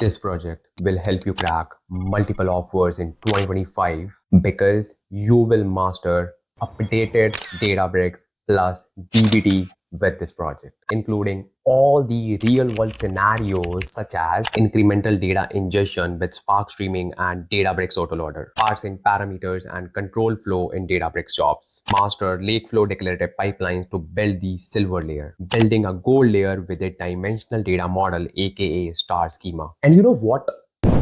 This project will help you crack multiple offers in 2025 because you will master updated Databricks plus DBT with this project, including all the real world scenarios such as incremental data ingestion with Spark streaming and Databricks Autoloader, parsing parameters and control flow in Databricks Jobs, master Lakeflow declarative pipelines to build the silver layer, building a gold layer with a dimensional data model aka star schema. And you know what?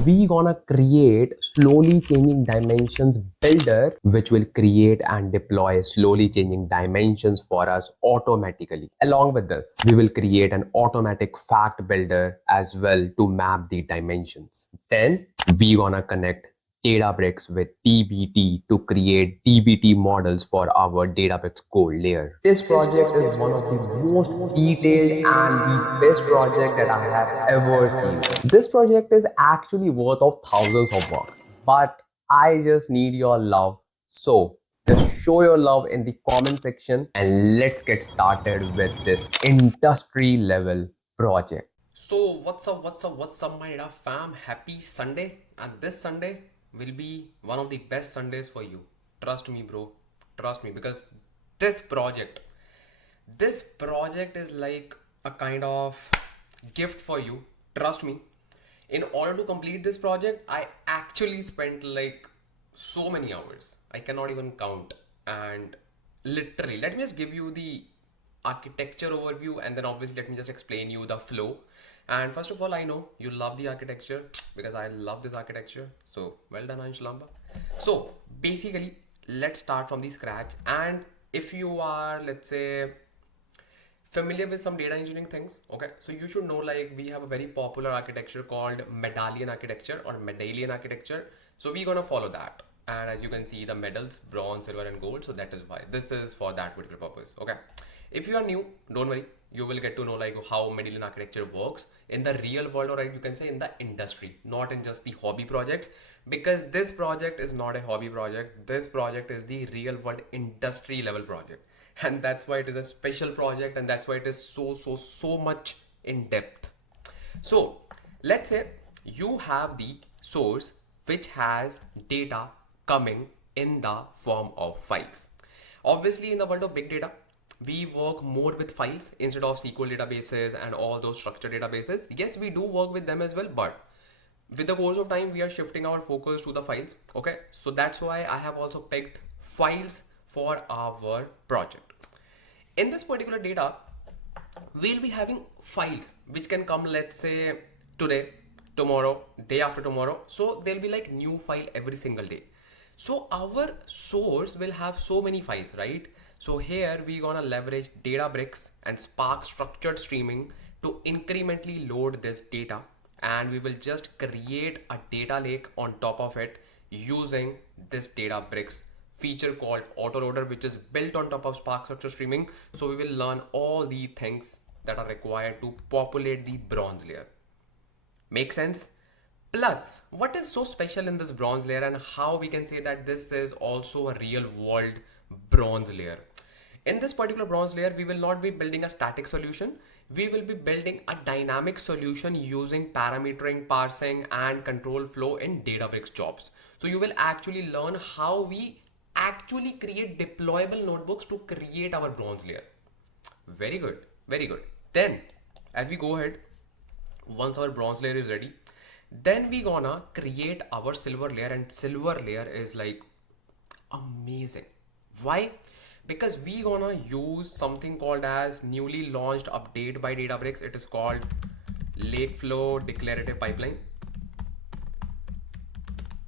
We gonna create slowly changing dimensions builder which will create and deploy slowly changing dimensions for us automatically. Along with this, we will create an automatic fact builder as well to map the dimensions. Then we gonna connect Databricks with DBT to create DBT models for our Databricks gold layer. This project is one of the most detailed and the best project that I have ever seen. This project is actually worth of thousands of bucks, but I just need your love. So just show your love in the comment section and let's get started with this industry level project. So what's up my data fam? Happy Sunday, and this Sunday will be one of the best Sundays for you. Trust me bro, trust me, because this project this project is like a kind of gift for you. Trust me, in order to complete this project I actually spent like so many hours, I cannot even count. And literally, let me just give you the architecture overview, and then obviously let me just explain you the flow. And first of all, I know you love the architecture because I love this architecture, so well done Ansh Lamba. So basically, let's start from the scratch. And if you are, let's say, familiar with some data engineering things, okay, so you should know like we have a very popular architecture called Medallion Architecture or Medallion Architecture. So we're gonna follow that. And as you can see, the medals, bronze, silver and gold, so that is why this is for that particular purpose. Okay, if you are new, don't worry, you will get to know like how Medallion Architecture works in the real world, or you can say in the industry, not in just the hobby projects, because this project is not a hobby project. This project is the real world industry level project, and that's why it is a special project, and that's why it is so much in depth. So let's say you have the source which has data coming in the form of files. Obviously, in the world of big data, we work more with files instead of SQL databases and all those structured databases. Yes, we do work with them as well, but with the course of time we are shifting our focus to the files. Okay, so that's why I have also picked files for our project. In this particular data, we'll be having files which can come, let's say, today, tomorrow, day after tomorrow. So there'll be like new file every single day. So our source will have so many files, right? So here we gonna leverage Databricks and Spark structured streaming to incrementally load this data, and we will just create a data lake on top of it using this Databricks feature called Autoloader, which is built on top of Spark structure streaming. So we will learn all the things that are required to populate the bronze layer. Make sense? Plus, what is so special in this bronze layer, and how we can say that this is also a real world bronze layer? In this particular bronze layer, we will not be building a static solution. We will be building a dynamic solution using parametering, parsing, and control flow in Databricks Jobs. So you will actually learn how we actually create deployable notebooks to create our bronze layer. Very good, very good. Then, as we go ahead, once our bronze layer is ready, then we gonna create our silver layer, and silver layer is like amazing. Why? Because we gonna use something called as newly launched update by Databricks. It is called Lakeflow Declarative Pipeline.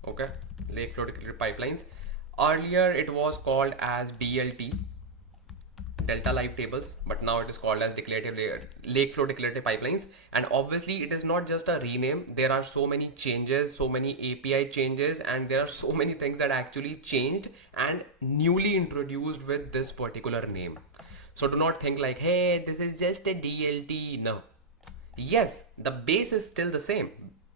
Okay, Lakeflow Declarative Pipelines. Earlier it was called as DLT, Delta Live Tables, but now it is called as Lakeflow Declarative Pipelines. And obviously it is not just a rename. There are so many changes, so many API changes, and there are so many things that actually changed and newly introduced with this particular name. So do not think like, hey, this is just a DLT. No. Yes, the base is still the same.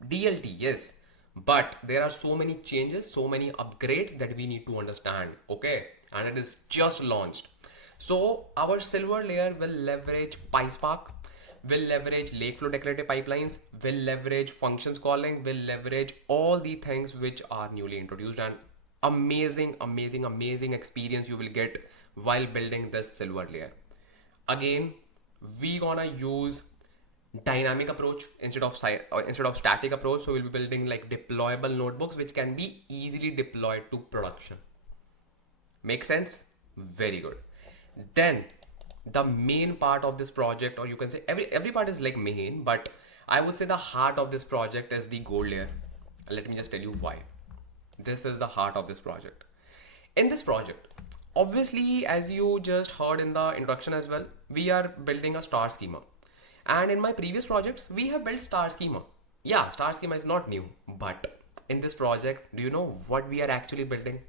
DLT, yes. But there are so many changes, so many upgrades that we need to understand. Okay. And it is just launched. So our silver layer will leverage PySpark. will leverage Lakeflow declarative pipelines, will leverage functions calling, will leverage all the things which are newly introduced, and amazing experience you will get while building this silver layer. Again, we gonna use dynamic approach instead of static approach. So we'll be building like deployable notebooks which can be easily deployed to production. Make sense? Very good. Then the main part of this project, or you can say every part is like main, but I would say the heart of this project is the gold layer. Let me just tell you why. This is the heart of this project. In this project, obviously, as you just heard in the introduction as well, we are building a star schema. And in my previous projects, we have built star schema. Yeah, star schema is not new, but in this project, do you know what we are actually building?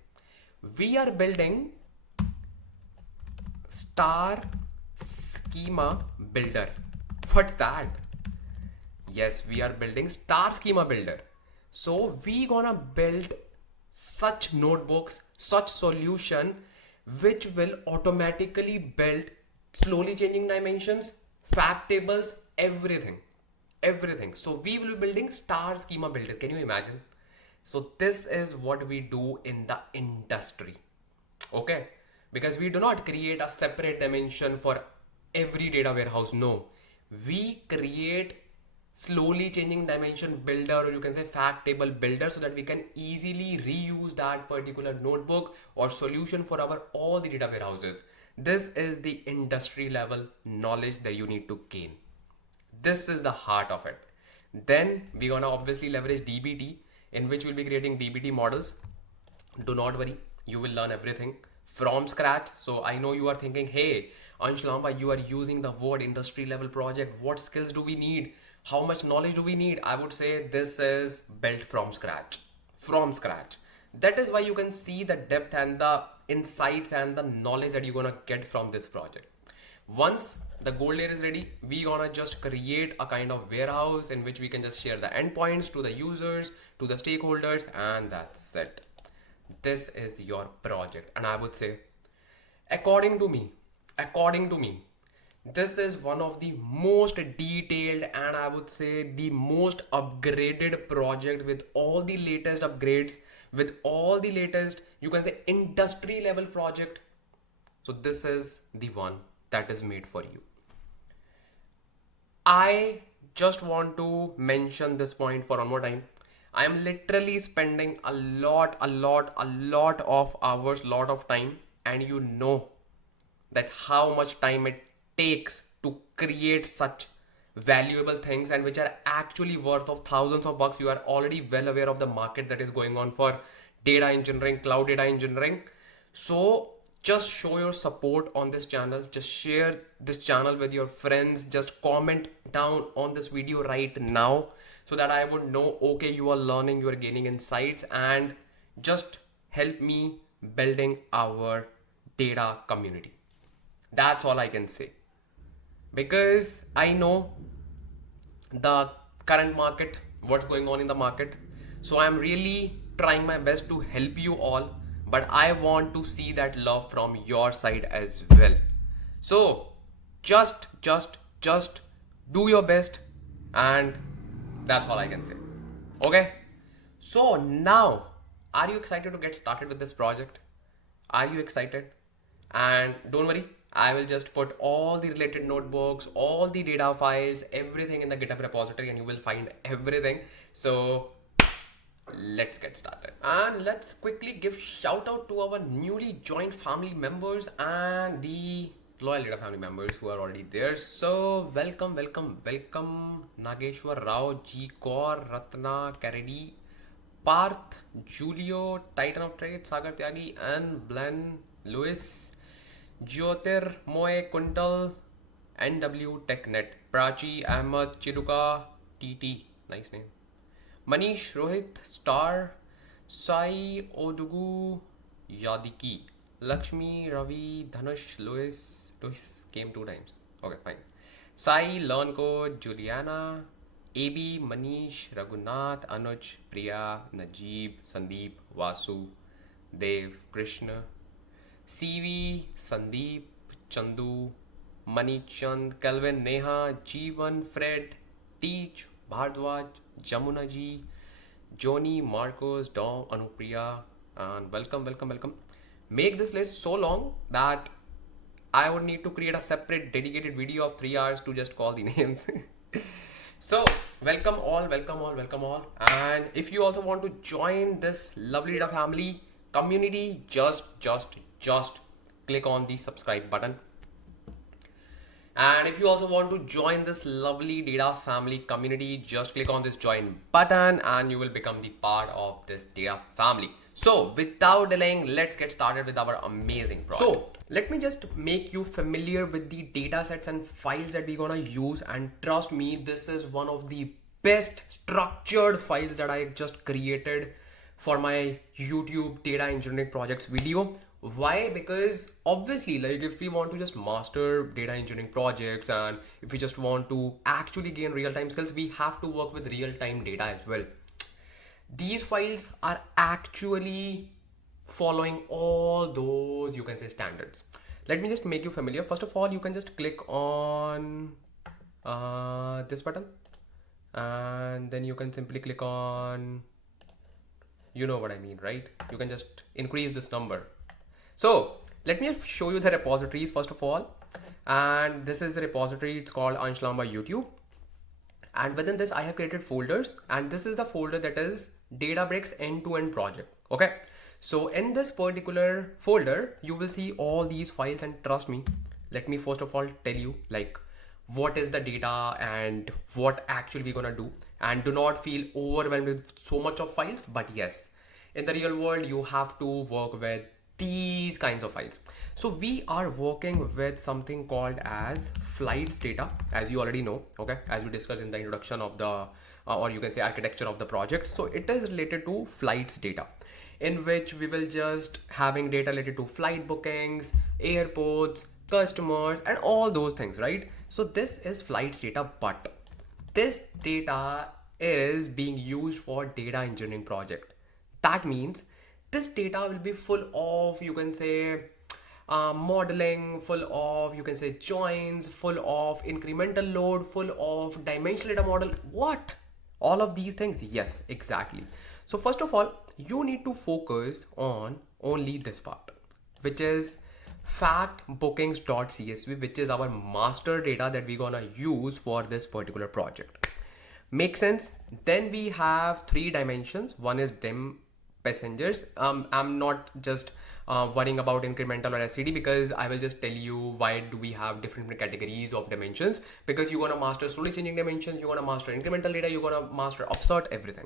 We are building star schema builder. What's that? Yes, we are building star schema builder. So we gonna build such notebooks, such solution which will automatically build slowly changing dimensions, fact tables, everything. So we will be building star schema builder. Can you imagine? So this is what we do in the industry. Okay, because we do not create a separate dimension for every data warehouse. No, we create slowly changing dimension builder, or you can say fact table builder, so that we can easily reuse that particular notebook or solution for our all the data warehouses. This is the industry level knowledge that you need to gain. This is the heart of it. Then we're gonna obviously leverage DBT, in which we'll be creating DBT models. Do not worry, you will learn everything from scratch. So I know you are thinking, hey, Ansh, Lamba, you are using the word industry level project. What skills do we need? How much knowledge do we need? I would say this is built from scratch. From scratch. That is why you can see the depth and the insights and the knowledge that you're gonna get from this project. Once the gold layer is ready, we gonna just create a kind of warehouse in which we can just share the endpoints to the users, to the stakeholders, and that's it. This is your project. And I would say, according to me, this is one of the most detailed and I would say the most upgraded project with all the latest upgrades, with all the latest, you can say, industry level project. So this is the one that is made for you. I just want to mention this point for one more time. I am literally spending a lot of hours, lot of time, and you know that how much time it takes to create such valuable things and which are actually worth of thousands of bucks. You are already well aware of the market that is going on for data engineering, cloud data engineering. So just show your support on this channel. Just share this channel with your friends. Just comment down on this video right now so that I would know, okay, you are learning, you are gaining insights, and just help me building our data community. That's all I can say. Because I know the current market, what's going on in the market. So I'm really trying my best to help you all, but I want to see that love from your side as well. So just do your best, and that's all I can say. Okay. So now, are you excited to get started with this project? Are you excited? And don't worry, I will just put all the related notebooks, all the data files, everything in the GitHub repository, and you will find everything. So let's get started. And let's quickly give shout out to our newly joined family members and the loyal data family members who are already there. So welcome Nageshwar Rao, G Kaur, Ratna Karedi, Parth, Julio, Titan of Trade, Sagar Tyagi, and Blen Lewis, Jyotir, Moe, Kuntal, NW TechNet, Prachi, Ahmad, Chiruka, TT, nice name, Manish, Rohit, Star, Sai, Odugu, Yadiki, Lakshmi, Ravi, Dhanush, Louis came 2 times. Okay, fine. Sai, Learnco, Juliana, AB, Manish, Raghunath, Anuj, Priya, Najib, Sandeep, Vasu, Dev, Krishna, CV, Sandeep, Chandu, Mani Chand, Kelvin, Neha, Jeevan, Fred, Teach, Bhardwaj, Jamuna ji, Joni, Marcos, Dom, Anupriya, and welcome. Make this list so long that I would need to create a separate dedicated video of 3 hours to just call the names. So, welcome all. And if you also want to join this lovely data family community, just click on the subscribe button. And if you also want to join this lovely data family community, just click on this join button and you will become the part of this data family. So without delaying, let's get started with our amazing project. So let me just make you familiar with the data sets and files that we're gonna use. And trust me, this is one of the best structured files that I just created for my YouTube data engineering projects video. Why? Because obviously, like, if we want to just master data engineering projects and if we just want to actually gain real-time skills, we have to work with real-time data as well. These files are actually following all those, you can say, standards. Let me just make you familiar. First of all, you can just click on this button and then you can simply click on, you know what I mean, right? You can just increase this number. So let me show you the repositories first of all. And this is the repository. It's called Ansh Lamba YouTube. And within this, I have created folders. And this is the folder that is Databricks end-to-end project. Okay. So in this particular folder, you will see all these files, and trust me, let me first of all tell you like what is the data and what actually we're gonna do. And do not feel overwhelmed with so much of files. But yes, in the real world, you have to work with these kinds of files. So we are working with something called as flights data, as you already know, okay, as we discussed in the introduction of the or you can say architecture of the project. So it is related to flights data, in which we will just having data related to flight bookings, airports, customers, and all those things, right? So this is flights data, but this data is being used for data engineering project. That means this data will be full of, you can say, modeling, full of, you can say, joins, full of incremental load, full of dimensional data model. What? All of these things? Yes, exactly. So first of all, you need to focus on only this part, which is factbookings.csv, which is our master data that we're gonna use for this particular project. Make sense? Then we have 3 dimensions. One is dim passengers. I'm not just worrying about incremental or SCD, because I will just tell you why do we have different categories of dimensions, because you're gonna master slowly changing dimensions, you're gonna master incremental data, you're gonna master upsert, everything.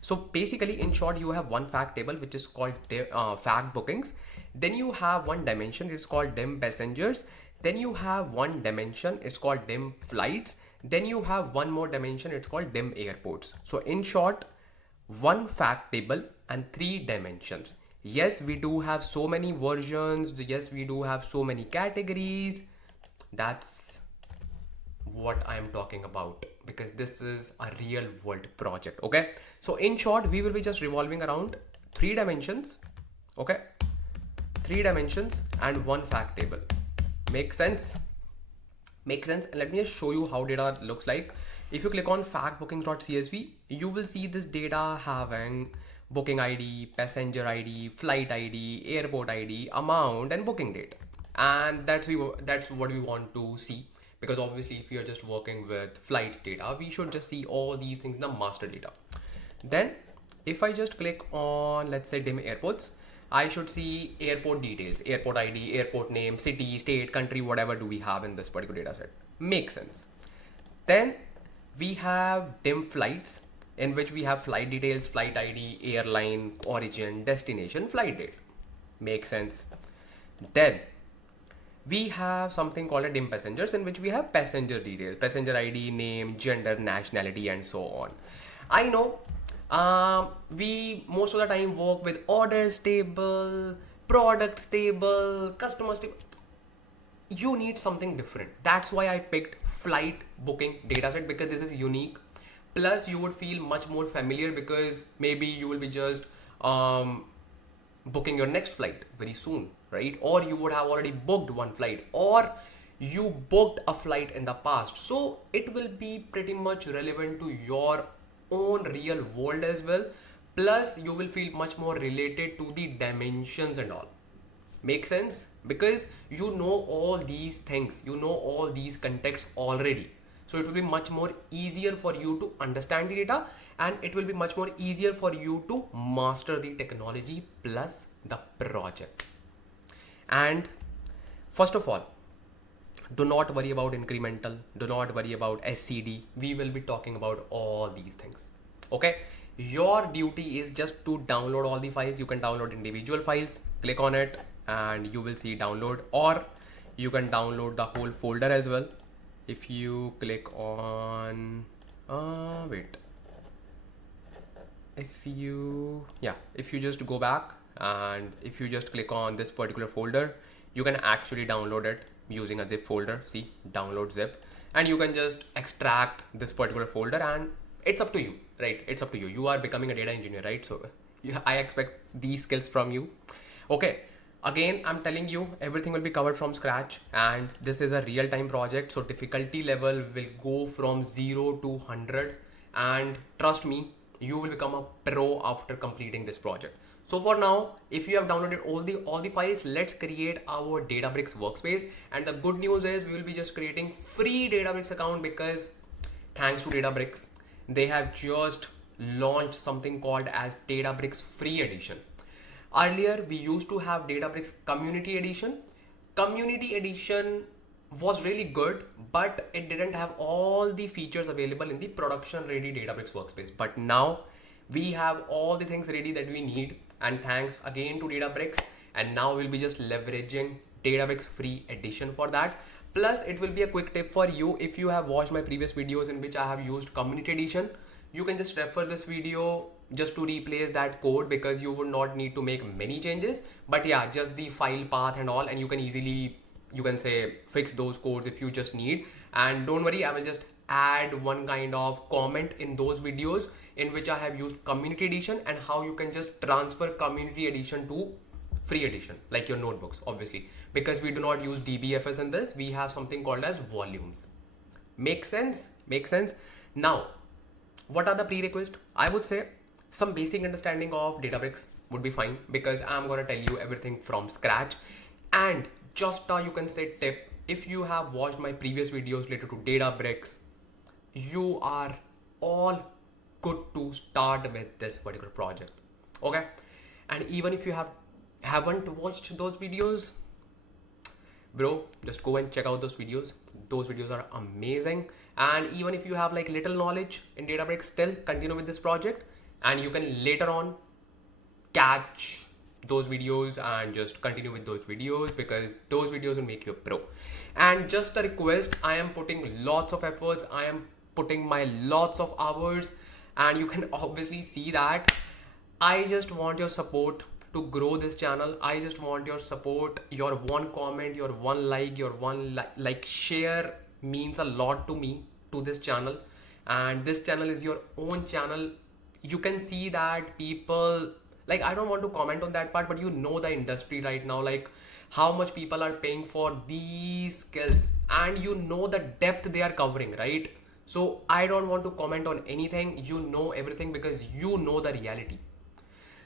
So basically, in short, you have one fact table which is called fact bookings. Then you have one dimension, it's called dim passengers. Then you have one dimension, it's called dim flights. Then you have one more dimension, it's called dim airports. So in short, one fact table and 3 dimensions. Yes, we do have so many versions. Yes, we do have so many categories. That's what I'm talking about, because this is a real world project. Okay. So in short, we will be just revolving around 3 dimensions. Okay. 3 dimensions and one fact table. Make sense? Makes sense. And let me just show you how data looks like. If you click on factbookings.csv, you will see this data having booking ID, passenger ID, flight ID, airport ID, amount, and booking date. And that's what we want to see, because obviously if we are just working with flights data, we should just see all these things in the master data. Then if I just click on, let's say, dim airports, I should see airport details, airport ID, airport name, city, state, country, whatever do we have in this particular data set. Makes sense. Then we have dim flights, in which we have flight details, flight ID, airline, origin, destination, flight date. Makes sense. Then we have something called a dim passengers, in which we have passenger details, passenger ID, name, gender, nationality, and so on. I know we most of the time work with orders table, products table, customers table. You need something different. That's why I picked flight booking dataset, because this is unique. Plus you would feel much more familiar, because maybe you will be just booking your next flight very soon, right? Or you would have already booked one flight, or you booked a flight in the past, so it will be pretty much relevant to your own real world as well. Plus you will feel much more related to the dimensions and all. Make sense? Because you know all these things, you know all these contexts already, so it will be much more easier for you to understand the data, and it will be much more easier for you to master the technology plus the project. And first of all, do not worry about incremental, do not worry about SCD. We will be talking about all these things. Okay, your duty is just to download all the files. You can download individual files, click on it and you will see download, or you can download the whole folder as well. If you click on wait, if you just go back and if you just click on this particular folder, you can actually download it using a zip folder. See, download zip, and you can just extract this particular folder, and it's up to you, right? It's up to you. You are becoming a data engineer, right? So I expect these skills from you. Okay, again, I'm telling you, everything will be covered from scratch, and this is a real-time project, so difficulty level will go from 0 to 100, and trust me, you will become a pro after completing this project. So for now, if you have downloaded all the files, let's create our Databricks workspace. And the good news is we will be just creating free Databricks account, because thanks to Databricks, they have just launched something called as Databricks Free Edition. Earlier, we used to have Databricks Community Edition. Community Edition was really good, but it didn't have all the features available in the production ready Databricks workspace. But now we have all the things ready that we need, and thanks again to Databricks. And now we'll be just leveraging Databricks Free Edition for that. Plus, it will be a quick tip for you. If you have watched my previous videos in which I have used Community Edition, you can just refer this video just to replace that code, because you would not need to make many changes. But yeah, just the file path and all, and you can easily, you can say, fix those codes if you just need. And don't worry, I will just add one kind of comment in those videos in which I have used Community Edition and how you can just transfer Community Edition to Free Edition, like your notebooks, obviously, because we do not use DBFS in this. We have something called as volumes. Make sense? Make sense? Now, what are the prerequisites? I would say some basic understanding of Databricks would be fine, because I'm going to tell you everything from scratch. And just you can say tip, if you have watched my previous videos related to Databricks, you are all good to start with this particular project. Okay, and even if you haven't watched those videos, bro, just go and check out those videos. Those videos are amazing. And even if you have like little knowledge in Databricks, still continue with this project, and you can later on catch those videos and just continue with those videos, because those videos will make you a pro. And just a request, I am putting lots of efforts, I am putting my lots of hours, and you can obviously see that. I just want your support to grow this channel. I just want your support. Your one comment, your one like, your one like share means a lot to me, to this channel. And this channel is your own channel. You can see that people, like, I don't want to comment on that part, but you know the industry right now, like how much people are paying for these skills, and you know the depth they are covering, right? So I don't want to comment on anything. You know everything, because you know the reality.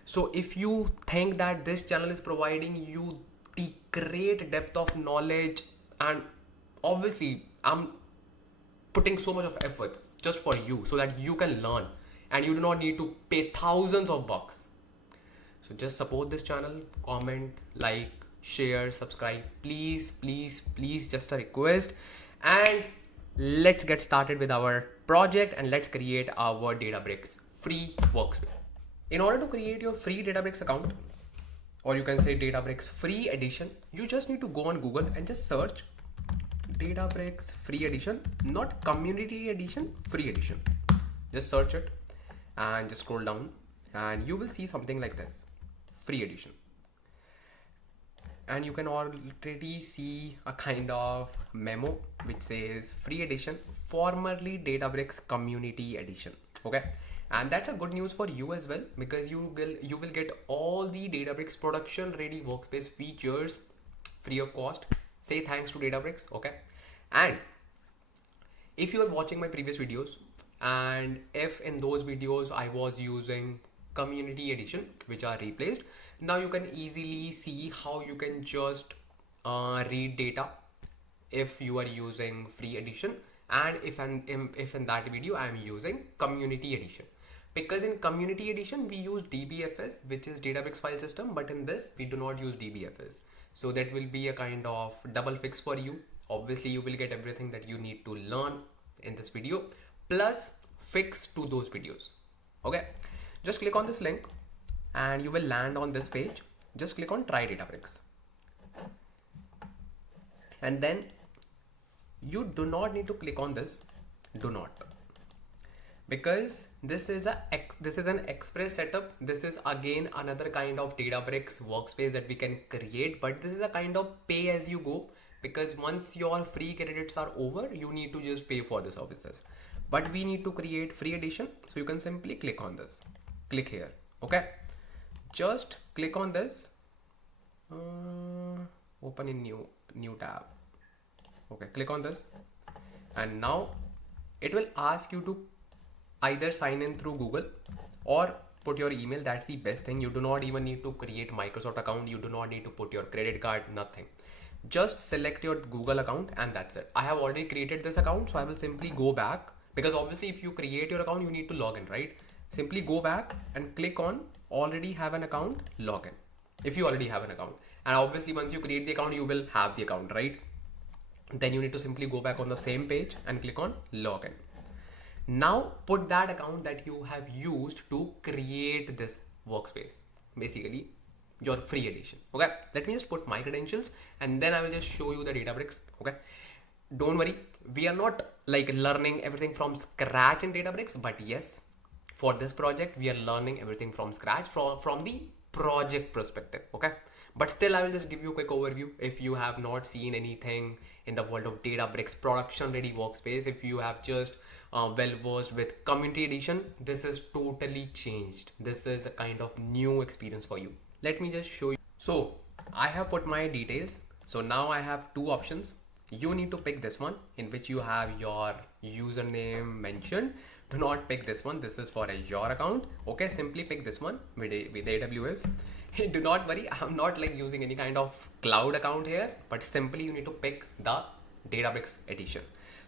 So if you think that this channel is providing you the great depth of knowledge, and obviously I'm putting so much of efforts just for you so that you can learn and you do not need to pay thousands of bucks. So just support this channel, comment, like, share, subscribe, please, please, please, just a request. And let's get started with our project, and let's create our Databricks free workspace. In order to create your free Databricks account, or you can say Databricks Free Edition, you just need to go on Google and just search Databricks Free Edition, not Community Edition, Free Edition. Just search it and just scroll down, and you will see something like this, Free Edition. And you can already see a kind of memo which says Free Edition, formerly Databricks Community Edition. Okay, and that's a good news for you as well, because you will get all the Databricks production ready workspace features free of cost. say thanks to Databricks. Okay, and if you are watching my previous videos, and if in those videos I was using community edition, which are replaced, now you can easily see how you can just read data if you are using free edition, and if in that video I am using community edition. Because in community edition we use DBFS, which is Databricks file system, but in this we do not use DBFS. So that will be a kind of double fix for you. Obviously you will get everything that you need to learn in this video plus fix to those videos. Okay, just click on this link and you will land on this page. Just click on try Databricks, and then you do not need to click on this. Do not, because this is an express setup. This is again another kind of Databricks workspace that we can create, but this is a kind of pay as you go, because once your free credits are over, you need to just pay for the services. But we need to create free edition, so you can simply click on this. Click here. Okay, just click on this. Open in new tab. Okay, click on this, and now it will ask you to either sign in through Google or put your email. That's the best thing. You do not even need to create Microsoft account. You do not need to put your credit card, nothing. Just select your Google account and that's it. I have already created this account, so I will simply go back, because obviously if you create your account, you need to log in, right? Simply go back and click on already have an account, login. If you already have an account, and obviously once you create the account, you will have the account, right? Then you need to simply go back on the same page and click on login. Now put that account that you have used to create this workspace, basically your free edition. Okay, let me just put my credentials and then I will just show you the Databricks. Okay, don't worry, we are not like learning everything from scratch in Databricks, but yes, for this project we are learning everything from scratch from the project perspective. Okay, but still I will just give you a quick overview. If you have not seen anything in the world of Databricks production ready workspace, if you have just well versed with community edition, this is totally changed. This is a kind of new experience for you. Let me just show you. So I have put my details. So now I have two options. You need to pick this one in which you have your username mentioned. Do not pick this one. This is for Azure account. Okay, simply pick this one with AWS. Hey, do not worry, I'm not like using any kind of cloud account here, but simply you need to pick the Databricks edition.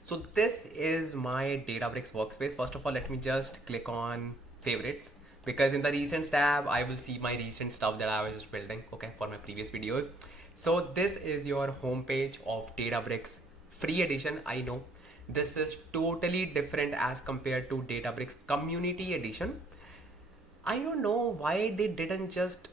So this is my Databricks workspace. First of all, let me just click on favorites, because in the recent tab, I will see my recent stuff that I was just building, okay, for my previous videos. So this is your homepage of Databricks free edition. I know this is totally different as compared to Databricks community edition. I don't know why they didn't just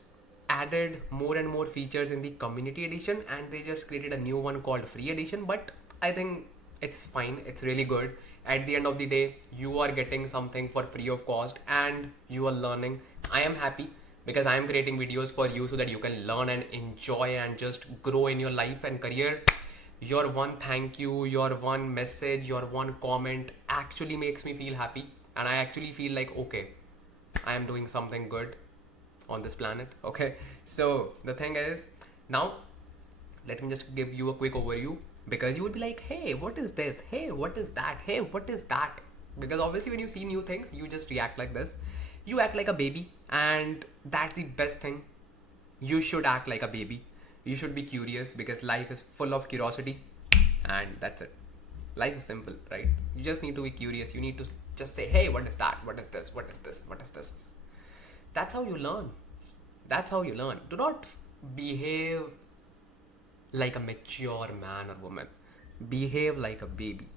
added more and more features in the community edition and they just created a new one called free edition, but I think it's fine. It's really good. At the end of the day, you are getting something for free of cost and you are learning. I am happy because I am creating videos for you so that you can learn and enjoy and just grow in your life and career. Your one thank you, your one message, your one comment actually makes me feel happy, and I actually feel like, okay, I am doing something good on this planet. Okay, so the thing is, now let me just give you a quick overview, because you would be like, hey, what is this? Hey, what is that? Hey, what is that? Because obviously when you see new things, you just react like this. You act like a baby, and that's the best thing. You should act like a baby. You should be curious, because life is full of curiosity, and that's it. Life is simple, right? You just need to be curious. You need to just say, hey, what is that? What is this? What is this? What is this? That's how you learn. That's how you learn. Do not behave like a mature man or woman. Behave like a baby.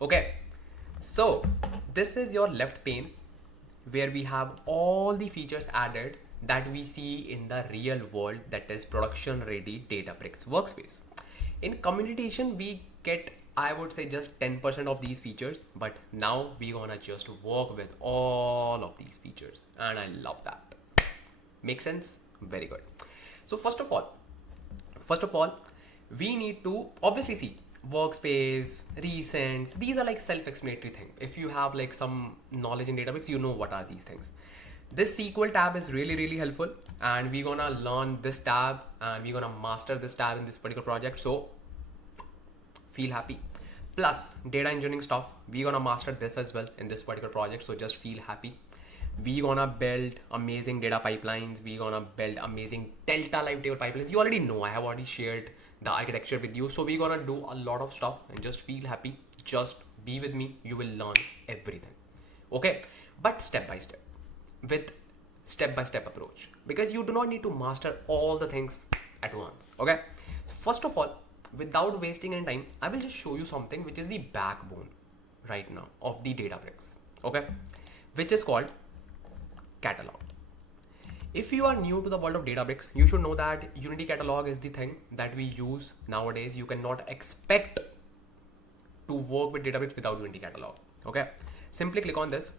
Okay, so this is your left pane where we have all the features added that we see in the real world, that is production ready Databricks workspace. In community edition, we get, I would say, just 10% of these features, but now we're gonna just work with all of these features, and I love that. Make sense? Very good. So first of all, we need to obviously see workspace, recents. These are like self-explanatory things. If you have like some knowledge in Databricks, you know what are these things. This SQL tab is really helpful, and we're gonna learn this tab and we're gonna master this tab in this particular project. So feel happy. Plus data engineering stuff, we're gonna master this as well in this particular project. So just feel happy. We're gonna build amazing data pipelines. We're gonna build amazing Delta live table pipelines. You already know, I have already shared the architecture with you. So we're gonna do a lot of stuff, and just feel happy. Just be with me. You will learn everything. Okay, but step by step, with step-by-step approach, because you do not need to master all the things at once. Okay, first of all, without wasting any time, I will just show you something which is the backbone right now of the Databricks. Okay, which is called catalog. If you are new to the world of Databricks, you should know that Unity catalog is the thing that we use nowadays. You cannot expect to work with Databricks without Unity catalog. Okay, simply click on this,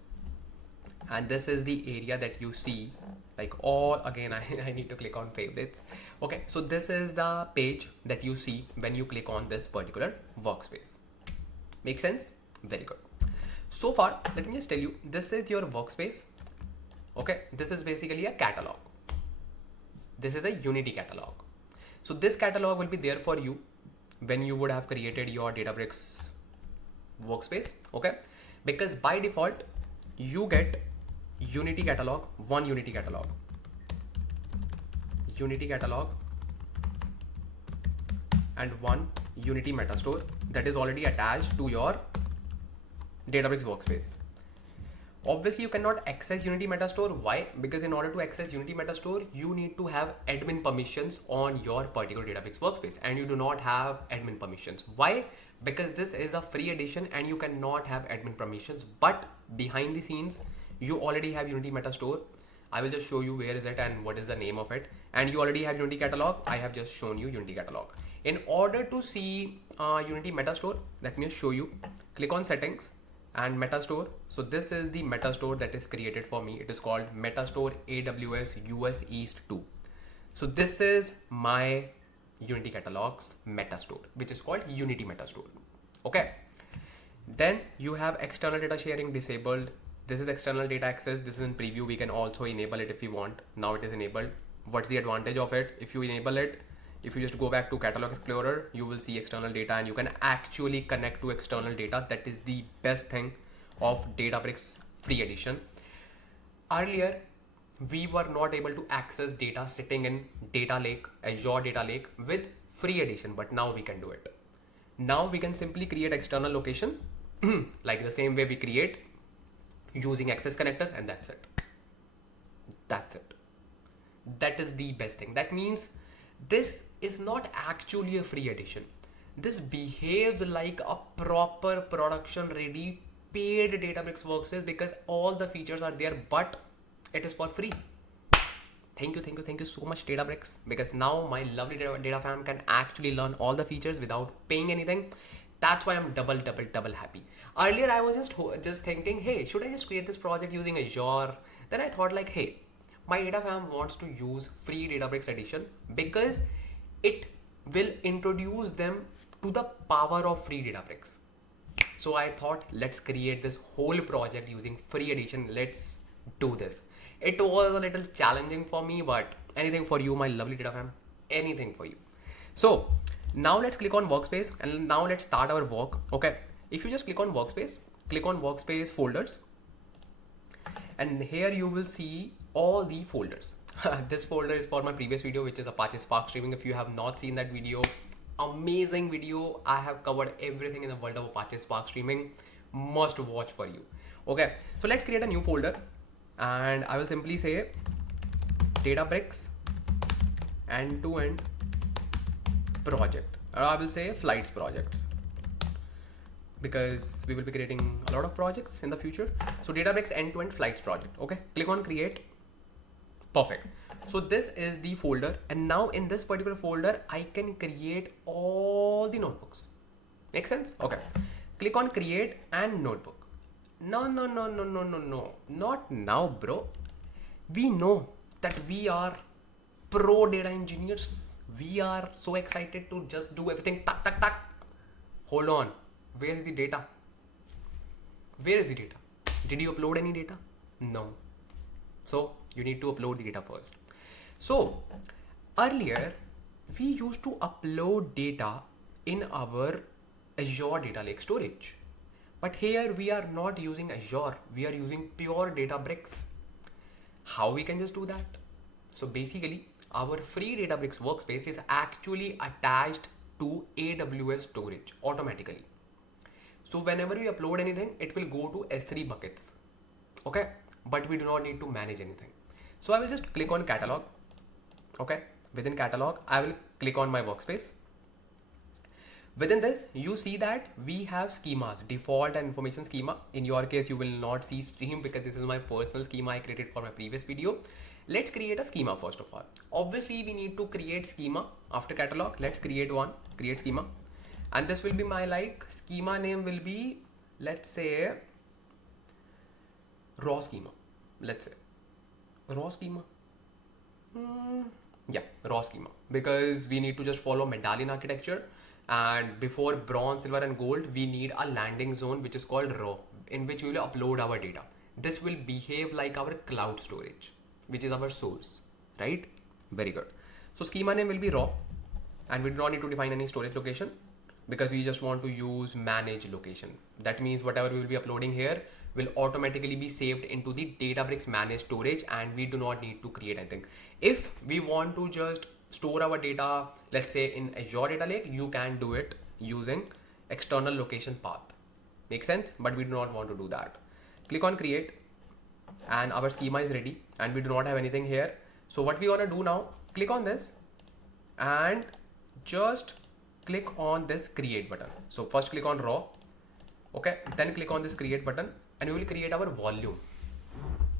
and this is the area that you see, like all again I need to click on favorites. Okay, so this is the page that you see when you click on this particular workspace. Make sense? Very good. So far, let me just tell you, this is your workspace. Okay, this is basically a catalog. This is a Unity catalog. So this catalog will be there for you when you would have created your Databricks workspace. Okay, because by default you get Unity catalog, one Unity catalog, and one Unity metastore that is already attached to your Databricks workspace. Obviously, you cannot access Unity metastore. Why? Because in order to access Unity metastore, you need to have admin permissions on your particular Databricks workspace, and you do not have admin permissions. Why? Because this is a free edition and you cannot have admin permissions, but behind the scenes, you already have Unity metastore. I will just show you where is it and what is the name of it. And you already have Unity catalog. I have just shown you Unity catalog. In order to see Unity metastore, let me show you. Click on settings and metastore. So this is the metastore that is created for me. It is called metastore AWS US East 2. So this is my Unity catalog's metastore, which is called Unity metastore. Okay. Then you have external data sharing disabled. This is external data access. This is in preview. We can also enable it if we want. Now it is enabled. What's the advantage of it? If you enable it, if you just go back to Catalog Explorer, you will see external data and you can actually connect to external data. That is the best thing of Databricks free edition. Earlier, we were not able to access data sitting in data lake, Azure data lake with free edition, but now we can do it. Now we can simply create external location like the same way we create using access connector, and that's it. That's it. That is the best thing. That means this is not actually a free edition. This behaves like a proper production ready paid Databricks workspace because all the features are there, but it is for free. Thank you so much Databricks, because now my lovely data fam can actually learn all the features without paying anything. That's why I'm double happy. Earlier I was just thinking, hey, should I just create this project using Azure? Then I thought like, hey, my data fam wants to use free Databricks edition because it will introduce them to the power of free Databricks. So I thought, let's create this whole project using free edition. Let's do this. It was a little challenging for me, but anything for you, my lovely data fam, anything for you. So now let's click on workspace and now let's start our work. Okay, if you just click on workspace folders, and here you will see all the folders. This folder is for my previous video, which is Apache Spark streaming. If you have not seen that video, amazing video. I have covered everything in the world of Apache Spark streaming. Must watch for you. Okay, so let's create a new folder and I will simply say Databricks end-to-end project, or I will say flights projects, because we will be creating a lot of projects in the future. So Databricks end-to-end flights project. Okay, click on create. Perfect. So this is the folder, and now in this particular folder I can create all the notebooks. Make sense? Okay, click on create and notebook. No, not now, bro. We know that we are pro data engineers. We are so excited to just do everything. Tuck. Hold on. Where is the data? Where is the data? Did you upload any data? No. So you need to upload the data first. So earlier we used to upload data in our Azure data lake storage. But here we are not using Azure, we are using pure Databricks. How we can just do that? So basically, our free Databricks workspace is actually attached to AWS storage automatically. So whenever we upload anything, it will go to S3 buckets. Okay, but we do not need to manage anything. So I will just click on catalog. Okay, within catalog, I will click on my workspace. Within this, you see that we have schemas, default and information schema. In your case, you will not see stream because this is my personal schema I created for my previous video. Let's create a schema first of all. Obviously, we need to create schema after catalog. Let's create one, create schema. And this will be my schema name will be, let's say, raw schema. Let's say raw schema. Yeah, raw schema, because we need to just follow Medallion architecture. And before bronze, silver and gold, we need a landing zone which is called raw, in which we will upload our data. This will behave like our cloud storage, which is our source, right? Very good. So schema name will be raw, and we do not need to define any storage location because we just want to use manage location. That means whatever we will be uploading here will automatically be saved into the Databricks managed storage, and we do not need to create anything. If we want to just store our data, let's say in Azure data lake, you can do it using external location path. Makes sense? But we do not want to do that. Click on create, and our schema is ready, and we do not have anything here. So what we want to do now, click on this and just click on this create button. So first click on raw. Okay, then click on this create button, and we will create our volume.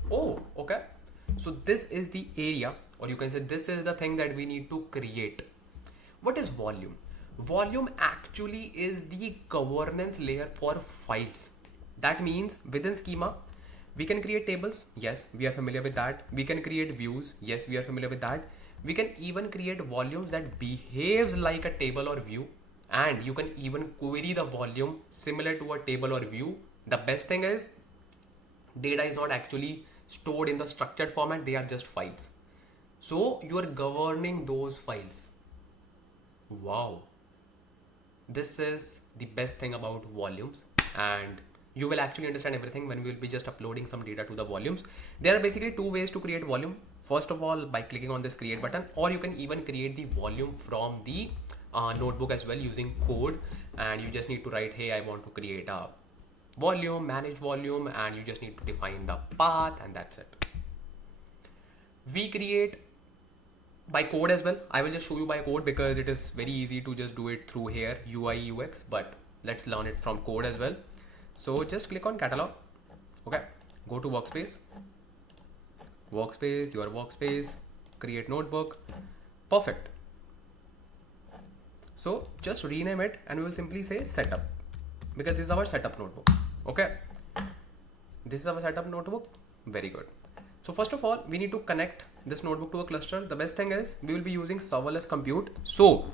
Oh, okay. So this is the area, or you can say this is the thing that we need to create. What is volume? Volume actually is the governance layer for files. That means within schema, we can create tables. Yes, we are familiar with that. We can create views. Yes, we are familiar with that. We can even create volumes that behaves like a table or view. And you can even query the volume similar to a table or view. The best thing is data is not actually stored in the structured format. They are just files. So you are governing those files. Wow. This is the best thing about volumes, and you will actually understand everything when we will be just uploading some data to the volumes. There are basically two ways to create volume. First of all, by clicking on this create button, or you can even create the volume from the notebook as well using code, and you just need to write, hey, I want to create a volume, manage volume, and you just need to define the path, and that's it. We create by code as well. I will just show you by code because it is very easy to just do it through here, UI, UX, but let's learn it from code as well. So just click on catalog. Okay, go to workspace, your workspace, create notebook. Perfect. So just rename it, and we will simply say setup, because this is our setup notebook. Okay, this is our setup notebook. Very good. So first of all, we need to connect this notebook to a cluster. The best thing is we will be using serverless compute. So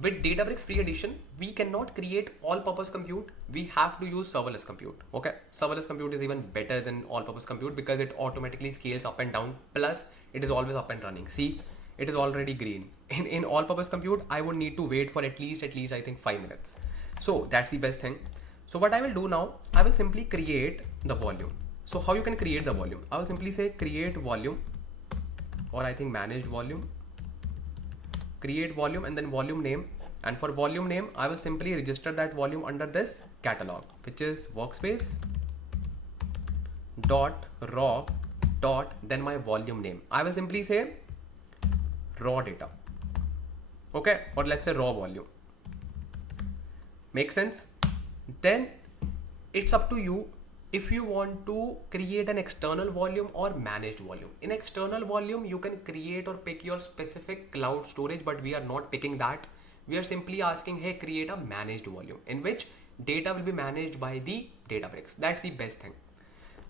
with Databricks free edition, we cannot create all-purpose compute. We have to use serverless compute. Okay, serverless compute is even better than all-purpose compute because it automatically scales up and down. Plus, it is always up and running. See, it is already green. In all-purpose compute, I would need to wait for at least I think 5 minutes. So that's the best thing. So what I will do now, I will simply create the volume. So how you can create the volume? I will simply say create volume, or I think manage volume, create volume, and then volume name. And for volume name, I will simply register that volume under this catalog, which is workspace dot raw dot then my volume name. I will simply say raw data. Okay, or let's say raw volume. Make sense? Then it's up to you if you want to create an external volume or managed volume. In external volume, you can create or pick your specific cloud storage, but we are not picking that. We are simply asking, hey, create a managed volume in which data will be managed by the Databricks. That's the best thing.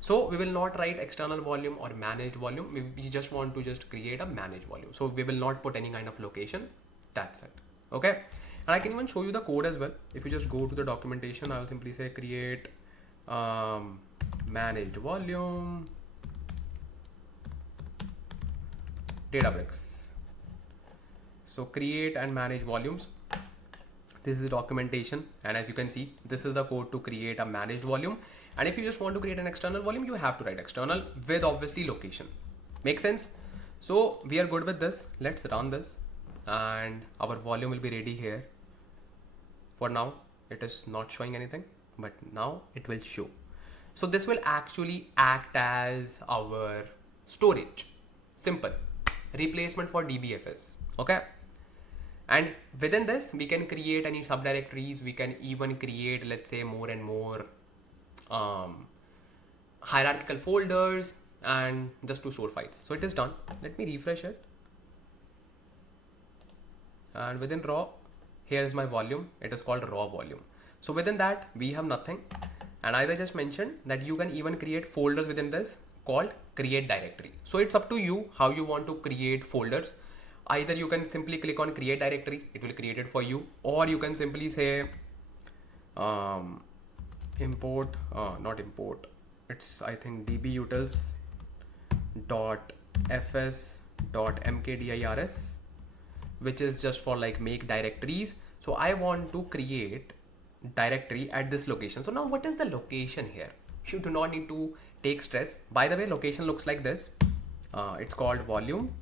So we will not write external volume or managed volume. We just want to just create a managed volume. So we will not put any kind of location. That's it. Okay. And I can even show you the code as well. If you just go to the documentation, I will simply say create managed volume. Databricks. So create and manage volumes. This is the documentation, and as you can see, this is the code to create a managed volume. And if you just want to create an external volume, you have to write external with obviously location. Make sense? So we are good with this. Let's run this, and our volume will be ready here. For now, it is not showing anything, but now it will show. So this will actually act as our storage. Simple. Replacement for DBFS. Okay. And within this, we can create any subdirectories. We can even create, let's say, more and more hierarchical folders, and just to store files. So it is done. Let me refresh it. And within raw, here is my volume. It is called raw volume. So within that, we have nothing. And as I just mentioned, that you can even create folders within this called create directory. So it's up to you how you want to create folders. Either you can simply click on create directory, it will create it for you, or you can simply say import, not import, it's I think dbutils.fs.mkdirs, which is just for like make directories. So I want to create directory at this location. So now what is the location here? You do not need to take stress. By the way, location looks like this. It's called volume,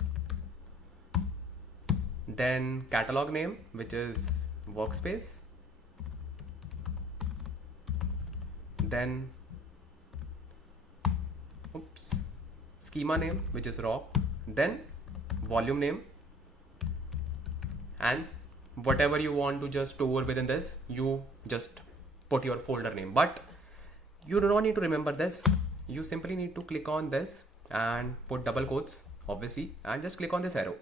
then catalog name, which is workspace, then schema name, which is raw, then volume name, and whatever you want to just store within this, you just put your folder name. But you do not need to remember this. You simply need to click on this and put double quotes, obviously, and just click on this arrow.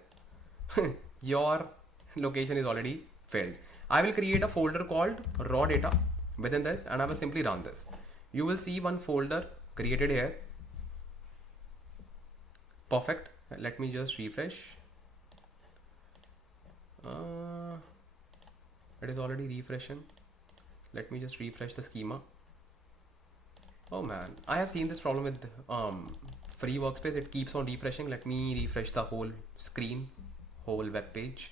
Your location is already filled. I will create a folder called raw data within this, and I will simply run this. You will see one folder created here. Perfect. Let me just refresh. It is already refreshing. Let me just refresh the schema. Oh man, I have seen this problem with free workspace. It keeps on refreshing. Let me refresh the whole screen, whole web page.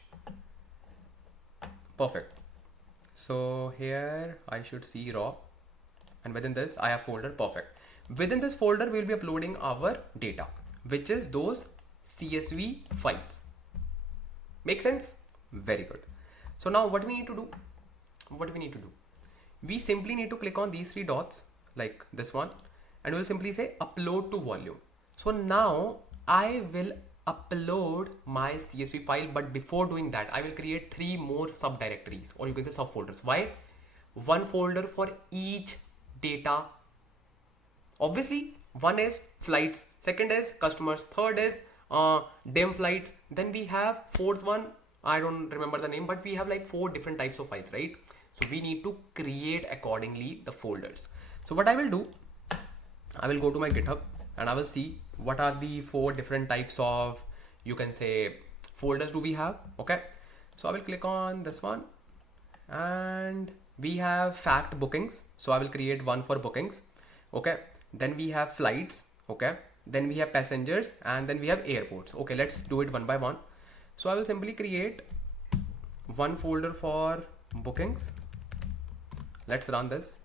Perfect. So here I should see raw, and within this I have folder. Perfect. Within this folder we'll be uploading our data, which is those CSV files. Make sense? Very good. So now what we need to do? We simply need to click on these three dots like this one, and we'll simply say upload to volume. So now I will upload my CSV file, but before doing that, I will create 3 more subdirectories, or you can say subfolders. Why? One folder for each data. Obviously, one is flights, second is customers, third is dim flights. Then we have fourth one, I don't remember the name, but we have like 4 different types of files, right? So we need to create accordingly the folders. So what I will do, I will go to my GitHub and I will see what are the 4 different types of, you can say, folders do we have. Okay, so I will click on this one, and we have fact bookings. So I will create one for bookings. Okay, then we have flights. Okay, then we have passengers, and then we have airports. Okay, let's do it one by one. So I will simply create one folder for bookings. Let's run this.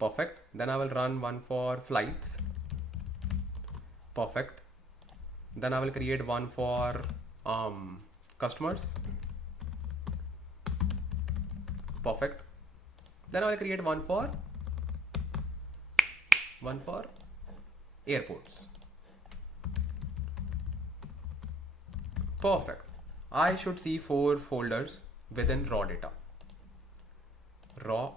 Perfect. Then I will run one for flights. Perfect. Then I will create one for customers. Perfect. Then I will create one for airports. Perfect. I should see 4 folders within raw data. Raw.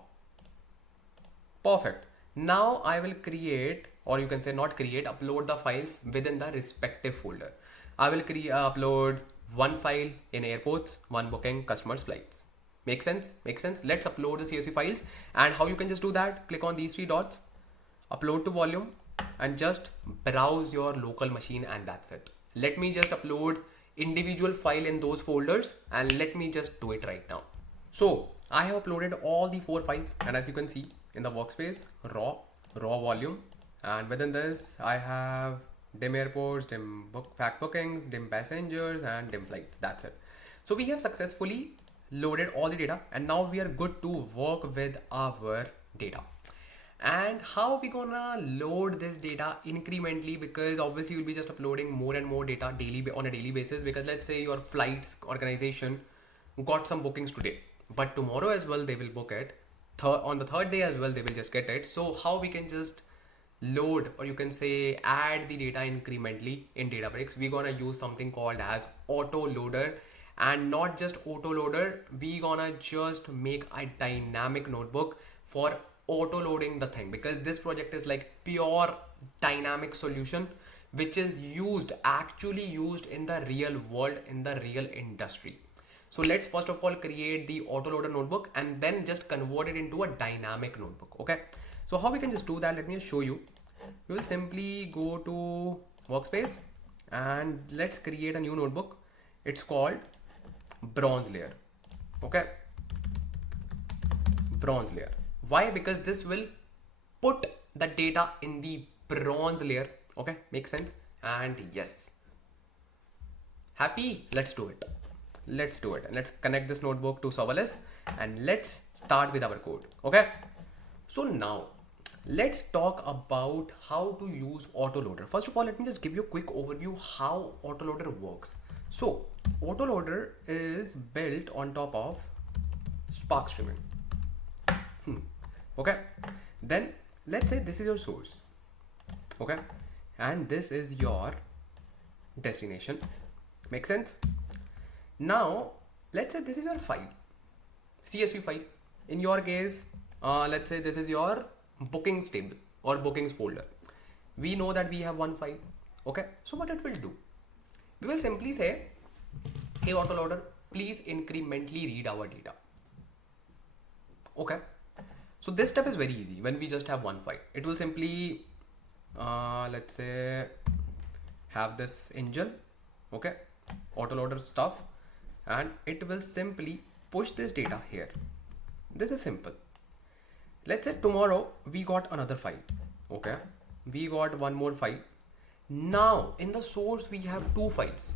Perfect. Now I will create, or you can say not create, upload the files within the respective folder. I will upload one file in airports, one booking, customers, flights. Make sense? Make sense? Let's upload the CSV files. And how you can just do that? Click on these 3 dots, upload to volume, and just browse your local machine, and that's it. Let me just upload individual file in those folders, and let me just do it right now. So I have uploaded all the 4 files, and as you can see in the workspace, raw volume, and within this I have dim airports, dim fact bookings, dim passengers, and dim flights. That's it. So we have successfully loaded all the data, and now we are good to work with our data. And how are we gonna load this data incrementally? Because obviously you'll be just uploading more and more data daily on a daily basis. Because let's say your flights organization got some bookings today, but tomorrow as well they will book it. On the third day as well they will just get it. So how we can just load, or you can say add the data incrementally in Databricks? We're gonna use something called as Autoloader. And not just Autoloader, we gonna just make a dynamic notebook for auto loading the thing, because this project is like pure dynamic solution which is actually used in the real world, in the real industry. So let's first of all create the autoloader notebook and then just convert it into a dynamic notebook. Okay, so how we can just do that, let me just show you. We will simply go to workspace and let's create a new notebook. It's called bronze layer. Okay, bronze layer. Why? Because this will put the data in the bronze layer. Okay, makes sense. And yes, happy? Let's do it. Let's do it. And let's connect this notebook to serverless and let's start with our code. Okay, so now let's talk about how to use autoloader. First of all, let me just give you a quick overview how autoloader works. So autoloader is built on top of Spark streaming. Okay, then let's say this is your source. Okay, and this is your destination. Make sense? Now let's say this is your file, CSV file. In your case, let's say this is your bookings table or bookings folder. We know that we have one file. Okay, so what it will do, we will simply say, hey autoloader, please incrementally read our data. Okay, so this step is very easy. When we just have one file, it will simply let's say have this engine, okay, autoloader stuff, and it will simply push this data here. This is simple. Let's say tomorrow we got another file. Okay, we got one more file. Now in the source we have two files,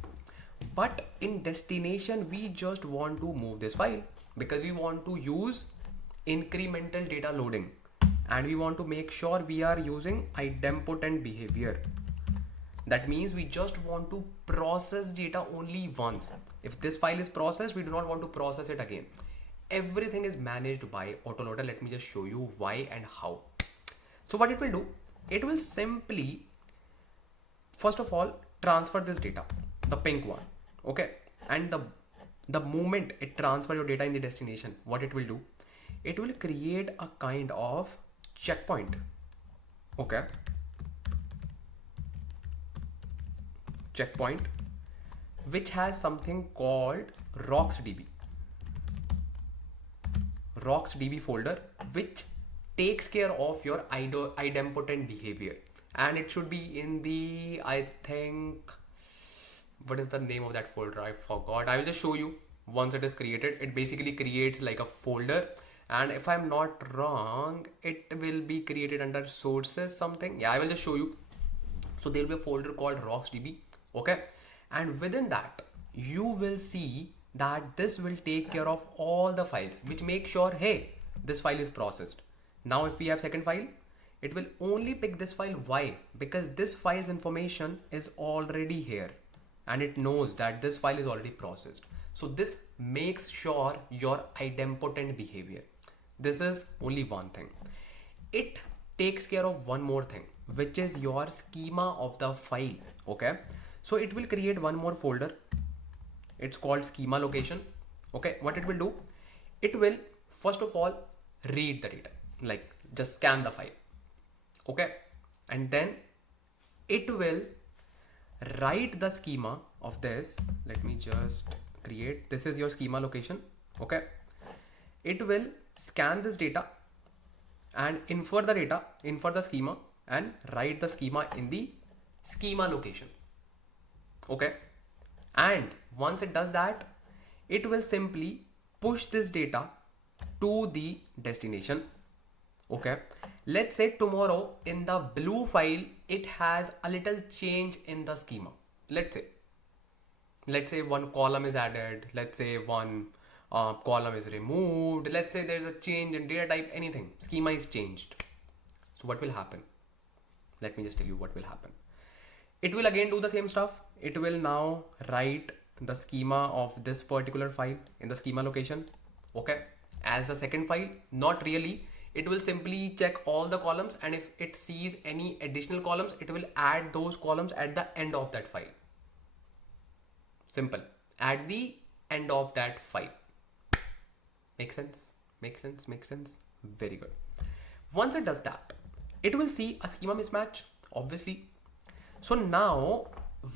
but in destination we just want to move this file because we want to use incremental data loading and we want to make sure we are using idempotent behavior. That means we just want to process data only once. If this file is processed, we do not want to process it again. Everything is managed by autoloader. Let me just show you why and how. So what it will do, it will simply first of all transfer this data, the pink one. Okay, and the moment it transfer your data in the destination, what it will do, it will create a kind of checkpoint. Okay, checkpoint which has something called rocksdb folder, which takes care of your idempotent behavior, and it should be in the, I think, what is the name of that folder? I forgot. I will just show you once it is created. It basically creates like a folder, and if I'm not wrong, it will be created under sources something. Yeah, I will just show you. So there will be a folder called rocksdb. Okay, and within that you will see that this will take care of all the files, which make sure, hey, this file is processed. Now if we have second file, it will only pick this file. Why? Because this file's information is already here and it knows that this file is already processed. So this makes sure your idempotent behavior. This is only one thing. It takes care of one more thing, which is your schema of the file. Okay, so it will create one more folder. It's called schema location. Okay, what it will do, it will first of all read the data, like just scan the file. Okay, and then it will write the schema of this. Let me just create, this is your schema location. Okay, it will scan this data and infer the data, infer the schema, and write the schema in the schema location. Okay, and once it does that, it will simply push this data to the destination. Okay, Let's say tomorrow in the blue file, it has a little change in the schema. Let's say one column is added. Let's say one column is removed. Let's say there's a change in data type, anything. Schema is changed. So what will happen? Let me just tell you what will happen. It will again do the same stuff. It will now write the schema of this particular file in the schema location. Okay. As the second file, not really. It will simply check all the columns, and if it sees any additional columns, it will add those columns at the end of that file. Simple. At the end of that file. Make sense? Make sense? Make sense? Very good. Once it does that, it will see a schema mismatch, obviously. So now,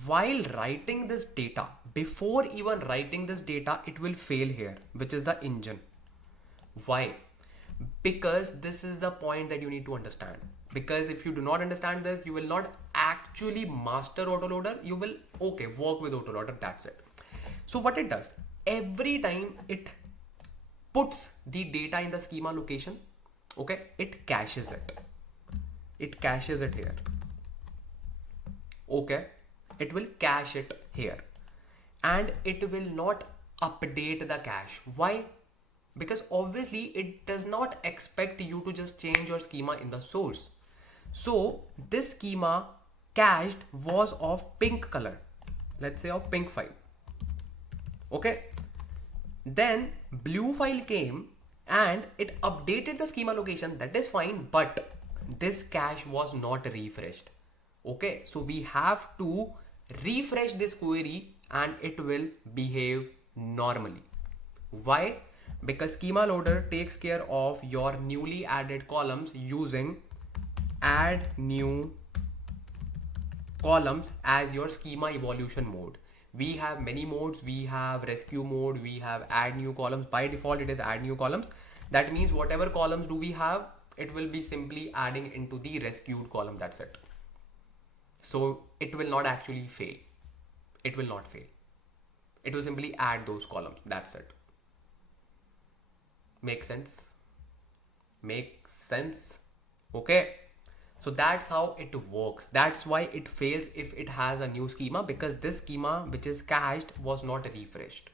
while writing this data, before even writing this data, it will fail here, which is the engine. Why? Because this is the point that you need to understand. Because if you do not understand this, you will not actually master Autoloader. You will, okay, work with Autoloader, that's it. So what it does, every time it puts the data in the schema location, okay, it caches it. It caches it here. Okay, it will cache it here. And it will not update the cache. Why? Because obviously it does not expect you to just change your schema in the source. So this schema cached was of pink color. Let's say of pink file. Okay. Then blue file came and it updated the schema location. That is fine, but this cache was not refreshed. Okay. So we have to refresh this query and it will behave normally. Why? Because schema loader takes care of your newly added columns using add new columns as your schema evolution mode. We have many modes. We have rescue mode. We have add new columns. By default, it is add new columns. That means whatever columns do we have, it will be simply adding into the rescued column. That's it. So it will not actually fail. It will not fail. It will simply add those columns. That's it. Make sense? Make sense? Okay. So that's how it works. That's why it fails if it has a new schema, because this schema which is cached was not refreshed.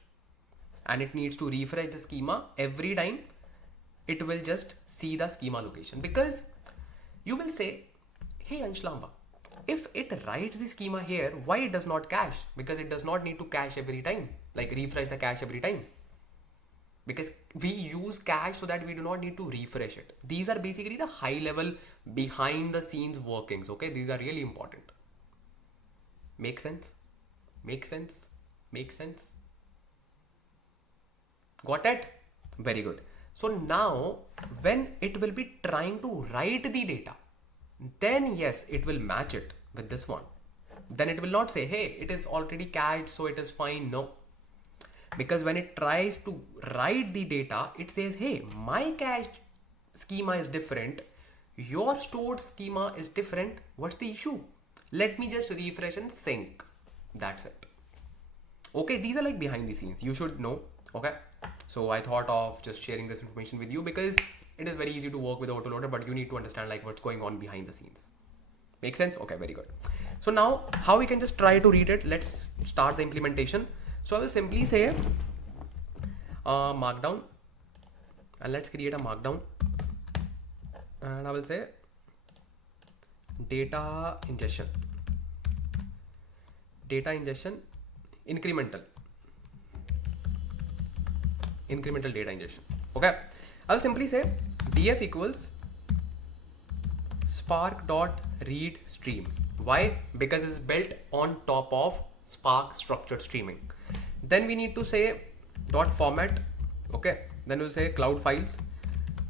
And it needs to refresh the schema every time. It will just see the schema location, because you will say, hey Ansh Lamba, if it writes the schema here, why it does not cache? Because it does not need to cache every time, like refresh the cache every time. Because we use cache so that we do not need to refresh it. These are basically the high level behind the scenes workings. Okay, these are really important. Make sense? Make sense? Make sense? Got it? Very good. So now when it will be trying to write the data, then yes, it will match it with this one. Then it will not say, hey, it is already cached, so it is fine. No. Because when it tries to write the data, it says, hey, my cached schema is different. Your stored schema is different. What's the issue? Let me just refresh and sync. That's it. Okay, these are like behind the scenes. You should know. Okay. So I thought of just sharing this information with you because it is very easy to work with Autoloader, but you need to understand like what's going on behind the scenes. Make sense? Okay, very good. So now how we can just try to read it. Let's start the implementation. So I will simply say markdown, and let's create a markdown, and I will say data ingestion, incremental data ingestion. Okay, I will simply say df equals spark.read stream. Why? Because it's built on top of Spark structured streaming. Then we need to say dot format. Okay, then we'll say cloud files.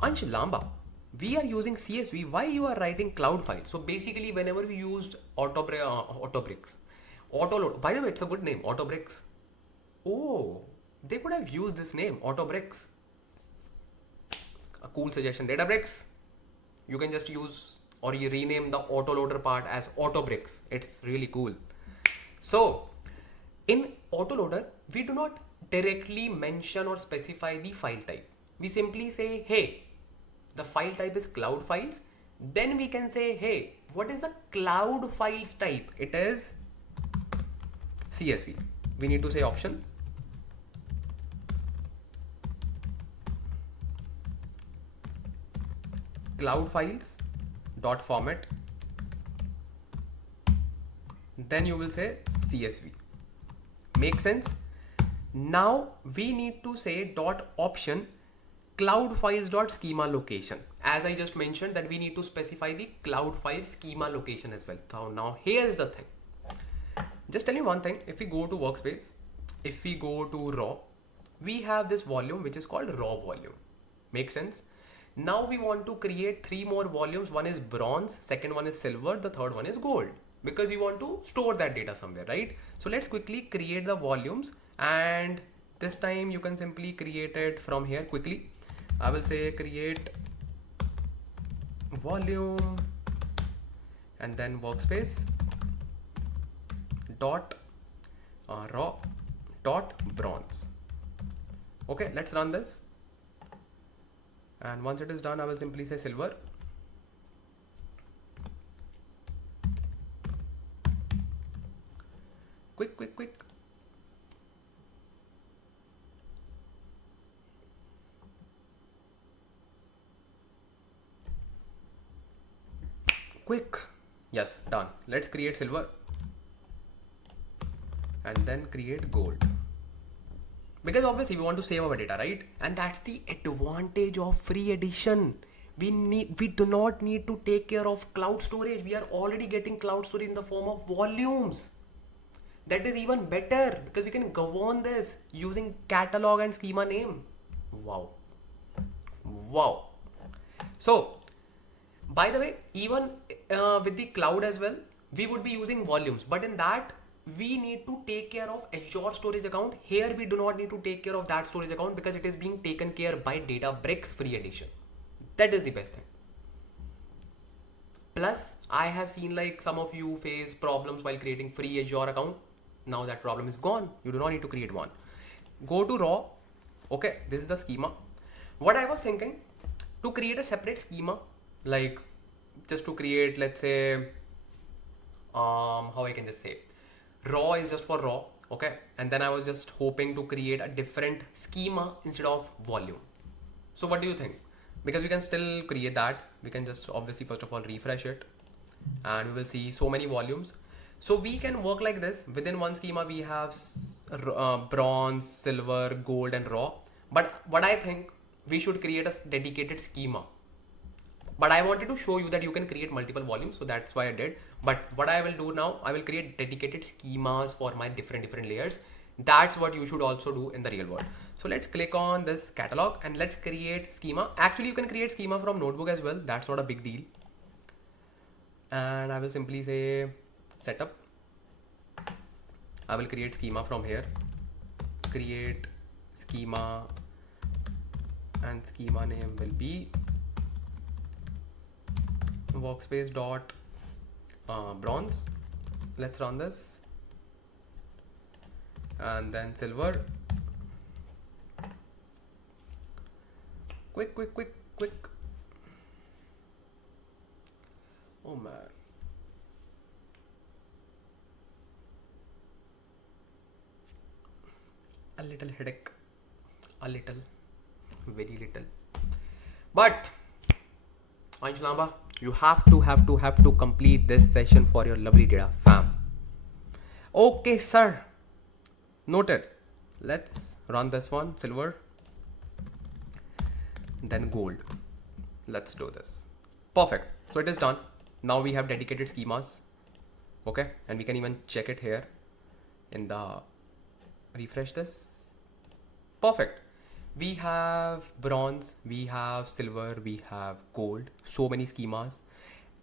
Ansh Lamba, we are using CSV. Why you are writing cloud files? So basically, whenever we used Autobricks, Autoload. By the way, it's a good name, Autobricks. Oh, they could have used this name, Autobricks. A cool suggestion. Databricks, you can just use, or you rename the Autoloader part as Autobricks. It's really cool. So in Autoloader, we do not directly mention or specify the file type. We simply say, hey, the file type is cloud files Then we can say, hey, what is a cloud files type? It is CSV. We need to say option. Cloud files dot format. Then you will say CSV. Make sense? Now we need to say dot option cloud files dot schema location. As I just mentioned that we need to specify the cloud file schema location as well. So now here is the thing. Just tell you one thing. If we go to workspace, if we go to raw, we have this volume which is called raw volume. Make sense? Now we want to create 3 more volumes. One is bronze, second one is silver, the third one is gold, because we want to store that data somewhere, right? So let's quickly create the volumes, and this time you can simply create it from here quickly. I will say create volume and then workspace dot raw dot bronze. Okay, let's run this. And once it is done, I will simply say silver. Quick. Quick. Yes, done. Let's create silver. And then create gold. Because obviously we want to save our data, right? And that's the advantage of free edition. We do not need to take care of cloud storage. We are already getting cloud storage in the form of volumes. That is even better because we can govern this using catalog and schema name. Wow. So, by the way, even with the cloud as well, we would be using volumes, but in that we need to take care of Azure storage account. Here we do not need to take care of that storage account because it is being taken care by Databricks free edition. That is the best thing. Plus, I have seen like some of you face problems while creating free Azure account. Now that problem is gone. You do not need to create one. Go to raw. Okay, this is the schema. What I was thinking, to create a separate schema, like just to create, let's say, how I can just say, raw is just for raw. Okay, and then I was just hoping to create a different schema instead of volume. So what do you think? Because we can still create that. We can just obviously first of all refresh it, and we will see so many volumes. So we can work like this. Within one schema we have bronze, silver, gold and raw. But what I think, we should create a dedicated schema. But I wanted to show you that you can create multiple volumes, so that's why I did. But what I will do now, I will create dedicated schemas for my different layers. That's what you should also do in the real world. So let's click on this catalog and let's create schema. Actually, you can create schema from notebook as well. That's not a big deal. And I will simply say setup. I will create schema from here. Create schema, and schema name will be workspace dot bronze. Let's run this, and then silver. Quick. Oh man. A little headache, very little. But Ansh Lamba, you have to complete this session for your lovely data fam. Okay, sir. Noted. Let's run this one. Silver, then gold. Let's do this. Perfect. So it is done. Now we have dedicated schemas. Okay, and we can even check it here in the refresh this. Perfect. We have bronze, we have silver, we have gold, so many schemas.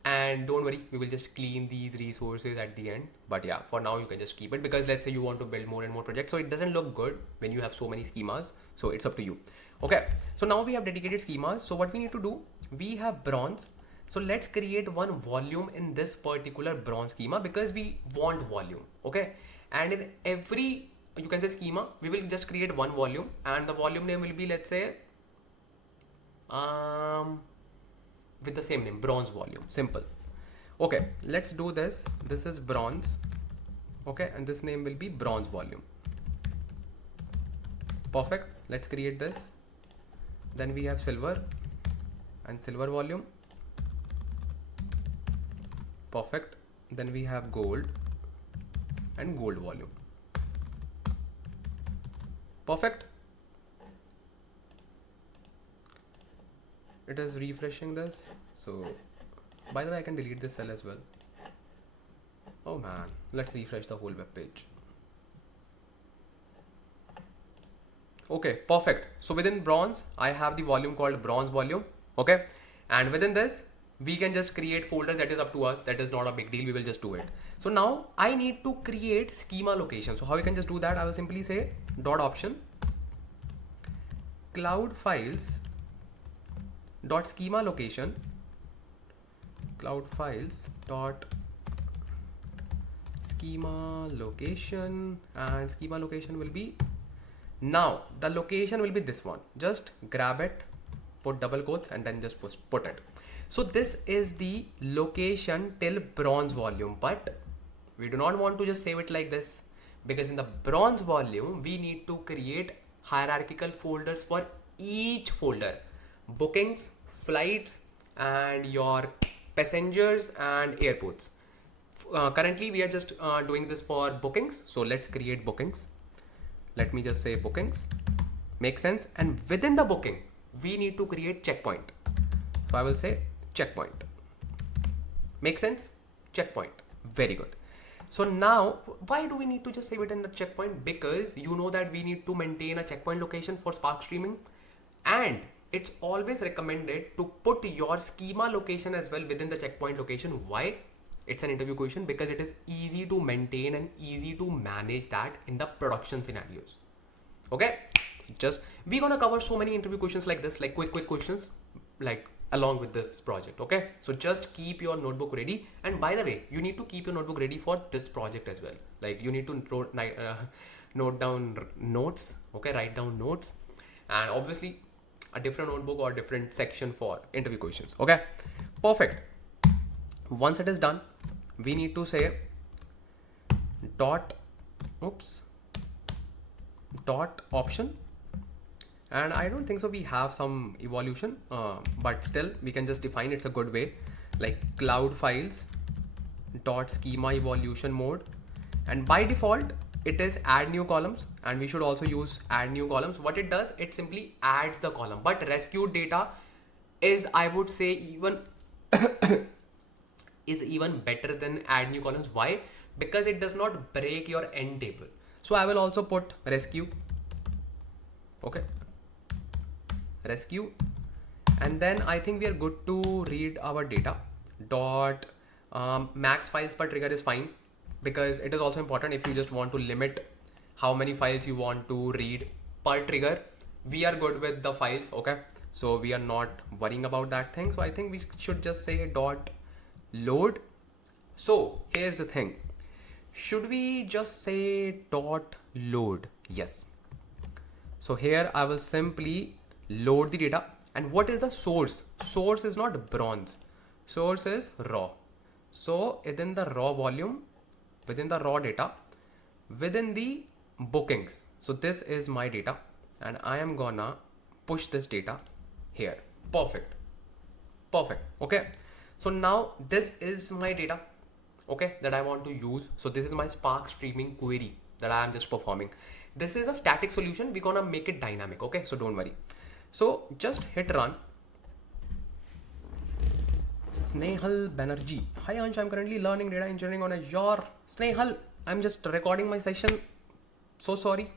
And don't worry, we will just clean these resources at the end. But yeah, for now you can just keep it, because let's say you want to build more and more projects, so it doesn't look good when you have so many schemas. So it's up to you. Okay, so now we have dedicated schemas. So what we need to do, we have bronze. So let's create one volume in this particular bronze schema because we want volume. Okay, and in every, you can say schema, we will just create one volume, and the volume name will be, let's say, with the same name, bronze volume, simple. Okay, let's do this. This is bronze. Okay, and this name will be bronze volume. Perfect. Let's create this. Then we have silver and silver volume. Perfect. Then we have gold and gold volume. Perfect. It is refreshing this. So by the way, I can delete this cell as well. Oh man, let's refresh the whole web page. Okay, perfect. So within bronze, I have the volume called bronze volume. Okay, and within this, we can just create folders. That is up to us. That is not a big deal. We will just do it. So now I need to create schema location. So how we can just do that? I will simply say dot option cloud files dot schema location, cloud files dot schema location, and schema location will be, now the location will be this one. Just grab it, put double quotes, and then just put it. So this is the location till bronze volume, but we do not want to just save it like this, because in the bronze volume we need to create hierarchical folders for each folder: bookings, flights, and your passengers and airports. Currently we are just doing this for bookings, so let's create bookings. Let me just say bookings. Make sense? And within the booking we need to create checkpoint, so I will say checkpoint. Make sense? Checkpoint. Very good. So now why do we need to just save it in the checkpoint? Because you know that we need to maintain a checkpoint location for Spark streaming, and it's always recommended to put your schema location as well within the checkpoint location. Why? It's an interview question, because it is easy to maintain and easy to manage that in the production scenarios. Okay, just we're gonna cover so many interview questions like this, like quick questions, like along with this project. Okay, so just keep your notebook ready. And by the way, you need to keep your notebook ready for this project as well. Like you need to note down notes. Okay, write down notes, and obviously a different notebook or different section for interview questions. Okay, perfect. Once it is done, we need to say dot option, and I don't think so we have some evolution, but still we can just define. It's a good way, like cloud files dot schema evolution mode, and by default it is add new columns, and we should also use add new columns. What it does, it simply adds the column, but rescue data is, I would say, even better than add new columns. Why? Because it does not break your end table. So I will also put rescue. Okay, rescue, and then I think we are good to read our data. Dot max files per trigger is fine, because it is also important if you just want to limit how many files you want to read per trigger. We are good with the files. Okay, so we are not worrying about that thing. So I think we should just say dot load. So here's the thing, should we just say dot load? Yes. So here I will simply load the data. And what is the source? Source is not bronze, source is raw. So within the raw volume, within the raw data, within the bookings, so this is my data, and I am gonna push this data here. Perfect. Okay, so now this is my data, okay, that I want to use. So this is my Spark streaming query that I am just performing. This is a static solution. We're gonna make it dynamic. Okay, so don't worry. So just hit run. Snehal Banerjee. Hi Ansh, I'm currently learning data engineering on Azure. Snehal, I'm just recording my session. So sorry.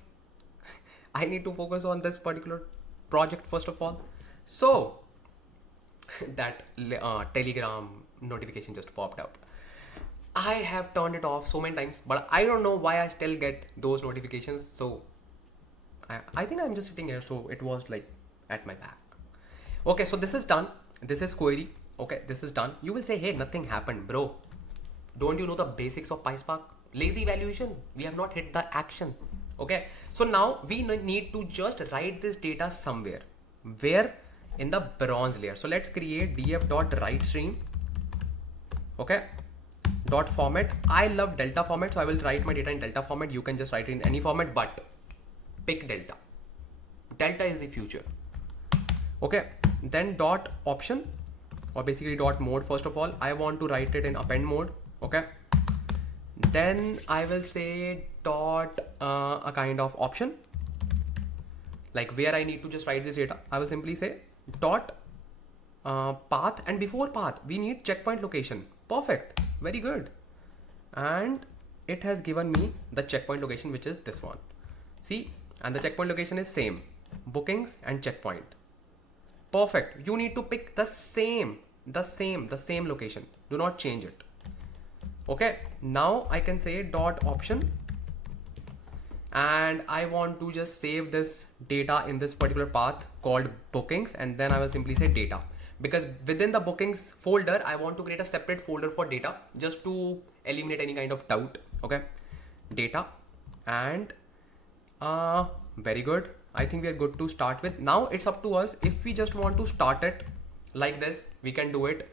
I need to focus on this particular project first of all. So that Telegram notification just popped up. I have turned it off so many times, but I don't know why I still get those notifications. So I think I'm just sitting here, so it was like at my back. Okay, so this is done. This is query. Okay, this is done. You will say, hey, nothing happened, bro. Don't you know the basics of PySpark? Lazy evaluation. We have not hit the action. Okay, so now we need to just write this data somewhere where in the bronze layer. So let's create df.writeStream. Okay, dot format. I love delta format, so I will write my data in delta format. You can just write it in any format, but pick delta. Delta is the future. Okay, then dot option, or basically dot mode. First of all, I want to write it in append mode. Okay, then I will say dot a kind of option, like where I need to just write this data. I will simply say dot path, and before path we need checkpoint location. Perfect, very good. And it has given me the checkpoint location, which is this one. See, and the checkpoint location is same, bookings and checkpoint. Perfect. You need to pick the same location. Do not change it. Okay, now I can say dot option, and I want to just save this data in this particular path called bookings, and then I will simply say data, because within the bookings folder I want to create a separate folder for data, just to eliminate any kind of doubt. Okay, data, and very good. I think we are good to start with. Now it's up to us. If we just want to start it like this, we can do it.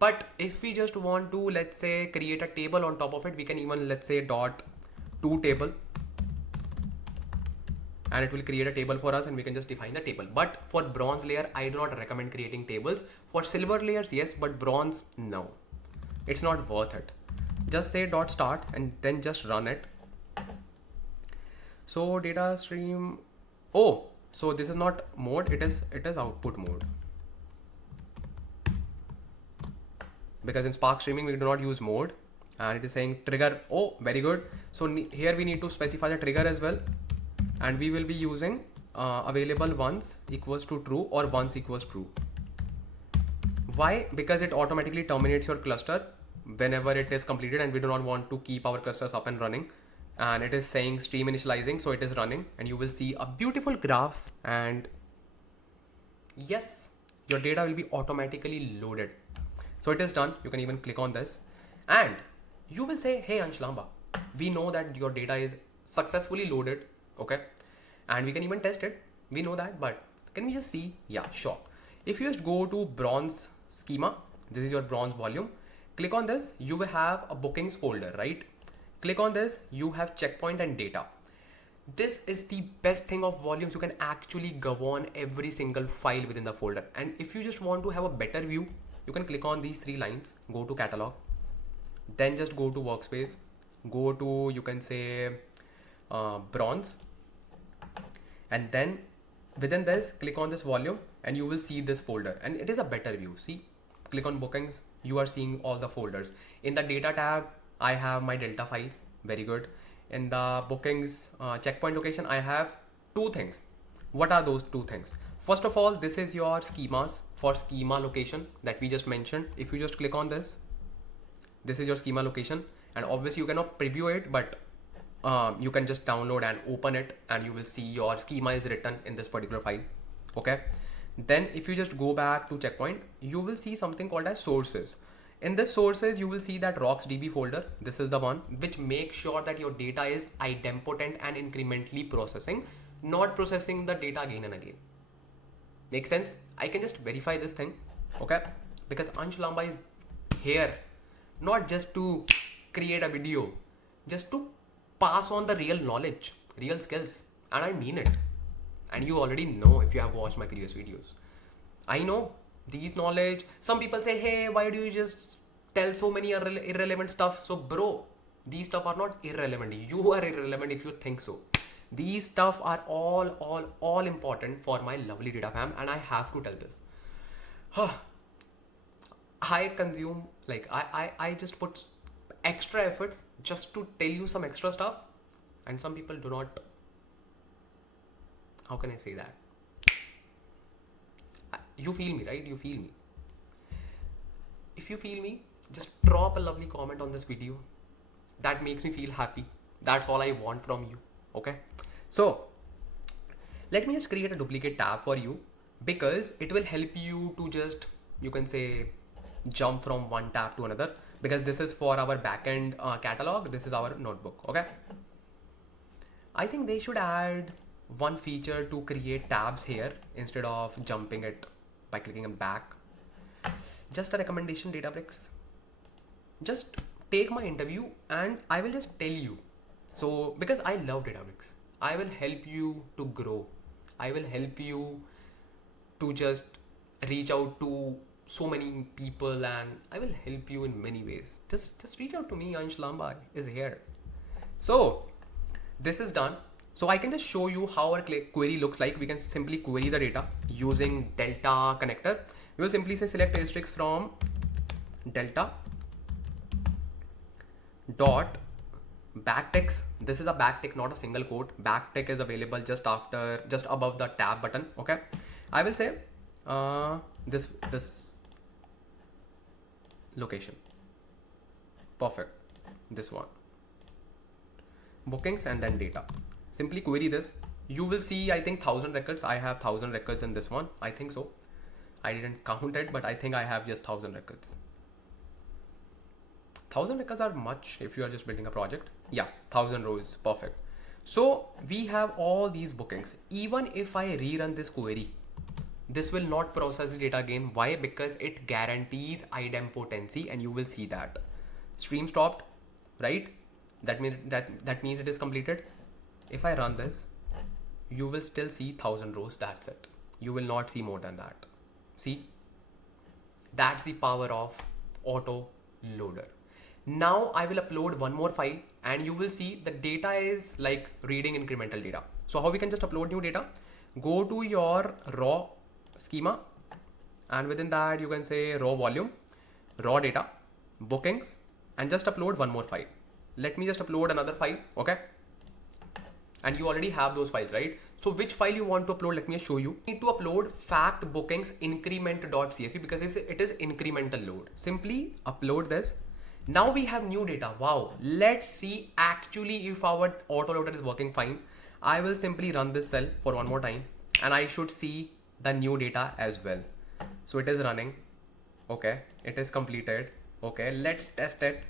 But if we just want to, let's say, create a table on top of it, we can even, let's say, dot to table, and it will create a table for us, and we can just define the table. But for bronze layer, I do not recommend creating tables. For silver layers, yes, but bronze, no, it's not worth it. Just say dot start and then just run it. So data stream, oh, so this is not mode, it is output mode, because in Spark streaming we do not use mode, and it is saying trigger. Oh, very good. So here we need to specify the trigger as well, and we will be using available once equals to true or once equals true. Why? Because it automatically terminates your cluster whenever it is completed, and we do not want to keep our clusters up and running. And it is saying stream initializing, so it is running, and you will see a beautiful graph, and yes, your data will be automatically loaded. So it is done. You can even click on this, and you will say, hey Ansh Lamba, we know that your data is successfully loaded. Okay, and we can even test it. We know that, but can we just see? Yeah, sure. If you just go to bronze schema, this is your bronze volume. Click on this, you will have a bookings folder, right? Click on this, you have checkpoint and data. This is the best thing of volumes. You can actually govern every single file within the folder. And if you just want to have a better view, you can click on these three lines, go to catalog, then just go to workspace, go to, you can say, bronze, and then within this, click on this volume, and you will see this folder, and it is a better view. See, click on bookings, you are seeing all the folders. In the data tab, I have my delta files. Very good. In the bookings checkpoint location, I have two things. What are those two things? First of all, this is your schemas for schema location that we just mentioned. If you just click on this, this is your schema location, and obviously you cannot preview it, but you can just download and open it, and you will see your schema is written in this particular file. Okay, then if you just go back to checkpoint, you will see something called as sources. In this sources, you will see that rocksdb folder. This is the one which makes sure that your data is idempotent and incrementally processing, not processing the data again and again. Make sense? I can just verify this thing. Okay, because Ansh Lamba is here not just to create a video, just to pass on the real knowledge, real skills, and I mean it. And you already know if you have watched my previous videos. I know these knowledge. Some people say, hey, why do you just tell so many irrelevant stuff? So bro, these stuff are not irrelevant. You are irrelevant if you think so. These stuff are all important for my lovely data fam, and I have to tell this. I consume, like, I just put extra efforts just to tell you some extra stuff, and some people do not. How can I say that? You feel me, right? You feel me. If you feel me, just drop a lovely comment on this video. That makes me feel happy. That's all I want from you. Okay, so let me just create a duplicate tab for you, because it will help you to just, you can say, jump from one tab to another, because this is for our backend catalog. This is our notebook. Okay, I think they should add one feature to create tabs here instead of jumping it by clicking back. Just a recommendation, Databricks. Just take my interview and I will just tell you. So, because I love Databricks, I will help you to grow. I will help you to just reach out to so many people, and I will help you in many ways. Just reach out to me. Ansh Lamba is here. So this is done. So I can just show you how our query looks like. We can simply query the data using delta connector. We will simply say select asterisk from delta dot backticks. This is a backtick, not a single quote. Backtick is available just above the tab button. Okay, I will say this location. Perfect. This one. Bookings and then data. Simply query this. You will see, I think 1000 records. I have 1000 records in this one. I think so. I didn't count it, but I think I have just 1000 records. 1000 records are much if you are just building a project. Yeah, 1000 rows. Perfect. So we have all these bookings. Even if I rerun this query, this will not process the data again. Why? Because it guarantees idempotency, and you will see that stream stopped, right? That means it is completed. If I run this, you will still see 1000 rows. That's it. You will not see more than that. See, that's the power of Autoloader. Now I will upload one more file, and you will see the data is like reading incremental data. So how we can just upload new data? Go to your raw schema, and within that you can say raw volume, raw data, bookings, and just upload one more file. Let me just upload another file. Okay, and you already have those files, right? So which file you want to upload? Let me show you. You need to upload fact bookings increment.csv because it is incremental load. Simply upload this. Now we have new data. Wow. Let's see actually if our autoloader is working fine. I will simply run this cell for one more time, and I should see the new data as well. So it is running. Okay, it is completed. Okay, let's test it.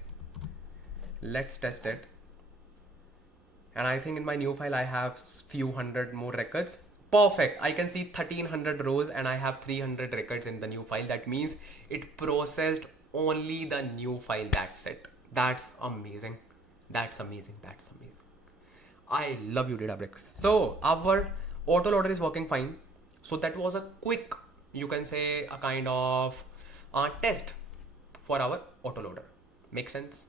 And I think in my new file I have few hundred more records. Perfect. I can see 1300 rows and I have 300 records in the new file. That means it processed only the new file. That's it. That's amazing. That's amazing. I love you, Databricks. So our autoloader is working fine. So that was a quick, you can say, a kind of test for our autoloader. Make sense?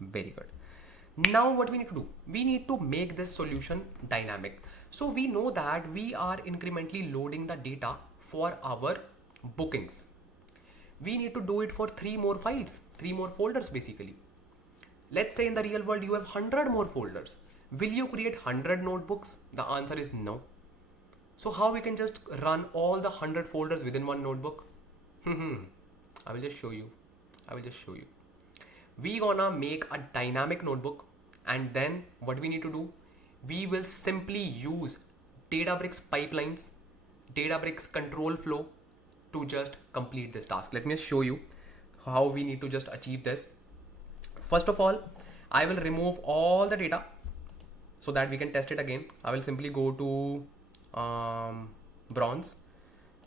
Very good. Now what we need to do? We need to make this solution dynamic. So we know that we are incrementally loading the data for our bookings. We need to do it for 3 more files, 3 more folders basically. Let's say in the real world you have 100 more folders. Will you create 100 notebooks? The answer is no. So how we can just run all the 100 folders within one notebook? I will just show you. We gonna make a dynamic notebook, and then what we need to do? We will simply use Databricks pipelines, Databricks control flow to just complete this task. Let me show you how we need to just achieve this. First of all, I will remove all the data so that we can test it again. I will simply go to bronze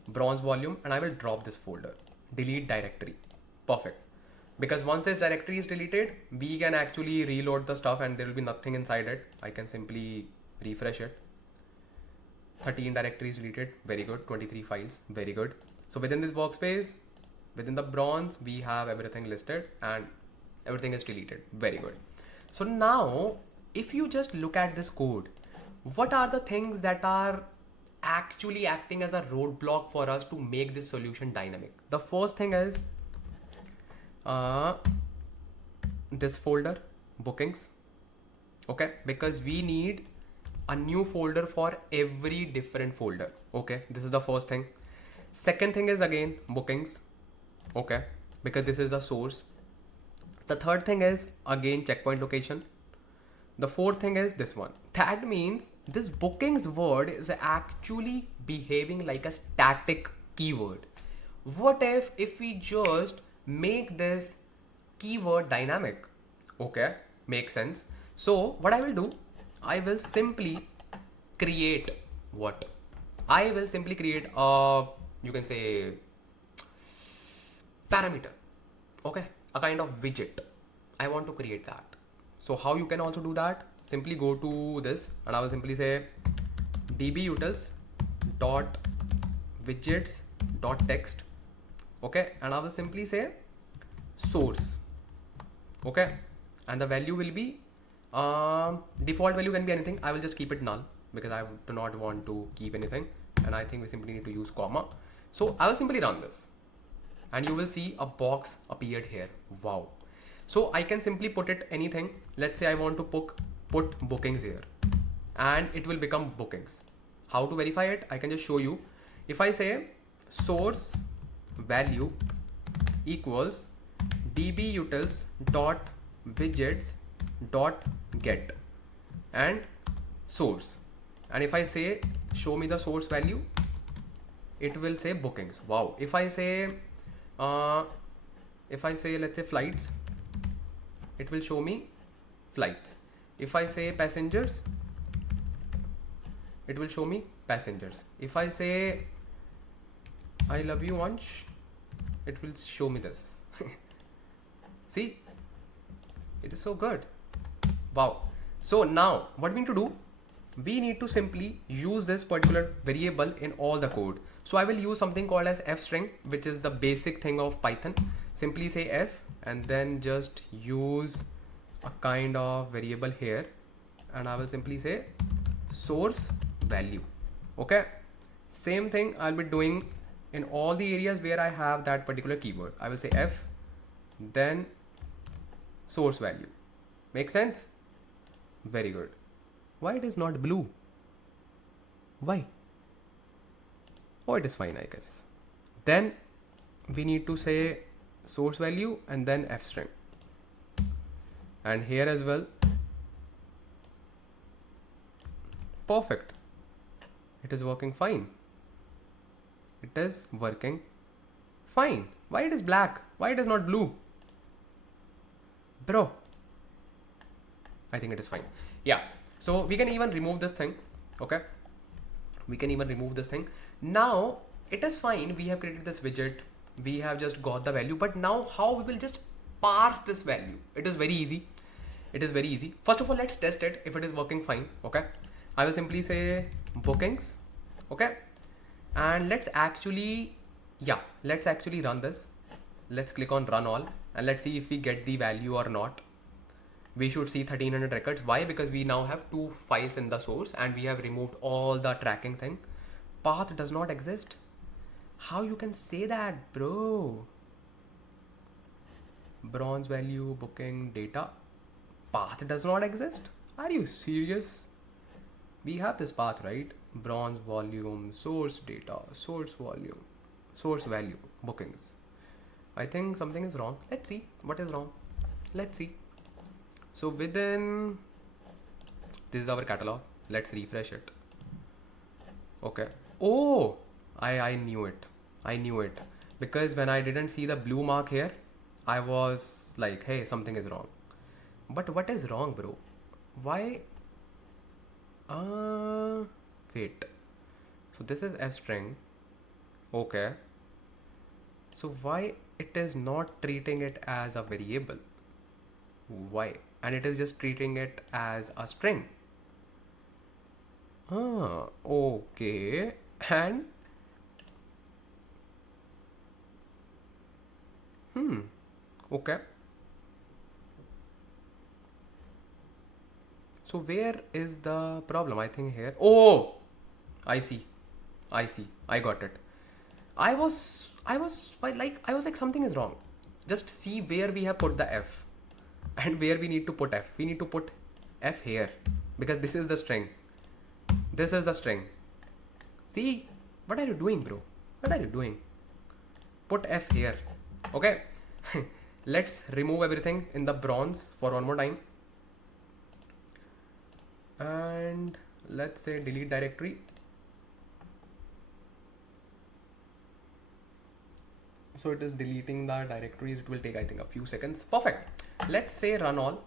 volume, and I will drop this folder, delete directory. Perfect. Because once this directory is deleted, we can actually reload the stuff and there will be nothing inside it. I can simply refresh it. 13 directories deleted. Very good. 23 files. Very good. So within this workspace, within the bronze, we have everything listed and everything is deleted. Very good. So now, if you just look at this code, what are the things that are actually acting as a roadblock for us to make this solution dynamic? The first thing is this folder, bookings. Okay, because we need a new folder for every different folder. Okay, this is the first thing. Second thing is again bookings. Okay, because this is the source. The third thing is again checkpoint location. The fourth thing is this one. That means this bookings word is actually behaving like a static keyword. What if we just make this keyword dynamic? Okay, makes sense. So what I will do, I will simply create what? I will simply create a, you can say, parameter, okay, a kind of widget. I want to create that. So how you can also do that? Simply go to this and I will simply say dbutils dot widgets dot text, okay, and I will simply say source, okay, and the value will be default value can be anything. I will just keep it null because I do not want to keep anything, and I think we simply need to use comma. So I will simply run this and you will see a box appeared here. Wow. So I can simply put it anything. Let's say I want to put bookings here and it will become bookings. How to verify it? I can just show you. If I say source value equals dbutils dot widgets dot get and source, and if I say show me the source value, it will say bookings. Wow. If I say let's say flights, it will show me flights. If I say passengers, it will show me passengers. If I say I love you Ansh, it will show me this. See, it is so good. Wow. So now what we need to do, we need to simply use this particular variable in all the code. So I will use something called as f string, which is the basic thing of Python. Simply say f and then just use a kind of variable here, and I will simply say source value. Okay, same thing I'll be doing in all the areas where I have that particular keyword. I will say f then source value. Make sense? Very good. Why it is not blue? Why? Oh, it is fine, I guess. Then we need to say source value and then f string, and here as well. Perfect. It is working fine. It is working fine. Why it is black? Why it is not blue? Bro, I think it is fine. Yeah. So we can even remove this thing. Okay. We can even remove this thing. Now it is fine. We have created this widget. We have just got the value, but now how we will just parse this value? It is very easy. It is very easy. First of all, let's test it if it is working fine. Okay. I will simply say bookings. Okay. And let's actually run this. Let's click on run all and let's see if we get the value or not. We should see 1300 records. Why? Because we now have 2 files in the source and we have removed all the tracking thing. Path does not exist. How you can say that, bro? Bronze value, booking, data. Path does not exist. Are you serious? We have this path, right? Bronze volume, source data, source volume, source value, bookings. I think something is wrong. Let's see what is wrong. Let's see. So within, this is our catalog. Let's refresh it. Okay. Oh, I knew it. I knew it. Because when I didn't see the blue mark here, I was like, hey, something is wrong. But what is wrong, bro? Why? Wait. So this is f string. Okay. So why it is not treating it as a variable? Why? And it is just treating it as a string. Okay. And okay. So where is the problem? I think here. Oh, I see. I got it. I was like something is wrong. Just see where we have put the f and where we need to put f. We need to put f here because this is the string. This is the string. See, what are you doing, bro? What are you doing? Put f here. Okay. Let's remove everything in the bronze for one more time. And let's say delete directory. So it is deleting the directories. It will take, I think, a few seconds. Perfect. Let's say run all.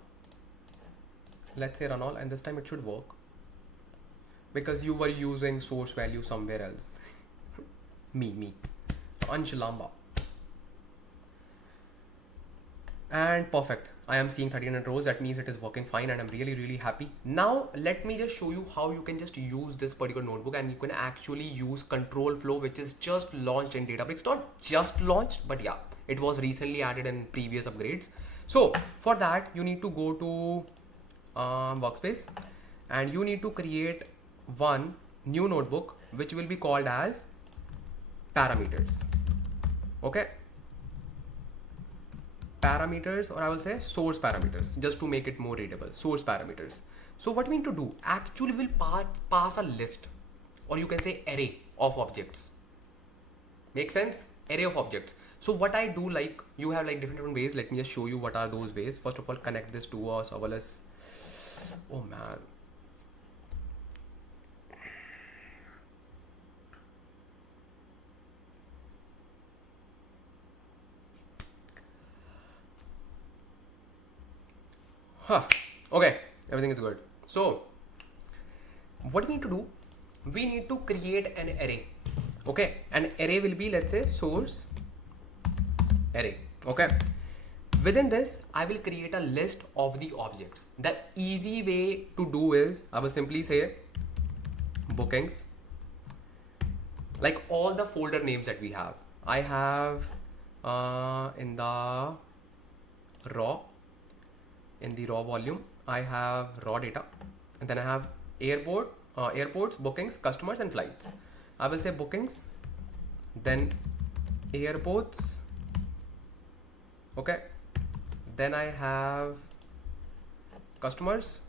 Let's say run all, and this time it should work. because you were using source value somewhere else. me. Ansh Lamba. And perfect. I am seeing 39 rows. That means it is working fine and I'm really happy. Now let me just show you how you can just use this particular notebook and you can actually use control flow, which is just launched in Databricks. Not just launched, but yeah, it was recently added in previous upgrades. So for that, you need to go to workspace and you need to create one new notebook, which will be called as parameters. Okay. Parameters, or I will say source parameters, just to make it more readable. Source parameters. So what we need to do, actually will pass a list, or you can say array of objects. Make sense? Array of objects. So what I do, like, you have like different ways. Let me just show you what are those ways. First of all, connect this to a serverless. Oh man. Okay, everything is good. So what we need to do, we need to create an array. Okay, an array will be, let's say, source array. Okay, within this I will create a list of the objects. The easy way to do is I will simply say bookings, like all the folder names that we have. I have in the raw volume, I have raw data, and then I have airports, bookings, customers, and flights. I will say bookings, then airports. Okay, then I have customers,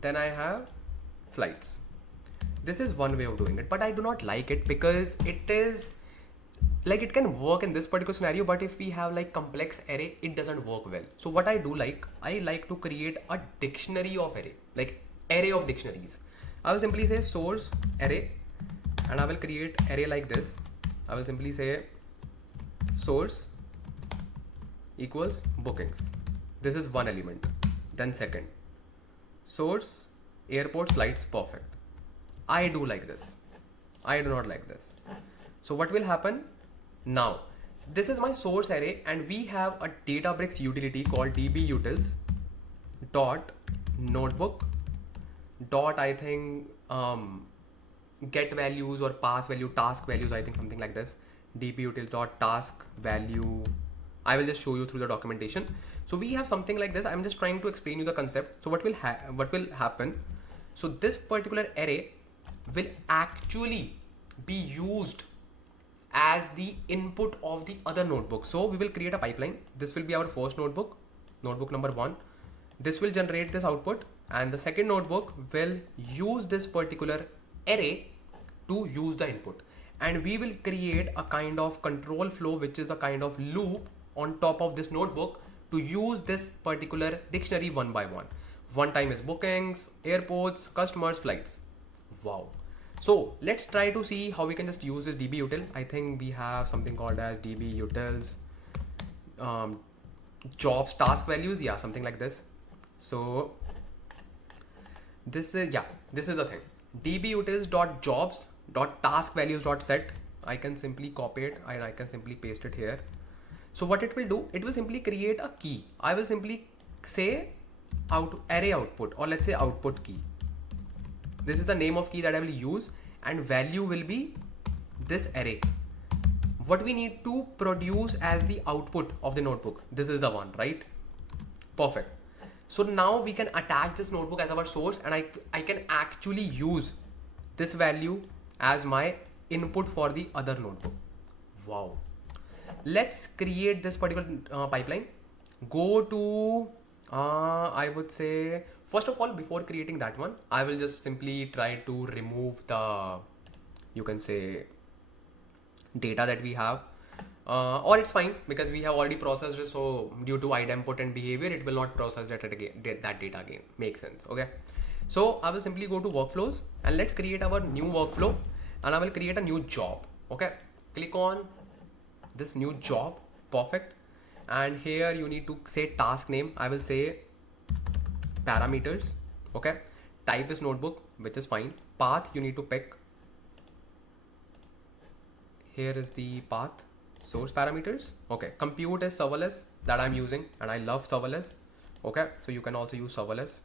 then I have flights. This is one way of doing it, but I do not like it because it is like, it can work in this particular scenario, but if we have like complex array, it doesn't work well. So what I do, like, I like to create a dictionary of array, like array of dictionaries. I will simply say source array, and I will create array like this. I will simply say source equals bookings. This is one element. Then second, source airport flights. Perfect. I do like this. I do not like this. So what will happen? Now, this is my source array, and we have a Databricks utility called dbutils dot notebook dot, I think, get values or pass value, task values, I think something like this. dbutils dot task value. I will just show you through the documentation. So we have something like this. I'm just trying to explain you the concept. So what will happen? So this particular array will actually be used as the input of the other notebook. So we will create a pipeline. This will be our first notebook number 1. This will generate this output, and the second notebook will use this particular array to use the input, and we will create a kind of control flow, which is a kind of loop on top of this notebook to use this particular dictionary one by one. One time is bookings, airports, customers, flights. Wow. So let's try to see how we can just use this dbutil. I think we have something called as dbutils jobs task values. Yeah, something like this. So this is the thing. dbutils.jobs.taskvalues.set. I can simply copy it and I can simply paste it here. So what it will do, it will simply create a key. I will simply say array output, or let's say output key. This is the name of key that I will use, and value will be this array. What we need to produce as the output of the notebook, this is the one, right? Perfect. So now we can attach this notebook as our source, and I can actually use this value as my input for the other notebook. Wow. Let's create this particular pipeline. Go to I would say, first of all, before creating that one, I will just simply try to remove the, you can say, data that we have, or it's fine because we have already processed it. So due to idempot and behavior, it will not process that data again. Makes sense. Okay. So I will simply go to workflows, and let's create our new workflow, and I will create a new job. Okay. Click on this new job. Perfect. And here you need to say task name. I will say parameters. Okay, type is notebook, which is fine. Path you need to pick. Here is the path. Source parameters. Okay, compute is serverless that I'm using, and I love serverless. Okay, so you can also use serverless.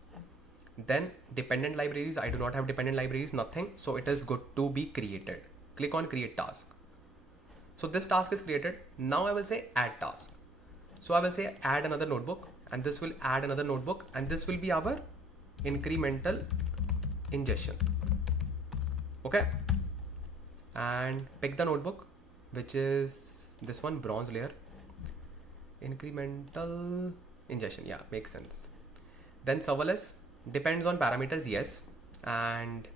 Then dependent libraries, I do not have dependent libraries, nothing. So it is good to be created. Click on create task. So this task is created. Now I will say add task. So I will say add another notebook, and this will add another notebook, and this will be our incremental ingestion. Okay, and pick the notebook, which is this one, bronze layer. Incremental ingestion, yeah, makes sense. Then serverless depends on parameters, yes. And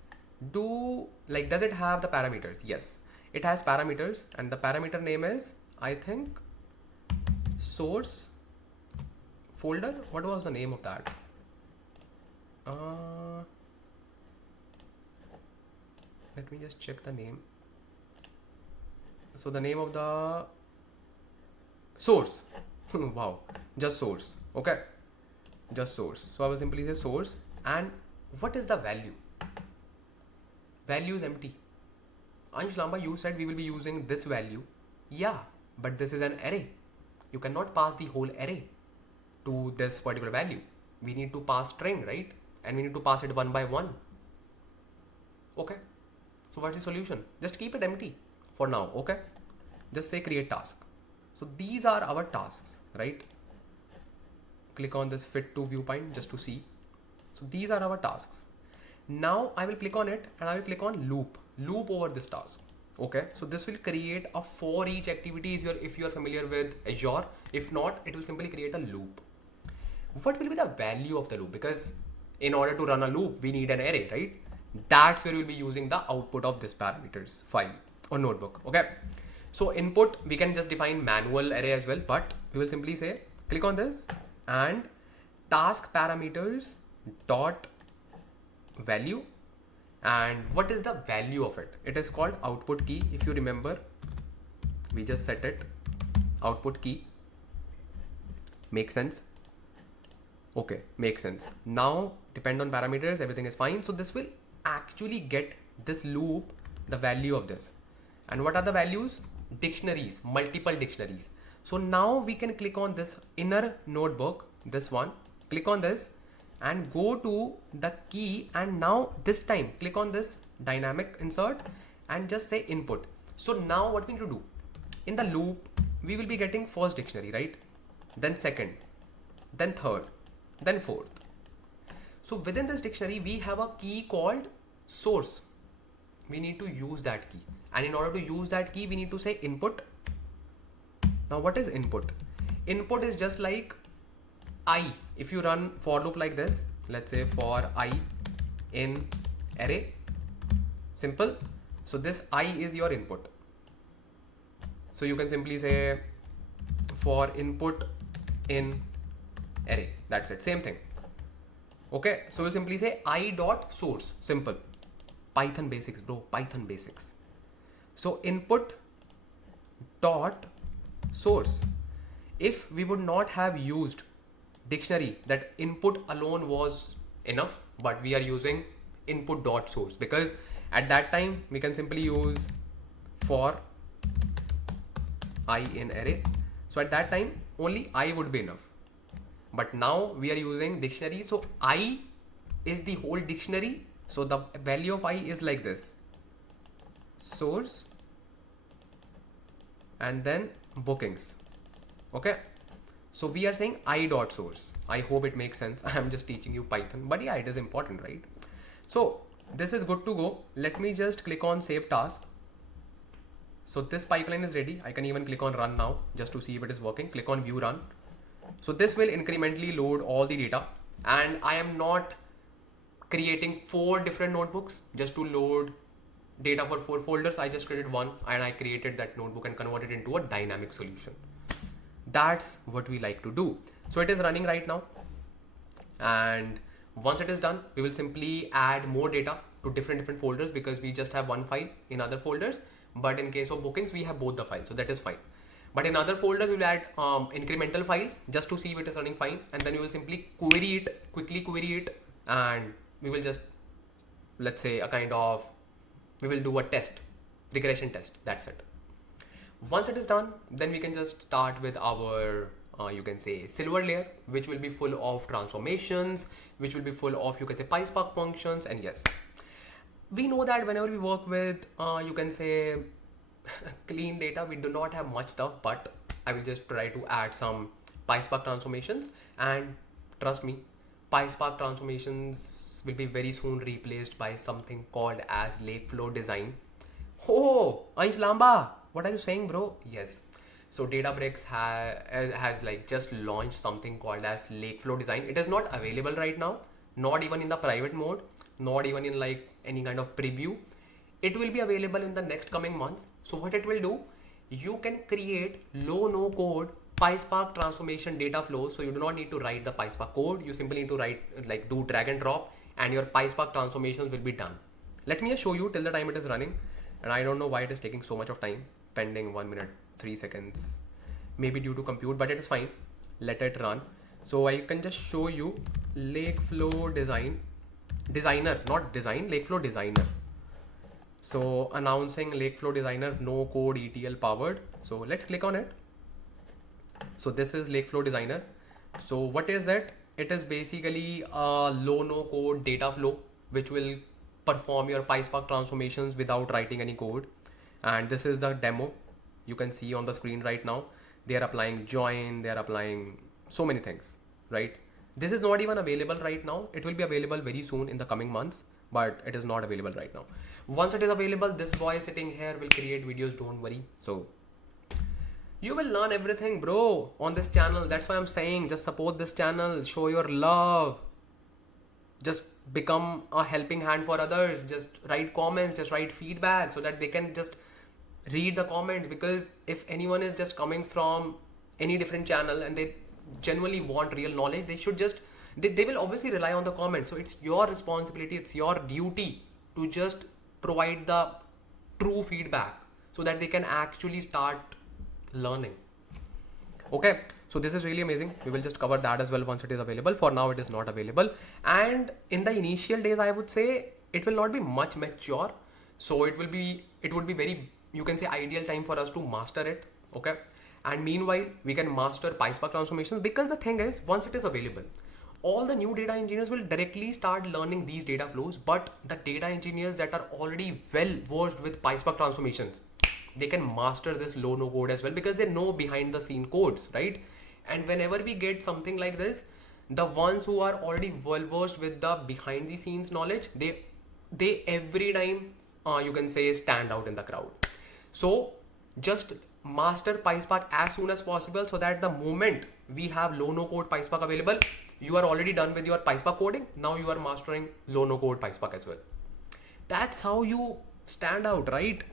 does it have the parameters? Yes, it has parameters, and the parameter name is, I think, source folder. What was the name of that? Let me just check the name. So the name of the source. Wow, just source. Okay, just source. So I will simply say source. And what is the value? Value is empty. Ansh, Lamba, you said we will be using this value. Yeah, but this is an array. You cannot pass the whole array to this particular value. We need to pass string, right? And we need to pass it one by one. Okay, so what's the solution? Just keep it empty for now. Okay, just say create task. So these are our tasks, right? Click on this fit to viewpoint just to see. So these are our tasks. Now I will click on it, and I will click on loop over this task. Okay, so this will create a for each activity if you are familiar with Azure. If not, it will simply create a loop. What will be the value of the loop? Because in order to run a loop, we need an array, right? That's where we'll be using the output of this parameters file or notebook. Okay, so input, we can just define manual array as well, but we will simply say click on this and task parameters dot value. And what is the value of it? It is called output key. If you remember, we just set it output key. Make sense? Okay, makes sense. Now depend on parameters, everything is fine. So this will actually get this loop the value of this. And what are the values? Dictionaries, multiple dictionaries. So now we can click on this inner notebook, this one, click on this and go to the key, and now this time click on this dynamic insert and just say input. So now what we need to do, in the loop we will be getting first dictionary, right? Then second, then third, then fourth. So within this dictionary we have a key called source. We need to use that key, and in order to use that key we need to say input. Now what is input? Input is just like I. If you run for loop like this, let's say for I in array, simple. So this I is your input. So you can simply say for input in array. That's it. Same thing. Okay. So we'll simply say I dot source. Simple. Python basics, bro. Python basics. So input dot source. If we would not have used dictionary, that input alone was enough, but we are using input dot source because at that time we can simply use for I in array. So at that time only I would be enough, but now we are using dictionary. So I is the whole dictionary. So the value of I is like this, source and then bookings. Okay, so we are saying I dot source. I hope it makes sense. I'm just teaching you Python, but yeah, it is important, right? So this is good to go. Let me just click on save task. So this pipeline is ready. I can even click on run now just to see if it is working. Click on view run. So this will incrementally load all the data, and I am not creating 4 different notebooks just to load data for 4 folders. I just created one, and I created that notebook and converted it into a dynamic solution. That's what we like to do. So it is running right now, and once it is done, we will simply add more data to different folders because we just have one file in other folders. But in case of bookings, we have both the files, so that is fine. But in other folders, we will add incremental files just to see if it is running fine, and then we will simply query it, quickly query it, and we will just, let's say, we will do a test, regression test. That's it. Once it is done, then we can just start with our, you can say, silver layer, which will be full of transformations, which will be full of, you can say, PySpark functions. And yes, we know that whenever we work with, you can say, clean data, we do not have much stuff, but I will just try to add some PySpark transformations. And trust me, PySpark transformations will be very soon replaced by something called as Lakeflow design. Oh, Ansh Lamba, what are you saying, bro? Yes. So Databricks has like just launched something called as Lakeflow design. It is not available right now, not even in the private mode, not even in like any kind of preview. It will be available in the next coming months. So what it will do, you can create low no code PySpark transformation data flows. So you do not need to write the PySpark code. You simply need to write, like, do drag and drop, and your PySpark transformations will be done. Let me just show you till the time it is running. And I don't know why it is taking so much of time, pending 1 minute 3 seconds, maybe due to compute, but it is fine. Let it run. So I can just show you Lakeflow designer, not design, Lakeflow designer. So announcing Lakeflow designer, no code ETL powered. So let's click on it. So this is Lakeflow designer. So what is it? It is basically a low no code data flow, which will perform your PySpark transformations without writing any code. And this is the demo. You can see on the screen right now. They are applying join, they are applying so many things, right? This is not even available right now. It will be available very soon in the coming months, but it is not available right now. Once it is available, this boy sitting here will create videos, don't worry. So you will learn everything, bro, on this channel. That's why I'm saying, just support this channel, show your love, just become a helping hand for others. Just write comments, just write feedback, so that they can just read the comments. Because if anyone is just coming from any different channel and they genuinely want real knowledge, they should just, they will obviously rely on the comments. So it's your responsibility, it's your duty to just provide the true feedback, so that they can actually start learning. Okay, so this is really amazing. We will just cover that as well once it is available. For now, it is not available. And in the initial days, I would say it will not be much mature. So it would be very, you can say, ideal time for us to master it. Okay. And meanwhile, we can master PySpark transformations, because the thing is, once it is available, all the new data engineers will directly start learning these data flows. But the data engineers that are already well versed with PySpark transformations, they can master this low no code as well, because they know behind the scene codes, right? And whenever we get something like this, the ones who are already well versed with the behind the scenes knowledge, they every time, you can say, stand out in the crowd. So just master PySpark as soon as possible, so that the moment we have low no code PySpark available, you are already done with your PySpark coding. Now you are mastering low no code PySpark as well. That's how you stand out, right?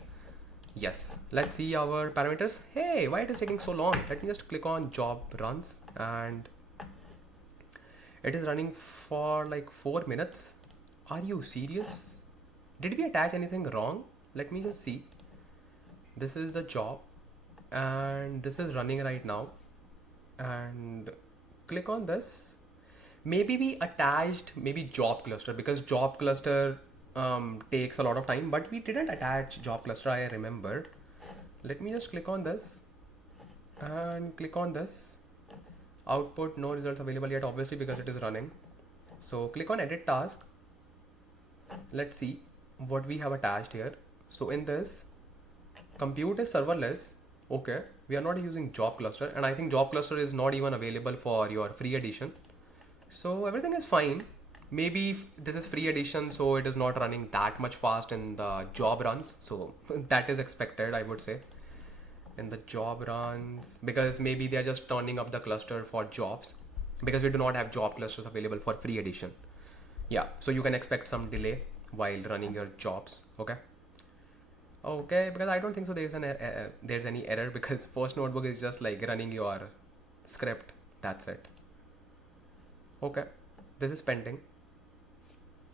Yes, let's see our parameters. Hey, why it is taking so long? Let me just click on job runs, and it is running for like 4 minutes. Are you serious? Did we attach anything wrong? Let me just see. This is the job, and this is running right now. And click on this. Maybe we attached job cluster, because job cluster takes a lot of time, but we didn't attach job cluster, I remember. Let me just click on this and click on this. Output, no results available yet, obviously, because it is running. So click on edit task. Let's see what we have attached here. So in this, compute is serverless. Okay, we are not using job cluster, and I think job cluster is not even available for your free edition. So everything is fine. Maybe this is free edition, so it is not running that much fast in the job runs. So that is expected, I would say, in the job runs, because maybe they are just turning up the cluster for jobs, because we do not have job clusters available for free edition. Yeah, so you can expect some delay while running your jobs. Okay, because I don't think so there's any error, because first notebook is just like running your script. That's it. Okay, this is pending.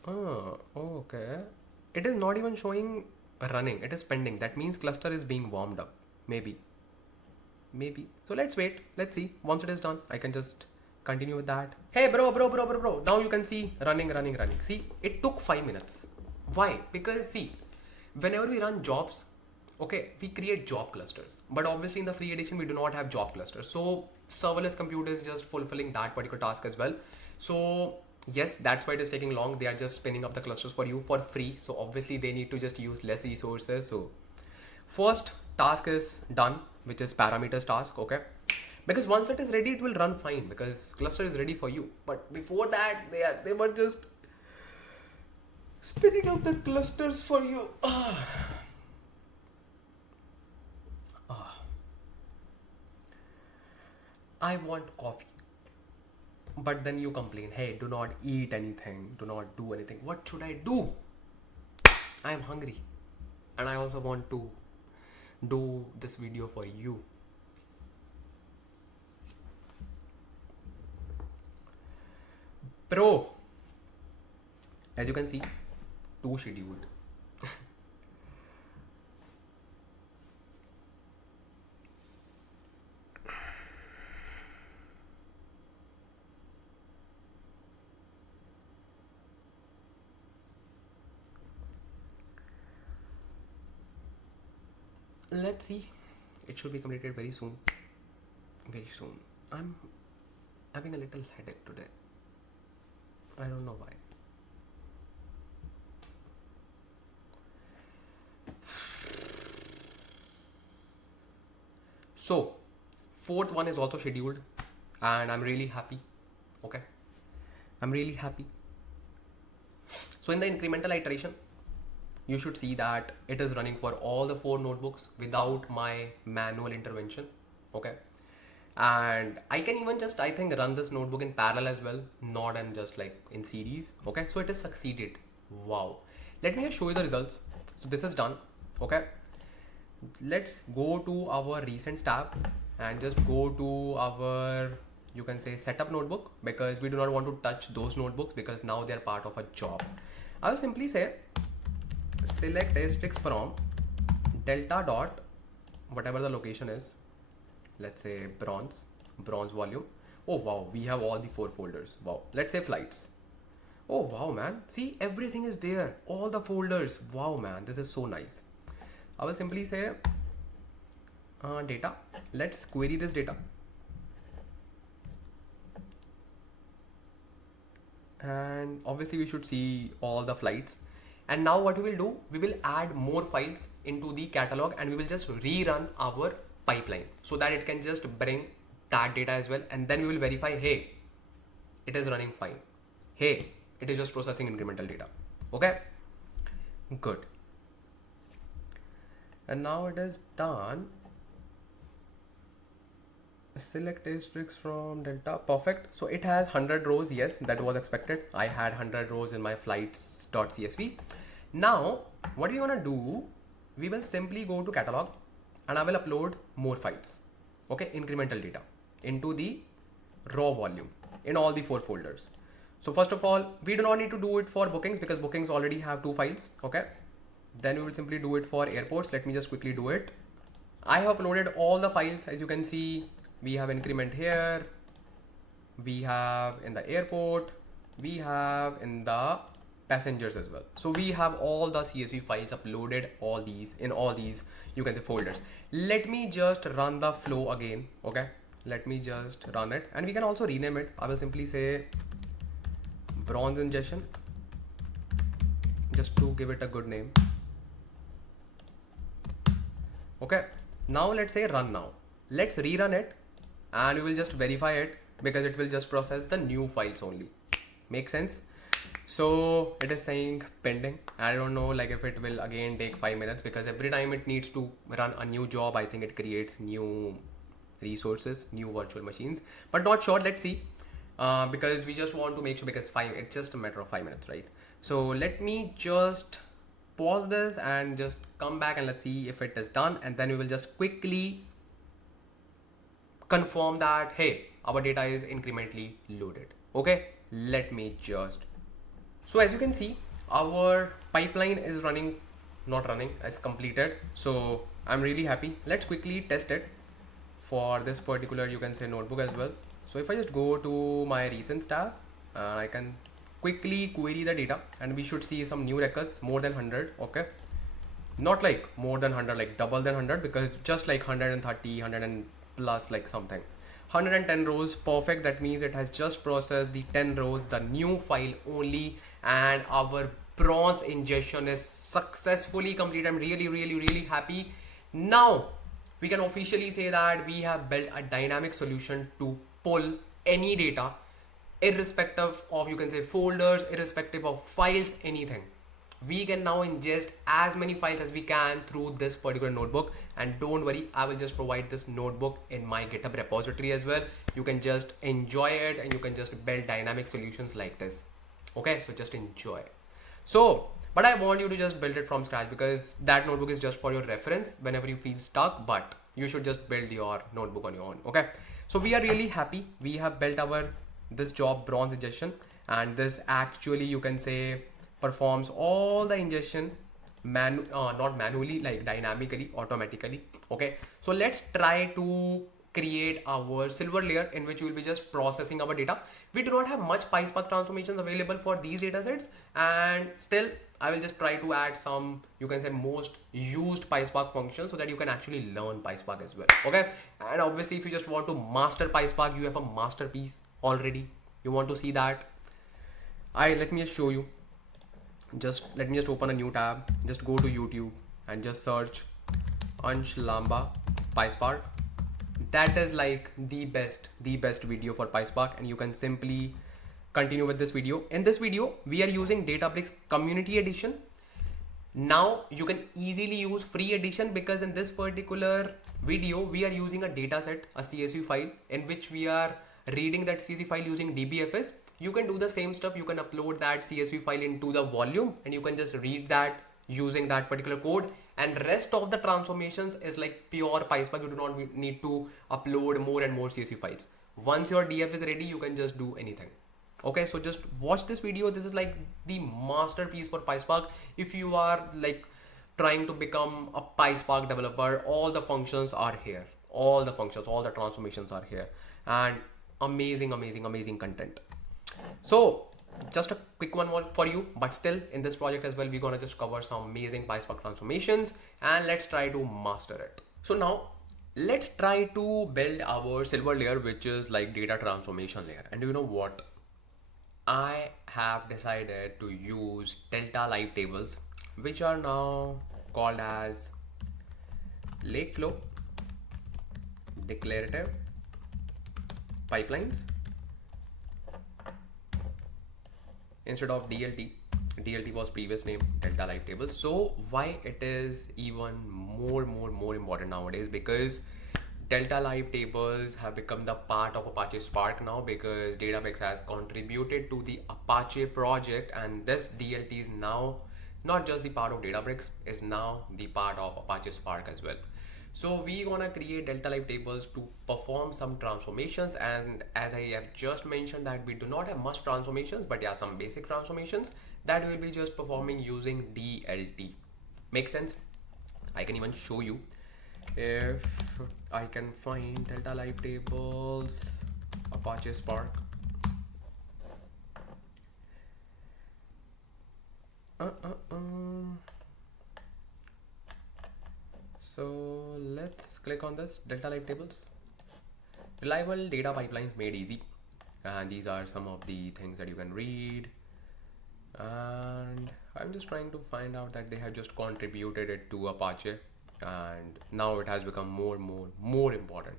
Oh, okay. It is not even showing running. It is pending. That means cluster is being warmed up. Maybe. So let's wait. Let's see. Once it is done, I can just Continue with that. Hey bro. Now you can see running. See, it took 5 minutes. Why? Because see, whenever we run jobs, okay, we create job clusters. But obviously in the free edition, we do not have job clusters. So serverless compute is just fulfilling that particular task as well. So yes, that's why it is taking long. They are just spinning up the clusters for you for free. So obviously they need to just use less resources. So first task is done, which is parameters task, okay? Because once it is ready, it will run fine because cluster is ready for you. But before that, they were just spinning up the clusters for you. I want coffee. But then you complain, hey, do not eat anything, do not do anything. What should I do? I am hungry. And I also want to do this video for you. Bro, as you can see, too scheduled. Let's see. It should be completed very soon. Very soon. I'm having a little headache today. I don't know why. So, fourth one is also scheduled and I'm really happy. Okay. I'm really happy. So in the incremental iteration, you should see that it is running for all the 4 notebooks without my manual intervention. Okay. And I can even just, I think, run this notebook in parallel as well, not in just like in series. Okay. So it has succeeded. Wow. Let me just show you the results. So this is done. Okay. Let's go to our recent tab and just go to our, you can say, setup notebook, because we do not want to touch those notebooks because now they are part of a job. I will simply say select asterisk from delta dot whatever the location is. Let's say bronze volume. Oh wow, we have all the 4 folders. Wow. Let's say flights. Oh wow, man. See, everything is there. All the folders. Wow, man. This is so nice. I will simply say data. Let's query this data. And obviously we should see all the flights. And now what we will do, we will add more files into the catalog and we will just rerun our pipeline so that it can just bring that data as well. And then we will verify, hey, it is running fine. Hey, it is just processing incremental data. Okay, good. And now it is done. Select asterisk from delta. Perfect. So it has 100 rows. Yes, that was expected. I had 100 rows in my flights.csv. Now what we want to do, we will simply go to catalog and I will upload more files. Okay, incremental data into the raw volume in all the 4 folders. So first of all, we do not need to do it for bookings because bookings already have 2 files. Okay, then we will simply do it for airports. Let me just quickly do it. I have uploaded all the files. As you can see, we have increment here, we have in the airport, we have in the passengers as well. So we have all the CSV files uploaded, all these in all these, you can say, folders. Let me just run the flow again. Okay, let me just run it and we can also rename it. I will simply say bronze ingestion, just to give it a good name. Okay, now let's say run now. Let's rerun it and we will just verify it because it will just process the new files only. Make sense? So it is saying pending. I don't know like if it will again take 5 minutes because every time it needs to run a new job, I think it creates new resources, new virtual machines, but not sure. Let's see, because we just want to make sure, because it's just a matter of 5 minutes, right? So let me just pause this and just come back and let's see if it is done, and then we will just quickly confirm that, hey, our data is incrementally loaded. Okay, let me just, so as you can see, our pipeline is running, not running, as completed. So I'm really happy. Let's quickly test it for this particular, you can say, notebook as well. So if I just go to my recents tab, I can quickly query the data and we should see some new records more than 100. Okay, not like more than 100, like double than 100, because it's just like 130, 100 and plus like something. 110 rows, perfect. That means it has just processed the 10 rows, the new file only, and our bronze ingestion is successfully complete. I'm really happy. Now we can officially say that we have built a dynamic solution to pull any data, irrespective of, you can say, folders, irrespective of files, anything. We can now ingest as many files as we can through this particular notebook. And don't worry, I will just provide this notebook in my GitHub repository as well. You can just enjoy it and you can just build dynamic solutions like this. Okay, so just enjoy. So, but I want you to just build it from scratch, because that notebook is just for your reference whenever you feel stuck, but you should just build your notebook on your own. Okay, so we are really happy. We have built our this job bronze ingestion, and this actually, you can say, performs all the ingestion not manually, like dynamically, automatically. Okay, so let's try to create our silver layer in which we will be just processing our data. We do not have much PySpark transformations available for these data sets, and still I will just try to add some, you can say, most used PySpark functions so that you can actually learn PySpark as well. Okay, and obviously if you just want to master PySpark, you have a masterpiece already. You want to see that? Let me just show you. Let me just open a new tab. Just go to YouTube and just search Ansh Lamba PySpark. That is like the best video for PySpark, and you can simply continue with this video. In this video, we are using Databricks Community Edition. Now you can easily use free edition, because in this particular video we are using a data set, a CSV file, in which we are reading that CSV file using DBFS. You can do the same stuff. You can upload that CSV file into the volume and you can just read that using that particular code, and rest of the transformations is like pure PySpark. You do not need to upload more and more CSV files. Once your DF is ready, you can just do anything. Okay, so just watch this video. This is like the masterpiece for PySpark. If you are like trying to become a PySpark developer, all the functions are here. All the functions, all the transformations are here, and amazing content. So just a quick one for you, but still in this project as well, we're gonna just cover some amazing PySpark transformations, and let's try to master it. So now let's try to build our silver layer, which is like data transformation layer. And you know what? I have decided to use Delta Live tables, which are now called as Lakeflow Declarative pipelines instead of DLT. DLT was previous name, Delta Live tables. So why it is even more important nowadays? Because Delta Live tables have become the part of Apache Spark now, because Databricks has contributed to the Apache project, and this DLT is now not just the part of Databricks, is now the part of Apache Spark as well. So we gonna create Delta Live tables to perform some transformations, and as I have just mentioned that we do not have much transformations, but yeah, some basic transformations that we'll be just performing using DLT. Make sense? I can even show you if I can find Delta Live tables, Apache Spark. So let's click on this Delta Live tables. Reliable data pipelines made easy, and these are some of the things that you can read. And I'm just trying to find out that they have just contributed it to Apache, and now it has become more important.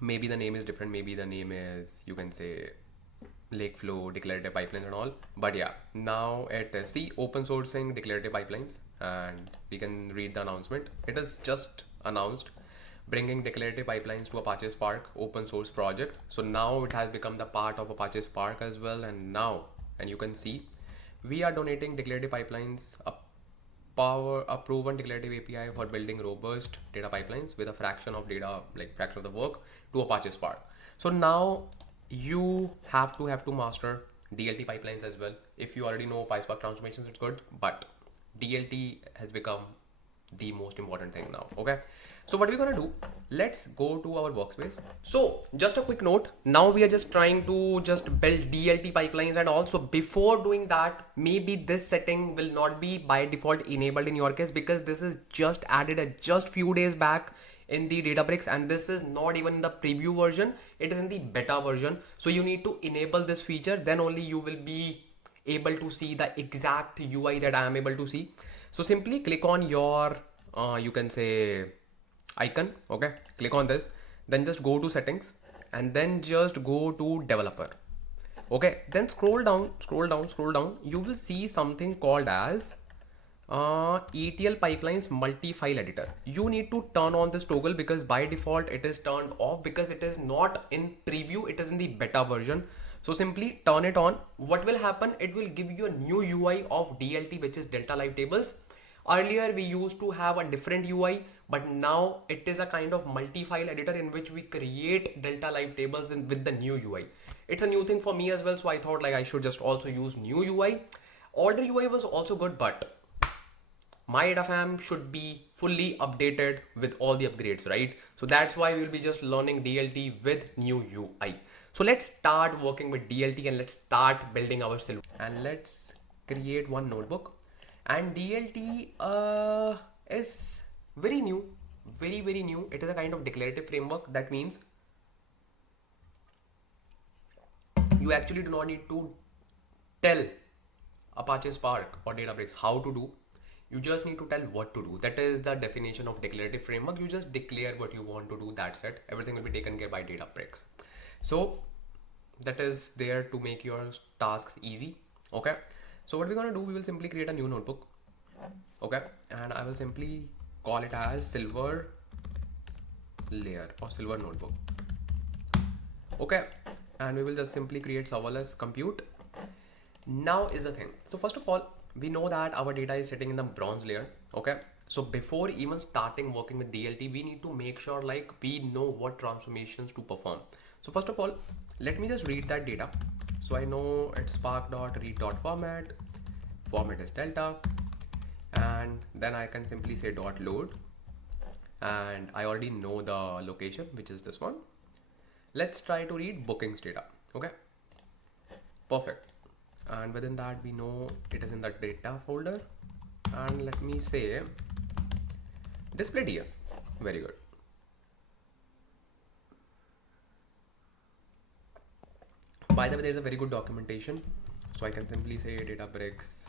Maybe the name is different, maybe the name is, you can say, Lakeflow declarative pipelines and all, but yeah, now it is, see, open sourcing declarative pipelines, and we can read the announcement. It is just announced bringing declarative pipelines to Apache Spark open source project. So now it has become the part of Apache Spark as well, and you can see we are donating declarative pipelines, a proven declarative API for building robust data pipelines with a fraction of data, like fraction of the work, to Apache Spark. So now you have to master DLT pipelines as well. If you already know PySpark transformations, it's good, but DLT has become the most important thing now. Okay, so what we're gonna do, let's go to our workspace. So just a quick note, now we are just trying to just build DLT pipelines, and also before doing that, maybe this setting will not be by default enabled in your case, because this is just added a just few days back in the Databricks, and this is not even the preview version, it is in the beta version. So you need to enable this feature, then only you will be able to see the exact UI that I am able to see. So simply click on your you can say icon. Okay, click on this, then just go to settings, and then just go to developer. Okay, then scroll down, scroll down, scroll down, you will see something called as ETL pipelines multi-file editor. You need to turn on this toggle, because by default it is turned off, because it is not in preview, it is in the beta version. So simply turn it on. What will happen, it will give you a new UI of DLT, which is Delta Live Tables. Earlier we used to have a different UI, but now it is a kind of multi-file editor in which we create Delta Live Tables with the new UI. It's a new thing for me as well, so I thought like I should just also use new UI. Older UI was also good, but my data fam should be fully updated with all the upgrades, right? So that's why we'll be just learning DLT with new UI. So let's start working with DLT, and let's start building our silver, and let's create one notebook. And DLT is very new, very new. It is a kind of declarative framework. That means you actually do not need to tell Apache Spark or Databricks how to do. You just need to tell what to do. That is the definition of declarative framework. You just declare what you want to do. That's it. Everything will be taken care by Databricks. So that is there to make your tasks easy. Okay, so what we're gonna do, we will simply create a new notebook. Okay, and I will simply call it as silver layer or silver notebook. Okay, and we will just simply create serverless compute. Now is the thing. So first of all, we know that our data is sitting in the bronze layer. Okay, so before even starting working with DLT, we need to make sure like we know what transformations to perform. So first of all, let me just read that data. So I know it's spark.read.format, format is delta, and then I can simply say dot load, and I already know the location, which is this one. Let's try to read bookings data. Okay, perfect. And within that we know it is in the data folder, and let me say display DF. Very good. By the way, there's a very good documentation, so I can simply say Databricks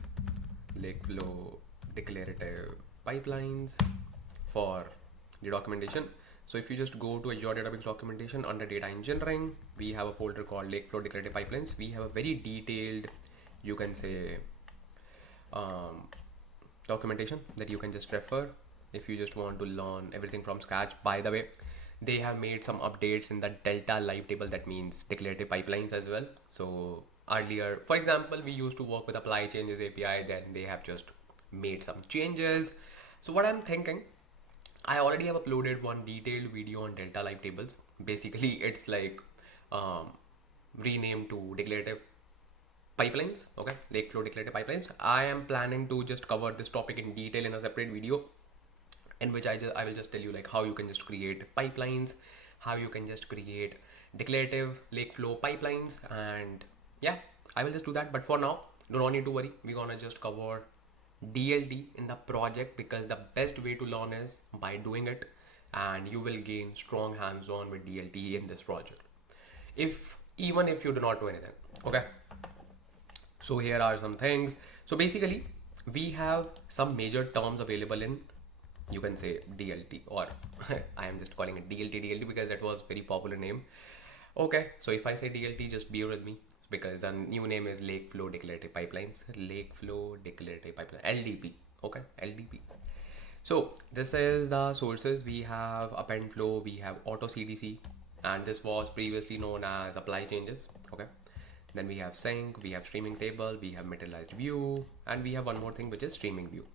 Lakeflow declarative pipelines for the documentation. So if you just go to Azure Databricks documentation under data engineering, we have a folder called Lakeflow declarative pipelines. We have a very detailed, you can say, documentation that you can just refer if you just want to learn everything from scratch. By the way, they have made some updates in the Delta Live Table, that means declarative pipelines as well. So earlier, for example, we used to work with apply changes API, then they have just made some changes. So what I'm thinking, I already have uploaded one detailed video on Delta Live Tables. Basically, it's like renamed to declarative pipelines. Okay, Lakeflow declarative pipelines. I am planning to just cover this topic in detail in a separate video, in which I will just tell you like how you can just create pipelines, how you can just create declarative Lakeflow pipelines, and yeah, I will just do that. But for now, do not need to worry. We're gonna just cover DLT in the project, because the best way to learn is by doing it, and you will gain strong hands-on with DLT in this project, even if you do not do anything. Okay, so here are some things. So basically we have some major terms available in, you can say, DLT, or I am just calling it DLT because that was very popular name. Okay, so if I say DLT, just bear with me, because the new name is Lakeflow Declarative Pipelines. Lakeflow Declarative Pipeline, LDP. Okay, LDP. So this is the sources. We have append flow, we have auto CDC, and this was previously known as apply changes. Okay, then we have sync, we have streaming table, we have materialized view, and we have one more thing, which is streaming view.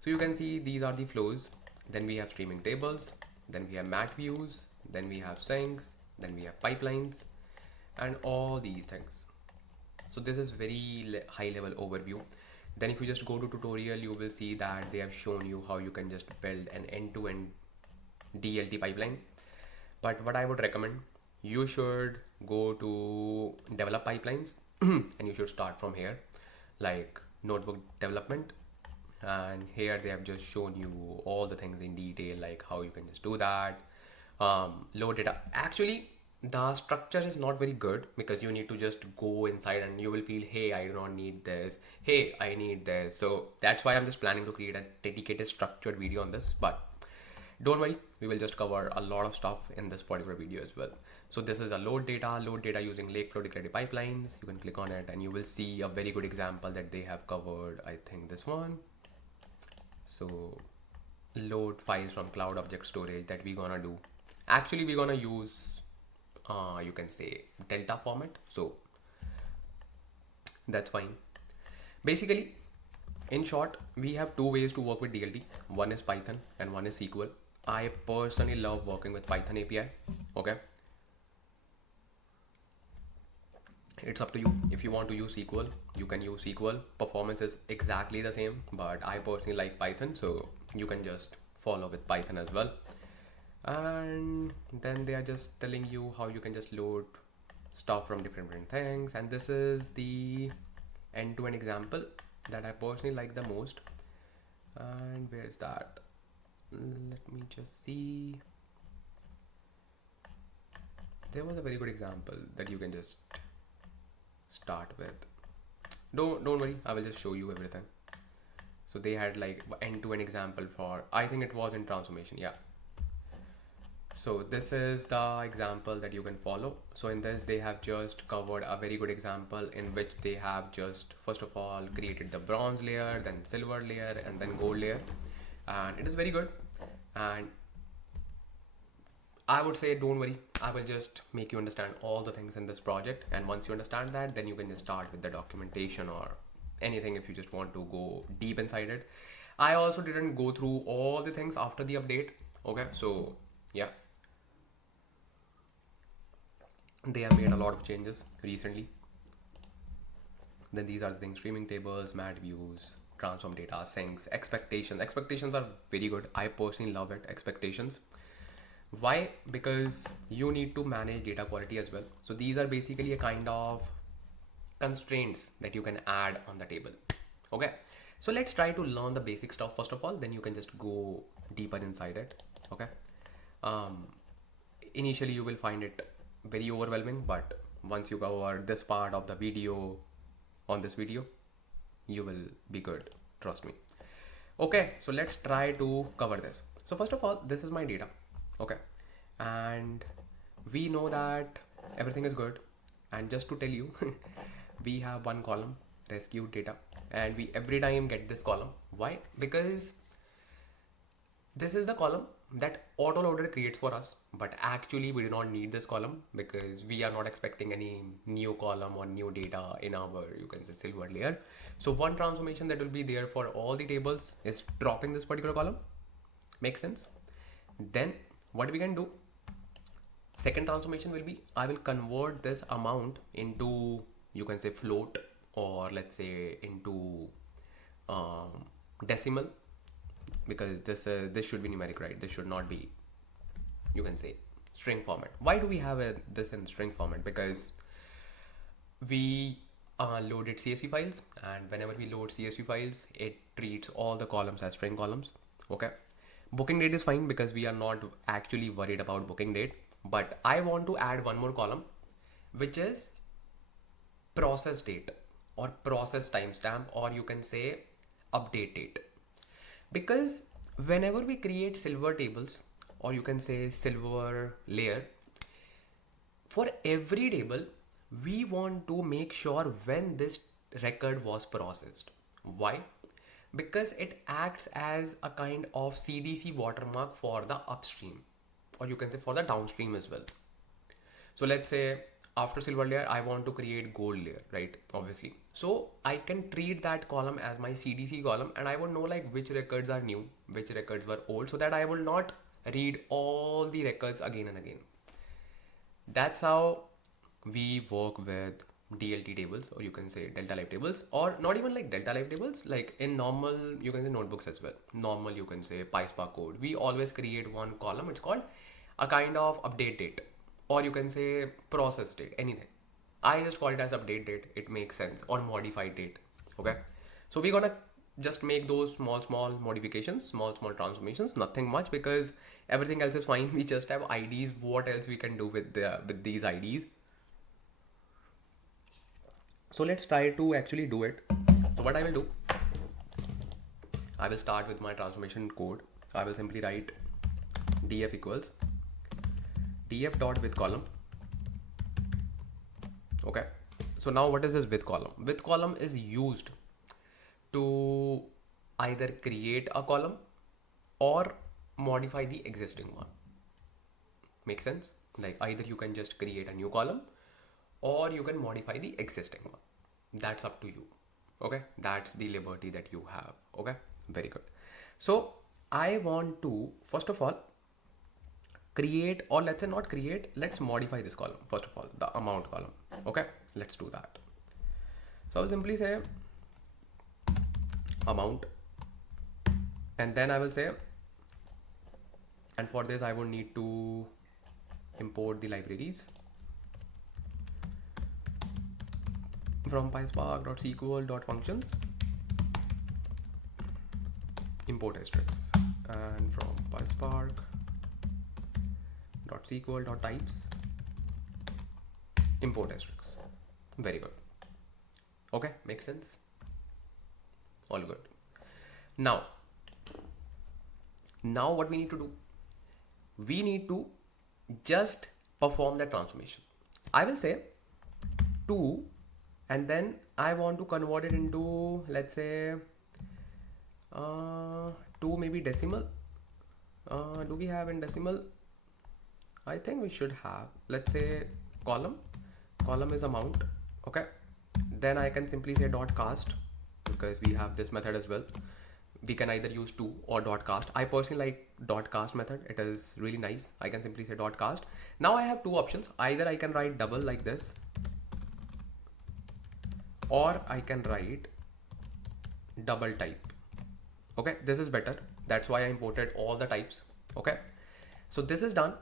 So you can see these are the flows. Then we have streaming tables, then we have mat views, then we have syncs, then we have pipelines, and all these things. So this is very high level overview. Then if you just go to tutorial, you will see that they have shown you how you can just build an end-to-end DLT pipeline. But what I would recommend, you should go to develop pipelines and you should start from here, like notebook development. And here they have just shown you all the things in detail, like how you can just do that. Load data. Actually, the structure is not very good because you need to just go inside and you will feel, hey, I do not need this. Hey, I need this. So that's why I'm just planning to create a dedicated structured video on this. But don't worry, we will just cover a lot of stuff in this particular video as well. So this is a load data using Lakeflow declarative pipelines. You can click on it and you will see a very good example that they have covered. I think this one. So load files from cloud object storage that we're gonna do. Actually, we're gonna use, you can say Delta format. So that's fine. Basically, in short, we have two ways to work with DLT. One is Python and one is SQL. I personally love working with Python API. Okay. It's up to you. If you want to use SQL, you can use SQL. Performance is exactly the same, but I personally like Python, so you can just follow with Python as well. And then they are just telling you how you can just load stuff from different things. And this is the end-to-end example that I personally like the most. And where's that? Let me just see. There was a very good example that you can just start with. Don't worry, I will just show you everything. So they had like end-to-end example for, I think it was in transformation. Yeah. So this is the example that you can follow. So in this, they have just covered a very good example in which they have just, first of all, created the bronze layer, then silver layer, and then gold layer. And it is very good. And I would say, don't worry, I will just make you understand all the things in this project. And once you understand that, then you can just start with the documentation or anything if you just want to go deep inside it. I also didn't go through all the things after the update. Okay, so yeah. They have made a lot of changes recently. Then these are the things: streaming tables, mat views, transform data, sinks, expectations. Expectations are very good. I personally love it. Expectations. Why? Because you need to manage data quality as well. So these are basically a kind of constraints that you can add on the table. Okay. So let's try to learn the basic stuff first of all. Then you can just go deeper inside it. Okay. Initially you will find it very overwhelming, but once you cover this part of the video on this video, you will be good, trust me. Okay, so let's try to cover this. So first of all, this is my data. Okay, and we know that everything is good, and just to tell you we have one column, rescue data, and we every time get this column. Why? Because this is the column that Autoloader creates for us, but actually we do not need this column because we are not expecting any new column or new data in our, you can say, silver layer. So one transformation that will be there for all the tables is dropping this particular column. Makes sense? Then what we can do, second transformation will be, I will convert this amount into, you can say, float, or let's say into decimal, because this should be numeric, right? This should not be, you can say, string format. Why do we have this in string format? Because we loaded CSV files, and whenever we load CSV files, it treats all the columns as string columns. Okay, booking date is fine because we are not actually worried about booking date, but I want to add one more column, which is process date or process timestamp, or you can say update date. Because whenever we create silver tables, or you can say silver layer, for every table, we want to make sure when this record was processed. Why? Because it acts as a kind of CDC watermark for the upstream, or you can say for the downstream as well. So let's say after silver layer, I want to create gold layer, right? Obviously. So I can treat that column as my CDC column, and I would know like which records are new, which records were old, so that I will not read all the records again and again. That's how we work with DLT tables, or you can say delta live tables, or not even like delta live tables, like in normal, you can say notebooks as well. Normal, you can say PySpark code. We always create one column. It's called a kind of update date, or you can say process date, anything. I just call it as update date. It makes sense, or modified date. Okay. So we're gonna just make those small modifications, small transformations, nothing much, because everything else is fine. We just have IDs. What else we can do with these IDs? So let's try to actually do it. So what I will do, I will start with my transformation code. I will simply write df equals df dot with column. Okay. So now what is this with column? With column is used to either create a column or modify the existing one. Make sense? Like either you can just create a new column or you can modify the existing one. That's up to you. Okay, that's the liberty that you have. Okay, very good. So I want to first of all create, or let's say not create, let's modify this column. First of all, the amount column. Okay, let's do that. So I'll simply say amount, and then I will say, and for this I would need to import the libraries from PySpark.sql.functions, import asterisk, and from PySpark.sql.types, import asterisk. Very good. Okay, makes sense. All good. Now what we need to do, we need to just perform the transformation. I will say 2, and then I want to convert it into, let's say 2 maybe decimal. Do we have in decimal? I think we should have. Let's say column is amount. Okay, then I can simply say dot cast, because we have this method as well. We can either use 2 or dot cast. I personally like dot cast method. It is really nice. I can simply say dot cast. Now I have 2 options. Either I can write double like this, or I can write double type. Okay, this is better. That's why I imported all the types. Okay, so this is done.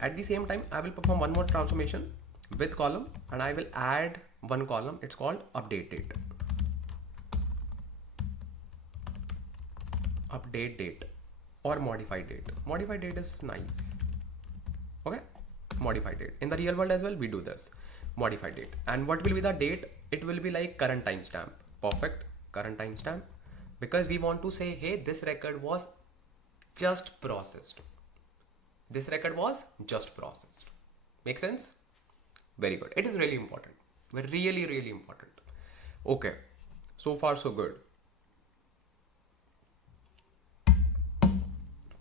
At the same time, I will perform one more transformation with column, and I will add one column. It's called update date. Update date or modified date. Modified date is nice. Okay, modified date. In the real world as well, we do this. Modified date. And what will be the date? It will be like current timestamp. Perfect. Current timestamp. Because we want to say, hey, this record was just processed. This record was just processed. Make sense? Very good. It is really important. Really, really important. Okay. So far, so good.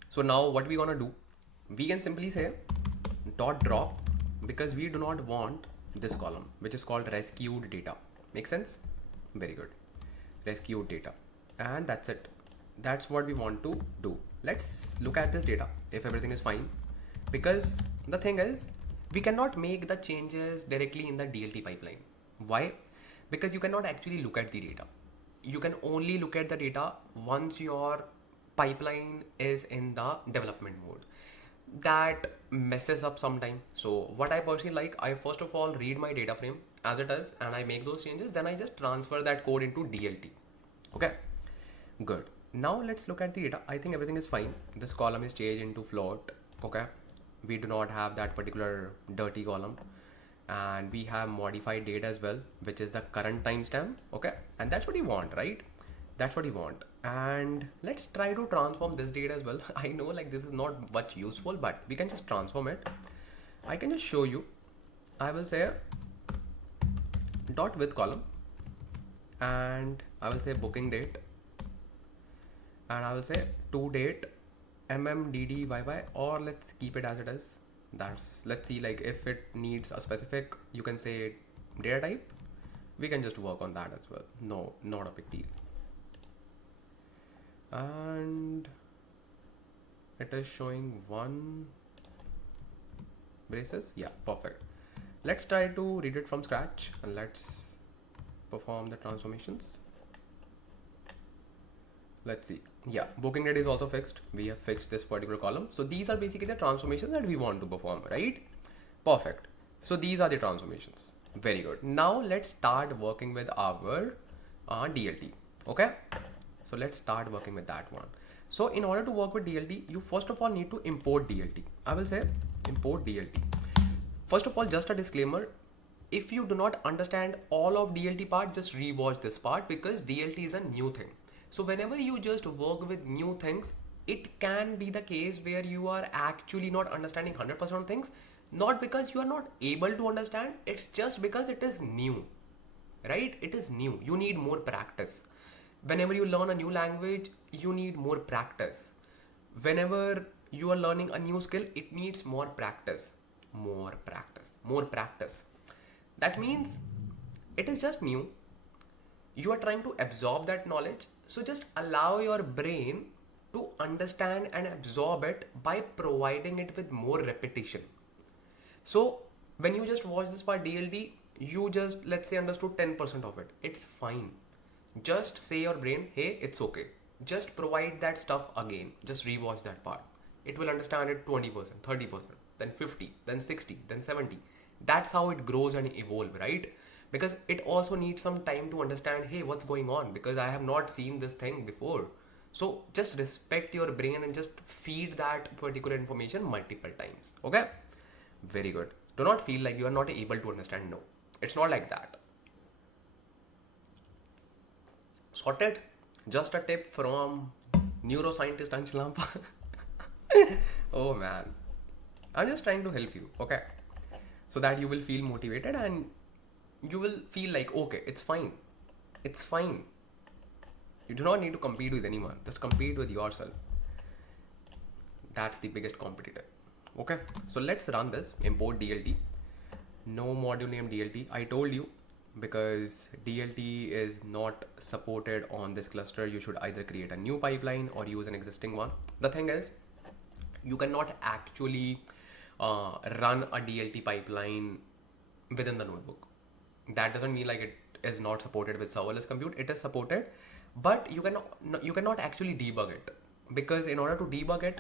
So now what we gonna do? We can simply say dot drop, because we do not want this column, which is called rescued data. Make sense? Very good. Rescued data. And that's it. That's what we want to do. Let's look at this data if everything is fine, because the thing is, we cannot make the changes directly in the DLT pipeline. Why? Because you cannot actually look at the data. You can only look at the data once your pipeline is in the development mode. That messes up sometime. So what I personally like, I first of all read my data frame as it is, and I make those changes. Then I just transfer that code into DLT. Okay, good. Now let's look at the data. I think everything is fine. This column is changed into float. Okay, we do not have that particular dirty column, and we have modified date as well, which is the current timestamp. Okay, and that's what you want, right? That's what you want. And let's try to transform this date as well. I know like this is not much useful, but we can just transform it. I can just show you. I will say dot with column, and I will say booking date, and I will say to date mmddyy, or let's keep it as it is. That's, let's see, like if it needs a specific, you can say data type, we can just work on that as well. No, not a big deal. And it is showing 1 braces. Yeah, perfect. Let's try to read it from scratch and let's perform the transformations. Let's see. Yeah, booking date is also fixed. We have fixed this particular column. So these are basically the transformations that we want to perform, right? Perfect. So these are the transformations. Very good. Now let's start working with our DLT. Okay. So let's start working with that one. So in order to work with DLT, you first of all need to import DLT. I will say import DLT. First of all, just a disclaimer. If you do not understand all of DLT part, just rewatch this part because DLT is a new thing. So whenever you just work with new things, it can be the case where you are actually not understanding 100% of things, not because you are not able to understand, it's just because it is new, right? It is new. You need more practice. Whenever you learn a new language, you need more practice. Whenever you are learning a new skill, it needs more practice. More practice. More practice. That means it is just new. You are trying to absorb that knowledge. So just allow your brain to understand and absorb it by providing it with more repetition. So when you just watch this part DLD, you just let's say understood 10% of it. It's fine. Just say your brain, hey, it's okay. Just provide that stuff again. Just rewatch that part. It will understand it 20%, 30%, then 50, then 60, then 70. That's how it grows and evolves, right? Because it also needs some time to understand, hey, what's going on? Because I have not seen this thing before. So just respect your brain and just feed that particular information multiple times. Okay? Very good. Do not feel like you are not able to understand. No, it's not like that. Sorted. Just a tip from neuroscientist Ansh Lamba. Oh man, I'm just trying to help you. Okay, so that you will feel motivated and you will feel like okay, it's fine. It's fine. You do not need to compete with anyone. Just compete with yourself. That's the biggest competitor. Okay, so let's run this. Import DLT. No module name DLT. I told you because DLT is not supported on this cluster. You should either create a new pipeline or use an existing one. The thing is, you cannot actually run a DLT pipeline within the notebook. That doesn't mean like it is not supported with serverless compute. It is supported, but you cannot actually debug it because in order to debug it,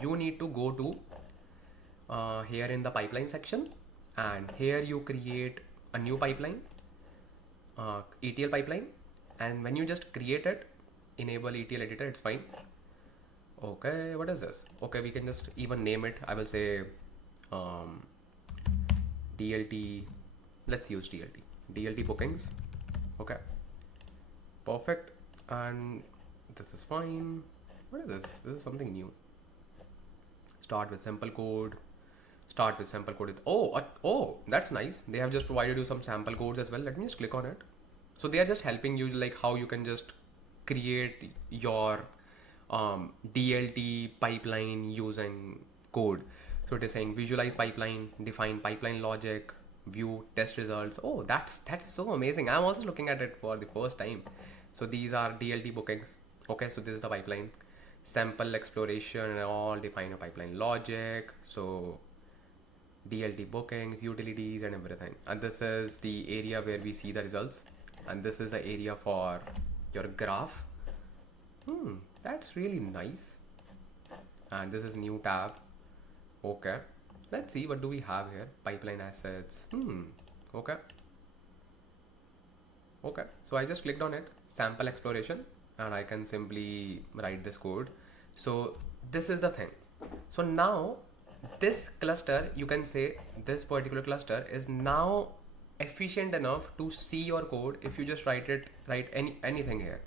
you need to go to here in the pipeline section, and here you create a new pipeline, ETL pipeline, and when you just create it, enable ETL editor, it's fine. Okay, what is this? Okay, we can just even name it. I will say DLT. Let's use DLT bookings. Okay, perfect. And this is fine. What is this? This is something new. Start with sample code. Start with sample code. Oh, that's nice. They have just provided you some sample codes as well. Let me just click on it. So they are just helping you like how you can just create your DLT pipeline using code. So it is saying visualize pipeline, define pipeline logic, view test results. Oh, that's so amazing. I'm also looking at it for the first time. So these are DLT bookings. Okay, so this is the pipeline, sample exploration and all, define a pipeline logic. So DLT bookings, utilities and everything. And this is the area where we see the results. And this is the area for your graph. That's really nice. And this is new tab. Okay, let's see what do we have here. Pipeline assets. Okay, so I just clicked on it, sample exploration, and I can simply write this code. So this is the thing. So now this cluster, you can say this particular cluster is now efficient enough to see your code. If you just write anything here,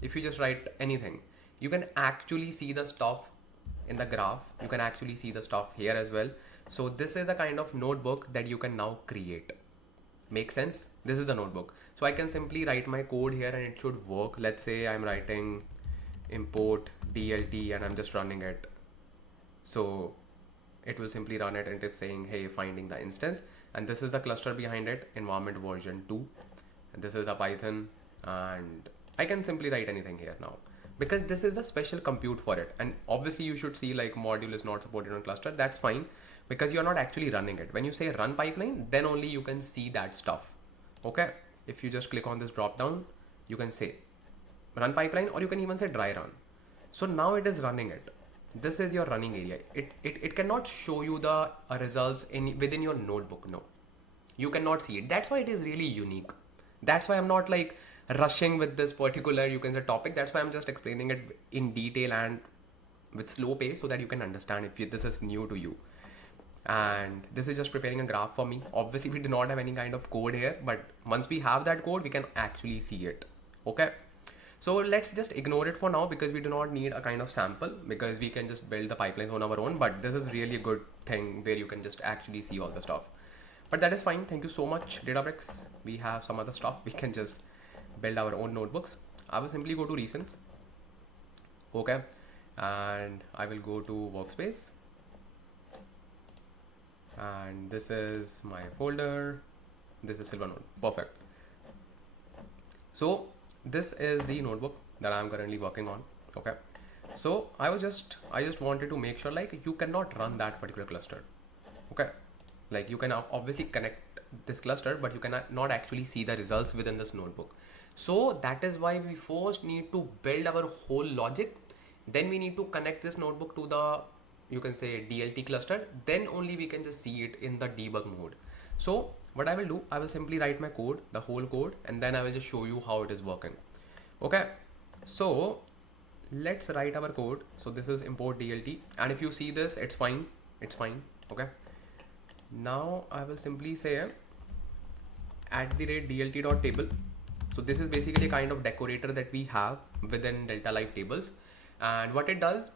if you just write anything, you can actually see the stuff in the graph. You can actually see the stuff here as well. So this is the kind of notebook that you can now create. Make sense? This is the notebook. So I can simply write my code here and it should work. Let's say I'm writing import DLT and I'm just running it. So it will simply run it and it is saying, hey, finding the instance. And this is the cluster behind it, environment version 2. And this is the Python, and I can simply write anything here now because this is a special compute for it. And obviously you should see like module is not supported on cluster. That's fine because you're not actually running it. When you say run pipeline, then only you can see that stuff. Okay, if you just click on this drop down, you can say run pipeline, or you can even say dry run. So now it is running it. This is your running area. It cannot show you the results within your notebook. No, you cannot see it. That's why it is really unique. That's why I'm not like rushing with this particular, you can say, topic. That's why I'm just explaining it in detail and with slow pace, so that you can understand if this is new to you. And this is just preparing a graph for me. Obviously we do not have any kind of code here, but once we have that code, we can actually see it. Okay, so let's just ignore it for now, because we do not need a kind of sample, because we can just build the pipelines on our own. But this is really a good thing where you can just actually see all the stuff. But that is fine. Thank you so much, Databricks. We have some other stuff. We can just build our own notebooks. I will simply go to recents. Okay, and I will go to workspace, and this is my folder. This is Silvernote. Perfect. So this is the notebook that I'm currently working on. Okay, so I just wanted to make sure, like, you cannot run that particular cluster. Okay, like you can obviously connect this cluster, but you cannot not actually see the results within this notebook. So that is why we first need to build our whole logic. Then we need to connect this notebook to the, you can say, DLT cluster. Then only we can just see it in the debug mode. So what I will do, I will simply write my code, the whole code, and then I will just show you how it is working. Okay, so let's write our code. So this is import DLT, and if you see this, it's fine. It's fine. Okay, now I will simply say @DLT.table. So this is basically a kind of decorator that we have within Delta Live tables. And what it does,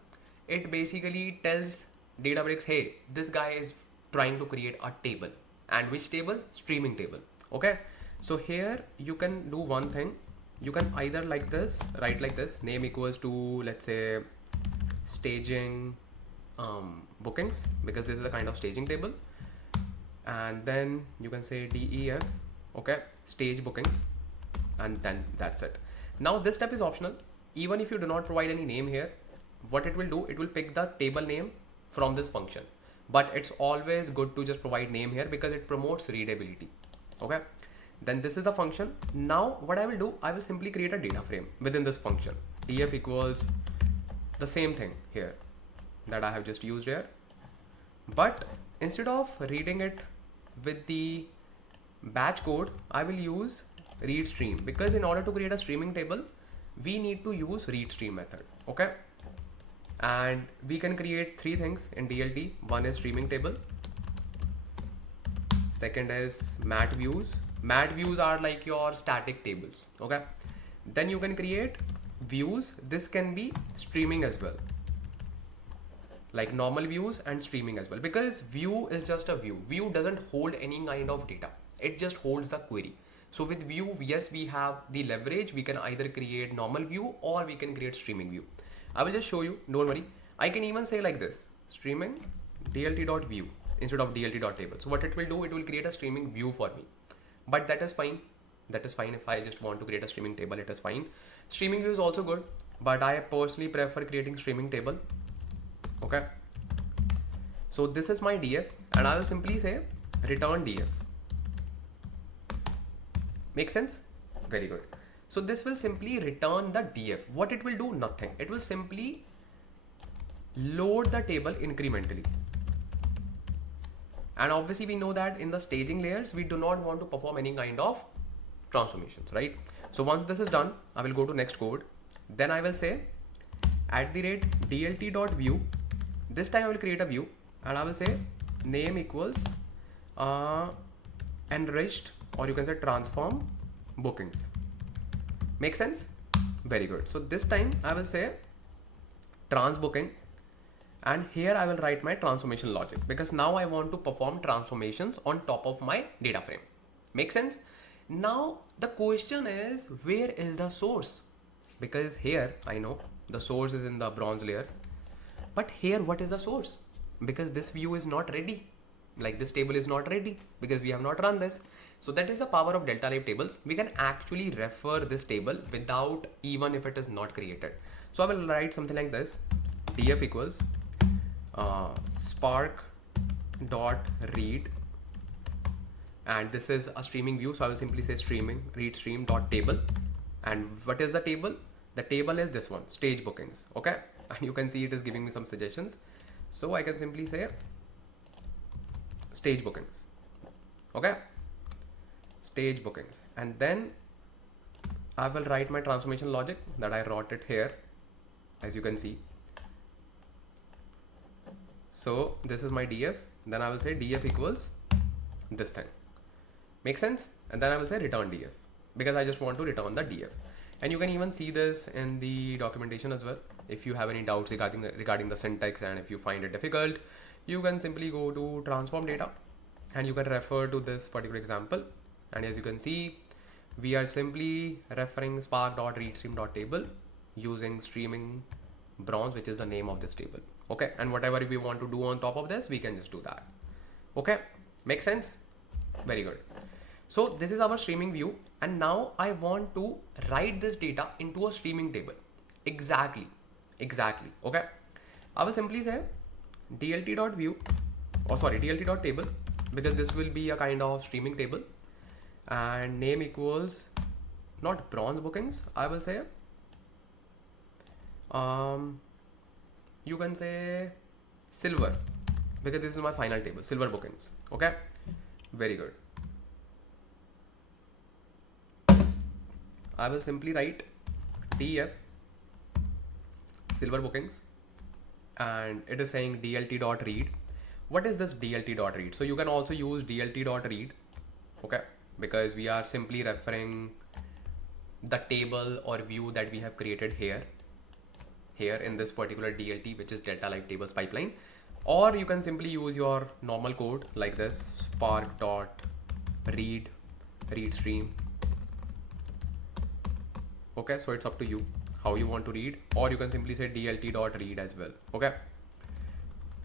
it basically tells Databricks, hey, this guy is trying to create a table. And which table? Streaming table. Okay, so here you can do one thing. You can either like this, write like this, name equals to, let's say, staging bookings, because this is a kind of staging table. And then you can say DEF, okay, stage bookings, and then that's it. Now this step is optional. Even if you do not provide any name here, what it will do, it will pick the table name from this function. But it's always good to just provide name here, because it promotes readability. Okay, then this is the function. Now what I will do, I will simply create a data frame within this function. df equals the same thing here that I have just used here, but instead of reading it with the batch code, I will use read stream, because in order to create a streaming table, we need to use read stream method. Okay, and we can create three things in DLT. One is streaming table, second is mat views. Mat views are like your static tables. Okay, then you can create views. This can be streaming as well, like normal views and streaming as well, because view is just a view. View doesn't hold any kind of data, it just holds the query. So with view, yes, we have the leverage. We can either create normal view or we can create streaming view. I will just show you, don't worry. I can even say like this, streaming dlt.view instead of dlt.table. So what it will do, it will create a streaming view for me. But that is fine. That is fine. If I just want to create a streaming table, it is fine. Streaming view is also good, but I personally prefer creating streaming table. Okay, so this is my df, and I will simply say return df. Make sense? Very good. So this will simply return the df. What it will do? Nothing. It will simply load the table incrementally. And obviously we know that in the staging layers, we do not want to perform any kind of transformations, right? So once this is done, I will go to next code. Then I will say @dlt.view. This time I will create a view, and I will say name equals enriched, or you can say transform bookings. Make sense? Very good. So this time I will say trans booking, and here I will write my transformation logic, because now I want to perform transformations on top of my data frame. Make sense? Now the question is, where is the source? Because here I know the source is in the bronze layer, but here what is the source? Because this view is not ready. Like this table is not ready because we have not run this. So that is the power of Delta Live tables. We can actually refer this table without, even if it is not created. So I will write something like this, df equals spark dot read, and this is a streaming view, so I will simply say streaming read stream dot table. And what is the table? The table is this one, stage bookings. Okay, and you can see it is giving me some suggestions, so I can simply say stage bookings. Okay, stage bookings, and then I will write my transformation logic that I wrote it here, as you can see. So this is my df, then I will say df equals this thing. Make sense? And then I will say return df, because I just want to return the df. And you can even see this in the documentation as well. If you have any doubts regarding the syntax, and if you find it difficult, you can simply go to transform data and you can refer to this particular example. And as you can see, we are simply referring spark.readstream.table using streaming bronze, which is the name of this table. Okay, and whatever we want to do on top of this, we can just do that. Okay, make sense? Very good. So this is our streaming view, and now I want to write this data into a streaming table. Exactly. Okay, I will simply say dlt.view, dlt.table, because this will be a kind of streaming table, and name equals not bronze bookings. I will say you can say silver, because this is my final table, silver bookings. Okay, very good. I will simply write df silver bookings, and it is saying dlt.read. What is this dlt.read? So you can also use dlt.read, okay, because we are simply referring the table or view that we have created here in this particular DLT, which is Delta Live Tables pipeline. Or you can simply use your normal code like this, spark.read stream. Okay, so it's up to you how you want to read, or you can simply say dlt.read as well. Okay,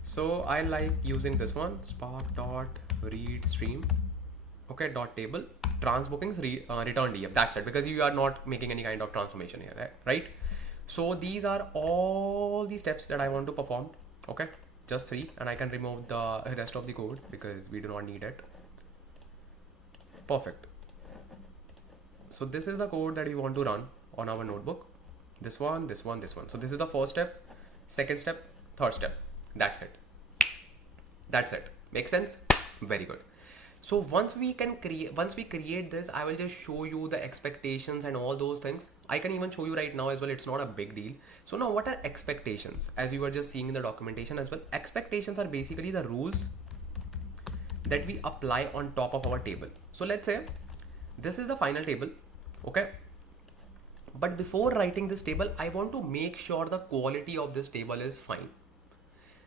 so I like using this one, spark.read stream, okay, dot table trans bookings return df. That's it, because you are not making any kind of transformation here, right? So these are all the steps that I want to perform. Okay, just 3, and I can remove the rest of the code because we do not need it. Perfect. So this is the code that we want to run on our notebook. This one. So this is the first step, second step, third step. That's it. Make sense? Very good. So once we create this, I will just show you the expectations and all those things. I can even show you right now as well. It's not a big deal. So now what are expectations? As you were just seeing in the documentation as well, expectations are basically the rules that we apply on top of our table. So let's say this is the final table. Okay. But before writing this table, I want to make sure the quality of this table is fine.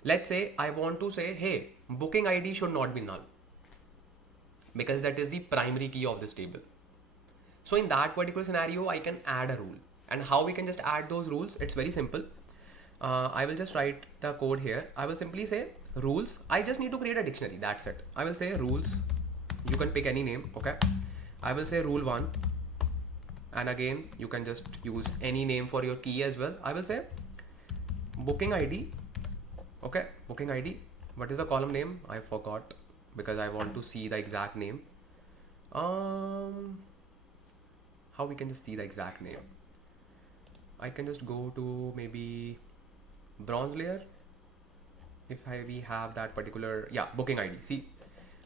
Let's say I want to say, hey, booking ID should not be null, because that is the primary key of this table. So in that particular scenario, I can add a rule. And how we can just add those rules? It's very simple. I will just write the code here. I will simply say rules. I just need to create a dictionary. That's it. I will say rules. You can pick any name. Okay. I will say rule 1. And again, you can just use any name for your key as well. I will say booking ID. Okay. Booking ID. What is the column name? I forgot, because I want to see the exact name. How we can just see the exact name? I can just go to maybe bronze layer. If we have that particular, yeah, booking ID. See,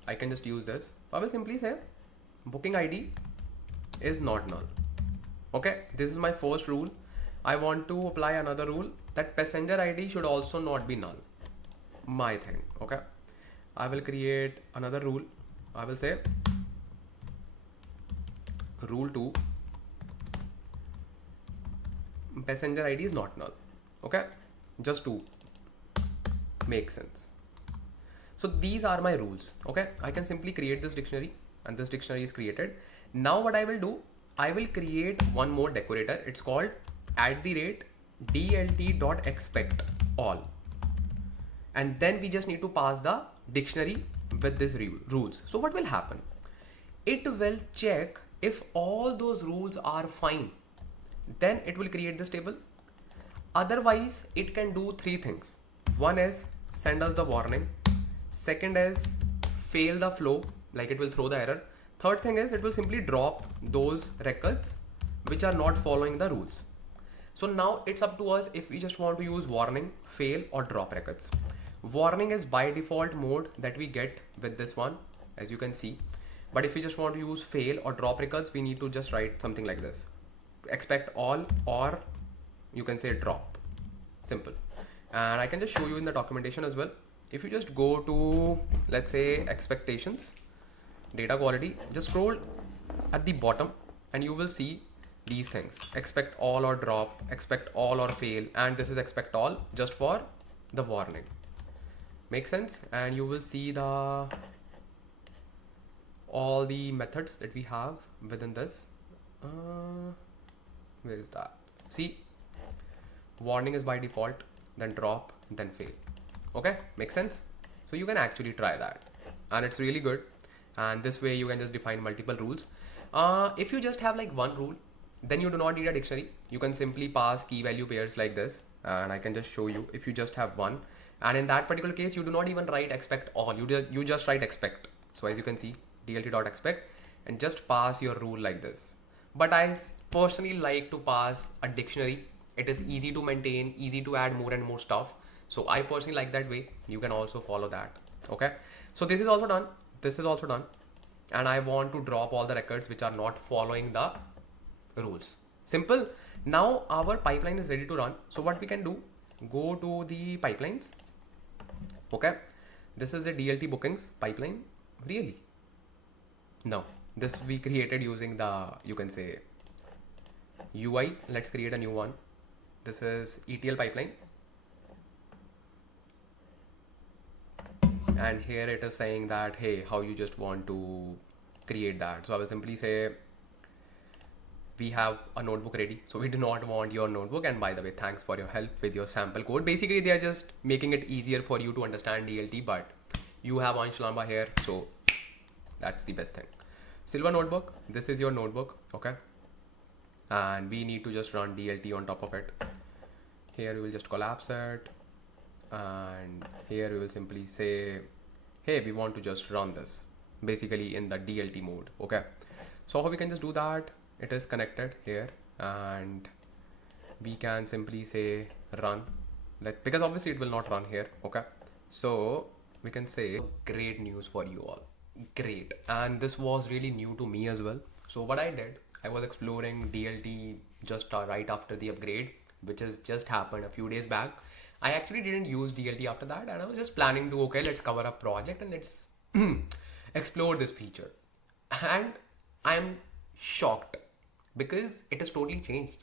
I can just use this. I will simply say booking ID is not null. Okay, this is my first rule. I want to apply another rule, that passenger ID should also not be null. My thing. Okay, I will create another rule. I will say rule 2, passenger ID is not null. Okay, just 2. Makes sense. So these are my rules. Okay, I can simply create this dictionary, and this dictionary is created. Now what I will do, I will create one more decorator. It's called @dlt.expect all. And then we just need to pass the dictionary with this rules. So what will happen? It will check if all those rules are fine. Then it will create this table. Otherwise, it can do 3 things. One is send us the warning. Second is fail the flow, like it will throw the error. Third thing is it will simply drop those records which are not following the rules. So now it's up to us if we just want to use warning, fail or drop records. Warning is by default mode that we get with this one, as you can see. But if we just want to use fail or drop records, we need to just write something like this. Expect all, or you can say drop. Simple. And I can just show you in the documentation as well. If you just go to, let's say, expectations, data quality, just scroll at the bottom and you will see these things. Expect all or drop, expect all or fail, and this is expect all just for the warning. Make sense? And you will see all the methods that we have within this. Where is that? See, warning is by default, then drop, then fail. Okay, makes sense? So you can actually try that, and it's really good. And this way you can just define multiple rules. If you just have like one rule, then you do not need a dictionary. You can simply pass key value pairs like this, and I can just show you if you just have one. And in that particular case, you do not even write expect all. You just write expect. So as you can see, dlt.expect, and just pass your rule like this. But I personally like to pass a dictionary. It is easy to maintain, easy to add more and more stuff. So I personally like that way. You can also follow that. Okay. So this is also done. This is also done. And I want to drop all the records which are not following the rules. Simple. Now our pipeline is ready to run. So what we can do, go to the pipelines. Okay. This is the DLT bookings pipeline. Really? No, this we created using the, you can say, UI. Let's create a new one. This is ETL pipeline. And here it is saying that, hey, how you just want to create that. So I will simply say, we have a notebook ready. So we do not want your notebook. And by the way, thanks for your help with your sample code. Basically, they are just making it easier for you to understand DLT, but you have Ansh Lamba here. So that's the best thing. Silver notebook. This is your notebook. Okay. And we need to just run DLT on top of it. Here we will just collapse it. And here we will simply say, hey, we want to just run this basically in the DLT mode. Okay. So how we can just do that? It is connected here, and we can simply say run, because obviously it will not run here. Okay. So we can say great news for you all. Great. And this was really new to me as well. So what I did, I was exploring DLT just right after the upgrade, which has just happened a few days back. I actually didn't use DLT after that, and I was just planning to, okay, let's cover a project and let's explore this feature. And I'm shocked because it has totally changed.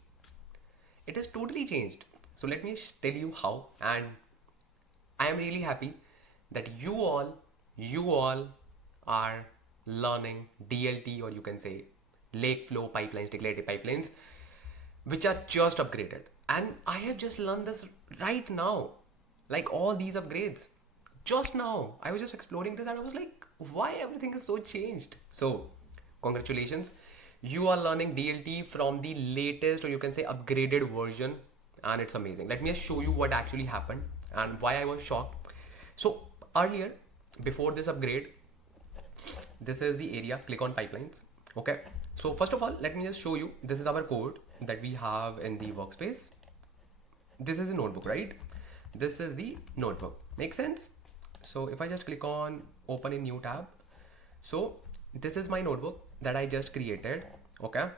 It has totally changed. So let me tell you how. And I am really happy that you all are learning DLT, or you can say Lakeflow pipelines, declarative pipelines, which are just upgraded. And I have just learned this right now, like all these upgrades. Just now, I was just exploring this and I was like, why everything is so changed? So congratulations. You are learning DLT from the latest, or you can say upgraded version. And it's amazing. Let me just show you what actually happened and why I was shocked. So earlier, before this upgrade, this is the area, click on pipelines. Okay. So first of all, let me just show you, this is our code that we have in the workspace. This is a notebook, right? This is the notebook. Make sense? So if I just click on open in new tab, so this is my notebook that I just created. Okay.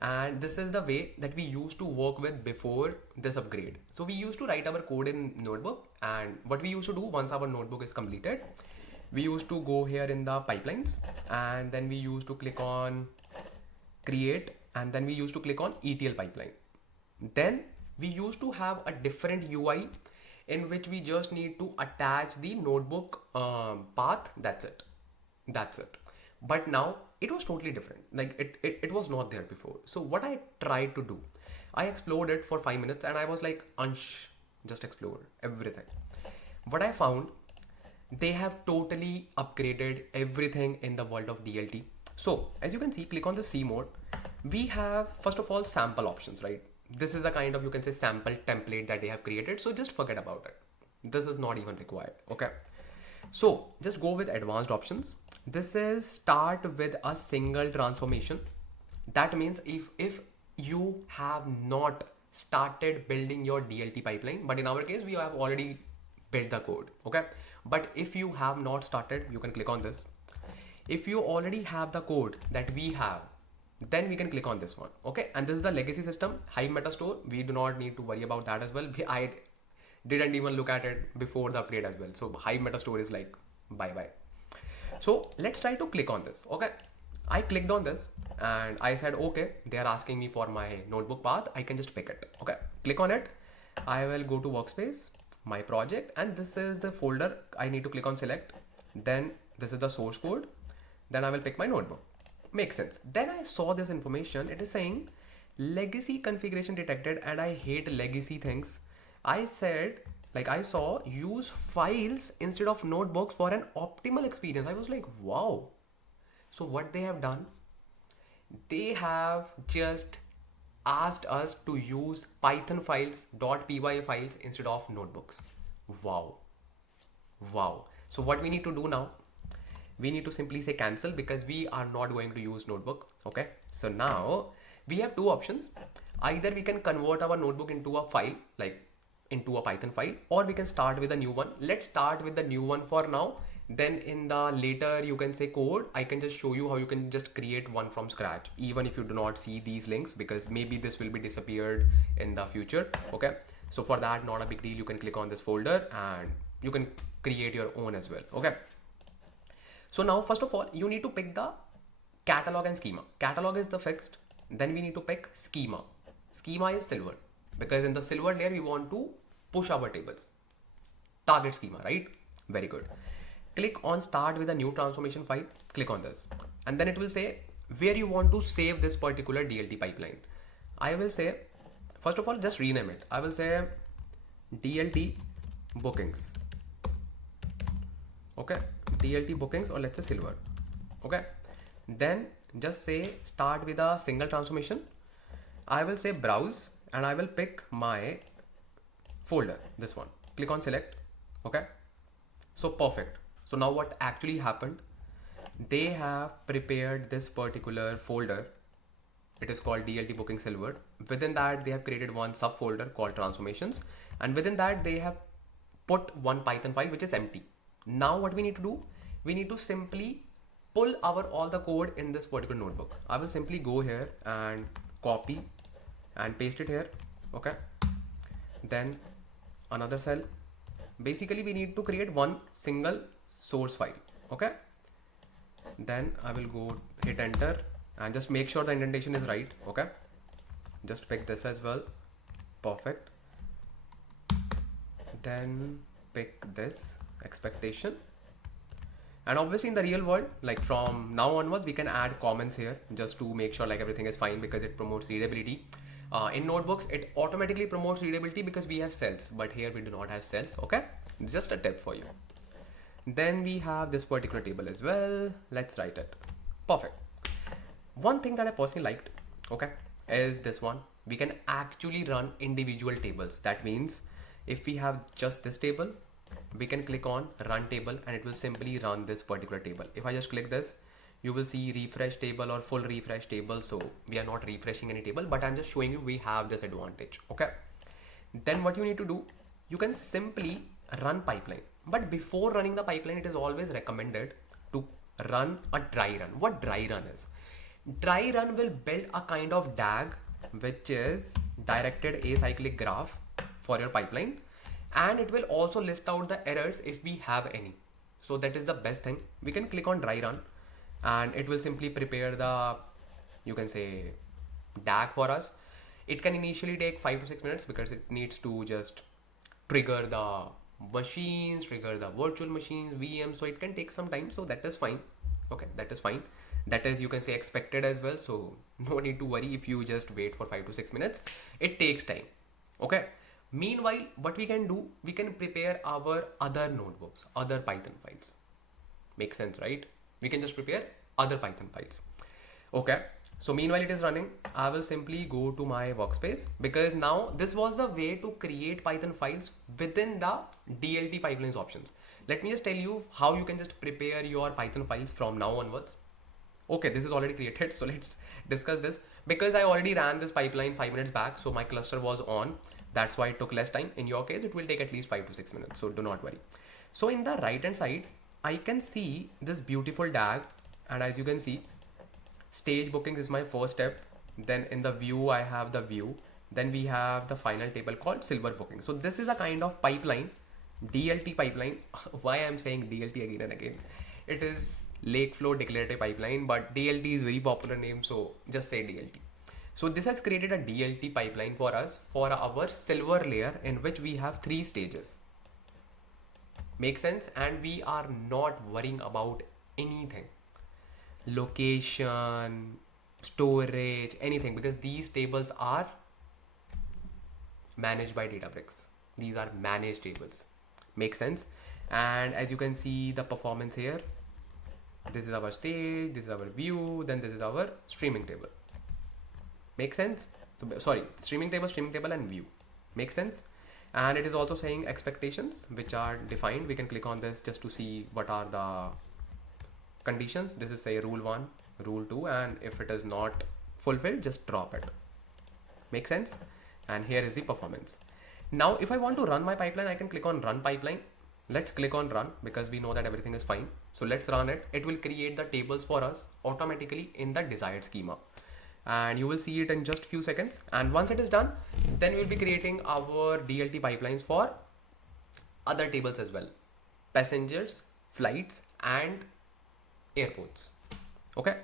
And this is the way that we used to work with before this upgrade. So we used to write our code in notebook, and what we used to do once our notebook is completed, we used to go here in the pipelines, and then we used to click on create, and then we used to click on ETL pipeline. Then we used to have a different UI in which we just need to attach the notebook path. That's it. But now it was totally different. Like it was not there before. So what I tried to do, I explored it for 5 minutes and I was like, Ansh, just explore everything. What I found, they have totally upgraded everything in the world of DLT. So as you can see, click on the C mode. We have, first of all, sample options, right? This is a kind of, you can say, sample template that they have created. So just forget about it. This is not even required. Okay. So just go with advanced options. This is start with a single transformation. That means if you have not started building your DLT pipeline, but in our case we have already built the code, okay? But if you have not started, you can click on this. If you already have the code that we have, then we can click on this one, okay? And this is the legacy system, Hive Metastore. We do not need to worry about that as well. I didn't even look at it before the upgrade as well. So Hive Metastore is like bye-bye. So let's try to click on this, okay? I clicked on this and I said, okay, they are asking me for my notebook path. I can just pick it, okay? Click on it. I will go to workspace, my project, and this is the folder. I need to click on select. Then this is the source code. Then I will pick my notebook. Makes sense. Then I saw this information. It is saying legacy configuration detected, and I hate legacy things. I said, like, I saw use files instead of notebooks for an optimal experience. I was like, wow. So what they have done, they have just asked us to use Python files, .py files instead of notebooks. Wow. Wow. So what we need to do now, we need to simply say cancel because we are not going to use notebook. Okay. So now we have two options. Either we can convert our notebook into a file, like into a Python file, or we can start with a new one. Let's start with the new one for now. Then in the later, you can say code, I can just show you how you can just create one from scratch, even if you do not see these links, because maybe this will be disappeared in the future. Okay. So for that, not a big deal. You can click on this folder and you can create your own as well. Okay. So now, first of all, you need to pick the catalog and schema. Catalog is the fixed. Then we need to pick schema. Schema is silver, because in the silver layer, we want to push our tables. Target schema, right? Very good. Click on start with a new transformation file. Click on this. And then it will say where you want to save this particular DLT pipeline. I will say, first of all, just rename it. I will say DLT bookings. Okay. DLT bookings, or let's say silver. Okay. Then just say start with a single transformation. I will say browse and I will pick my folder, this one. Click on select. Okay. So perfect. So now what actually happened, they have prepared this particular folder. It is called DLT booking silver. Within that, they have created one subfolder called transformations. And within that, they have put one Python file, which is empty. Now what we need to do, we need to simply pull all the code in this particular notebook. I will simply go here and copy and paste it here. Okay. Then another cell. Basically, we need to create one single source file. Okay. Then I will go hit enter and just make sure the indentation is right. Okay. Just pick this as well. Perfect. Then pick this expectation. And obviously in the real world, like from now onwards, we can add comments here just to make sure like everything is fine, because it promotes readability. In notebooks, it automatically promotes readability because we have cells, but here we do not have cells. Okay. Just a tip for you. Then we have this particular table as well. Let's write it. Perfect. One thing that I personally liked, okay, is this one. We can actually run individual tables. That means if we have just this table, we can click on run table and it will simply run this particular table. If I just click this, you will see refresh table or full refresh table. So we are not refreshing any table, but I'm just showing you we have this advantage. Okay. Then what you need to do, you can simply run pipeline. But before running the pipeline, it is always recommended to run a dry run. What dry run is? Dry run will build a kind of DAG, which is directed acyclic graph for your pipeline. And it will also list out the errors if we have any. So that is the best thing. We can click on dry run and it will simply prepare the, you can say, DAG for us. It can initially take 5 to 6 minutes because it needs to just trigger the machines, trigger the virtual machines, VM. So it can take some time. So that is fine. Okay, that is fine. That is, you can say, expected as well. So no need to worry if you just wait for 5 to 6 minutes. It takes time. Okay. Meanwhile, what we can do, we can prepare our other notebooks, other Python files. Makes sense, right? We can just prepare other Python files. Okay. So meanwhile it is running, I will simply go to my workspace, because now this was the way to create Python files within the DLT pipelines options. Let me just tell you how you can just prepare your Python files from now onwards. Okay, this is already created, so let's discuss this. Because I already ran this pipeline 5 minutes back, so my cluster was on. That's why it took less time. In your case, it will take at least 5 to 6 minutes, so do not worry. So in the right hand side, I can see this beautiful DAG, and as you can see, stage bookings is my first step. Then in the view, I have the view. Then we have the final table called silver booking. So this is a kind of pipeline, DLT pipeline. Why I'm saying DLT again and again? It is Lakeflow declarative pipeline, but DLT is very popular name, so just say DLT. So this has created a DLT pipeline for us for our silver layer, in which we have 3 stages. Make sense? And we are not worrying about anything, location, storage, anything, because these tables are managed by Databricks. These are managed tables. Make sense? And as you can see the performance here, this is our stage, this is our view, then this is our streaming table. Make sense? So, sorry, streaming table and view. Make sense? And it is also saying expectations which are defined. We can click on this just to see what are the conditions. This is say rule 1, rule 2, and if it is not fulfilled, just drop it. Make sense? And here is the performance. Now if I want to run my pipeline, I can click on run pipeline. Let's click on run, because we know that everything is fine. So let's run it. It will create the tables for us automatically in the desired schema, and you will see it in just few seconds. And once it is done, then we'll be creating our DLT pipelines for other tables as well: passengers, flights, and airports. Okay,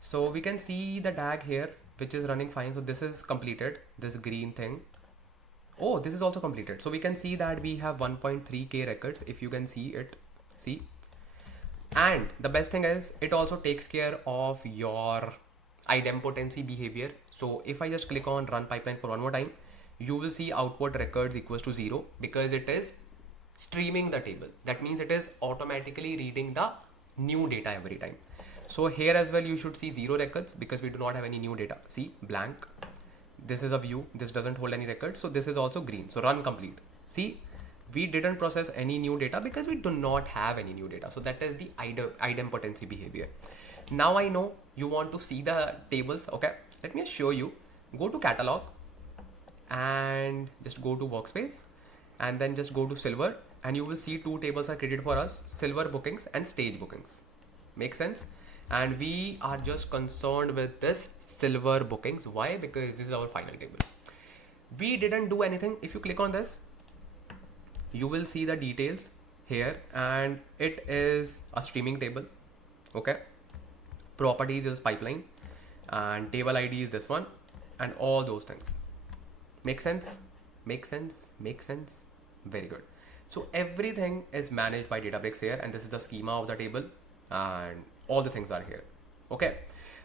so we can see the DAG here, which is running fine. So this is completed, this green thing. Oh, this is also completed. So we can see that we have 1.3k records, if you can see it. See, and the best thing is it also takes care of your idempotency behavior. So if I just click on run pipeline for one more time, you will see output records equals to 0, because it is streaming the table. That means it is automatically reading the new data every time. So here as well, you should see 0 records because we do not have any new data. See, blank. This is a view. This doesn't hold any records. So this is also green. So run complete. See, we didn't process any new data because we do not have any new data. So that is the idempotency behavior. Now I know you want to see the tables. Okay, let me show you. Go to catalog and just go to workspace, and then just go to silver, and you will see 2 tables are created for us: silver bookings and stage bookings. Make sense? And we are just concerned with this silver bookings. Why? Because this is our final table. We didn't do anything. If you click on this, you will see the details here, and it is a streaming table. Okay, properties is pipeline, and table ID is this one, and all those things. Make sense? Make sense? Make sense? Very good. So everything is managed by Databricks here, and this is the schema of the table, and all the things are here. Okay,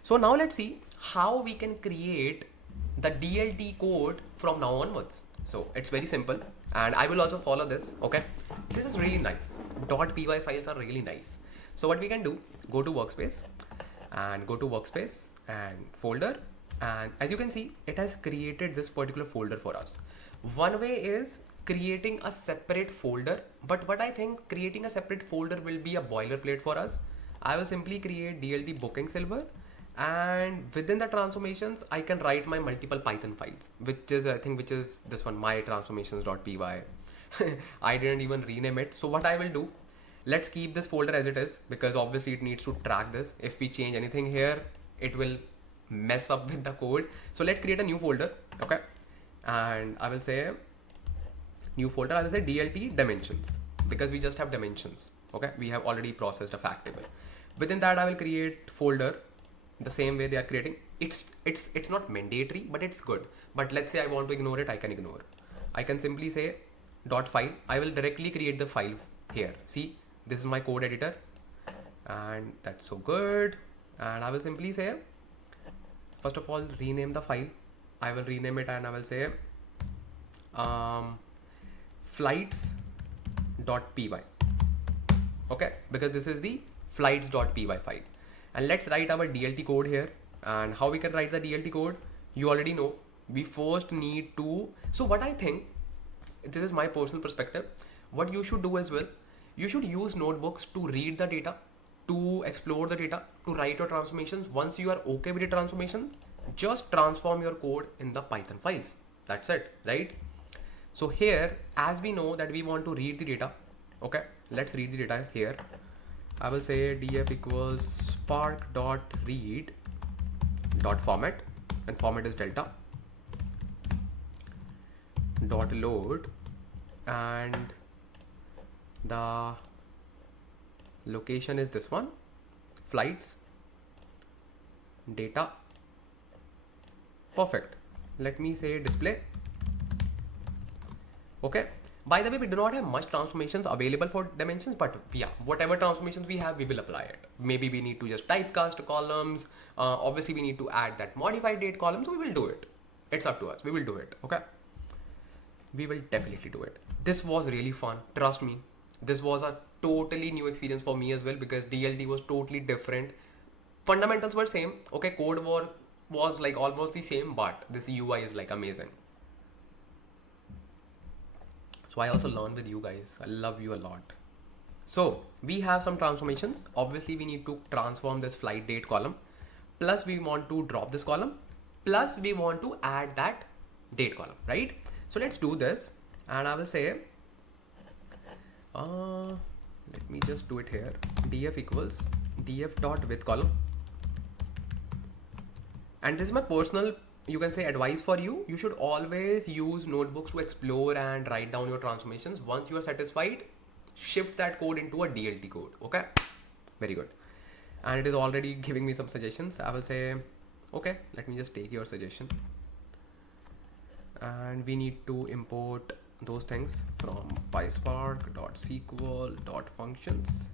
so now let's see how we can create the DLT code from now onwards. So it's very simple, and I will also follow this. Okay, this is really nice. .py files are really nice. So what we can do, go to workspace and go to workspace and folder, and as you can see, it has created this particular folder for us. One way is creating a separate folder, but what I think creating a separate folder will be a boilerplate for us. I will simply create DLT booking silver, and within the transformations I can write my multiple Python files, which is which is this one, my transformations.py. I didn't even rename it. So what I will do, let's keep this folder as it is, because obviously it needs to track this. If we change anything here, it will mess up with the code. So let's create a new folder. Okay, and I will say new folder. I will say DLT dimensions, because we just have dimensions. Okay, we have already processed a fact table. Within that, I will create folder the same way they are creating. It's not mandatory, but it's good. But let's say I want to ignore it, I can ignore. I can simply say .file. I will directly create the file here. See, this is my code editor, and that's so good. And I will simply say, first of all, rename the file. I will rename it, and I will say flights.py. Okay, because this is the flights.py file. And let's write our DLT code here. And how we can write the DLT code, you already know. We first need to, so what I think, this is my personal perspective, what you should do as well, You should use notebooks to read the data, to explore the data, to write your transformations. Once you are okay with the transformation, just transform your code in the Python files. That's it, right? So here, as we know that we want to read the data, okay, let's read the data here. I will say df equals spark dot read dot format, and format is delta dot load, and the location is this one, flights data. Perfect. Let me say display. Okay. By the way, we do not have much transformations available for dimensions, but yeah, whatever transformations we have, we will apply it. Maybe we need to just typecast columns. Obviously, we need to add that modified date column, so we will do it. It's up to us. We will do it. Okay. We will definitely do it. This was really fun. Trust me. This was a totally new experience for me as well, because DLT was totally different. Fundamentals were same. Okay, code was like almost the same, but this UI is like amazing. So I also learned with you guys. I love you a lot. So we have some transformations. Obviously, we need to transform this flight date column. Plus, we want to drop this column. Plus, we want to add that date column, right? So let's do this. And I will say, let me just do it here. df equals df dot with column. And this is my personal, you can say, advice for you. You should always use notebooks to explore and write down your transformations. Once you are satisfied, shift that code into a DLT code. Okay, very good. And it is already giving me some suggestions. I will say, okay, let me just take your suggestion. And we need to import those things from PySpark.sql.functions.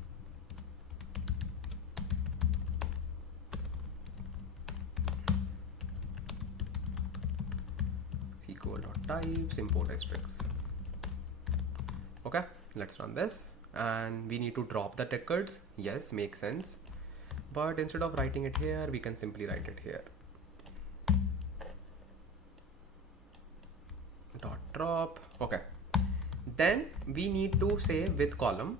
SQL.types, import asterisks. Okay, let's run this. And we need to drop the records. Yes, makes sense. But instead of writing it here, we can simply write it here. Dot drop. Okay. Then we need to say with column.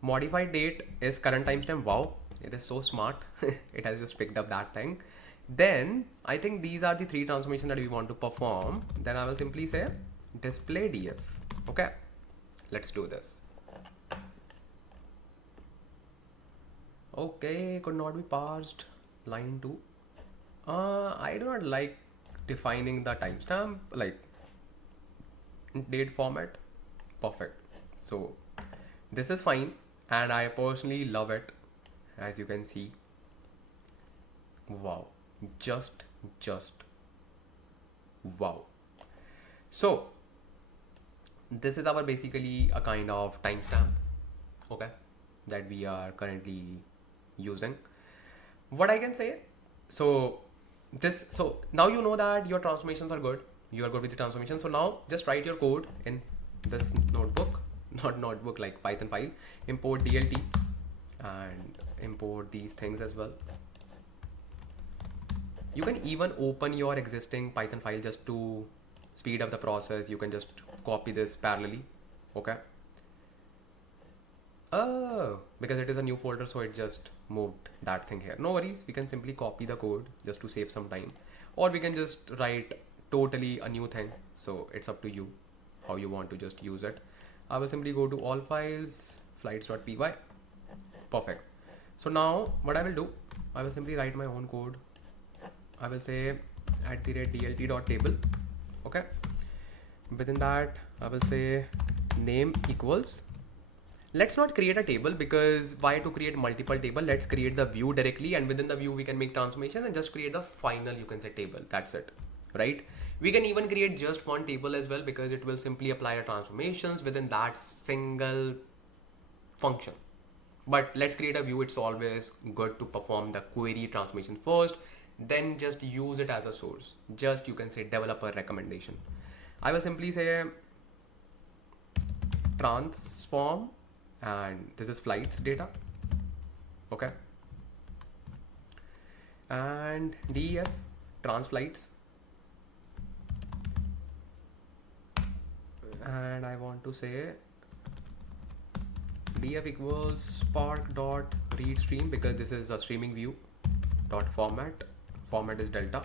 Modified date is current timestamp. Wow, it is so smart. It has just picked up that thing. Then I think these are the three transformations that we want to perform. Then I will simply say display df. Okay, let's do this. Okay, could not be parsed. Line 2. I do not like defining the timestamp like date format. Perfect. So this is fine, and I personally love it. As you can see, wow, just wow. So this is our basically a kind of timestamp, okay, that we are currently using. What I can say, so now you know that your transformations are good. You are good with the transformation. So now just write your code in this notebook, not notebook, like Python file. Import DLT and import these things as well. You can even open your existing Python file just to speed up the process. You can just copy this parallelly. Okay. Oh, because it is a new folder, so it just moved that thing here. No worries, we can simply copy the code just to save some time, or we can just write totally a new thing. So it's up to you how you want to just use it. I will simply go to all files, flights.py. Perfect. So now what I will do, I will simply write my own code. I will say @dlt.table. Okay. Within that, I will say name equals. Let's not create a table, because why to create multiple table? Let's create the view directly, and within the view we can make transformations and just create the final, you can say, table. That's it, right? We can even create just one table as well, because it will simply apply our transformations within that single function. But let's create a view. It's always good to perform the query transformation first, then just use it as a source. Just, you can say, developer recommendation. I will simply say transform, and this is flights data. Okay. And def trans flights. and I want to say df equals spark dot read stream, because this is a streaming view dot format is delta.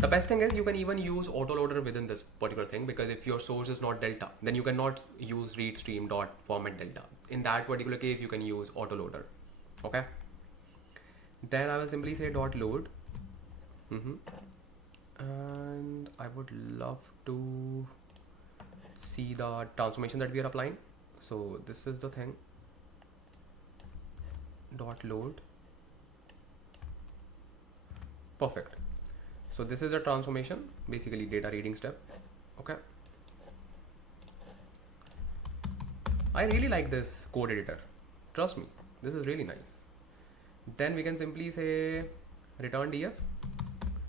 The best thing is you can even use autoloader within this particular thing, because if your source is not delta, then you cannot use read stream dot format delta. In that particular case, you can use autoloader. Okay. Then I will simply say dot load. And I would love to see the transformation that we are applying. So this is the thing. Dot load. Perfect. So this is the transformation, basically data reading step. Okay. I really like this code editor. Trust me, this is really nice. Then we can simply say return df.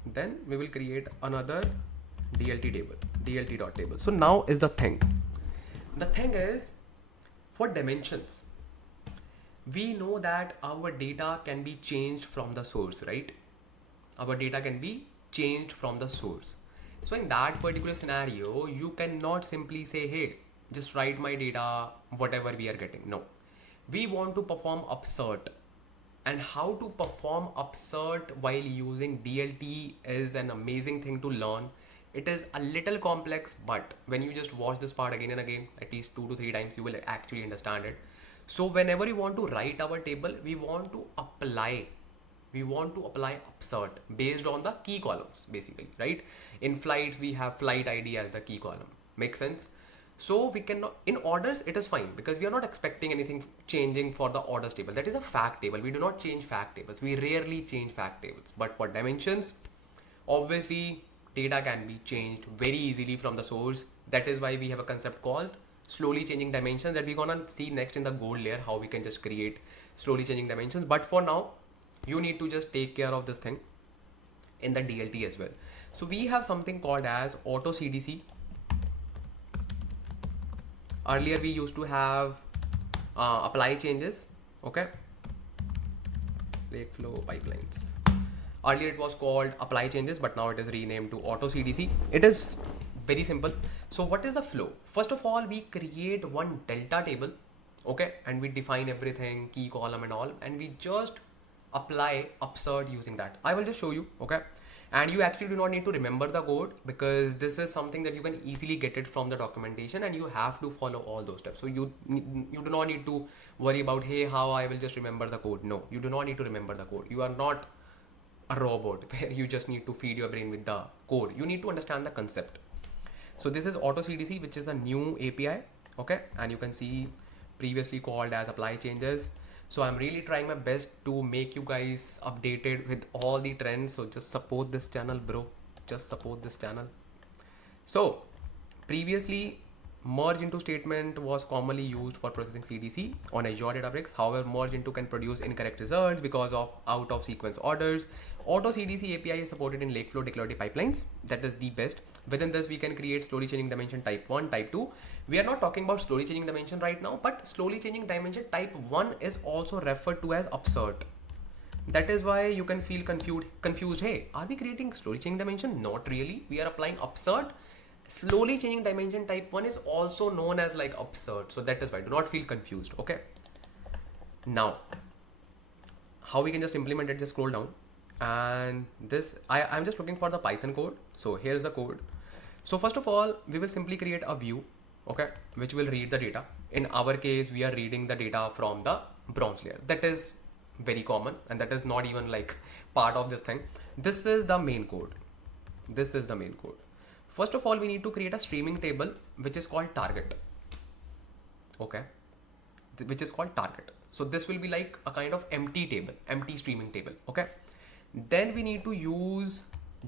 Then we will create another DLT table, DLT.table. So now is the thing. The thing is, for dimensions, we know that our data can be changed from the source, right? Our data can be changed from the source. So in that particular scenario, you cannot simply say, hey, just write my data, whatever we are getting. No, we want to perform upsert. And how to perform upsert while using DLT is an amazing thing to learn. It is a little complex, but when you just watch this part again and again, at least 2 to 3 times, you will actually understand it. So whenever you want to write our table, we want to apply upsert based on the key columns, basically, right? In flights, we have flight ID as the key column. Make sense? So we cannot, in orders, it is fine, because we are not expecting anything changing for the orders table. That is a fact table. We do not change fact tables. We rarely change fact tables. But for dimensions, obviously, data can be changed very easily from the source. That is why we have a concept called slowly changing dimensions that we're gonna see next in the gold layer, how we can just create slowly changing dimensions. But for now, you need to just take care of this thing in the DLT as well. So we have something called as auto CDC. Earlier we used to have apply changes. Okay. Lakeflow pipelines. Earlier it was called apply changes, but now it is renamed to auto CDC. It is very simple. So what is the flow? First of all, we create one delta table. Okay. And we define everything, key column and all, and we just apply upsert using that. I will just show you. Okay. And you actually do not need to remember the code, because this is something that you can easily get it from the documentation, and you have to follow all those steps. So you do not need to worry about, hey, how I will just remember the code. No, you do not need to remember the code. You are not a robot where you just need to feed your brain with the code. You need to understand the concept. So this is auto CDC, which is a new API. Okay. And you can see previously called as apply changes. So I'm really trying my best to make you guys updated with all the trends. So just support this channel, bro. Just support this channel. So previously, merge into statement was commonly used for processing CDC on Azure Databricks. However, merge into can produce incorrect results because of out of sequence orders. Auto CDC API is supported in Lakeflow declarative pipelines. That is the best. Within this, we can create slowly changing dimension type 1, type 2. We are not talking about slowly changing dimension right now, but slowly changing dimension type 1 is also referred to as upsert. That is why you can feel confused. Hey, are we creating slowly changing dimension? Not really. We are applying upsert. Slowly changing dimension type 1 is also known as like upsert. So that is why. Do not feel confused. Okay. Now, how we can just implement it, just scroll down. And this, I'm just looking for the Python code. So here's the code. So first of all, we will simply create a view, okay, which will read the data. In our case, we are reading the data from the bronze layer. That is very common, and that is not even like part of this thing. This is the main code. This is the main code. First of all, we need to create a streaming table, which is called target. Okay. Which is called target. So this will be like a kind of empty table, empty streaming table. Okay. Then we need to use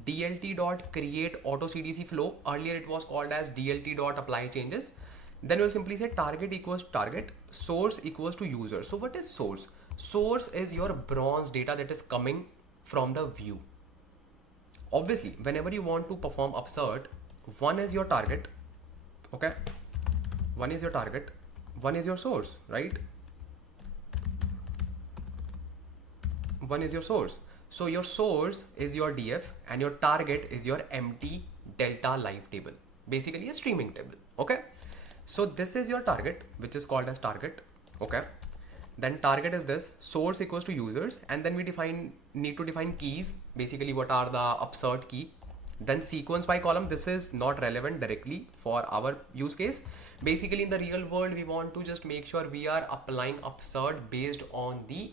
DLT.create auto CDC flow. Earlier it was called as DLT.apply changes. Then we'll simply say target equals target, source equals to user. So what is source? Source is your bronze data that is coming from the view. Obviously, whenever you want to perform upsert, one is your target. Okay. One is your target. One is your source, right? One is your source. So your source is your DF and your target is your empty delta live table. basically a streaming table. Okay, so this is your target, which is called as target. Okay, then target is this, source equals to users, and then we need to define keys, basically what are the upsert key. Then sequence by column, this is not relevant directly for our use case. Basically in the real world we want to just make sure we are applying upsert based on the,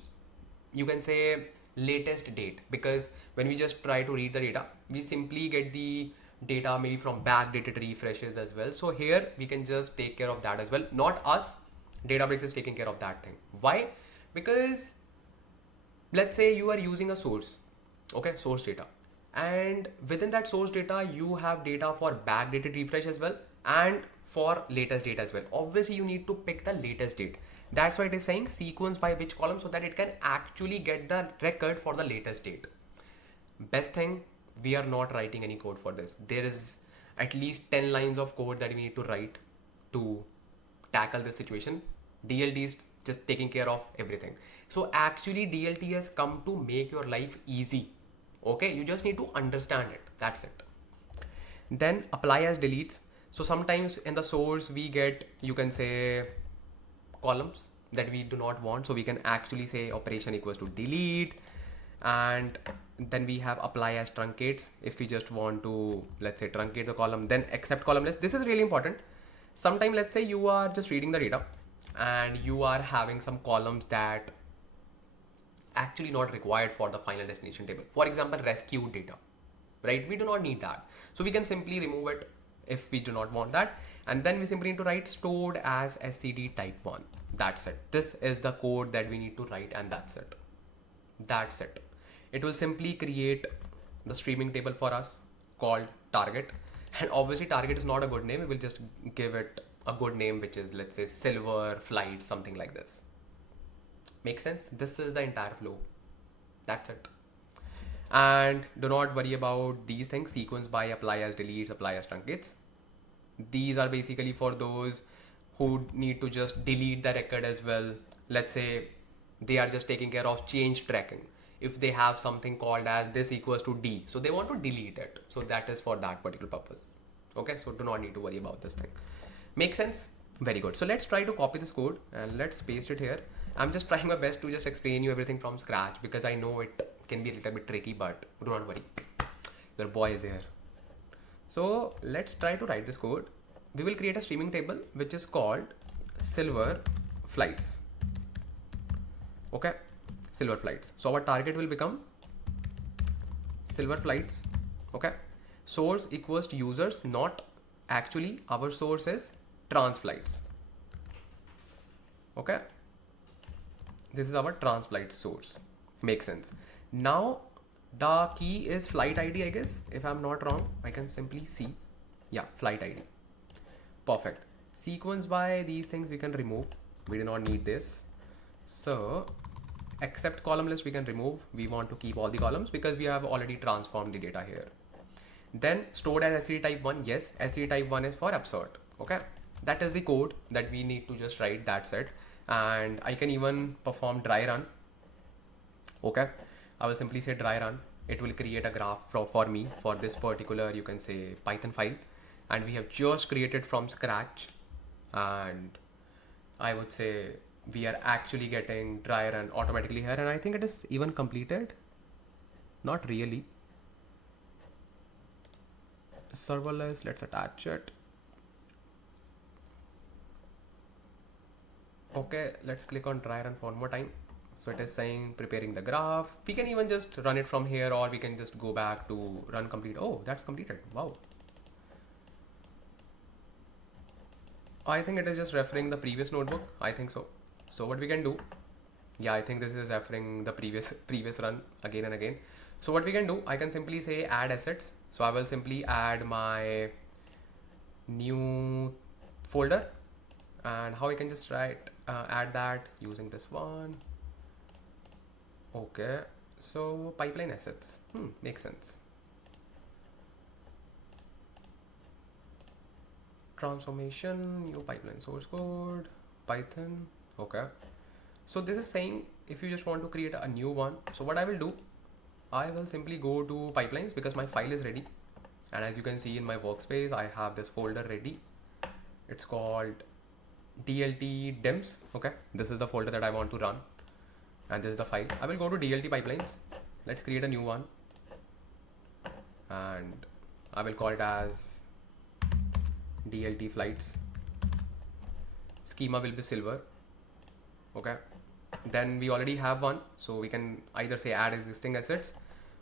you can say, latest date, because when we just try to read the data, we simply get the data maybe from backdated refreshes as well. So here we can just take care of that as well, not us, Databricks is taking care of that thing. Why? Because let's say you are using a source, okay, source data, and within that source data you have data for backdated refresh as well and for latest date as well. Obviously you need to pick the latest date. That's why it is saying sequence by which column, so that it can actually get the record for the latest date. Best thing, we are not writing any code for this. There is at least 10 lines of code that we need to write to tackle this situation. DLT is just taking care of everything. So actually DLT has come to make your life easy. Okay, you just need to understand it. That's it. Then apply as deletes. So sometimes in the source we get, you can say, columns that we do not want. So we can actually say operation equals to delete, and then we have apply as truncates. If we just want to, let's say, truncate the column, then accept column list. This is really important. Sometimes let's say you are just reading the data and you are having some columns that actually not required for the final destination table. For example, rescue data, right? We do not need that. So we can simply remove it if we do not want that. And then we simply need to write stored as SCD type 1. That's it. This is the code that we need to write, and that's it. That's it. It will simply create the streaming table for us called target. And obviously target is not a good name. We will just give it a good name, which is, let's say, silver flight, something like this. Make sense? This is the entire flow. That's it. And do not worry about these things. Sequence by, apply as deletes, apply as truncates. These are basically for those who need to just delete the record as well. Let's say they are just taking care of change tracking. If they have something called as this equals to D, so they want to delete it. So that is for that particular purpose. Okay, so do not need to worry about this thing. Make sense? Very good. So let's try to copy this code and let's paste it here. I'm just trying my best to just explain you everything from scratch, because I know it can be a little bit tricky, but do not worry. Your boy is here. So let's try to write this code. We will create a streaming table which is called silver flights. Okay, silver flights. So our target will become silver flights. Okay, source equals to users, not actually our source is trans flights. Okay, this is our trans flight source. Makes sense. Now the key is flight ID, I guess. If I'm not wrong, I can simply see. Yeah, flight ID. Perfect. Sequence by these things we can remove. We do not need this. So except column list we can remove. We want to keep all the columns because we have already transformed the data here. Then stored as SCD type 1. Yes, SCD type 1 is for absurd. Okay, that is the code that we need to just write. That's it. And I can even perform dry run. Okay, I will simply say dry run. It will create a graph for me for this particular, you can say, Python file. And we have just created from scratch. And I would say we are actually getting dry run automatically here. And I think it is even completed. Not really. Serverless, let's attach it. Okay, let's click on dry run for one more time. So it is saying preparing the graph. We can even just run it from here, or we can just go back to run complete. Oh, that's completed. Wow. I think it is just referring the previous notebook. I think so. So what we can do, yeah, I think this is referring the previous run again and again. So what we can do, I can simply say add assets. So I will simply add my new folder, and how I can just write add that using this one. Okay, so pipeline assets, makes sense. Transformation, new pipeline source code, Python. Okay, so this is saying if you just want to create a new one. So what I will do, I will simply go to pipelines because my file is ready. And as you can see in my workspace, I have this folder ready. It's called DLT DIMS. Okay, this is the folder that I want to run, and this is the file. I will go to DLT pipelines. Let's create a new one, and I will call it as DLT flights. Schema will be silver. Okay, then we already have one, so we can either say add existing assets,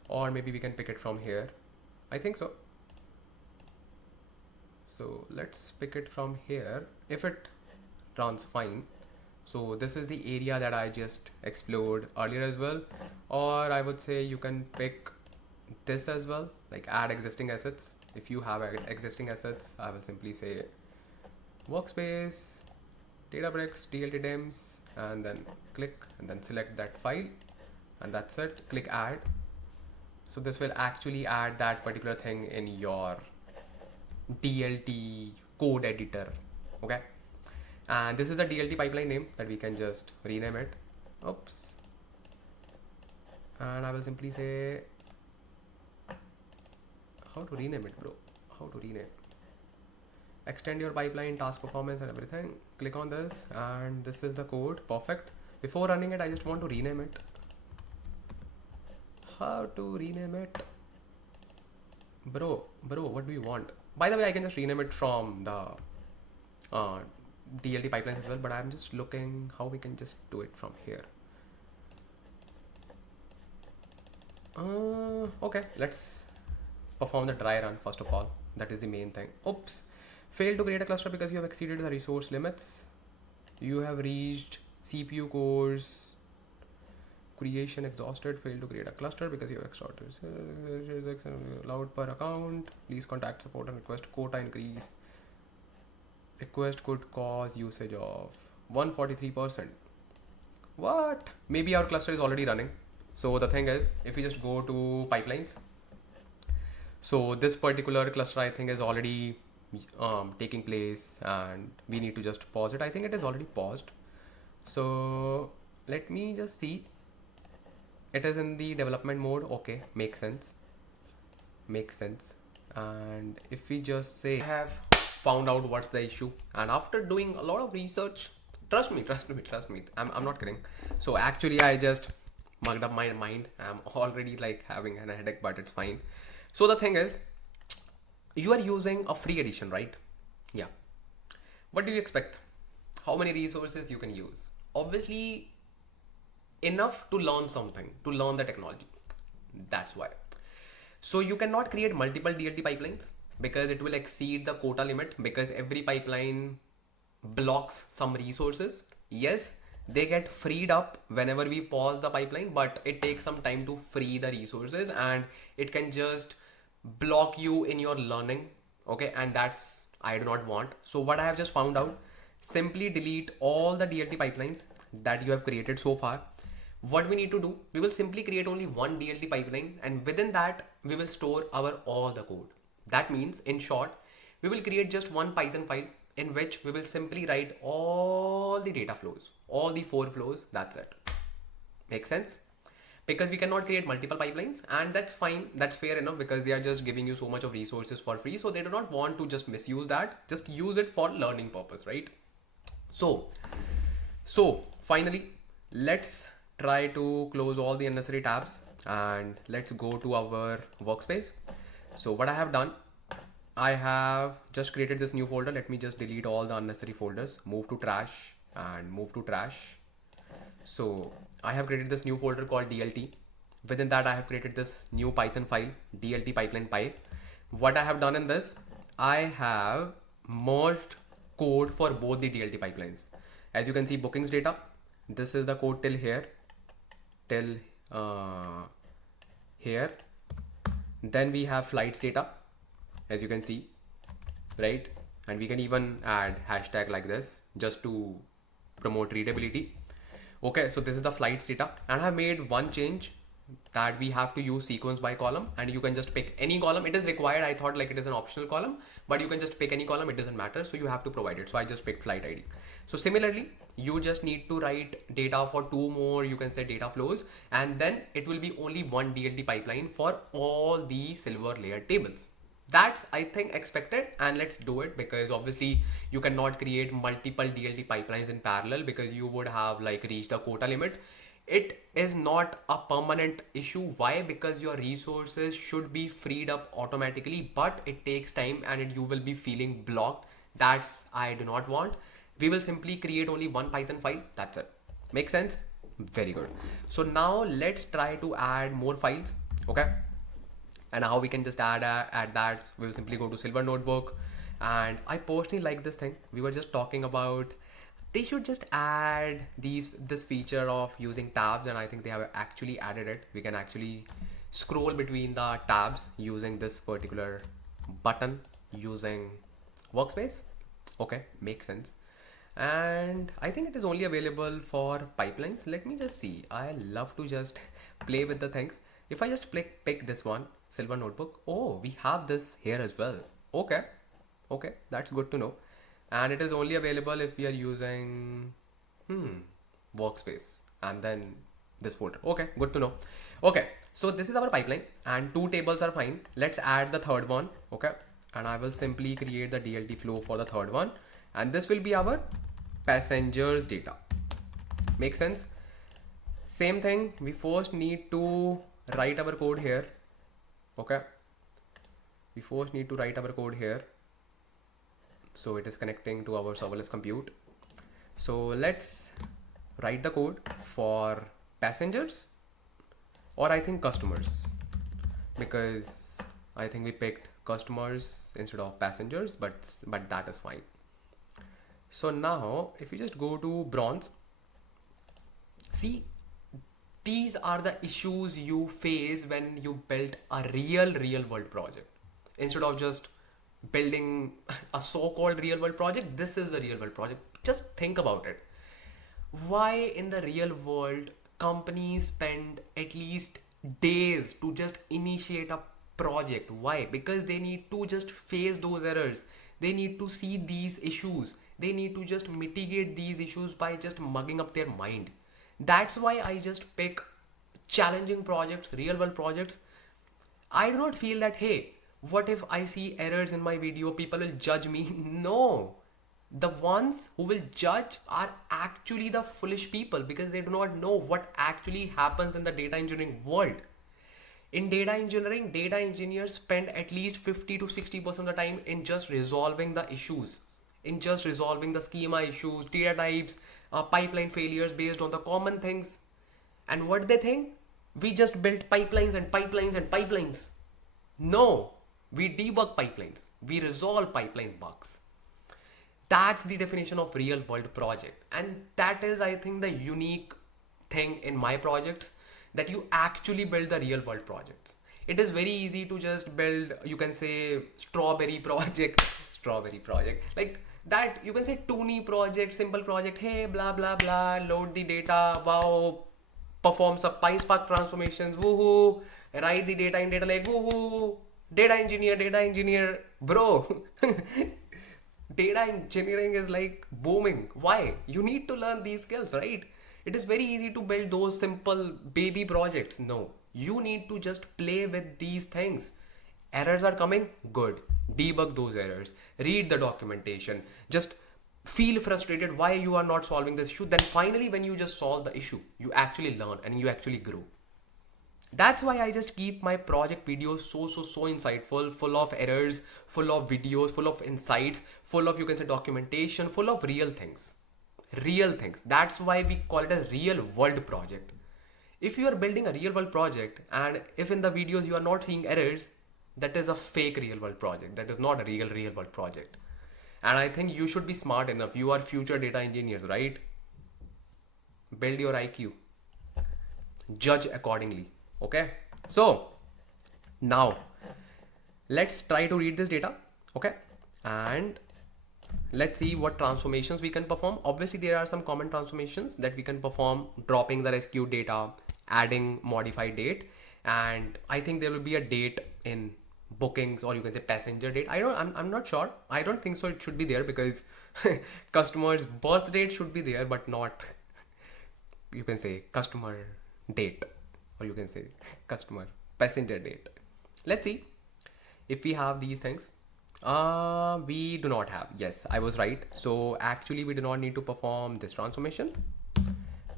or maybe we can pick it from here. I think so. So let's pick it from here. If it runs fine, so this is the area that I just explored earlier as well, or I would say you can pick this as well, like add existing assets. If you have existing assets, I will simply say workspace, Databricks, DLT DIMS, and then click and then select that file, and that's it. Click add. So this will actually add that particular thing in your DLT code editor. Okay, and this is the DLT pipeline name that we can just rename it. Oops. And I will simply say, how to rename it, bro? How to rename? Extend your pipeline, task performance, and everything. Click on this, and this is the code. Perfect. Before running it, I just want to rename it. How to rename it? Bro, what do you want? By the way, I can just rename it from the DLT pipelines as well, but I'm just looking how we can just do it from here. Okay, let's perform the dry run first of all. That is the main thing. Oops, failed to create a cluster because you have exceeded the resource limits. You have reached CPU cores creation exhausted. Failed to create a cluster because you have exhausted allowed per account. Please contact support and request quota increase. Request could cause usage of 143%. What? Maybe our cluster is already running. So the thing is, if we just go to pipelines, so this particular cluster I think is already taking place, and we need to just pause it. I think it is already paused. So let me just see. It is in the development mode. Okay, makes sense. And if we just say I have found out what's the issue, and after doing a lot of research, trust me, I'm not kidding. So actually I just mugged up my mind. I'm already like having a headache, but it's fine. So the thing is, you are using a free edition, right? Yeah. What do you expect? How many resources you can use? Obviously enough to learn something, to learn the technology. That's why. So you cannot create multiple DLT pipelines because it will exceed the quota limit, because every pipeline blocks some resources. Yes, they get freed up whenever we pause the pipeline, but it takes some time to free the resources, and it can just block you in your learning. Okay, and that's I do not want. So what I have just found out, simply delete all the DLT pipelines that you have created so far. What we need to do, we will simply create only one DLT pipeline, and within that we will store our all the code. That means, in short, we will create just one Python file in which we will simply write all the data flows, all the 4 flows. That's it. Make sense? Because we cannot create multiple pipelines, and that's fine. That's fair enough, because they are just giving you so much of resources for free. So they do not want to just misuse that. Just use it for learning purpose, right? So finally, let's try to close all the unnecessary tabs and let's go to our workspace. So what I have done, I have just created this new folder. Let me just delete all the unnecessary folders, move to trash and move to trash. So I have created this new folder called DLT. Within that, I have created this new Python file, DLT pipeline py. What I have done in this, I have merged code for both the DLT pipelines. As you can see, bookings data, this is the code till here, till here. Then we have flights data, as you can see, right? And we can even add hashtag like this just to promote readability. Okay, so this is the flights data, and I have made one change, that we have to use sequence by column, and you can just pick any column. It is required. I thought like it is an optional column, but you can just pick any column. It doesn't matter. So you have to provide it. So I just picked flight ID. So similarly, you just need to write data for 2 more, you can say data flows, and then it will be only one DLT pipeline for all the silver layer tables. That's, I think, expected, and let's do it, because obviously you cannot create multiple DLT pipelines in parallel because you would have like reached the quota limit. It is not a permanent issue. Why? Because your resources should be freed up automatically, but it takes time and you will be feeling blocked. That's I do not want. We will simply create only one Python file. That's it. Make sense? Very good. So now let's try to add more files. Okay, and how we can just add that, we will simply go to Silver Notebook. And I personally like this thing. We were just talking about they should just add this feature of using tabs, and I think they have actually added it. We can actually scroll between the tabs using this particular button using workspace. Okay, makes sense. And I think it is only available for pipelines. Let me just see. I love to just play with the things. If I just pick this one, Silver Notebook, oh, we have this here as well. Okay, okay, that's good to know. And it is only available if we are using workspace and then this folder. Okay, good to know. Okay, so this is our pipeline and two tables are fine. Let's add the third one. Okay, and I will simply create the DLT flow for the third one, and this will be our passengers data. Make sense? Same thing, we first need to write our code here. Okay, we first need to write our code here, so it is connecting to our serverless compute. So let's write the code for passengers, or I think customers, because I think we picked customers instead of passengers, but that is fine. So now if you just go to bronze, see, these are the issues you face when you build a real world project. Instead of just building a so-called real world project, this is the real world project. Just think about it. Why in the real world companies spend at least days to just initiate a project? Why? Because they need to just face those errors. They need to see these issues. They need to just mitigate these issues by just mugging up their mind. That's why I just pick challenging projects, real world projects. I do not feel that, hey, what if I see errors in my video, people will judge me? No. The ones who will judge are actually the foolish people, because they do not know what actually happens in the data engineering world. In data engineering, data engineers spend at least 50 to 60% of the time in just resolving the issues, in just resolving the schema issues, data types, pipeline failures based on the common things. And what they think? We just built pipelines and pipelines and pipelines. No, we debug pipelines. We resolve pipeline bugs. That's the definition of real world project. And that is, I think, the unique thing in my projects, that you actually build the real world projects. It is very easy to just build, you can say, strawberry project, strawberry project, like that. You can say Toonie project, simple project. Hey, blah, blah, blah, load the data. Wow. Perform some PySpark transformations. Woohoo. Write the data in data lake. Woohoo. Data engineer, bro. Data engineering is like booming. Why? You need to learn these skills, right? It is very easy to build those simple baby projects. No, you need to just play with these things. Errors are coming? Good. Debug those errors. Read the documentation. Just feel frustrated why you are not solving this issue. Then finally, when you just solve the issue, you actually learn and you actually grow. That's why I just keep my project videos so insightful, full of errors, full of videos, full of insights, full of, you can say, documentation, full of real things. Real things. That's why we call it a real world project. If you are building a real world project and if in the videos you are not seeing errors, that is a fake real world project. That is not a real world project. And I think you should be smart enough. You are future data engineers, right? Build your IQ. Judge accordingly. Okay, so now let's try to read this data. Okay, and let's see what transformations we can perform. Obviously, there are some common transformations that we can perform: dropping the rescue data, adding modified date, and I think there will be a date in bookings, or you can say passenger date. I'm not sure. I don't think so. It should be there because customer's birth date should be there, but not, you can say, customer date, or you can say customer passenger date. Let's see. if we have these things, we do not have. Yes, I was right. So actually we do not need to perform this transformation.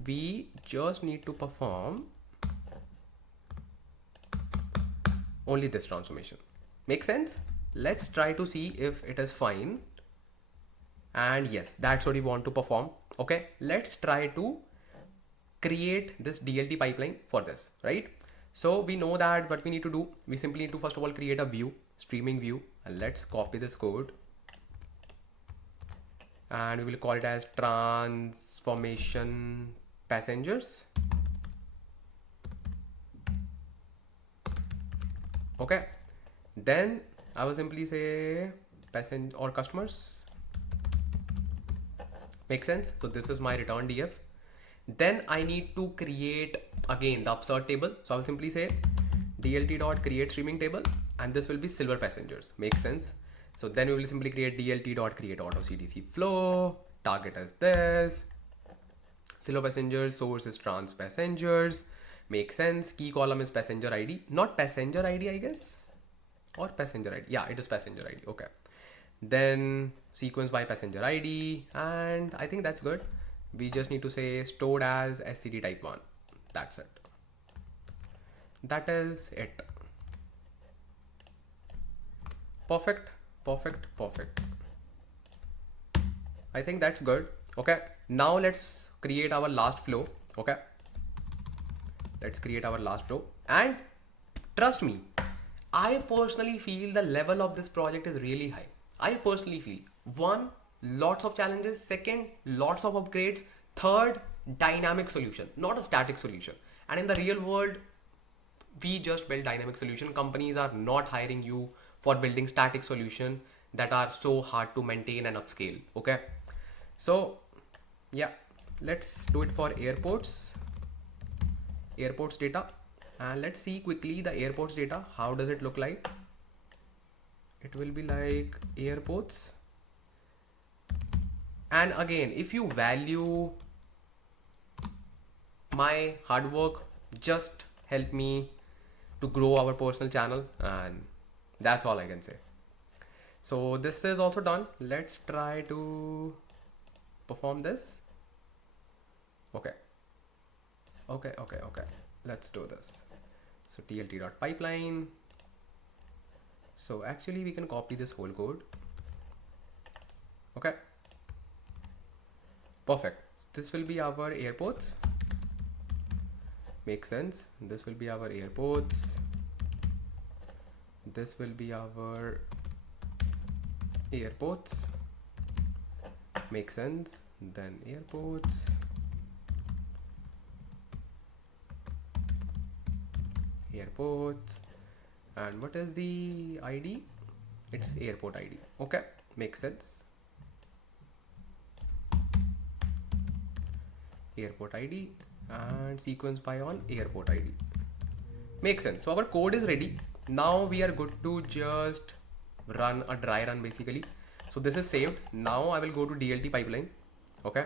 We just need to perform only this transformation. Make sense? Let's try to see if it is fine. And yes, that's what we want to perform. Okay, let's try to create this DLT pipeline for this, right? So we know that what we need to do, we simply need to first of all create a view, streaming view, and let's copy this code and we will call it as transformation passengers. Okay, then I will simply say passenger or customers. Make sense? So this is my return df. Then I need to create again the upsert table. So I will simply say dlt.create streaming table, and this will be silver passengers. Make sense? So then we will simply create dlt.create auto cdc flow. Target as this. Silver passengers, source is trans passengers. Make sense? Key column is passenger ID, not passenger ID, I guess, or passenger ID. Yeah, it is passenger ID. Okay. Then sequence by passenger ID, and I think that's good. We just need to say stored as SCD type 1. That's it. That is it. Perfect, perfect, perfect. I think that's good. Okay, now let's create our last flow. Okay, let's create our last flow, and trust me, I personally feel the level of this project is really high. I personally feel, one, lots of challenges. Second, lots of upgrades. Third, dynamic solution, not a static solution. And in the real world, we just build dynamic solution. Companies are not hiring you for building static solution that are so hard to maintain and upscale. Okay, so yeah, let's do it for airports data, and let's see quickly the airports data. How does it look like? It will be like airports. And again, if you value my hard work, just help me to grow our personal channel, and that's all I can say. So this is also done. Let's try to perform this. Okay. Let's do this. So tlt.pipeline. So actually we can copy this whole code. Okay. Perfect. This will be our airports. Makes sense. This will be our airports. This will be our airports. Makes sense. Then airports. Airports. And what is the ID? It's airport ID. Okay, makes sense. Airport ID and sequence by on airport ID. Makes sense. So our code is ready. Now we are good to just run a dry run basically. So this is saved. Now I will go to DLT pipeline. Okay,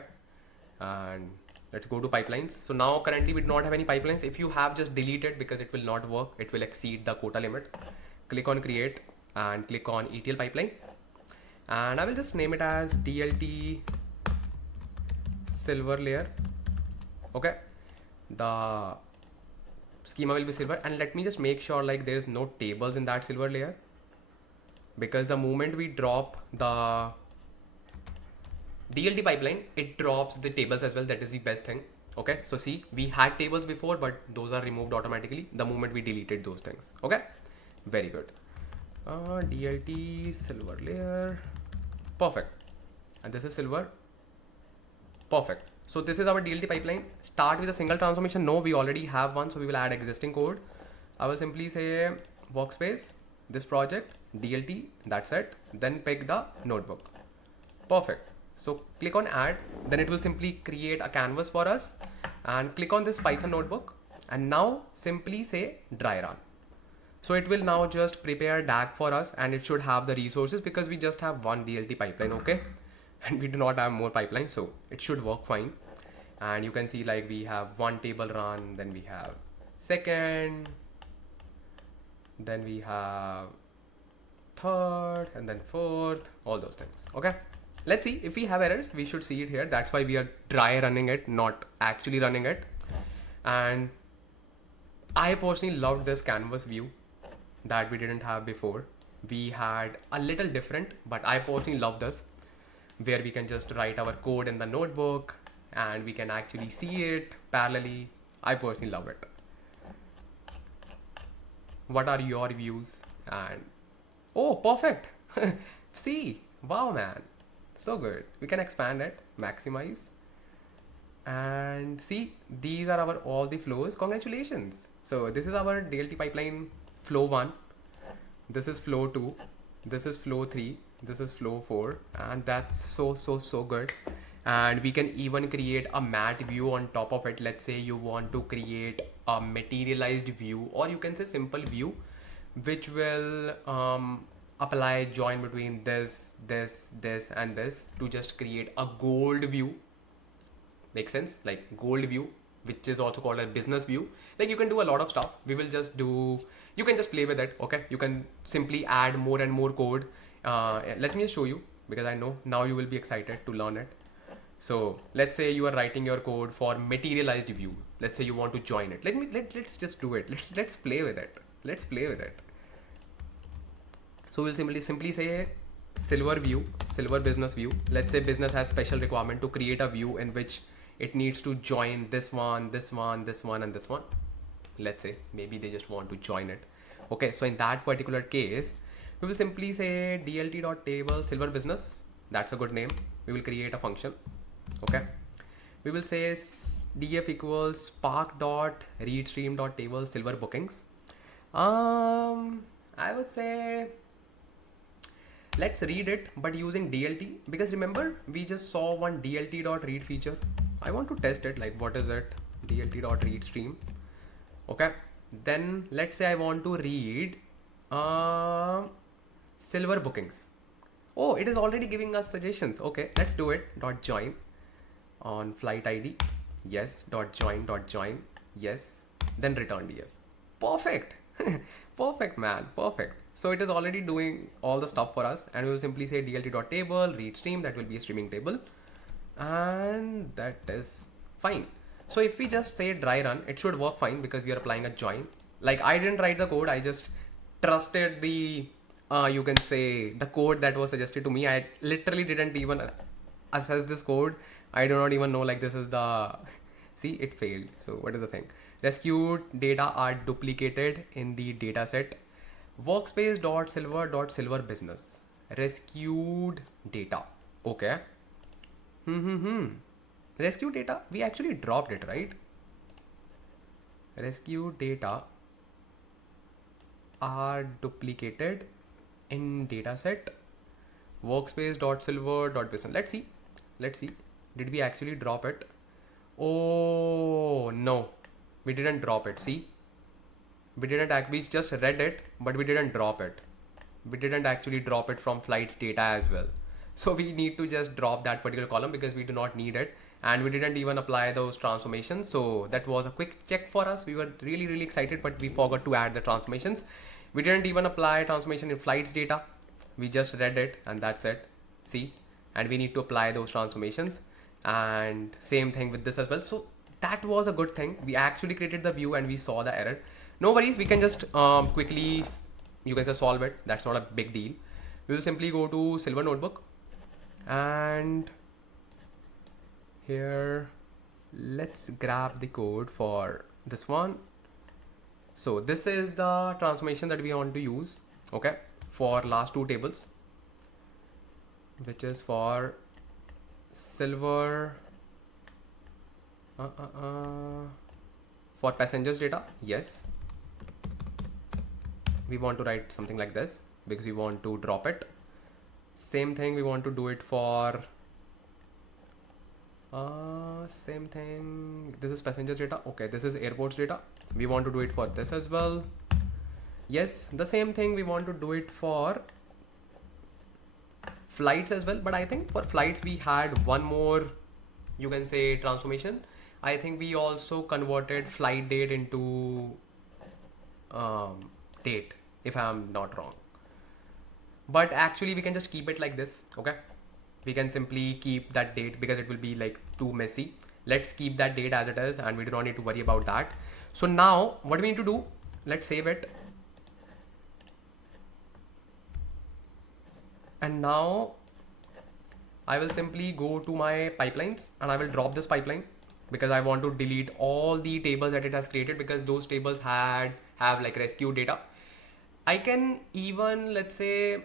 and let's go to pipelines. So now currently we do not have any pipelines. If you have, just delete it because it will not work. It will exceed the quota limit. Click on create and click on ETL pipeline, and I will just name it as DLT silver layer. Okay, the schema will be silver, and let me just make sure like there is no tables in that silver layer, because the moment we drop the DLT pipeline, it drops the tables as well. That is the best thing. Okay, so see, we had tables before, but those are removed automatically the moment we deleted those things. Okay, very good. DLT silver layer. Perfect. And this is silver. Perfect. So this is our DLT pipeline. Start with a single transformation. No, we already have one, so we will add existing code. I will simply say workspace, this project, DLT, that's it. Then pick the notebook. Perfect. So click on add, then it will simply create a canvas for us, and click on this Python notebook, and now simply say dry run. So it will now just prepare DAG for us, and it should have the resources because we just have one DLT pipeline. Okay, and we do not have more pipelines, so it should work fine. And you can see like we have one table run, then we have second, then we have third, and then fourth, all those things. Okay, let's see if we have errors. We should see it here. That's why we are dry running it, not actually running it. And I personally loved this canvas view that we didn't have before. We had a little different, but I personally love this, where we can just write our code in the notebook and we can actually see it parallelly. I personally love it. What are your views? And oh, perfect. See, wow, man, so good. We can expand it, maximize, and see, these are our all the flows. Congratulations. So this is our DLT pipeline flow 1, this is flow 2, this is flow 3, this is flow 4, and that's so good. And we can even create a matte view on top of it. Let's say you want to create a materialized view, or you can say simple view, which will apply join between this and this to just create a gold view. Make sense? Like gold view, which is also called a business view. Like you can do a lot of stuff. We will just do, you can just play with it. Okay, you can simply add more and more code. Let me just show you, because I know now you will be excited to learn it. So let's say you are writing your code for materialized view. Let's say you want to join it. Let's just do it. Let's play with it. Let's play with it. So we'll simply say silver view, silver business view. Let's say business has special requirement to create a view in which it needs to join this one, this one, this one, and this one. Let's say maybe they just want to join it. Okay, so in that particular case, we will simply say dlt.table silver business. That's a good name. We will create a function. Okay, we will say df equals spark.readstream.table silver bookings. I would say let's read it, but using DLT, because remember we just saw one DLT.read feature. I want to test it, like what is it? DLT.read stream. Okay, then let's say I want to read silver bookings. Oh, it is already giving us suggestions. Okay, let's do it. .join on flight ID. Yes. .join. Yes. Then return df. Perfect. Perfect, man. Perfect. So it is already doing all the stuff for us, and we will simply say dlt.table read stream. That will be a streaming table, and that is fine. So if we just say dry run, it should work fine because we are applying a join. Like I didn't write the code. I just trusted the you can say the code that was suggested to me. I literally didn't even assess this code. I do not even know, like, this is the see, it failed. So what is the thing? Rescued data are duplicated in the data set. Workspace.silver business. Rescued data. Okay. Rescue data, we actually dropped it, right? Rescue data are duplicated in dataset. Workspace.silver.business. Let's see. Did we actually drop it? Oh no, we didn't drop it. See, we just read it, but we didn't drop it. We didn't actually drop it from flights data as well. So we need to just drop that particular column because we do not need it, and we didn't even apply those transformations. So that was a quick check for us. We were really excited, but we forgot to add the transformations. We didn't even apply transformation in flights data. We just read it and that's it. See, and we need to apply those transformations, and same thing with this as well. So that was a good thing. We actually created the view and we saw the error. No worries, we can just quickly, you can just solve it. That's not a big deal. We will simply go to Silver Notebook, and here let's grab the code for this one. So this is the transformation that we want to use, okay, for last two tables, which is for silver for passengers data. Yes, we want to write something like this because we want to drop it. Same thing, we want to do it for same thing. This is passengers data. Okay, this is airports data. We want to do it for this as well. Yes, the same thing, we want to do it for flights as well. But I think for flights we had one more, you can say, transformation. I think we also converted flight date into date, if I'm not wrong. but actually we can just keep it like this. Okay, we can simply keep that date because it will be like too messy. Let's keep that date as it is and we do not need to worry about that. So now what we need to do, let's save it. And now I will simply go to my pipelines and I will drop this pipeline because I want to delete all the tables that it has created, because those tables have like rescue data. I can even, let's say,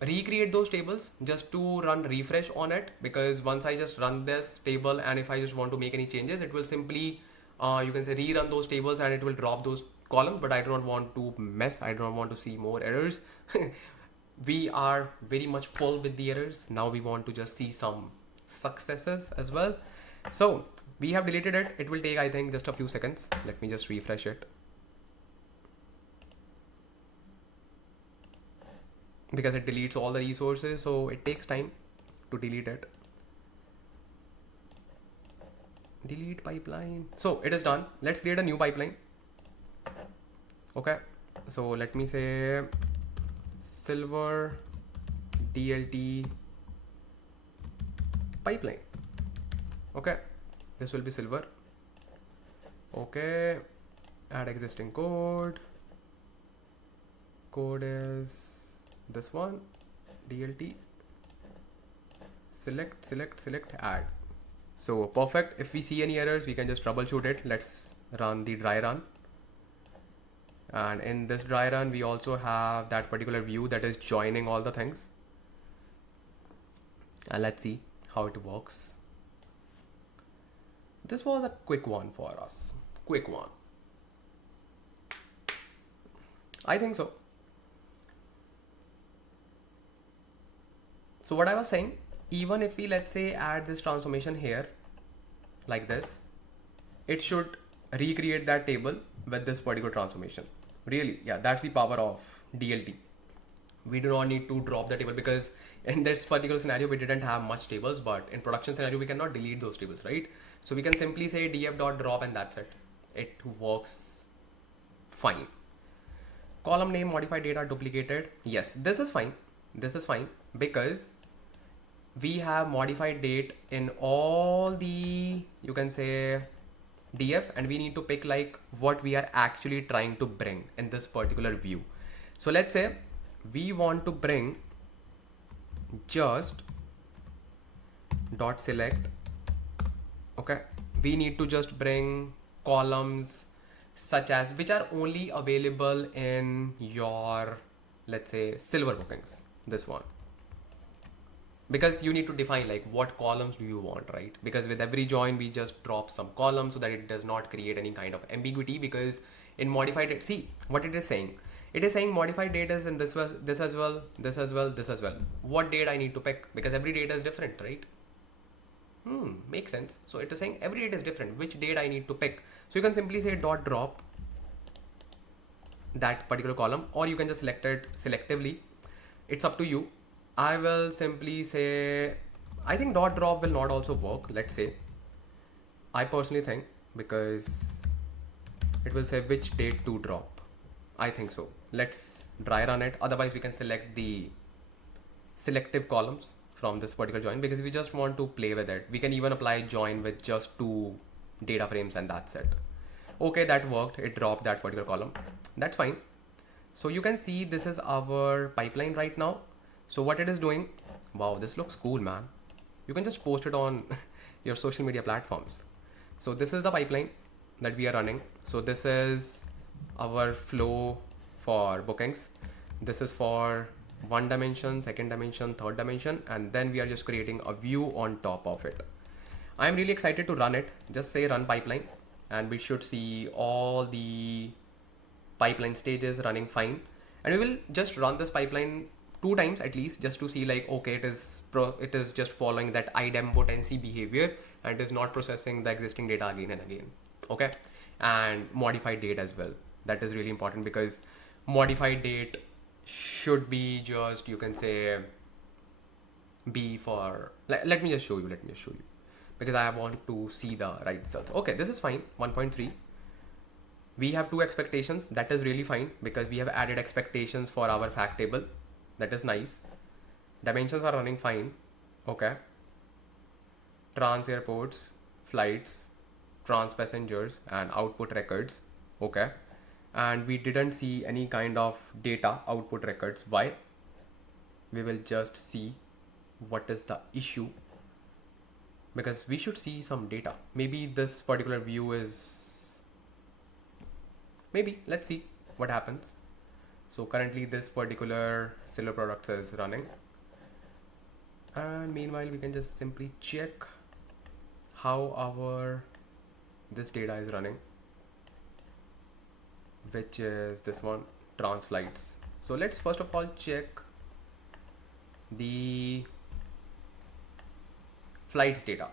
recreate those tables just to run refresh on it, because once I just run this table and if I just want to make any changes, it will simply you can say rerun those tables and it will drop those columns. But I do not want to mess, I do not want to see more errors. We are very much full with the errors. Now we want to just see some successes as well. So we have deleted it. It will take, I think, just a few seconds. Let me just refresh it, because it deletes all the resources, so it takes time to delete it. Delete pipeline. So it is done. Let's create a new pipeline. Okay, so let me say silver DLT pipeline. Okay, this will be silver. Okay, add existing code. Code is this one, DLT, select, add. So perfect. If we see any errors, we can just troubleshoot it. Let's run the dry run. And in this dry run, we also have that particular view that is joining all the things. And let's see how it works. This was a quick one for us. Quick one. I think so. So what I was saying, even if we, let's say, add this transformation here like this, it should recreate that table with this particular transformation. Really, yeah, that's the power of DLT. We do not need to drop the table, because in this particular scenario we didn't have much tables, but in production scenario we cannot delete those tables, right? So we can simply say df.drop and that's it. It works fine. Column name modified data duplicated. Yes, this is fine. This is fine because we have modified date in all the, you can say, df, and we need to pick like what we are actually trying to bring in this particular view. So let's say we want to bring just dot select. Okay, we need to just bring columns such as which are only available in your, let's say, silver bookings, this one, because you need to define like what columns do you want, right? Because with every join we just drop some columns so that it does not create any kind of ambiguity. Because in modified date, see what it is saying, it is saying modified date is in this as well, this as well, this as well. What date I need to pick, because every data is different, right? Makes sense. So it is saying every date is different, which date I need to pick. So you can simply say dot drop that particular column, or you can just select it selectively. It's up to you. I will simply say, I think dot drop will not also work, let's say. I personally think, because it will say which date to drop. I think so. Let's dry run it. Otherwise we can select the selective columns from this particular join, because we just want to play with it. We can even apply join with just 2 data frames and that's it. Okay, that worked. It dropped that particular column. That's fine. So you can see this is our pipeline right now. So what it is doing, wow, this looks cool, man. You can just post it on your social media platforms. So this is the pipeline that we are running. So this is our flow for bookings. This is for 1 dimension, 2nd dimension, 3rd dimension, and then we are just creating a view on top of it. I'm really excited to run it. Just say run pipeline and we should see all the pipeline stages running fine. And we will just run this pipeline 2 times at least, just to see like, okay, it is just following that idempotency behavior and it is not processing the existing data again and again. Okay, and modified date as well. That is really important, because modified date should be just, you can say, be for, let me just show you, because I want to see the right results. Okay, this is fine. 1.3. We have 2 expectations. That is really fine, because we have added expectations for our fact table. That is nice. Dimensions are running fine. Okay. Trans airports, flights, trans passengers, and output records. Okay. And we didn't see any kind of data output records. Why? We will just see what is the issue, because we should see some data. Maybe this particular view is, maybe let's see what happens. So currently this particular Silver product is running, and meanwhile we can just simply check how our this data is running, which is this one, trans flights. So let's first of all check the flights data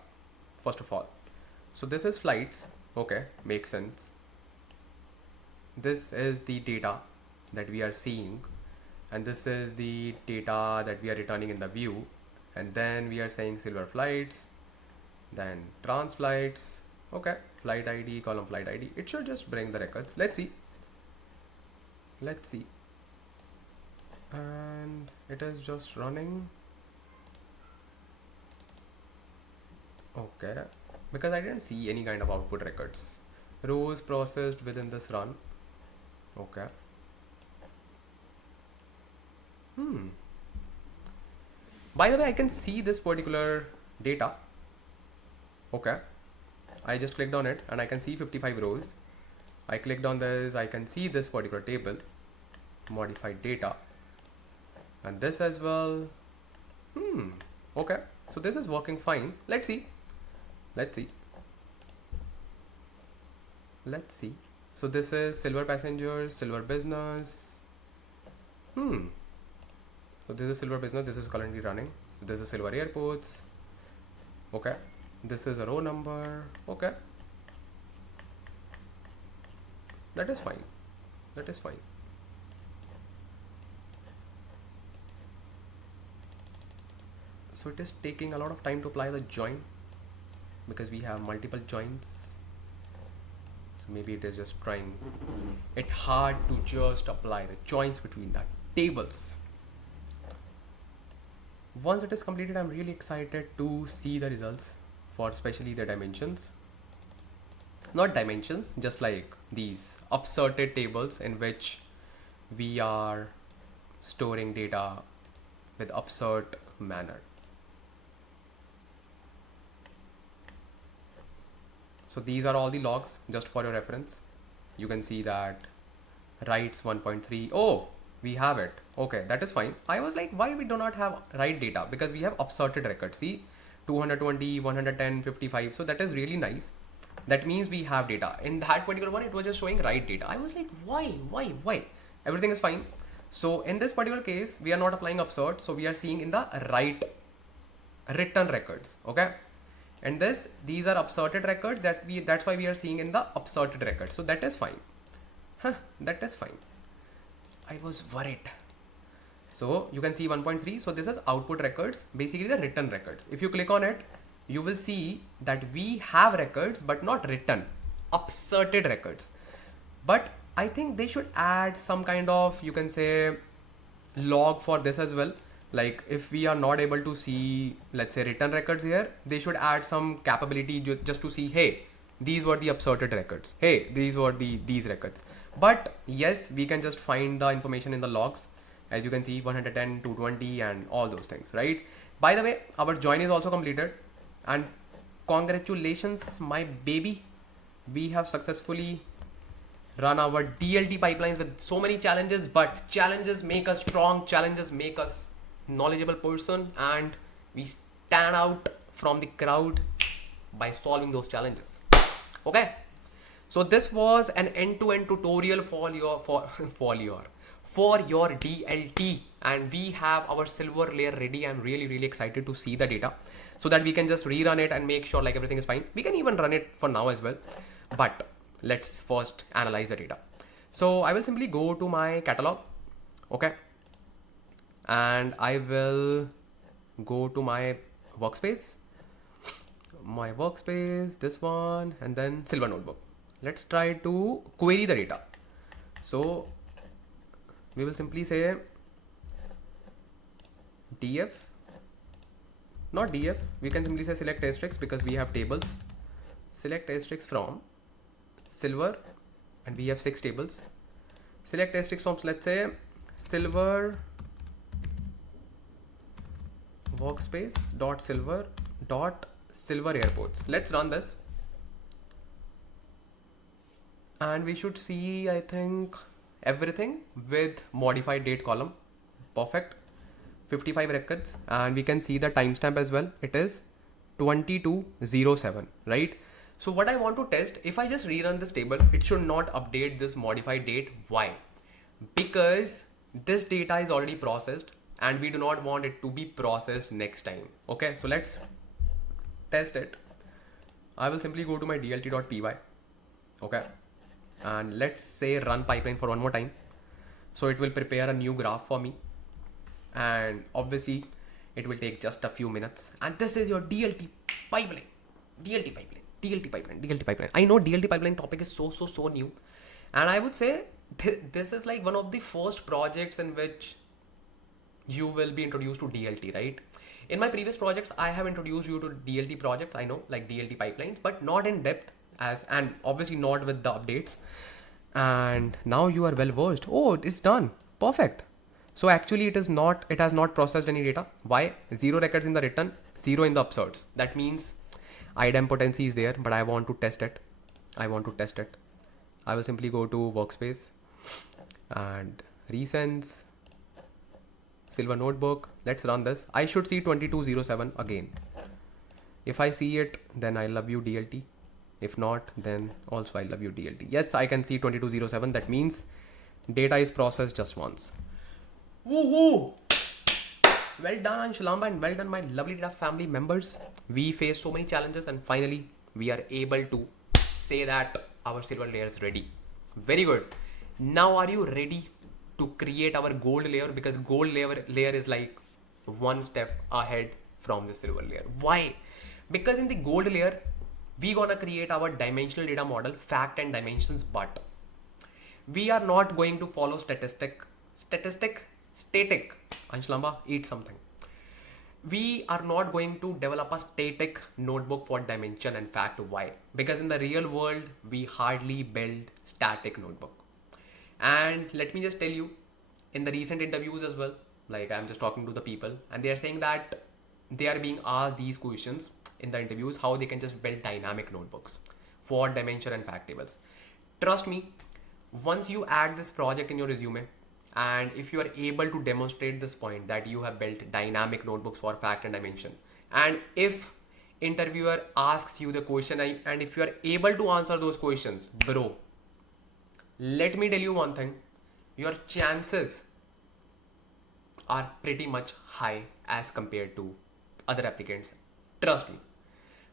first of all. So this is flights. Okay, makes sense. This is the data that we are seeing, and this is the data that we are returning in the view, and then we are saying Silver flights, then trans flights. Okay, flight ID, column flight ID. It should just bring the records. Let's see, and it is just running. Okay, because I didn't see any kind of output records. Rows processed within this run. Okay. By the way, I can see this particular data. Okay. I just clicked on it and I can see 55 rows. I clicked on this, I can see this particular table, modified data, and this as well. Okay. So this is working fine. Let's see. So this is Silver passengers, Silver business. So this is Silver business. This is currently running. So this is Silver airports. Okay. This is a row number. Okay. That is fine. So it is taking a lot of time to apply the join, because we have multiple joins. So maybe it is just trying it hard to just apply the joins between the tables. Once it is completed, I'm really excited to see the results for especially the dimensions. Not dimensions, just like these upserted tables in which we are storing data with upsert manner. So these are all the logs, just for your reference. You can see that writes 1.3. Oh, we have it. Okay, that is fine. I was like, why we do not have write data? Because we have upserted records. See, 220, 110, 55. So that is really nice. That means we have data. In that particular one, it was just showing write data. I was like, why? Everything is fine. So in this particular case, we are not applying upsert. So we are seeing in the written records. Okay. And these are upserted records that's why we are seeing in the upserted records. So that is fine. That is fine. I was worried. So you can see 1.3. So this is output records, basically the written records. If you click on it, you will see that we have records, but not written, upserted records. But I think they should add some kind of, you can say, log for this as well. Like if we are not able to see, let's say, written records here, they should add some capability just to see, hey, these were the upserted records. Hey, these were these records. But yes, we can just find the information in the logs. As you can see, 110, 220 and all those things, right? By the way, our join is also completed. And congratulations, my baby. We have successfully run our DLT pipelines with so many challenges, but challenges make us strong. Challenges make us knowledgeable person, and we stand out from the crowd by solving those challenges. Okay, so this was an end-to-end tutorial for your DLT, and we have our silver layer ready. I'm really excited to see the data so that we can just rerun it and make sure like everything is fine. We can even run it for now as well, but let's first analyze the data. So I will simply go to my catalog. Okay, and I will go to my workspace, this one, and then Silver notebook. Let's try to query the data. So we will simply say df, not df, we can simply say select asterisk because we have tables. Select asterisk from silver, and we have 6 tables. Select asterisk from, let's say, silver workspace dot silver airports. Let's run this, and we should see, I think, everything with modified date column. Perfect. 55 records, and we can see the timestamp as well. It is 2207, right? So what I want to test, if I just rerun this table, it should not update this modified date. Why? Because this data is already processed and we do not want it to be processed next time. Okay, so let's test it. I will simply go to my dlt.py. Okay, and let's say run pipeline for one more time. So it will prepare a new graph for me, and obviously it will take just a few minutes. And this is your DLT pipeline. I know DLT pipeline topic is so new, and I would say this is like one of the first projects in which you will be introduced to DLT, right? In my previous projects, I have introduced you to DLT projects, I know, like DLT pipelines, but not in depth, and obviously not with the updates. And now you are well versed. Oh, it's done. Perfect. So actually it has not processed any data. Why? 0 records in the return, 0 in the upserts. That means idempotency is there, but I want to test it. I will simply go to workspace and resends silver notebook. Let's run this. I should see 2207 again. If I see it, then I love you DLT. If not, then also I love you DLT. Yes, I can see 2207. That means data is processed just once. Woohoo! Well done, Ansh, Lamba, and well done, my lovely data family members. We faced so many challenges, and finally we are able to say that our silver layer is ready. Very good. Now are you ready to create our gold layer? Because gold layer is like one step ahead from the silver layer. Why? Because in the gold layer, we gonna create our dimensional data model, fact and dimensions, but we are not going to follow static. Ansh Lamba, eat something. We are not going to develop a static notebook for dimension and fact. Why? Because in the real world, we hardly build static notebook. And let me just tell you, in the recent interviews as well, like I'm just talking to the people, and they are saying that they are being asked these questions in the interviews, how they can just build dynamic notebooks for dimension and fact tables. Trust me, once you add this project in your resume, and if you are able to demonstrate this point that you have built dynamic notebooks for fact and dimension, and if interviewer asks you the question and if you are able to answer those questions, bro, let me tell you one thing, your chances are pretty much high as compared to other applicants. Trust me,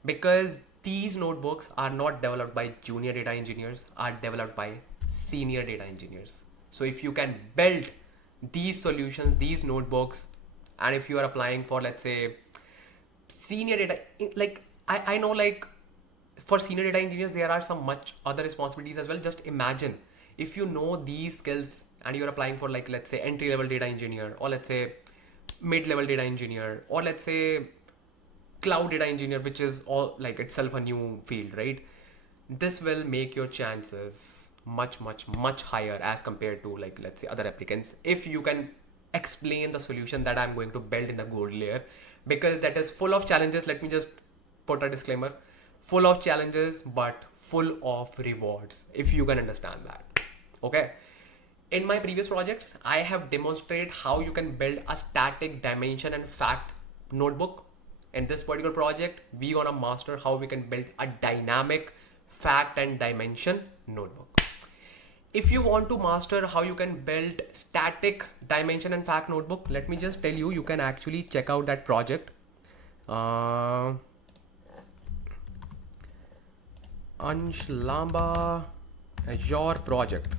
because these notebooks are not developed by junior data engineers, are developed by senior data engineers. So if you can build these solutions, these notebooks, and if you are applying for, let's say, senior data, like I know, like for senior data engineers, there are some much other responsibilities as well. Just imagine if you know these skills and you're applying for, like, let's say entry-level data engineer, or let's say mid-level data engineer, or let's say cloud data engineer, which is all like itself a new field, right? This will make your chances much higher as compared to, like, let's say other applicants, if you can explain the solution that I'm going to build in the gold layer, because that is full of challenges. Let me just put a disclaimer: full of challenges but full of rewards, if you can understand that. Okay, in my previous projects, I have demonstrated how you can build a static dimension and fact notebook. In this particular project, we gonna master how we can build a dynamic fact and dimension notebook. If you want to master how you can build static dimension and fact notebook, let me just tell you, you can actually check out that project. Ansh Lamba Azure project.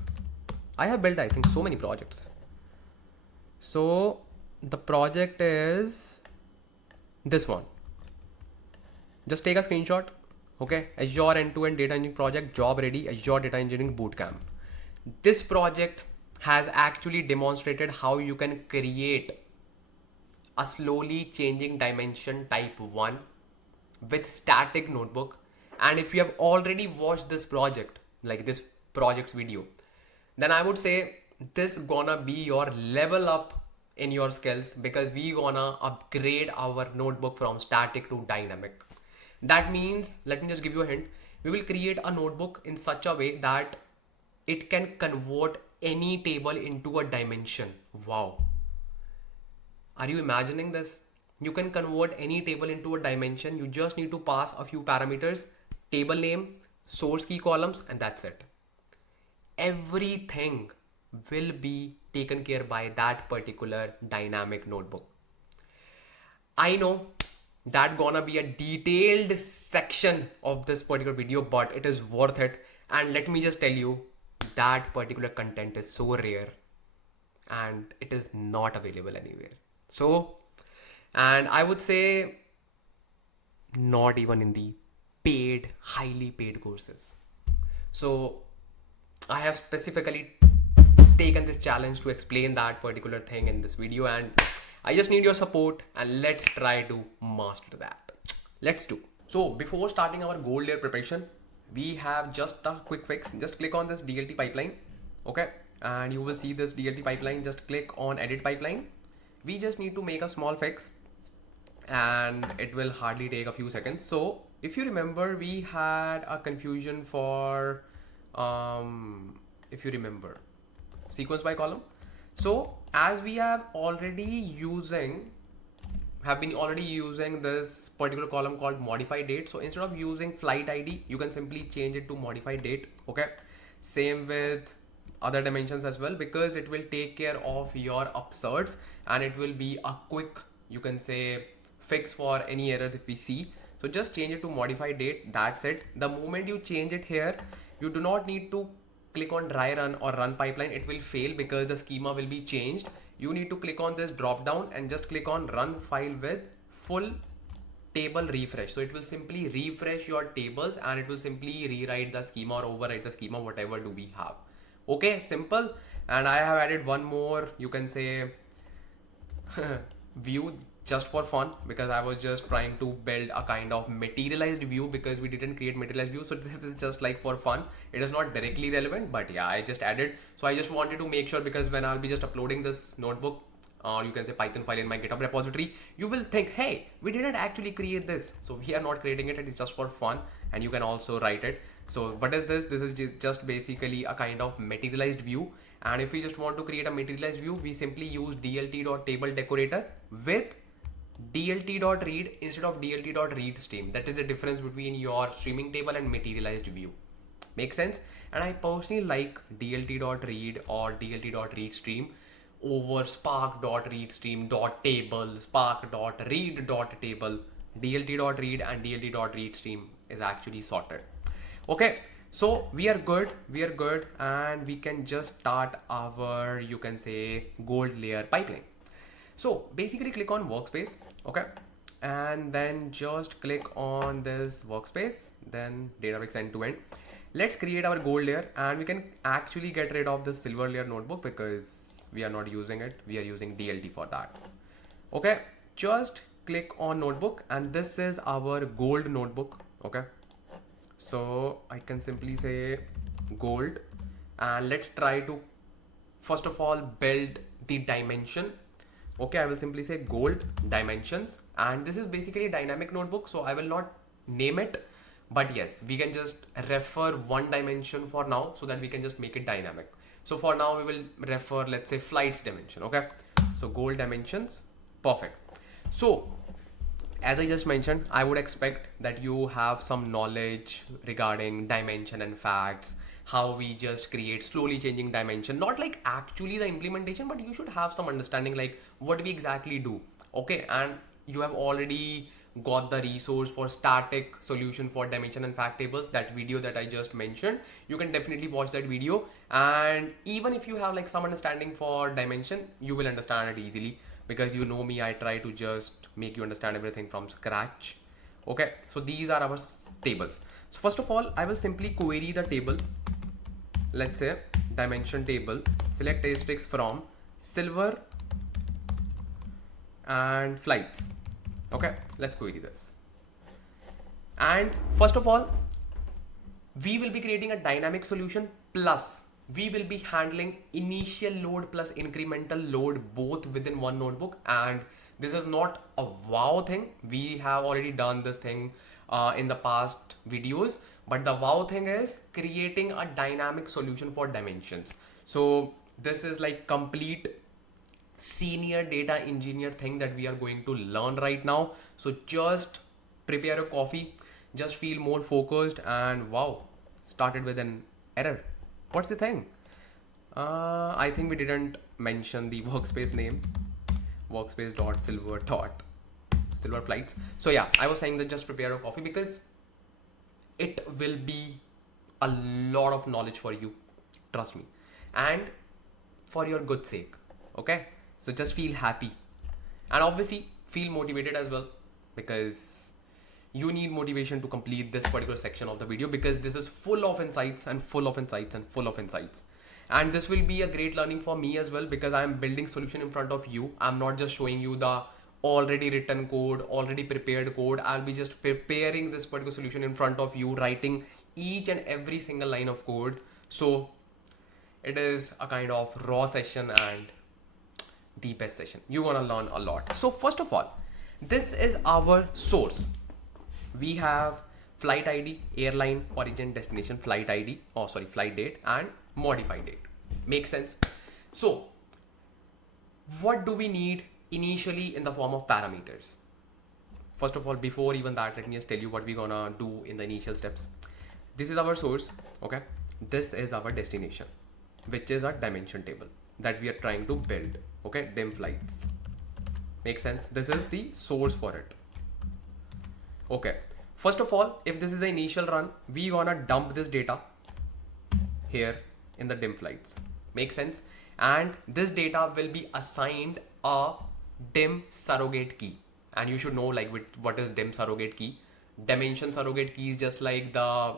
I have built, I think, so many projects. So the project is this one. Just take a screenshot. Okay, Azure end-to-end data engineering project, job ready, Azure data engineering bootcamp. This project has actually demonstrated how you can create a slowly changing dimension type 1 with static notebook. And if you have already watched this project, like this project's video, then I would say this gonna be your level up in your skills, because we gonna upgrade our notebook from static to dynamic. That means, let me just give you a hint, we will create a notebook in such a way that it can convert any table into a dimension. Wow. Are you imagining this? You can convert any table into a dimension. You just need to pass a few parameters, table name, source key columns, and that's it. Everything will be taken care by that particular dynamic notebook. I know that gonna be a detailed section of this particular video, but it is worth it. And let me just tell you, that particular content is so rare and it is not available anywhere. So, and I would say not even in the paid, highly paid courses. So I have specifically taken this challenge to explain that particular thing in this video, and I just need your support, and let's try to master that. Let's do. So before starting our goal layer preparation, we have just a quick fix. Just click on this DLT pipeline. Okay. And you will see this DLT pipeline. Just click on edit pipeline. We just need to make a small fix and it will hardly take a few seconds. So if you remember, we had a confusion for, if you remember, sequence by column. So as we have been already using this particular column called modify date. So instead of using flight ID, you can simply change it to modify date. Okay. Same with other dimensions as well, because it will take care of your upserts and it will be a quick, you can say, fix for any errors if we see. So just change it to modify date. That's it. The moment you change it here, you do not need to click on dry run or run pipeline. It will fail because the schema will be changed. You need to click on this drop down and just click on run file with full table refresh. So it will simply refresh your tables and it will simply rewrite the schema or overwrite the schema, whatever do we have. Okay, simple. And I have added one more, you can say, view just for fun, because I was just trying to build a kind of materialized view, because we didn't create materialized view. So this is just like for fun. It is not directly relevant, but yeah, I just added. So I just wanted to make sure, because when I'll be just uploading this notebook, you can say Python file in my GitHub repository, you will think, hey, we didn't actually create this. So we are not creating it. It's just for fun, and you can also write it. So what is this? This is just basically a kind of materialized view. And if we just want to create a materialized view, we simply use dlt.table decorator with dlt.read instead of dlt.read stream. That is the difference between your streaming table and materialized view. Make sense? And I personally like dlt.read or dlt.read stream over spark.readstream.table, spark.read.table. dlt.read and dlt.read stream is actually sorted. Okay, so we are good, and we can just start our, you can say, gold layer pipeline. So basically click on workspace. Okay, and then just click on this workspace, then Databricks end to end. Let's create our gold layer, and we can actually get rid of the silver layer notebook because we are not using it. We are using DLT for that. Okay, just click on notebook, and this is our gold notebook. Okay, so I can simply say gold, and let's try to first of all build the dimension. Okay, I will simply say gold dimensions, and this is basically a dynamic notebook, so I will not name it, but yes, we can just refer one dimension for now so that we can just make it dynamic. So for now we will refer, let's say, flights dimension. Okay, so gold dimensions, perfect. So as I just mentioned, I would expect that you have some knowledge regarding dimension and facts, how we just create slowly changing dimension, not like actually the implementation, but you should have some understanding like what we exactly do. Okay, and you have already got the resource for static solution for dimension and fact tables, that video that I just mentioned. You can definitely watch that video, and even if you have like some understanding for dimension, you will understand it easily, because you know me, I try to just make you understand everything from scratch. Okay, so these are our tables. So first of all, I will simply query the table. Let's say dimension table, select asterisk from silver and flights. Okay, let's query this. And first of all, we will be creating a dynamic solution, plus we will be handling initial load plus incremental load both within one notebook. And this is not a wow thing. We have already done this thing in the past videos, but the wow thing is creating a dynamic solution for dimensions. So this is like complete senior data engineer thing that we are going to learn right now. So just prepare a coffee, just feel more focused, and wow, started with an error. What's the thing? I think we didn't mention the workspace name, workspace.silver flights. So yeah, I was saying that just prepare a coffee because it will be a lot of knowledge for you, trust me, and for your good sake. Okay, so just feel happy and obviously feel motivated as well, because you need motivation to complete this particular section of the video, because this is full of insights and full of insights and full of insights. And this will be a great learning for me as well, because I am building solution in front of you. I'm not just showing you the already written code, already prepared code. I'll be just preparing this particular solution in front of you, writing each and every single line of code. So it is a kind of raw session and the best session. You're gonna learn a lot. So first of all, this is our source. We have flight ID, airline, origin, destination, flight ID, flight date, and modified date. Makes sense? So what do we need initially in the form of parameters? First of all, before even that, let me just tell you what we're gonna do in the initial steps. This is our source, okay? This is our destination, which is our dimension table that we are trying to build, okay? Dim flights. Make sense? This is the source for it. Okay, first of all, if this is the initial run, we gonna dump this data here in the dim flights. Make sense? And this data will be assigned a dim surrogate key. And you should know like what is dim surrogate key. Dimension surrogate key is just like the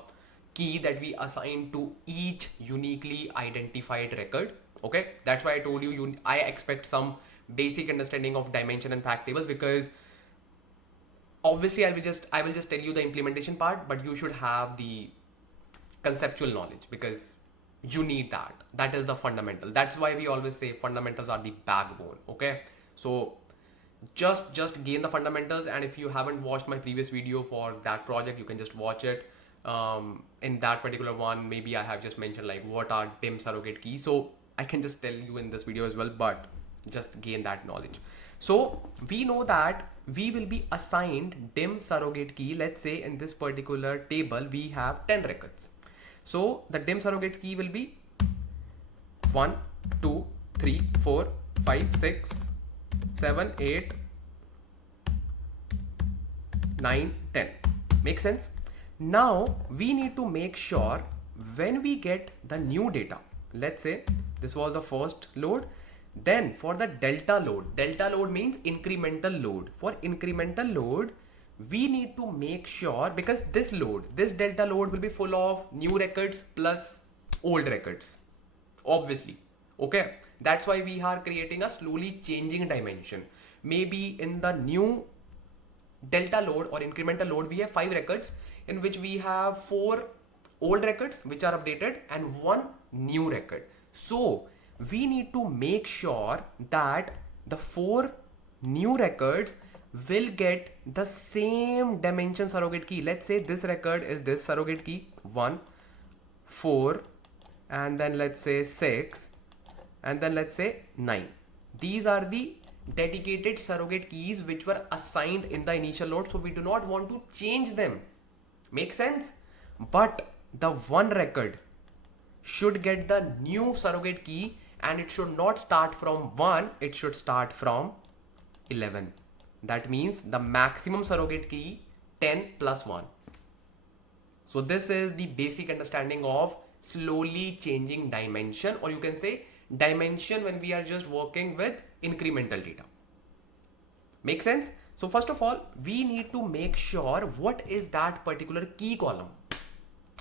key that we assign to each uniquely identified record. Okay, that's why I told you, I expect some basic understanding of dimension and fact tables, because obviously I will just tell you the implementation part, but you should have the conceptual knowledge, because you need that. That is the fundamental. That's why we always say fundamentals are the backbone. Okay, so just gain the fundamentals. And if you haven't watched my previous video for that project, you can just watch it. In that particular one, maybe I have just mentioned like what are dim surrogate keys, so I can just tell you in this video as well, but just gain that knowledge. So we know that we will be assigned dim surrogate key. Let's say in this particular table we have 10 records. So the dim surrogate key will be 1, 2, 3, 4, 5, 6, 7, 8, 9, 10. Make sense? Now we need to make sure when we get the new data, let's say this was the first load, then for the delta load means incremental load. For incremental load, we need to make sure, because this delta load will be full of new records plus old records, obviously. Okay, that's why we are creating a slowly changing dimension. Maybe in the new delta load or incremental load, we have 5 records in which we have 4 old records which are updated and 1 new record. So we need to make sure that the 4 new records will get the same dimension surrogate key. Let's say this record is this surrogate key 1, 4, and then let's say 6, and then let's say 9. These are the dedicated surrogate keys which were assigned in the initial load, so we do not want to change them. Make sense? But the one record should get the new surrogate key, and it should not start from 1, it should start from 11. That means the maximum surrogate key 10 plus 1. So this is the basic understanding of slowly changing dimension, or you can say dimension when we are just working with incremental data. Make sense? So first of all, we need to make sure what is that particular key column.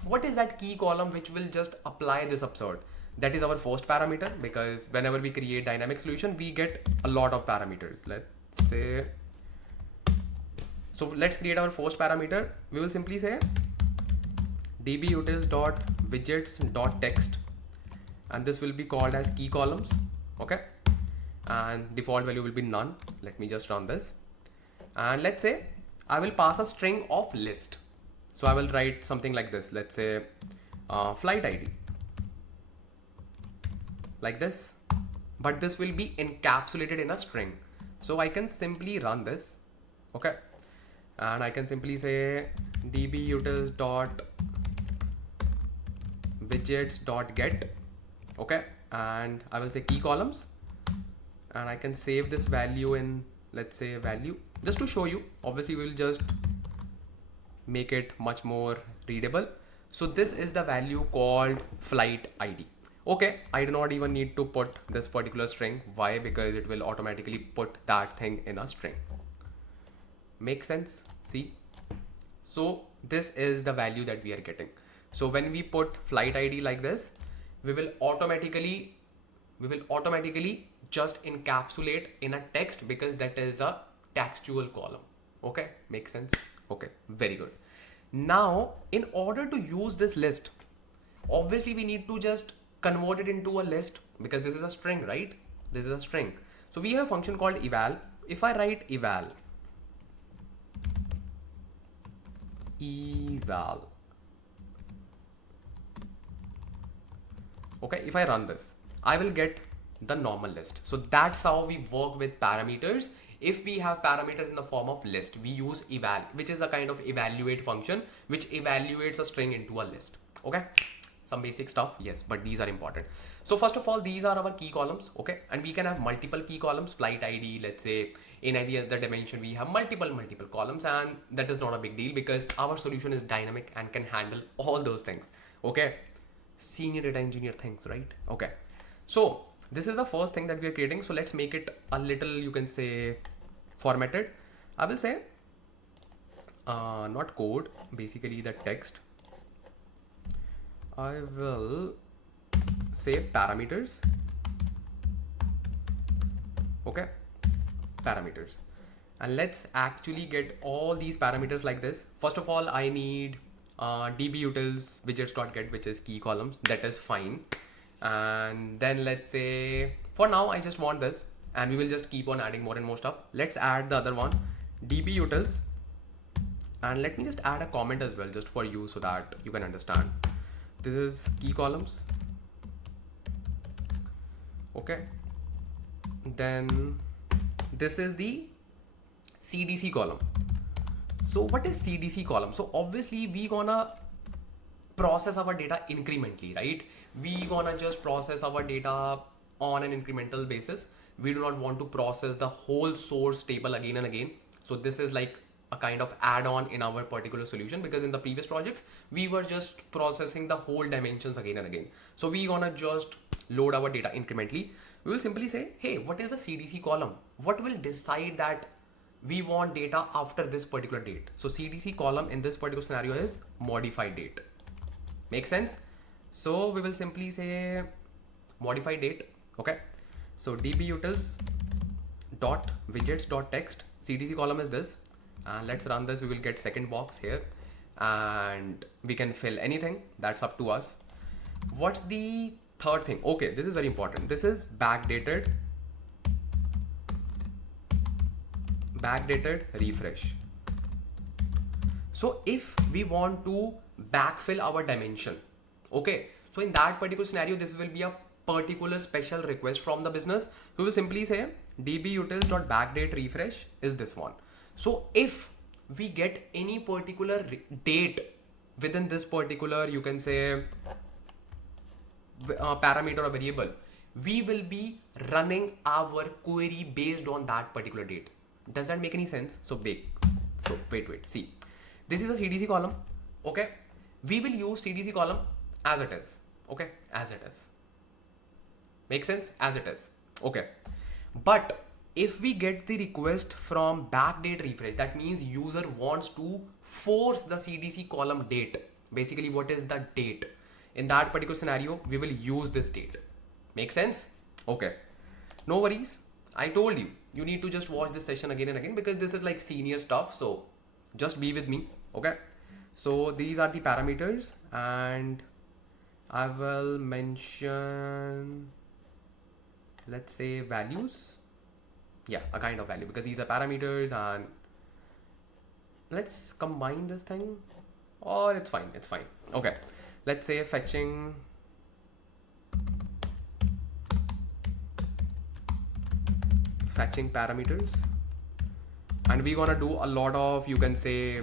What is that key column which will just apply this absurd? That is our first parameter, because whenever we create dynamic solution, we get a lot of parameters. Let's say, so let's create our first parameter. We will simply say dbutils.widgets.text, and this will be called as key columns. Okay, and default value will be none. Let me just run this, and let's say I will pass a string of list. So I will write something like this. Let's say flight ID, like this, but this will be encapsulated in a string. So I can simply run this. Okay, and I can simply say dbutils.widgets.get. okay, and I will say key columns, and I can save this value in, let's say, value, just to show you. Obviously we will just make it much more readable. So this is the value called flight ID. Okay, I do not even need to put this particular string. Why? Because it will automatically put that thing in a string. Make sense? See, so this is the value that we are getting. So when we put flight ID like this, we will automatically just encapsulate in a text, because that is a textual column. Okay, makes sense? Okay, very good. Now in order to use this list, obviously we need to just convert it into a list, because this is a string, right? This is a string. So we have a function called eval. If I write eval, okay, if I run this, I will get the normal list. So that's how we work with parameters. If we have parameters in the form of list, we use eval, which is a kind of evaluate function which evaluates a string into a list. Okay, some basic stuff, yes, but these are important. So first of all, these are our key columns. Okay, and we can have multiple key columns. Flight ID, let's say in any other dimension we have multiple columns, and that is not a big deal because our solution is dynamic and can handle all those things. Okay, senior data engineer things, right? Okay, so this is the first thing that we are creating. So let's make it a little, you can say, formatted. I will say not code, basically the text. I will say parameters. Okay, parameters, and let's actually get all these parameters like this. First of all, I need dbutils widgets.get, which is key columns. That is fine. And then let's say for now I just want this, and we will just keep on adding more and more stuff. Let's add the other one, dbutils, and let me just add a comment as well, just for you, so that you can understand. This is key columns. Okay, then this is the CDC column. So what is CDC column? So obviously we gonna process our data incrementally, right? We gonna just process our data on an incremental basis. We do not want to process the whole source table again and again. So this is like a kind of add-on in our particular solution, because in the previous projects we were just processing the whole dimensions again and again. So we gonna just load our data incrementally. We will simply say, hey, what is the CDC column? What will decide that we want data after this particular date? So CDC column in this particular scenario is modified date. Make sense? So we will simply say modified date. Okay, so dbutils.widgets.text, CDC column is this, and let's run this. We will get second box here, and we can fill anything. That's up to us. What's the third thing? Okay, this is very important. This is backdated refresh. So if we want to backfill our dimension, okay, so in that particular scenario, this will be a particular special request from the business. We will simply say dbutils.backdate refresh is this one. So if we get any particular date within this particular, you can say, parameter or variable, we will be running our query based on that particular date. Does that make any sense? So wait, see, this is a CDC column. Okay, we will use CDC column as it is. Okay, as it is. Make sense? As it is. Okay, but if we get the request from backdate refresh, that means user wants to force the CDC column date. Basically, what is the date? In that particular scenario, we will use this date. Make sense? Okay, no worries. I told you you need to just watch this session again and again because this is like senior stuff. So just be with me. Okay. So these are the parameters, and I will mention, let's say, values. Yeah, a kind of value because these are parameters, and let's combine this thing, or it's fine. It's fine. Okay. Let's say fetching parameters, and we're gonna do a lot of, you can say,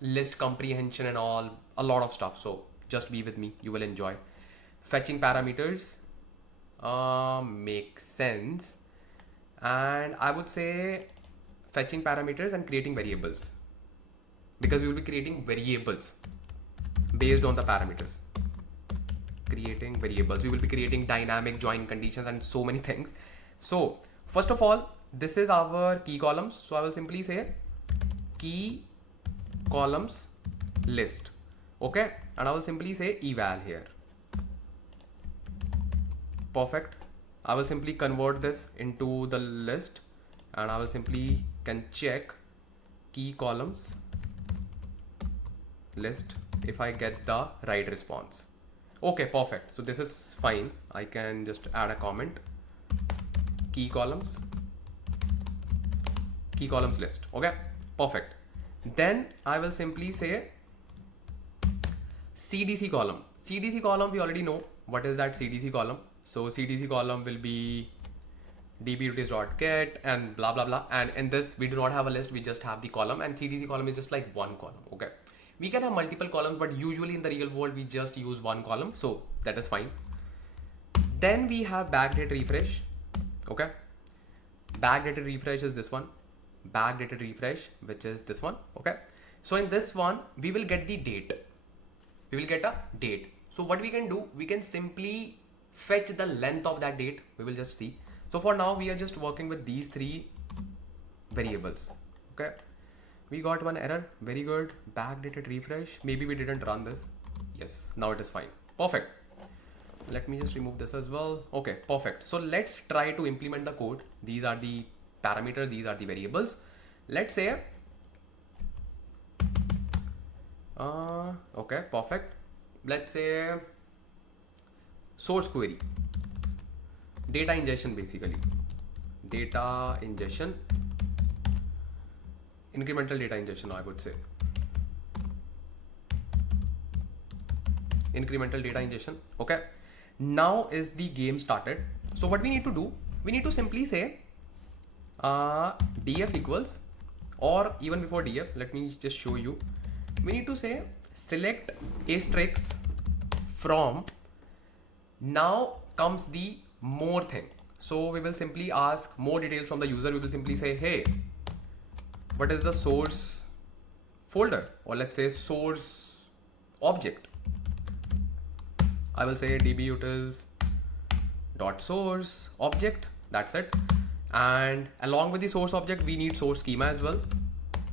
list comprehension and all, a lot of stuff. So just be with me, you will enjoy. Fetching parameters makes sense, and I would say fetching parameters and creating variables, because we will be creating variables based on the parameters. Creating variables, we will be creating dynamic join conditions and so many things. So first of all, this is our key columns, so I will simply say key columns list. Okay, and I will simply say eval here. Perfect. I will simply convert this into the list, and I will simply can check key columns list if I get the right response. Okay, perfect. So this is fine. I can just add a comment. Key columns list. Okay, perfect. Then I will simply say CDC column. CDC column, we already know what is that CDC column. So CDC column will be dbutils.get and blah blah blah. And in this, we do not have a list, we just have the column, and CDC column is just like one column. Okay, we can have multiple columns, but usually in the real world we just use one column, so that is fine. Then we have backdate refresh. Okay, backdated refresh is this one, backdated refresh, which is this one. Okay, so in this one we will get the date, we will get a date. So what we can do, we can simply fetch the length of that date. We will just see. So for now we are just working with these three variables. Okay, we got one error. Very good. Backdated refresh, maybe we didn't run this. Yes, now it is fine. Perfect. Let me just remove this as well. Okay, perfect. So let's try to implement the code. These are the parameters, these are the variables. Let's say okay, perfect. Let's say source query, data ingestion, basically data ingestion, incremental data ingestion, I would say incremental data ingestion. Okay, now is the game started. So what we need to do, we need to simply say df equals, or even before df, let me just show you. We need to say select asterisk from, now comes the more thing. So we will simply ask more details from the user. We will simply say, hey, what is the source folder, or let's say source object. I will say dbutils.source object. That's it. And along with the source object, we need source schema as well.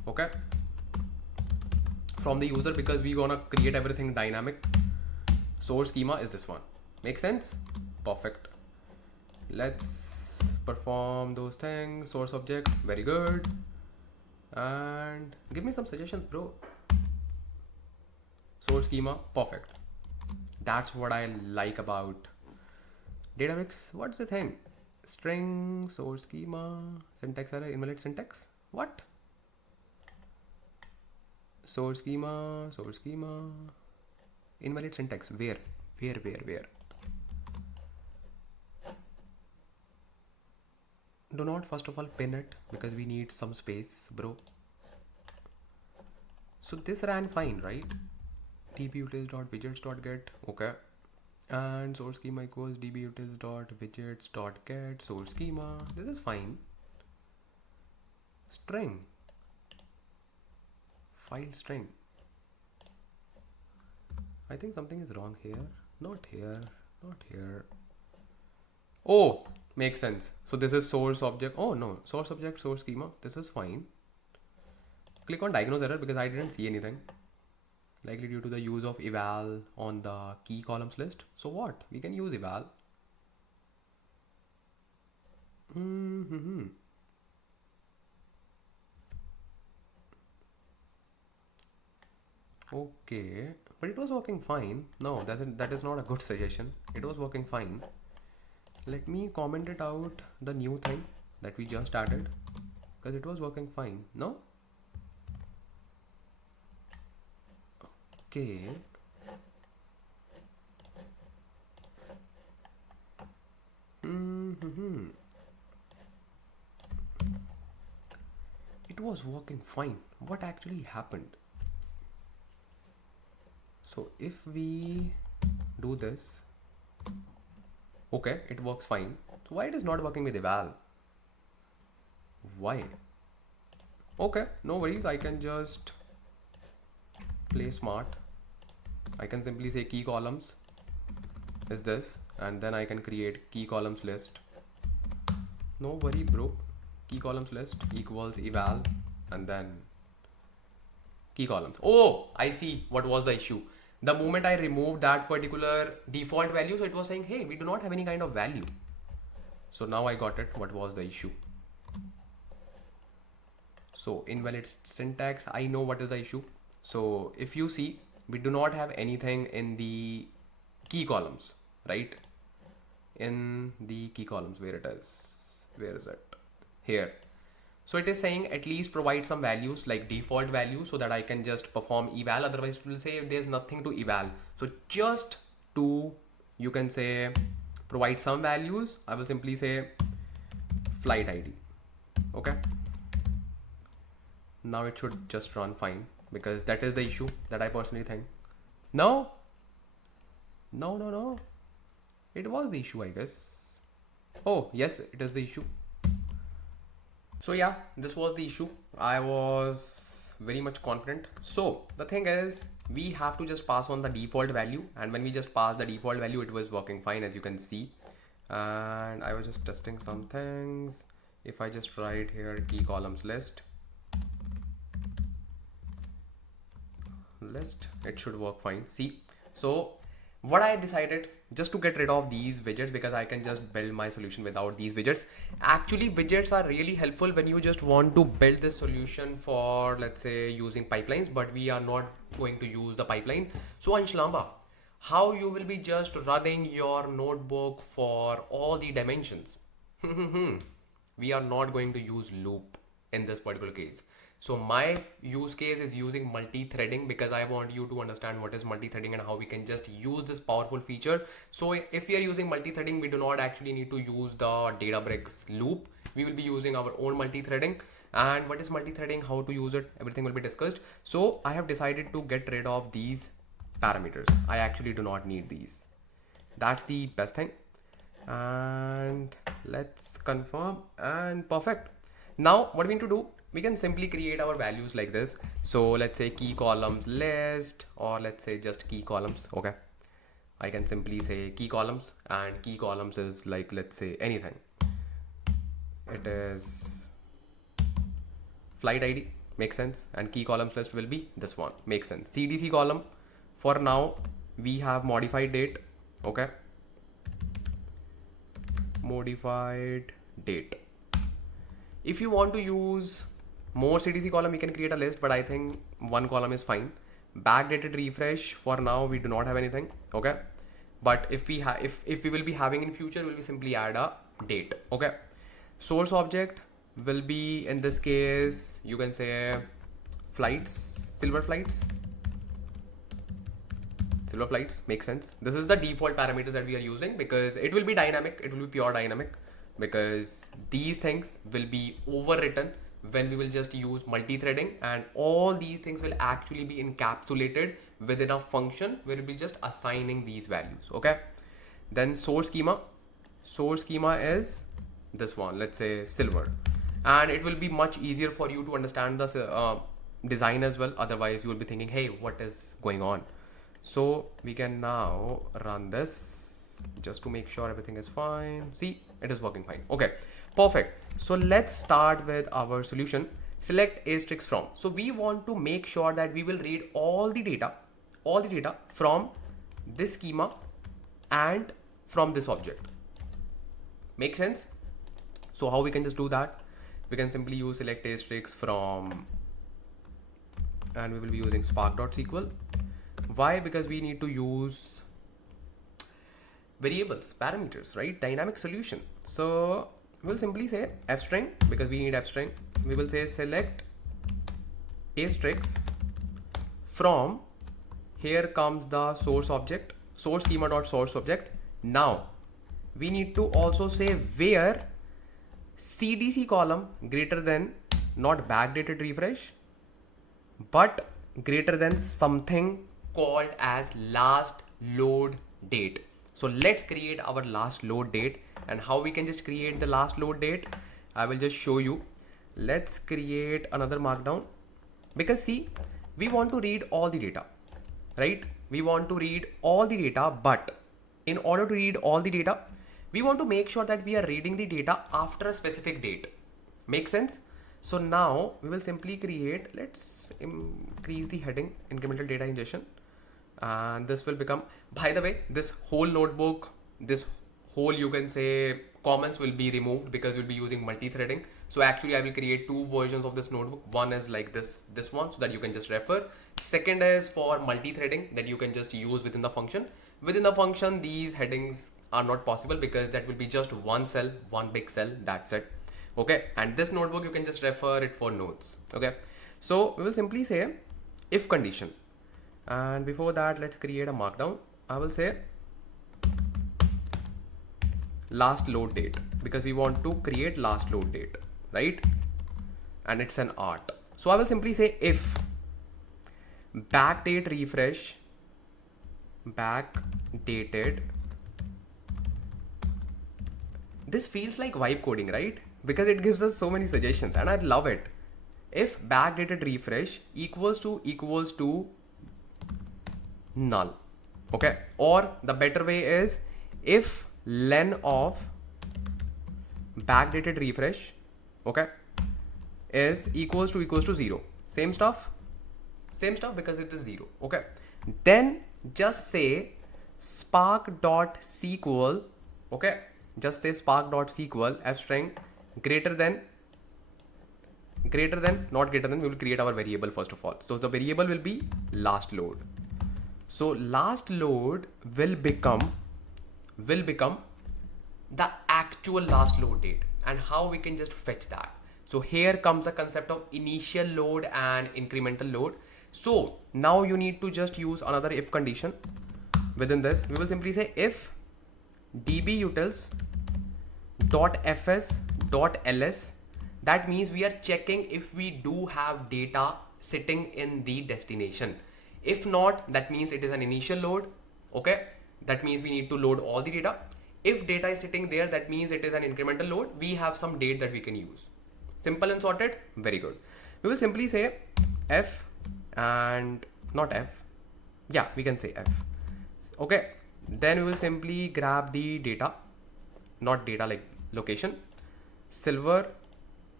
Okay, from the user, because we're gonna create everything dynamic. Source schema is this one. Make sense? Perfect. Let's perform those things. Source object, very good. And give me some suggestions, bro. Source schema, perfect. That's what I like about Databricks. What's the thing? String, source schema, syntax error, invalid syntax. What? Source schema, invalid syntax. Where? Do not first of all pin it, because we need some space, bro. So this ran fine, right? dbutils.widgets.get. Okay, and source schema equals dbutils.widgets.get source schema. This is fine. String, file string. I think something is wrong here. Not here. Oh, makes sense. So this is source object. Oh no, source object, source schema. This is fine. Click on diagnose error because I didn't see anything. Likely due to the use of eval on the key columns list. So what? We can use eval. Okay, but it was working fine. No, that is not a good suggestion. It was working fine. Let me comment it out, the new thing that we just added, because it was working fine. No? Okay. It was working fine. What actually happened? So if we do this, okay, it works fine. So why it is not working with eval? Why? Okay, no worries. I can just play smart. I can simply say key columns is this, and then I can create key columns list. No worry, bro. Key columns list equals eval, and then key columns. Oh, I see what was the issue. The moment I removed that particular default value, so it was saying, hey, we do not have any kind of value. So now I got it. What was the issue? So invalid syntax, I know what is the issue. So if you see, we do not have anything in the key columns, right? In the key columns, where it is, where is it? Here. So it is saying at least provide some values like default value so that I can just perform eval. Otherwise it will say if there's nothing to eval. So just to, you can say, provide some values, I will simply say flight ID. Okay. Now it should just run fine, because that is the issue that I personally think. No. It was the issue, I guess. Oh, yes, it is the issue. So yeah, this was the issue. I was very much confident. So the thing is, we have to just pass on the default value, and when we just pass the default value, it was working fine, as you can see. And I was just testing some things. If I just write here key columns list, it should work fine. See, so what I decided, just to get rid of these widgets, because I can just build my solution without these widgets. Actually, widgets are really helpful when you just want to build this solution for, let's say, using pipelines, but we are not going to use the pipeline. So Ansh, Lamba, how you will be just running your notebook for all the dimensions? We are not going to use loop in this particular case. So my use case is using multi-threading, because I want you to understand what is multi-threading and how we can just use this powerful feature. So if we are using multi-threading, we do not actually need to use the Databricks loop. We will be using our own multi-threading. And what is multi-threading, how to use it, everything will be discussed. So I have decided to get rid of these parameters. I actually do not need these. That's the best thing. And let's confirm, and perfect. Now what we need to do, we can simply create our values like this. So let's say key columns list, or let's say just key columns. Okay, I can simply say key columns, and key columns is like, let's say anything. It is flight ID, makes sense, and key columns list will be this one, makes sense. CDC column, for now we have modified date. Okay, modified date. If you want to use more CDC column, you can create a list, but I think one column is fine. Backdated refresh, for now we do not have anything. Okay, but if we have, if we will be having in future, we'll be simply add a date. Okay, source object will be, in this case, you can say flights, silver flights. Silver flights, makes sense. This is the default parameters that we are using, because it will be dynamic, it will be pure dynamic, because these things will be overwritten when we will just use multi-threading, and all these things will actually be encapsulated within a function where we'll be just assigning these values. Okay, then source schema is this one, let's say silver, and it will be much easier for you to understand the design as well. Otherwise you will be thinking, hey, what is going on? So we can now run this just to make sure everything is fine. See, it is working fine. Okay, perfect. So let's start with our solution. Select asterisk from. So we want to make sure that we will read all the data from this schema and from this object. Make sense? So how we can just do that? We can simply use select asterisk from, and we will be using spark.sql. Why? Because we need to use variables, parameters, right? Dynamic solution. So we'll simply say f-string, because we need f-string. We will say select asterisk from, here comes the source object, source schema dot source object. Now we need to also say where CDC column greater than, not backdated refresh, but greater than something called as last load date. So let's create our last load date. And how we can just create the last load date, I will just show you. Let's create another markdown, because see, we want to read all the data, right? We want to read all the data, but in order to read all the data, we want to make sure that we are reading the data after a specific date. Make sense? So now we will simply create, let's increase the heading, incremental data ingestion. And this will become, by the way, this whole notebook, this whole, you can say, comments will be removed because we'll be using multi-threading. So actually I will create two versions of this notebook. One is like this one, so that you can just refer. Second is for multi-threading that you can just use within the function. Within the function, these headings are not possible because that will be just one cell, one big cell, that's it. Okay, and this notebook you can just refer it for notes. Okay, so we will simply say if condition, and before that let's create a markdown. I will say last load date, because we want to create last load date, right? And it's an art. So I will simply say if backdate refresh, backdated. This feels like vibe coding, right? Because it gives us so many suggestions and I love it. If backdated refresh equals to null. Okay. Or the better way is if len of backdated refresh, okay, is equals to 0. Same stuff because it is 0. Okay. Then just say spark.sql, okay, just say spark.sql f-string greater than, not greater than, we will create our variable first of all. So the variable will be last load. So last load will become the actual last load date. And how we can just fetch that? So here comes the concept of initial load and incremental load. So now you need to just use another if condition. Within this, we will simply say if dbutils.fs.ls, that means we are checking if we do have data sitting in the destination. If not, that means it is an initial load. Okay, that means we need to load all the data. If data is sitting there, that means it is an incremental load. We have some date that we can use. Simple and sorted. Very good. We will simply say f and not f. Yeah, we can say f. Okay. Then we will simply grab the data, not data like location, silver,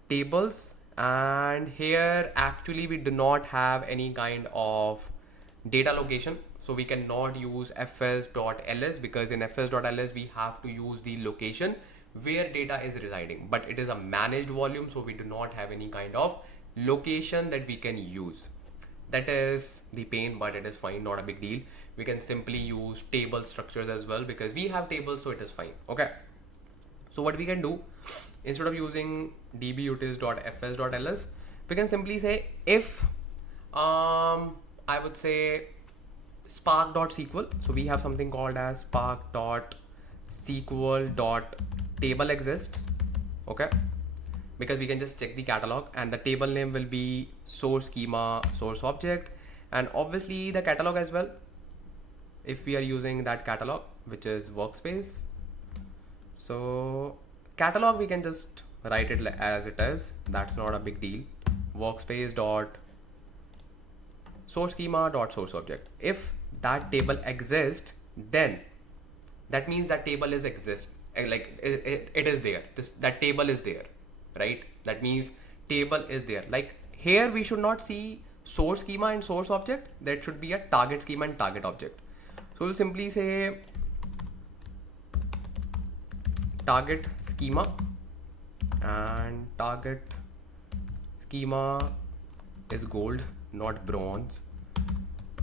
tables, and here actually we do not have any kind of data location. So we cannot use fs.ls because in fs.ls we have to use the location where data is residing, but it is a managed volume, so we do not have any kind of location that we can use. That is the pain, but it is fine, not a big deal. We can simply use table structures as well because we have tables, so it is fine. Okay. So what we can do, instead of using dbutils.fs.ls, we can simply say if I would say spark.sql. So we have something called as spark.sql.table exists. Okay, because we can just check the catalog and the table name will be source schema source object, and obviously the catalog as well, if we are using that catalog, which is workspace. So catalog we can just write it as it is, that's not a big deal. Workspace dot source schema dot source object. If that table exists, then that means that table is like it is there. That table is there, right? That means table is there. Like here we should not see source schema and source object. That should be a target schema and target object. So we'll simply say target schema and target schema is gold, not bronze.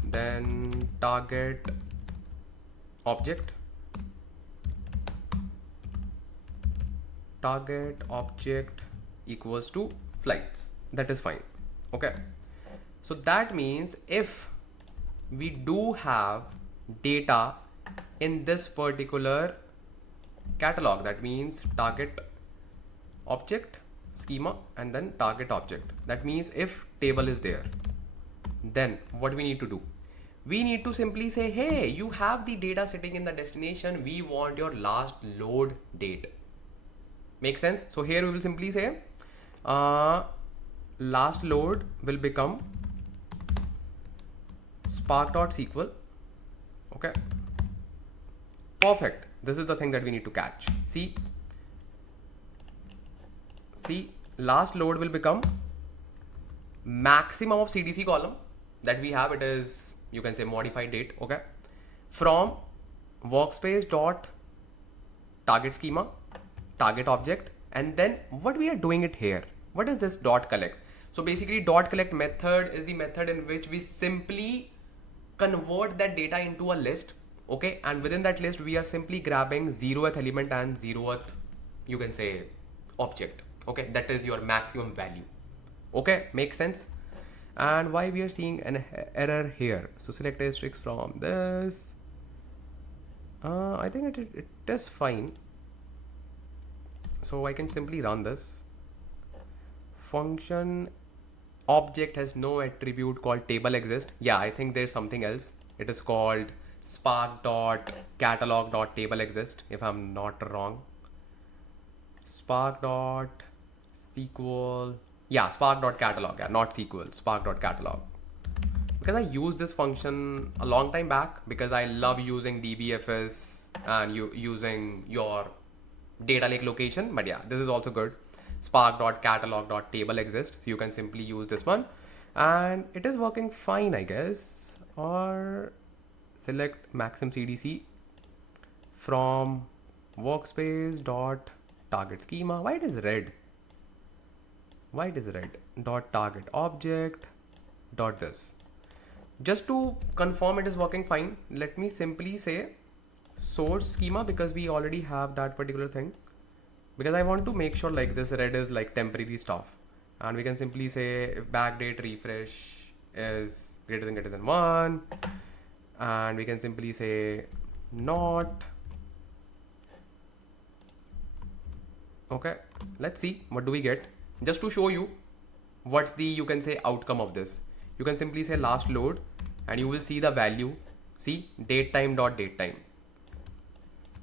Then target object equals to flights. That is fine. Okay, so that means if we do have data in this particular catalog, that means target object schema and then target object. That means if table is there, then what we need to do, we need to simply say, hey, you have the data sitting in the destination, we want your last load date. Make sense? So here we will simply say last load will become spark.sql. Okay, perfect. This is the thing that we need to catch. See, last load will become maximum of CDC column that we have. It is, you can say, modified date. Okay, from workspace dot target schema, target object, and then what we are doing it here. What is this dot collect? So basically dot collect method is the method in which we simply convert that data into a list. Okay, and within that list we are simply grabbing 0th element and 0th, you can say, object. Okay, that is your maximum value. Okay, makes sense. And why we are seeing an error here? So select asterisk from this. I think it is fine. So I can simply run this. Function object has no attribute called table exist. Yeah, I think there's something else. It is called spark.catalog.table exist, if I'm not wrong. Spark.sql. Yeah, spark.catalog. Yeah, not SQL. Spark.catalog. Because I used this function a long time back because I love using DBFS and using your data lake location. But yeah, this is also good. Spark.catalog.table exists. So you can simply use this one and it is working fine, I guess. Or select maximum CDC from workspace dot target schema. Why it is red? Dot target object dot this. Just to confirm it is working fine, let me simply say source schema because we already have that particular thing. Because I want to make sure like this red is like temporary stuff, and we can simply say if backdate refresh is greater than 1, and we can simply say not. Okay, let's see what do we get. Just to show you what's the, you can say, outcome of this, you can simply say last load and you will see the value. See, datetime dot datetime.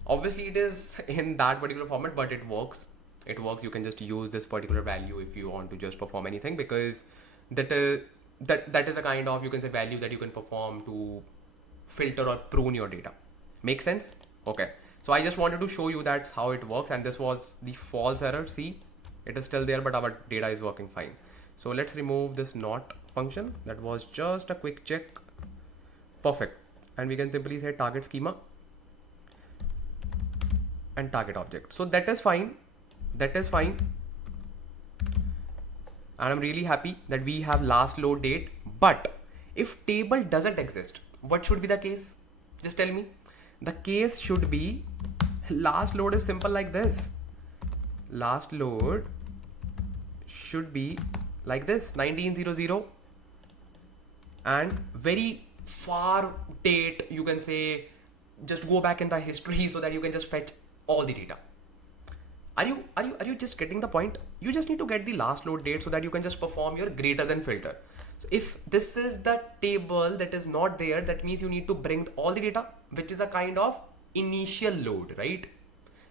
Obviously it is in that particular format, but it works. You can just use this particular value if you want to just perform anything, because that is a kind of, you can say, value that you can perform to filter or prune your data. Make sense? Okay, so I just wanted to show you that's how it works, and this was the false error. See, it is still there, but our data is working fine. So let's remove this not function. That was just a quick check. Perfect. And we can simply say target schema and target object. So that is fine. And I'm really happy that we have last load date. But if table doesn't exist, what should be the case? Just tell me. The case should be last load is simple like this. Last load should be like this, 1900, and very far date, you can say, just go back in the history so that you can just fetch all the data. Are you just getting the point? You just need to get the last load date so that you can just perform your greater than filter. So if this is the table that is not there, that means you need to bring all the data, which is a kind of initial load, right?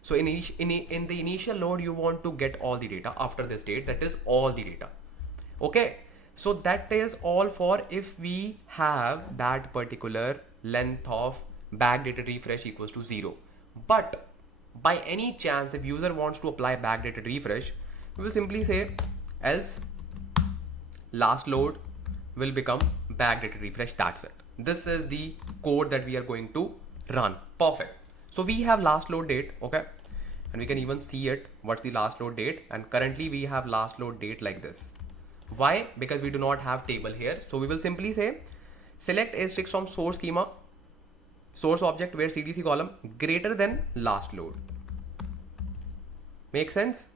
So in the initial load, you want to get all the data after this date, that is all the data. Okay, so that is all for if we have that particular length of backdated refresh equals to 0. But by any chance, if user wants to apply backdated refresh, we will simply say else last load will become backdated refresh. That's it. This is the code that we are going to run. Perfect. So we have last load date. Okay, and we can even see it, what's the last load date. And currently we have last load date like this. Why? Because we do not have table here. So we will simply say select asterisk from source schema, source object where CDC column greater than last load. Make sense?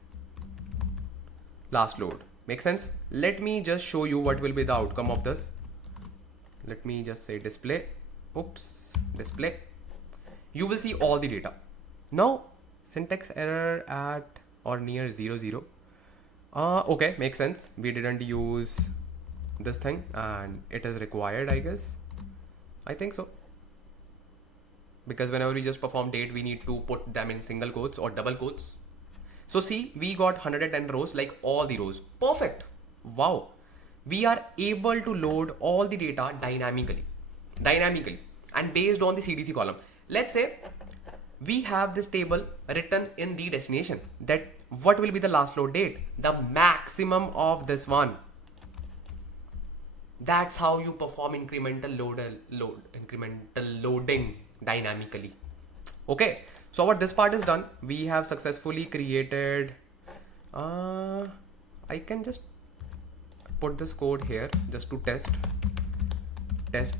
Last load. Make sense? Let me just show you what will be the outcome of this. Let me just say display. Oops, display. You will see all the data. Now, syntax error at or near 00. Okay, makes sense. We didn't use this thing and it is required, I guess. I think so. Because whenever we just perform date, we need to put them in single quotes or double quotes. So see, we got 110 rows, like all the rows. Perfect. Wow. We are able to load all the data dynamically and based on the CDC column. Let's say we have this table written in the destination that what will be the last load date, the maximum of this one. That's how you perform incremental loading dynamically. Okay, so what this part is done, we have successfully created I can just put this code here just to test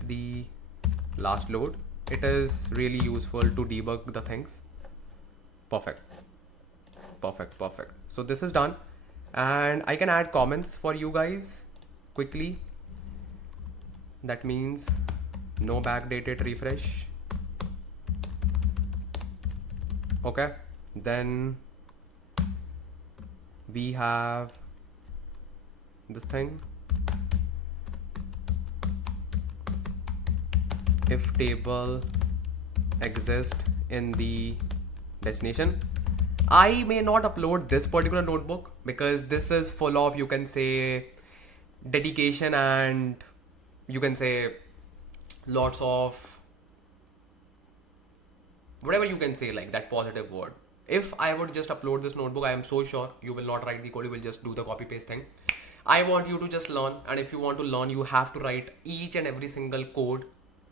the last load. It is really useful to debug the things. Perfect. So this is done and I can add comments for you guys quickly. That means no backdated refresh. Okay, then we have this thing, if table exists in the destination. I may not upload this particular notebook because this is full of, you can say, dedication and you can say lots of whatever you can say, like that positive word. If I would just upload this notebook, I am so sure you will not write the code, you will just do the copy paste thing. I want you to just learn, and if you want to learn, you have to write each and every single code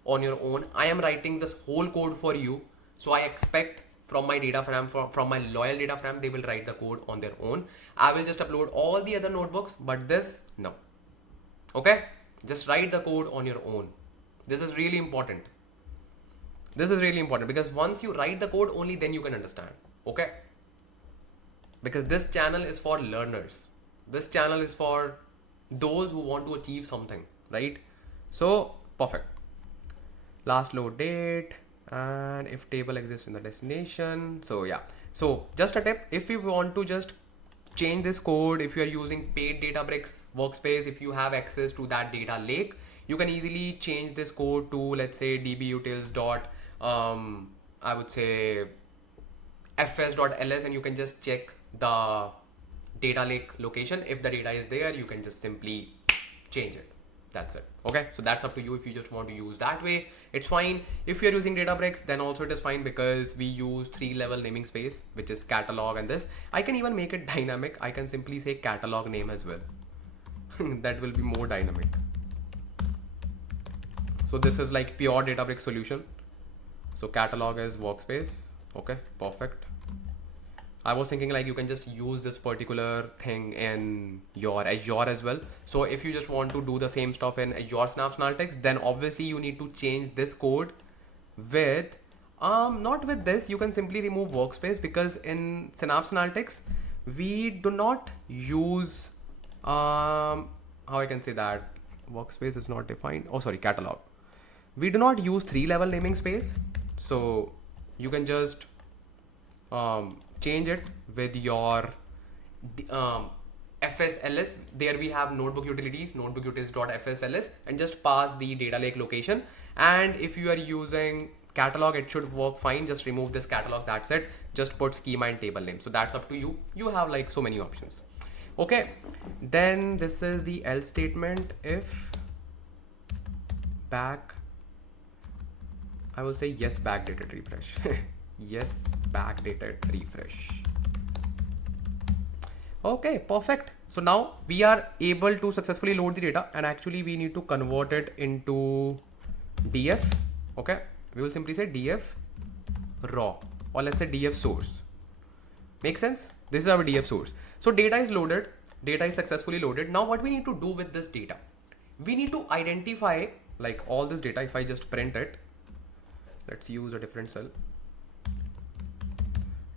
on your own. I am writing this whole code for you, so I expect from my data frame, from my loyal data frame, they will write the code on their own. I will just upload all the other notebooks, but this, no. Okay, just write the code on your own. This is really important. Because once you write the code, only then you can understand. Okay, because this channel is for learners. This channel is for those who want to achieve something, right? So perfect. Last load date, and if table exists in the destination. So yeah, so just a tip, if you want to just change this code, if you are using paid Databricks workspace, if you have access to that data lake, you can easily change this code to, let's say, dbutils dot I would say fs.ls, and you can just check the data lake location. If the data is there, you can just simply change it. That's it. Okay, so that's up to you. If you just want to use that way, it's fine. If you're using Databricks, then also it is fine, because we use 3-level naming space, which is catalog and this. I can even make it dynamic. I can simply say catalog name as well. That will be more dynamic. So this is like pure Databricks solution. So catalog is workspace. Okay, perfect. I was thinking like you can just use this particular thing in your Azure as well. So if you just want to do the same stuff in Azure Synapse Analytics, then obviously you need to change this code with, not with this, you can simply remove workspace, because in Synapse Analytics, we do not use, how I can say that, workspace is not defined. Oh, sorry, catalog. We do not use 3-level naming space. So you can just change it with your fsls. There we have notebook utilities, notebookutils.fsls, and just pass the data lake location. And if you are using catalog, it should work fine. Just remove this catalog, that's it. Just put schema and table name. So that's up to you. You have like so many options. Okay, then this is the else statement. If back, I will say yes, backdated refresh. Yes, backdated refresh. Okay, perfect. So now we are able to successfully load the data, and actually we need to convert it into df. Okay, we will simply say df raw, or let's say df source. Make sense? This is our DF source. So data is loaded, data is successfully loaded. Now what we need to do with this data? We need to identify like all this data. If I just print it, let's use a different cell.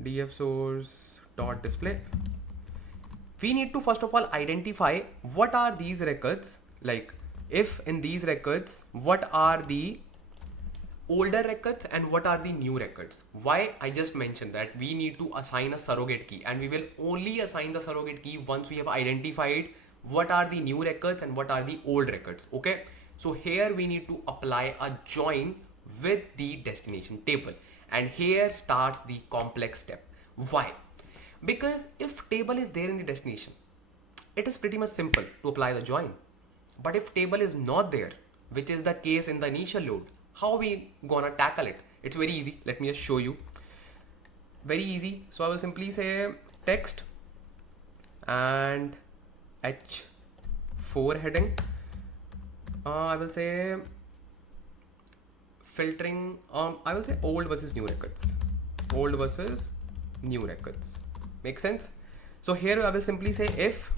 DF source dot display. We need to first of all identify what are these records, like if in these records, what are the older records and what are the new records. Why? I just mentioned that we need to assign a surrogate key, and we will only assign the surrogate key once we have identified what are the new records and what are the old records. Okay, so here we need to apply a join with the destination table, and here starts the complex step. Why? Because if table is there in the destination, it is pretty much simple to apply the join. But if table is not there, which is the case in the initial load, how we gonna tackle it? It's very easy. Let me just show you. Very easy. So I will simply say text and H4 heading. I will say filtering. I will say old versus new records. Old versus new records. Make sense? So here I will simply say if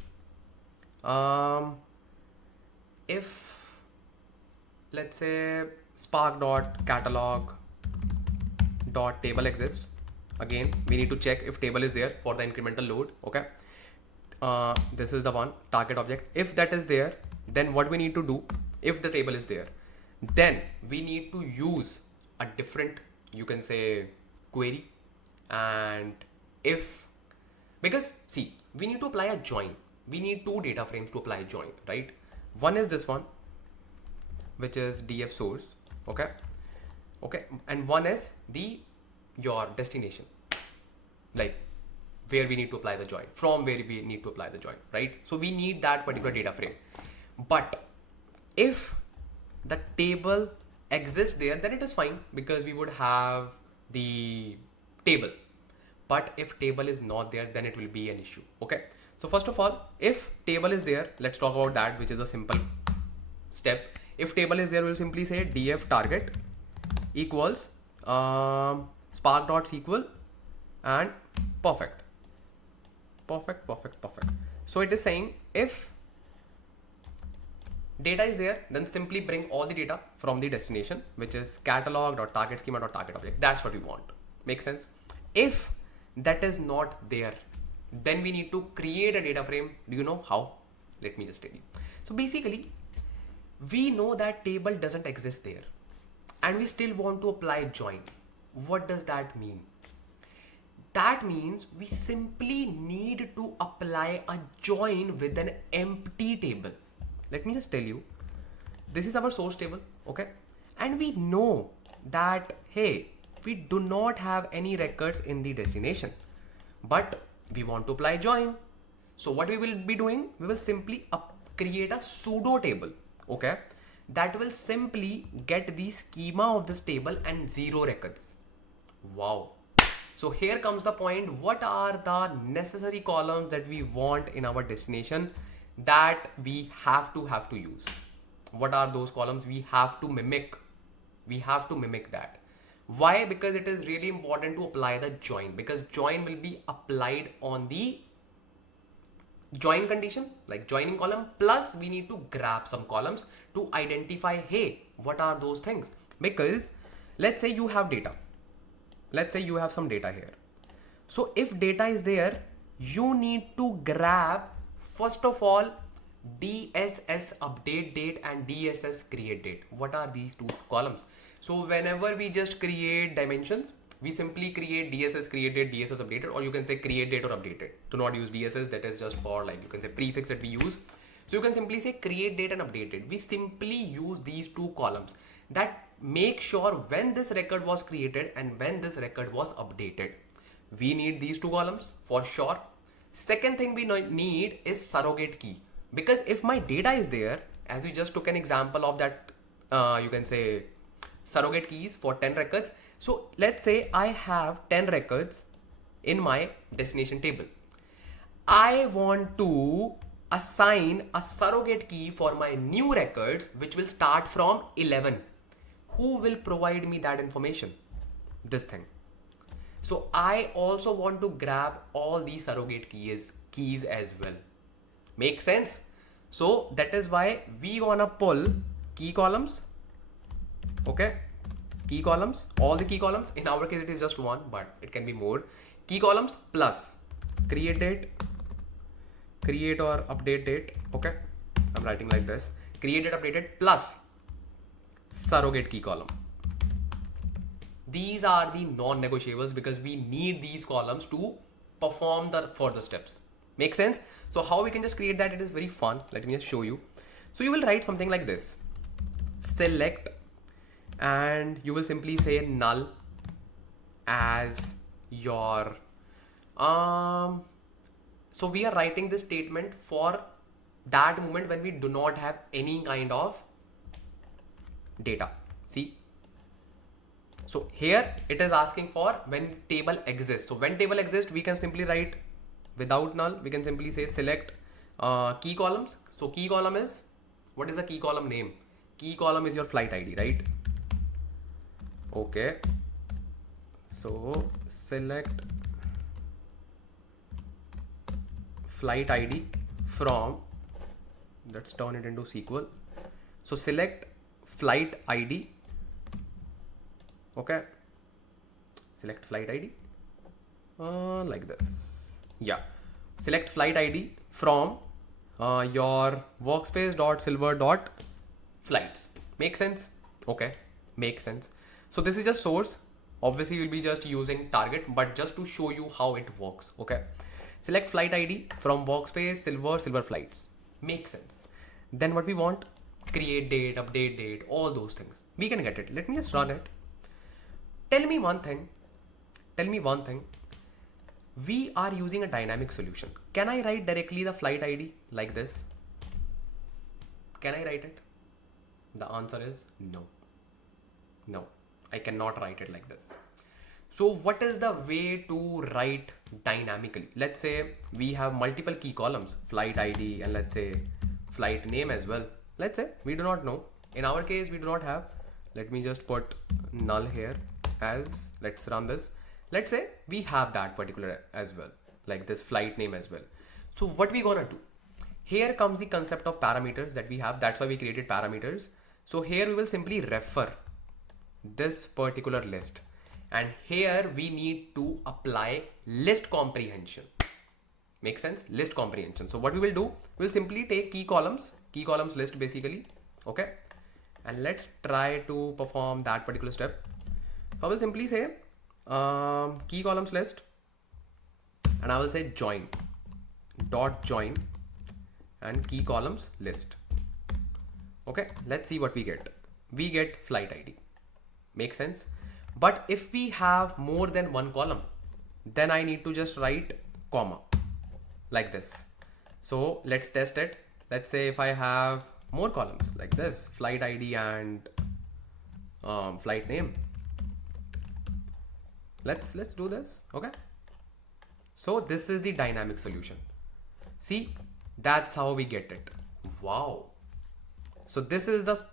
let's say spark.catalog.table exists. Again, we need to check if table is there for the incremental load. Okay, this is the one target object. If that is there, then what we need to do, if the table is there, then we need to use a different, you can say, query. And if, because see, we need to apply a join. We need two data frames to apply a join, right? One is this one, which is DF source. Okay, and one is your destination, like where we need to apply the join, from where we need to apply the join, right? So we need that particular data frame. But if the table exists there, then it is fine, because we would have the table. But if table is not there, then it will be an issue. Okay, so first of all, if table is there, let's talk about that, which is a simple step. If table is there, we'll simply say df target equals spark.sql and perfect. So it is saying if data is there, then simply bring all the data from the destination, which is catalog.targetSchema.target object. That's what we want. Make sense? If that is not there, then we need to create a data frame. Do you know how? Let me just tell you. So basically, we know that table doesn't exist there, and we still want to apply join. What does that mean? That means we simply need to apply a join with an empty table. Let me just tell you, this is our source table, okay? And we know that, hey, we do not have any records in the destination, but we want to apply join. So what we will be doing, we will simply create a pseudo table, okay? That will simply get the schema of this table and 0 records. Wow. So here comes the point. What are the necessary columns that we want in our destination that we have to use? What are those columns we have to mimic? We have to mimic that. Why? Because it is really important to apply the join, because join will be applied on the join condition, like joining column, plus we need to grab some columns to identify, hey, what are those things? Because let's say you have data. Let's say you have some data here. So if data is there, you need to grab, first of all, DSS update date and DSS create date. What are these two columns? So whenever we just create dimensions, we simply create DSS create date, DSS updated, or you can say create date or updated. Do not use DSS, that is just for, like, you can say prefix that we use. So you can simply say create date and updated. We simply use these two columns that make sure when this record was created and when this record was updated. We need these two columns for sure. Second thing we need is surrogate key, because if my data is there, as we just took an example of that, you can say surrogate keys for 10 records. So let's say I have 10 records in my destination table. I want to assign a surrogate key for my new records, which will start from 11. Who will provide me that information? This thing. So I also want to grab all these surrogate keys as well. Make sense? So that is why we wanna pull key columns. Okay, key columns, all the key columns. In our case, it is just one, but it can be more. Key columns plus create date, create or update date. Okay, I'm writing like this: created, updated plus surrogate key column. These are the non-negotiables because we need these columns to perform the further steps. Make sense? So how we can just create that? It is very fun. Let me just show you. So you will write something like this: select, and you will simply say null as your so we are writing this statement for that moment when we do not have any kind of data. See, so here it is asking for when table exists. So when table exists, we can simply write without null. We can simply say select key columns. So key column is, what is the key column name? Key column is your flight ID, right? Okay. So select flight ID from, let's turn it into SQL. So select flight ID. Okay, select flight ID like this. Yeah, select flight ID from your workspace.silver.flights. Make sense? Okay, makes sense. So this is just source. Obviously you'll be just using target, but just to show you how it works. Okay, select flight ID from workspace silver flights. Makes sense. Then what we want, create date, update date, all those things. We can get it. Let me just run it. Tell me one thing. We are using a dynamic solution. Can I write directly the flight ID like this? Can I write it? The answer is no. No, I cannot write it like this. So what is the way to write dynamically? Let's say we have multiple key columns, flight ID, and let's say flight name as well. Let's say we do not know. In our case, we do not have. Let me just put null here as, let's run this. Let's say we have that particular as well, like this flight name as well. So what we gonna do? Here comes the concept of parameters that we have. That's why we created parameters. So here we will simply refer this particular list. And here we need to apply list comprehension. Make sense? List comprehension. So what we will do, we'll simply take key columns list basically. Okay. And let's try to perform that particular step. I will simply say key columns list, and I will say join and key columns list. Okay, let's see what we get. We get flight ID. Make sense? But if we have more than one column, then I need to just write comma like this. So let's test it. Let's say if I have more columns like this, flight ID and flight name. Let's do this. Okay. So this is the dynamic solution. See, that's how we get it. Wow. So this is the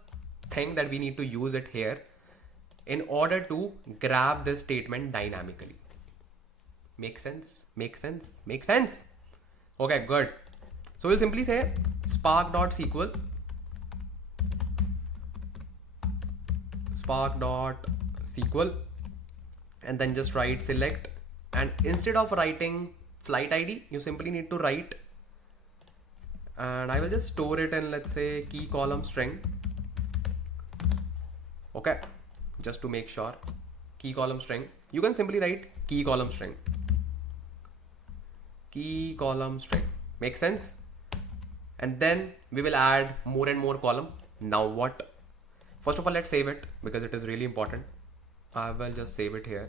thing that we need to use it here in order to grab this statement dynamically. Make sense? Make sense? Make sense? Okay, good. So we'll simply say spark.sql and then just write select, and instead of writing flight ID, you simply need to write, and I will just store it in, let's say, key column string. Okay, just to make sure, key column string. You can simply write key column string. Make sense? And then we will add more and more column. Now what? First of all, let's save it because it is really important. I will just save it here.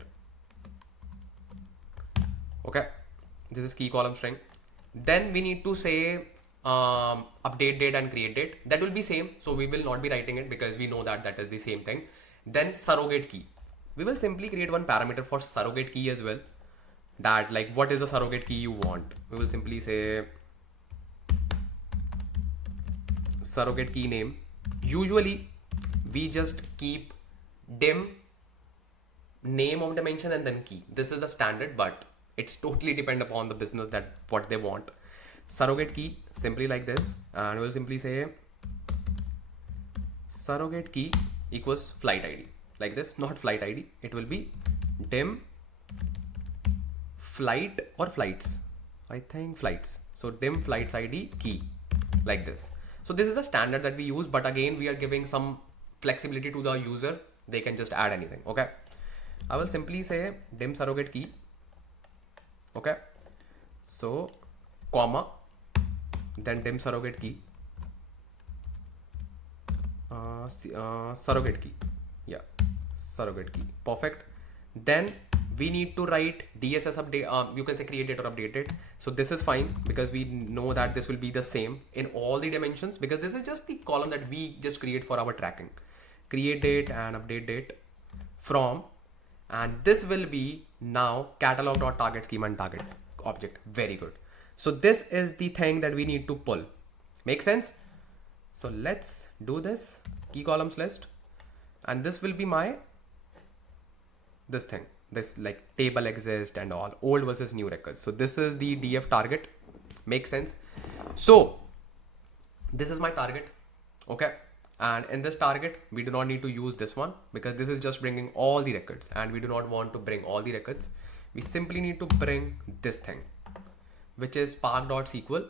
Okay, this is key column string. Then we need to say update date and create date. That will be same, so we will not be writing it because we know that that is the same thing. Then surrogate key. We will simply create one parameter for surrogate key as well. That, like, what is the surrogate key you want? We will simply say surrogate key name. Usually we just keep dim name of dimension and then key. This is the standard, but it's totally depend upon the business that what they want. Surrogate key simply like this, and we'll simply say surrogate key equals flight ID like this, not flight ID. It will be dim flight or flights. I think flights. So dim flights ID key like this. So this is a standard that we use, but again, we are giving some flexibility to the user. They can just add anything. Okay. I will simply say dim surrogate key. Okay. So comma, then dim surrogate key. Surrogate key. Yeah. Surrogate key. Perfect. Then we need to write DSS update. You can say create date or update it. So this is fine because we know that this will be the same in all the dimensions, because this is just the column that we just create for our tracking. Create date and update date from, and this will be now catalog.target schema and target object. Very good. So this is the thing that we need to pull. Make sense? So let's do this key columns list, and this will be my this thing, this like table exist and all, old versus new records. So this is the df target. Makes sense? So this is my target. Okay. And in this target, we do not need to use this one because this is just bringing all the records, and we do not want to bring all the records. We simply need to bring this thing, which is spark.sql,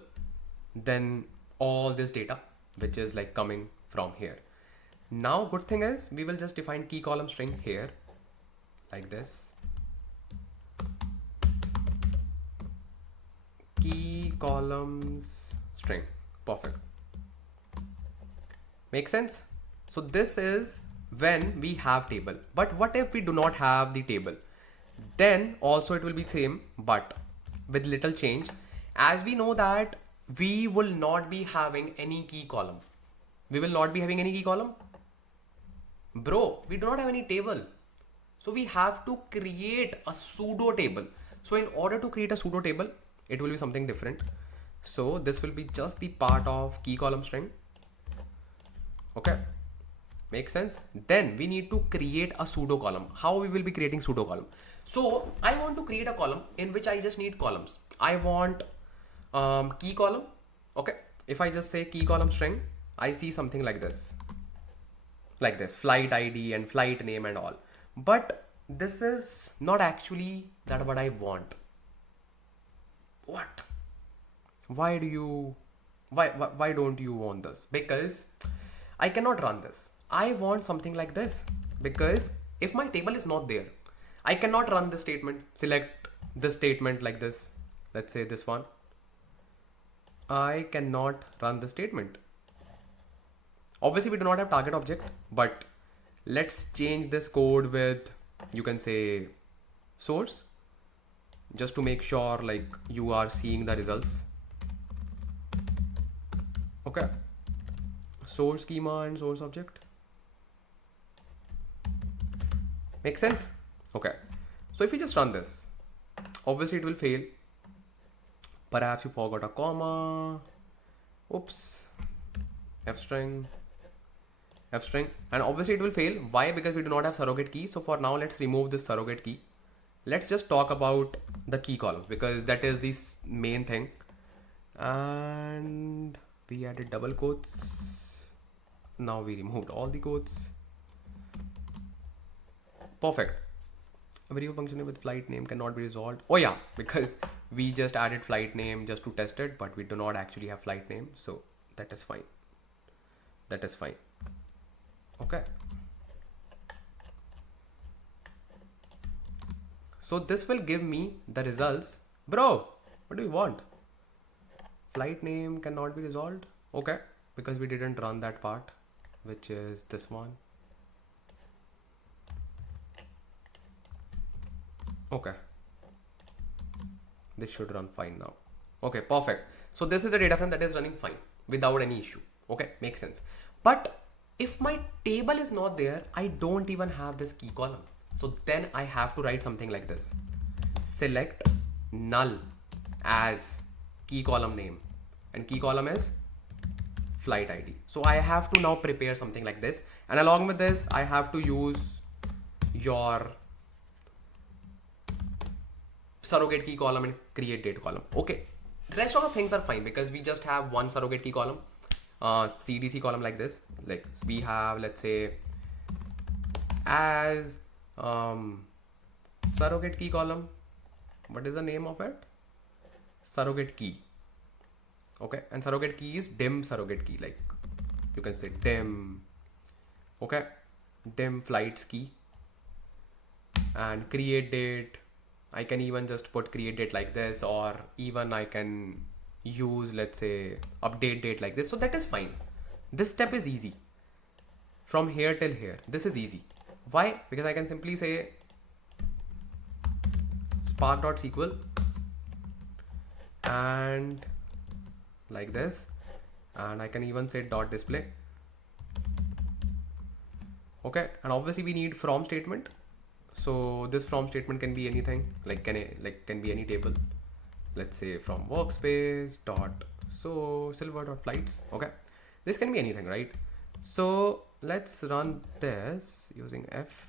then all this data, which is like coming from here. Now, good thing is we will just define key column string here like this. Key columns string. Perfect. Make sense? So this is when we have table. But what if we do not have the table? Then also it will be same, but with little change. As we know that we will not be having any key column. We will not be having any key column. Bro, we do not have any table. So we have to create a pseudo table. So in order to create a pseudo table, it will be something different. So this will be just the part of key column string. Okay. Make sense? Then we need to create a pseudo column. How we will be creating pseudo column? So I want to create a column in which I just need columns. I want key column. Okay. If I just say key column string, I see something like this, flight ID and flight name and all. But this is not actually that what I want. What? Why don't you want this? Because I cannot run this. I want something like this, because if my table is not there, I cannot run this statement, select this statement like this. Let's say this one. I cannot run the statement. Obviously we do not have target object, but let's change this code with, you can say, source, just to make sure like you are seeing the results. Okay. Source schema and source object. Make sense? Okay. So if you just run this, obviously it will fail. Perhaps you forgot a comma. Oops. F string. And obviously it will fail. Why? Because we do not have surrogate key. So for now, let's remove this surrogate key. Let's just talk about the key column, because that is the main thing. And we added double quotes. Now we removed all the quotes. Perfect. A video function with flight name cannot be resolved. Oh yeah, because we just added flight name just to test it, but we do not actually have flight name. So that is fine. That is fine. Okay. So this will give me the results. Bro, what do you want? Flight name cannot be resolved. Okay. Because we didn't run that part, which is this one. Okay. This should run fine now. Okay, perfect. So this is the data frame that is running fine without any issue. Okay, makes sense. But if my table is not there, I don't even have this key column. So then I have to write something like this. Select null as key column name, and key column is flight ID. So I have to now prepare something like this. And along with this, I have to use your surrogate key column and create date column. Okay, rest of the things are fine because we just have one surrogate key column, CDC column like this. Like we have, let's say, as surrogate key column. What is the name of it? Surrogate key. Okay, and surrogate key is dim surrogate key. Like you can say dim. Okay, dim flights key. And create date, I can even just put create date like this, or even I can use, let's say, update date like this. So that is fine. This step is easy. From here till here, this is easy. Why? Because I can simply say spark.sql and like this, and I can even say dot display. Okay, and obviously we need from statement. So this from statement can be anything, like can be any table. Let's say from workspace dot so silver dot flights. Okay, this can be anything, right? So let's run this using F.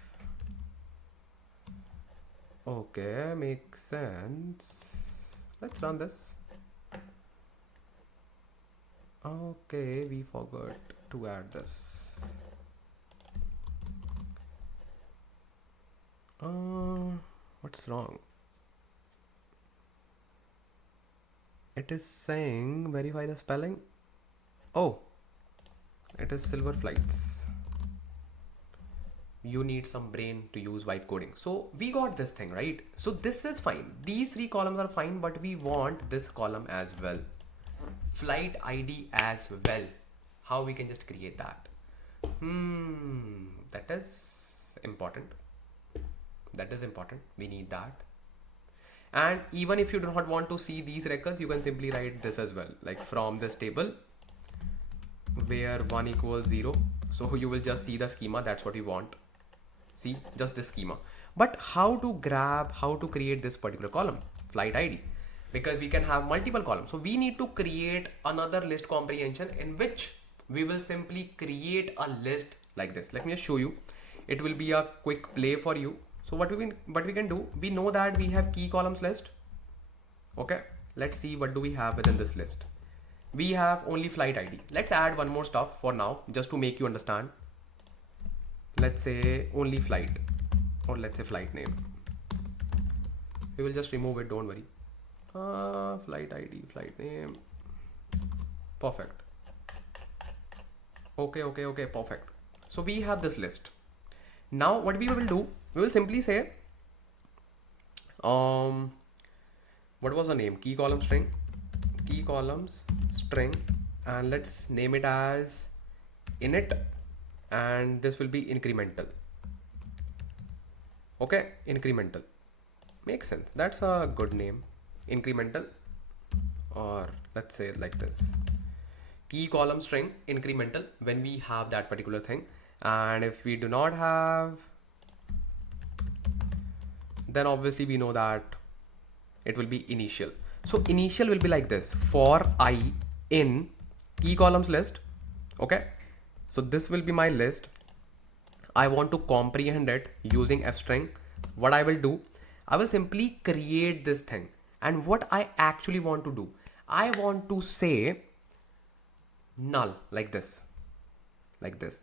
Okay, makes sense. Let's run this. Okay, we forgot to add this. What's wrong? It is saying verify the spelling. Oh, it is silver flights. You need some brain to use vibe coding. So we got this thing, right? So this is fine. These three columns are fine, but we want this column as well. Flight ID as well. How we can just create that? That is important. That is important. We need that. And even if you do not want to see these records, you can simply write this as well. Like from this table where 1 equals 0. So you will just see the schema. That's what you want. See, just this schema. But how to create this particular column, flight ID, because we can have multiple columns. So we need to create another list comprehension in which we will simply create a list like this. Let me just show you. It will be a quick play for you. So what we can do, we know that we have key columns list. Okay, let's see what do we have within this list. We have only flight ID. Let's add one more stuff for now, just to make you understand. Let's say only flight, or let's say flight name. We will just remove it, don't worry. Flight ID, flight name. Perfect. Okay, perfect. So we have this list. Now what we will do, we will simply say, what was the name? Key column string, key columns string, and let's name it as init, and this will be incremental. Okay, incremental. Makes sense. That's a good name. Incremental, or let's say like this. Key column string incremental when we have that particular thing. And if we do not have, then obviously we know that it will be initial. So initial will be like this: for I in key columns list. Okay, so this will be my list. I want to comprehend it using f string. What I will do, I will simply create this thing. And what I actually want to do, I want to say null like this. Like this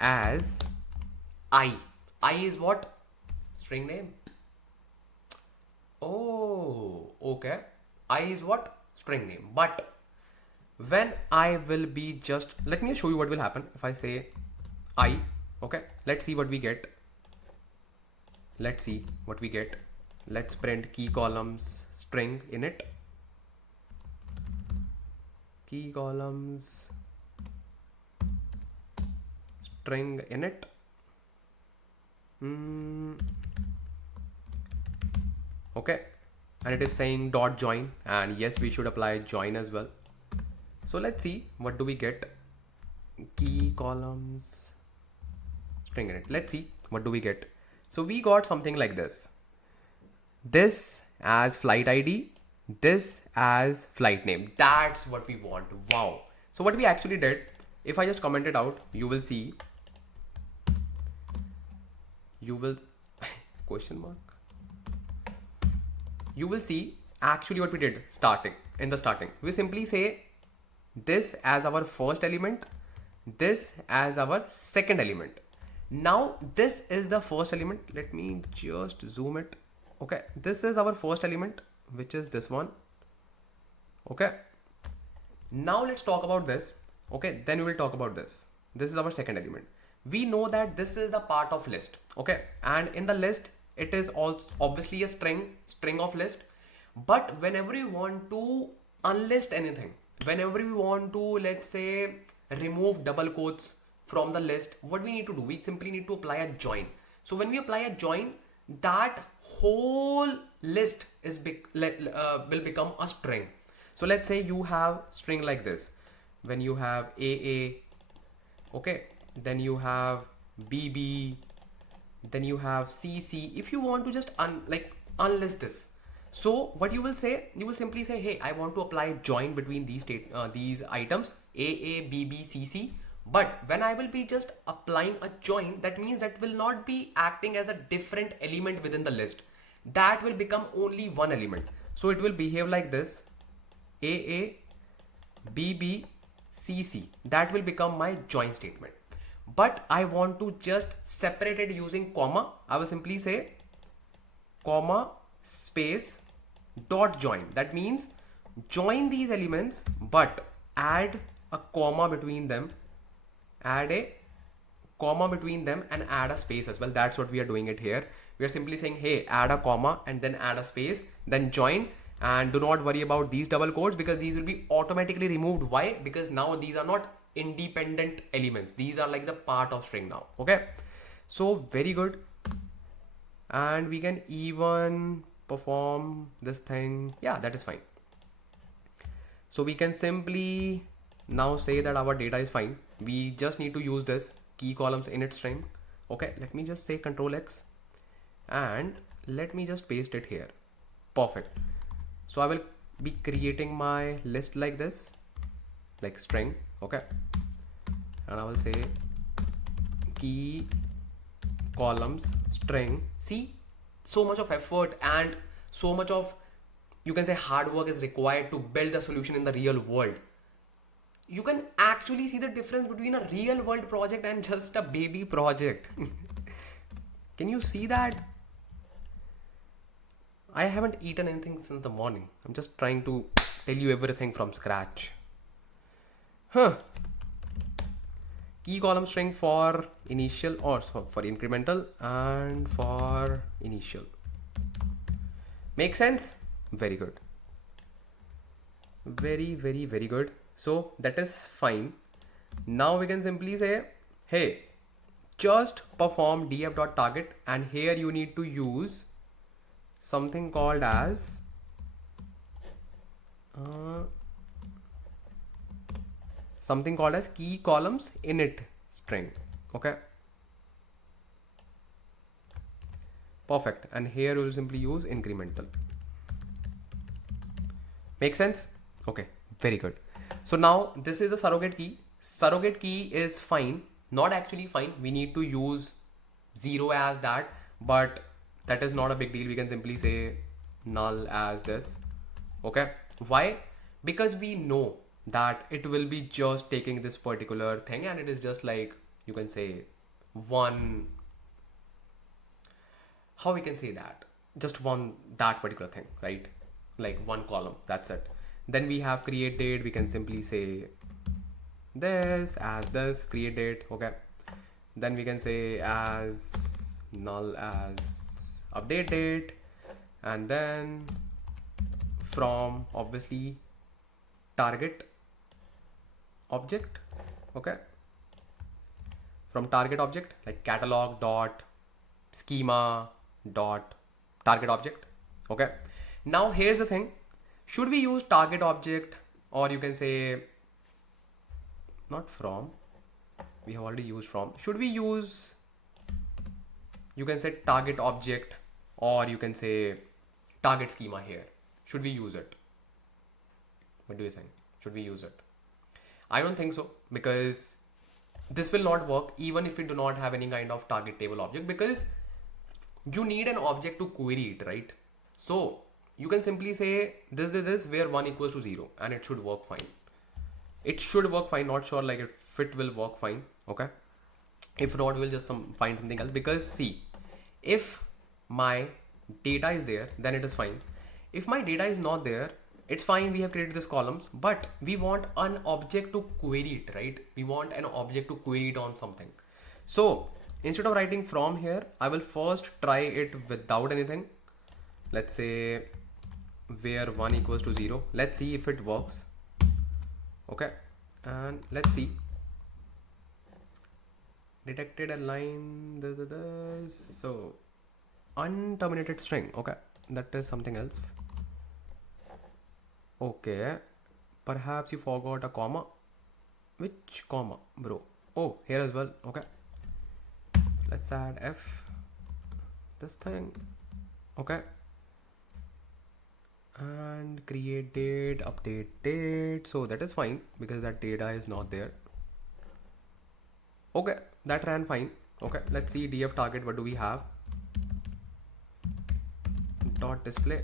as I is what? String name. Oh, okay. I is what? String name. But when I will be just, let me show you what will happen if I say I. Okay, let's see what we get. Let's see what we get. Let's print key columns string init. Key columns string init. Okay, and it is saying dot join, and yes, we should apply join as well. So let's see what do we get. Key columns string init. Let's see what do we get. So we got something like this. This as flight ID, this as flight name. That's what we want. Wow. So what we actually did, if I just comment it out, you will see. You will question mark. you will see actually what we did in the starting. We simply say this as our first element, this as our second element. Now this is the first element. Let me just zoom it. Okay, this is our first element, which is this one. Okay, now let's talk about this. Okay, then we will talk about this. This is our second element. We know that this is the part of list. Okay, and in the list it is also obviously a string of list. But whenever you want to unlist anything, whenever we want to, let's say, remove double quotes from the list, what we need to do, we simply need to apply a join. So when we apply a join, that whole list will become a string. So let's say you have string like this. When you have AA, okay, then you have BB, then you have CC. If you want to just unlist this, so what you will say, you will simply say, hey, I want to apply join between these items AA, BB, CC. But when I will be just applying a join, that means that will not be acting as a different element within the list. That will become only one element. So it will behave like this: AA, BB, CC. That will become my join statement. But I want to just separate it using comma. I will simply say comma space dot join. That means join these elements, but add a comma between them, add a comma between them and add a space as well. That's what we are doing it here. We are simply saying, hey, add a comma and then add a space, then join. And do not worry about these double quotes because these will be automatically removed. Why? Because now these are not independent elements. These are like the part of string now. Okay. So very good. And we can even perform this thing. Yeah, that is fine. So we can simply now say that our data is fine. We just need to use this key columns init string. Okay, let me just say Control X and let me just paste it here. Perfect. So I will be creating my list like this, like string. Okay, and I will say key columns string. See, so much of effort and so much of, you can say, hard work is required to build the solution in the real world. You can actually see the difference between a real world project and just a baby project. Can you see that? I haven't eaten anything since the morning. I'm just trying to tell you everything from scratch. Key column string for initial, or for incremental and for initial. Make sense? Very good. Very, very, very good. So that is fine. Now we can simply say, hey, just perform df.target, and here you need to use something called as key columns init string. Okay, perfect. And here we will simply use incremental. Make sense? Okay, very good. So now this is a surrogate key. Surrogate key is fine, not actually fine. We need to use 0 as that, but that is not a big deal. We can simply say null as this. Okay, why? Because we know that it will be just taking this particular thing, and it is just like, you can say, one, how we can say that, just one, that particular thing, right? Like one column, that's it. Then we have create date. We can simply say this as this create date. Okay, then we can say as null as update date, and then from obviously target object. Okay, from target object, like catalog dot schema dot target object. Okay, now here's the thing. Should we use target object, or you can say not from, we have already used from. Should we use, you can say target object, or you can say target schema here? Should we use it? What do you think? Should we use it? I don't think so, because this will not work even if we do not have any kind of target table object, because you need an object to query it, right? So you can simply say this where 1 equals to 0 and it should work fine. It should work fine, not sure like if it will work fine. Okay, if not we'll just find something else, because see, if my data is there then it is fine. If my data is not there, it's fine, we have created this columns, but we want an object to query it, right? We want an object to query it on something. So instead of writing from here, I will first try it without anything. Let's say where 1 equals to 0. Let's see if it works. Okay, and let's see. Detected a line. So unterminated string. Okay, that is something else. Okay, perhaps you forgot a comma. Which comma, bro? Oh, here as well. Okay, let's add f, this thing. Okay, and create date, update date. So that is fine because that data is not there. Okay, that ran fine. Okay, let's see df target. What do we have? Dot display.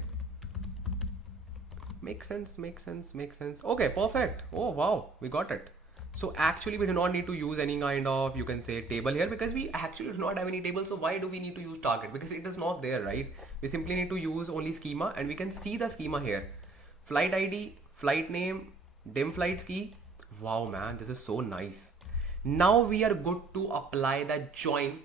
Makes sense, makes sense, makes sense. Okay, perfect. Oh wow, we got it. So actually we do not need to use any kind of, you can say, table here, because we actually do not have any table. So why do we need to use target? Because it is not there, right? We simply need to use only schema, and we can see the schema here. Flight ID, flight name, dim flights key. Wow man, this is so nice. Now we are good to apply the join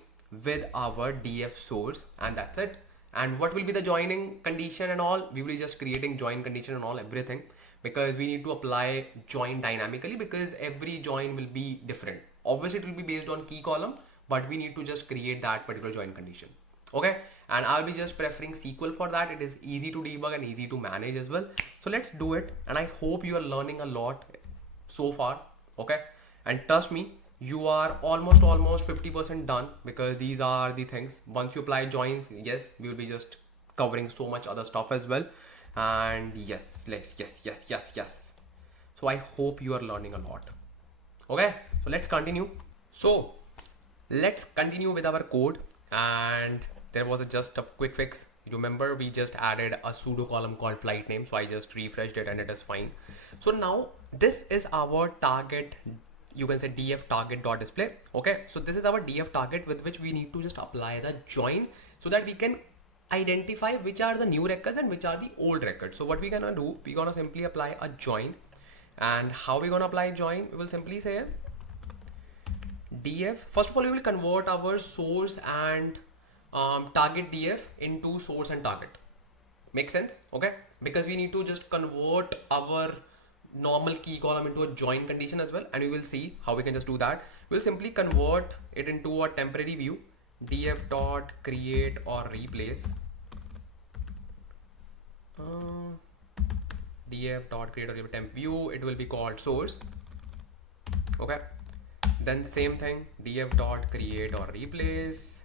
with our df source, and that's it. And what will be the joining condition and all? We will be just creating join condition and all, everything, because we need to apply join dynamically, because every join will be different. Obviously it will be based on key column, but we need to just create that particular join condition. Okay, and I'll be just preferring SQL for that. It is easy to debug and easy to manage as well. So let's do it, and I hope you are learning a lot so far. Okay, and trust me, you are almost 50% done, because these are the things. Once you apply joins, yes, we will be just covering so much other stuff as well. And yes, yes. So I hope you are learning a lot. Okay, so let's continue. So let's continue with our code. And there was just a quick fix. Remember, we just added a pseudo column called flight name. So I just refreshed it and it is fine. So now this is our target, you can say df target dot display. Okay, so this is our df target with which we need to just apply the join, so that we can identify which are the new records and which are the old records. So what we're gonna do, we're gonna simply apply a join. And how we're gonna apply join? We will simply say df. First of all, we will convert our source and target df into source and target. Make sense? Okay, because we need to just convert our normal key column into a join condition as well, and we will see how we can just do that. We'll simply convert it into a temporary view, df dot create or replace, df dot create or replace temp view. It will be called source. Okay, then same thing, df dot create or replace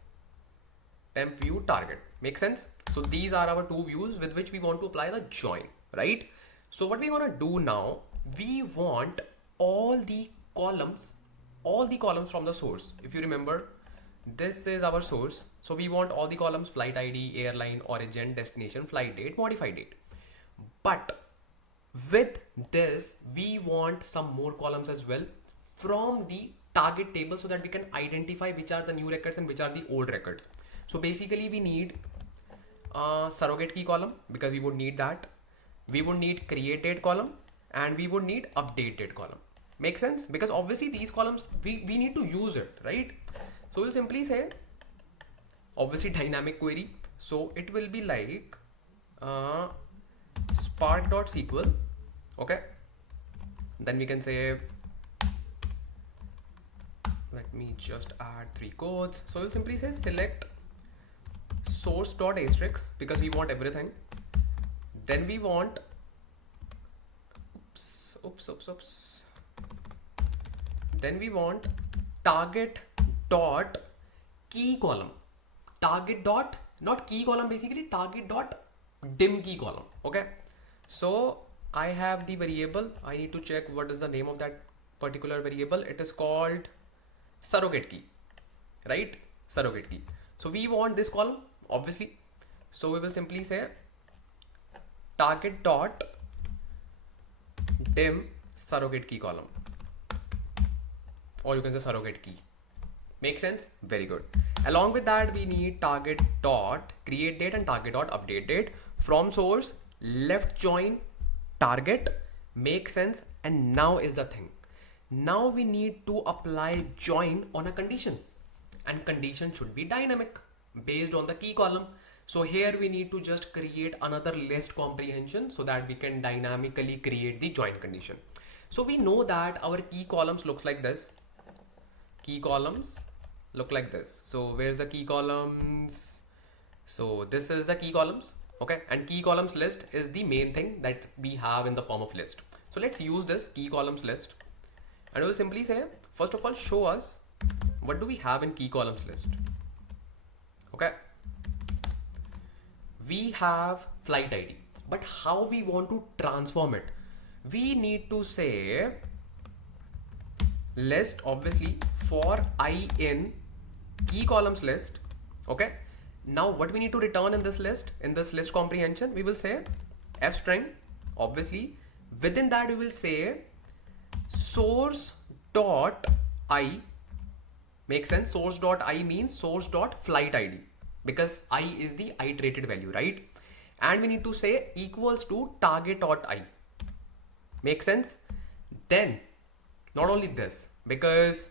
temp view target. Make sense? So these are our two views with which we want to apply the join, right? So what we want to do now, we want all the columns from the source. If you remember, this is our source. So we want all the columns: flight ID, airline, origin, destination, flight date, modified date. But with this, we want some more columns as well from the target table, so that we can identify which are the new records and which are the old records. So basically we need surrogate key column, because we would need that. We would need create date column, and we would need update date column. Make sense? Because obviously these columns, we need to use it, right? So we'll simply say, obviously dynamic query. So it will be like spark.sql. Okay. Then we can say, let me just add 3 quotes. So we'll simply say select source.asterisk, because we want everything. Then we want, oops. Then we want target dot key column. Target dot, not key column, basically target dot dim key column. Okay. So I have the variable. I need to check what is the name of that particular variable. It is called surrogate key, right? Surrogate key. So we want this column, obviously. So we will simply say target dot dim surrogate key column, or you can say surrogate key. Make sense? Very good. Along with that, we need target dot create date and target dot update date from source left join target. Make sense? And now is the thing. Now we need to apply join on a condition, and condition should be dynamic based on the key column. So here we need to just create another list comprehension so that we can dynamically create the join condition. So we know that our key columns looks like this. Key columns look like this. So where's the key columns? So this is the key columns. Okay, and key columns list is the main thing that we have in the form of list. So let's use this key columns list, and we'll simply say, first of all, show us what do we have in key columns list. Okay, we have flight ID, but how we want to transform it? We need to say list, obviously, for I in key columns list. Okay, now what we need to return in this list comprehension, we will say f string. Obviously, within that we will say source dot I. Make sense? Source dot I means source dot flight ID, because I is the iterated value, right? And we need to say equals to target dot I. Make sense? Then not only this, because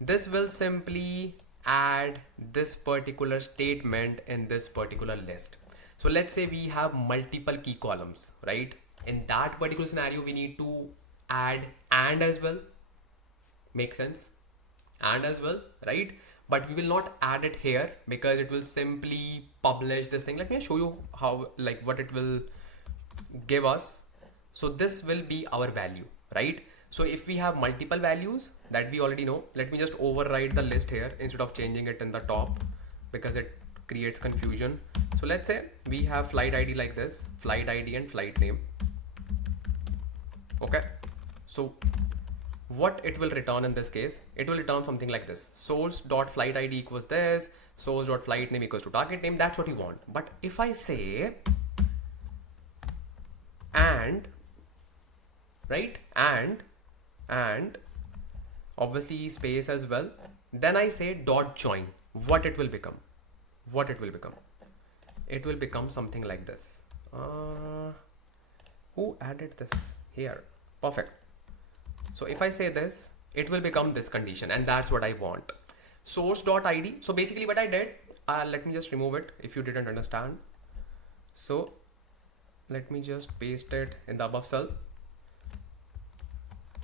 this will simply add this particular statement in this particular list. So let's say we have multiple key columns, right? In that particular scenario, we need to add and as well. Make sense? And as well, right? But we will not add it here because it will simply publish this thing. Let me show you how, like, what it will give us. So this will be our value, right? So if we have multiple values that we already know, let me just override the list here instead of changing it in the top, because it creates confusion. So let's say we have flight ID like this, flight ID and flight name. Okay, so what it will return in this case, it will return something like this: source dot flight ID equals this, source dot flight name equals to target name. That's what you want. But if I say and, right, and obviously space as well, then I say dot join, what it will become? It will become something like this. Who added this here? Perfect. So if I say this, it will become this condition, and that's what I want. Source dot ID. So basically what I did, let me just remove it if you didn't understand. So let me just paste it in the above cell.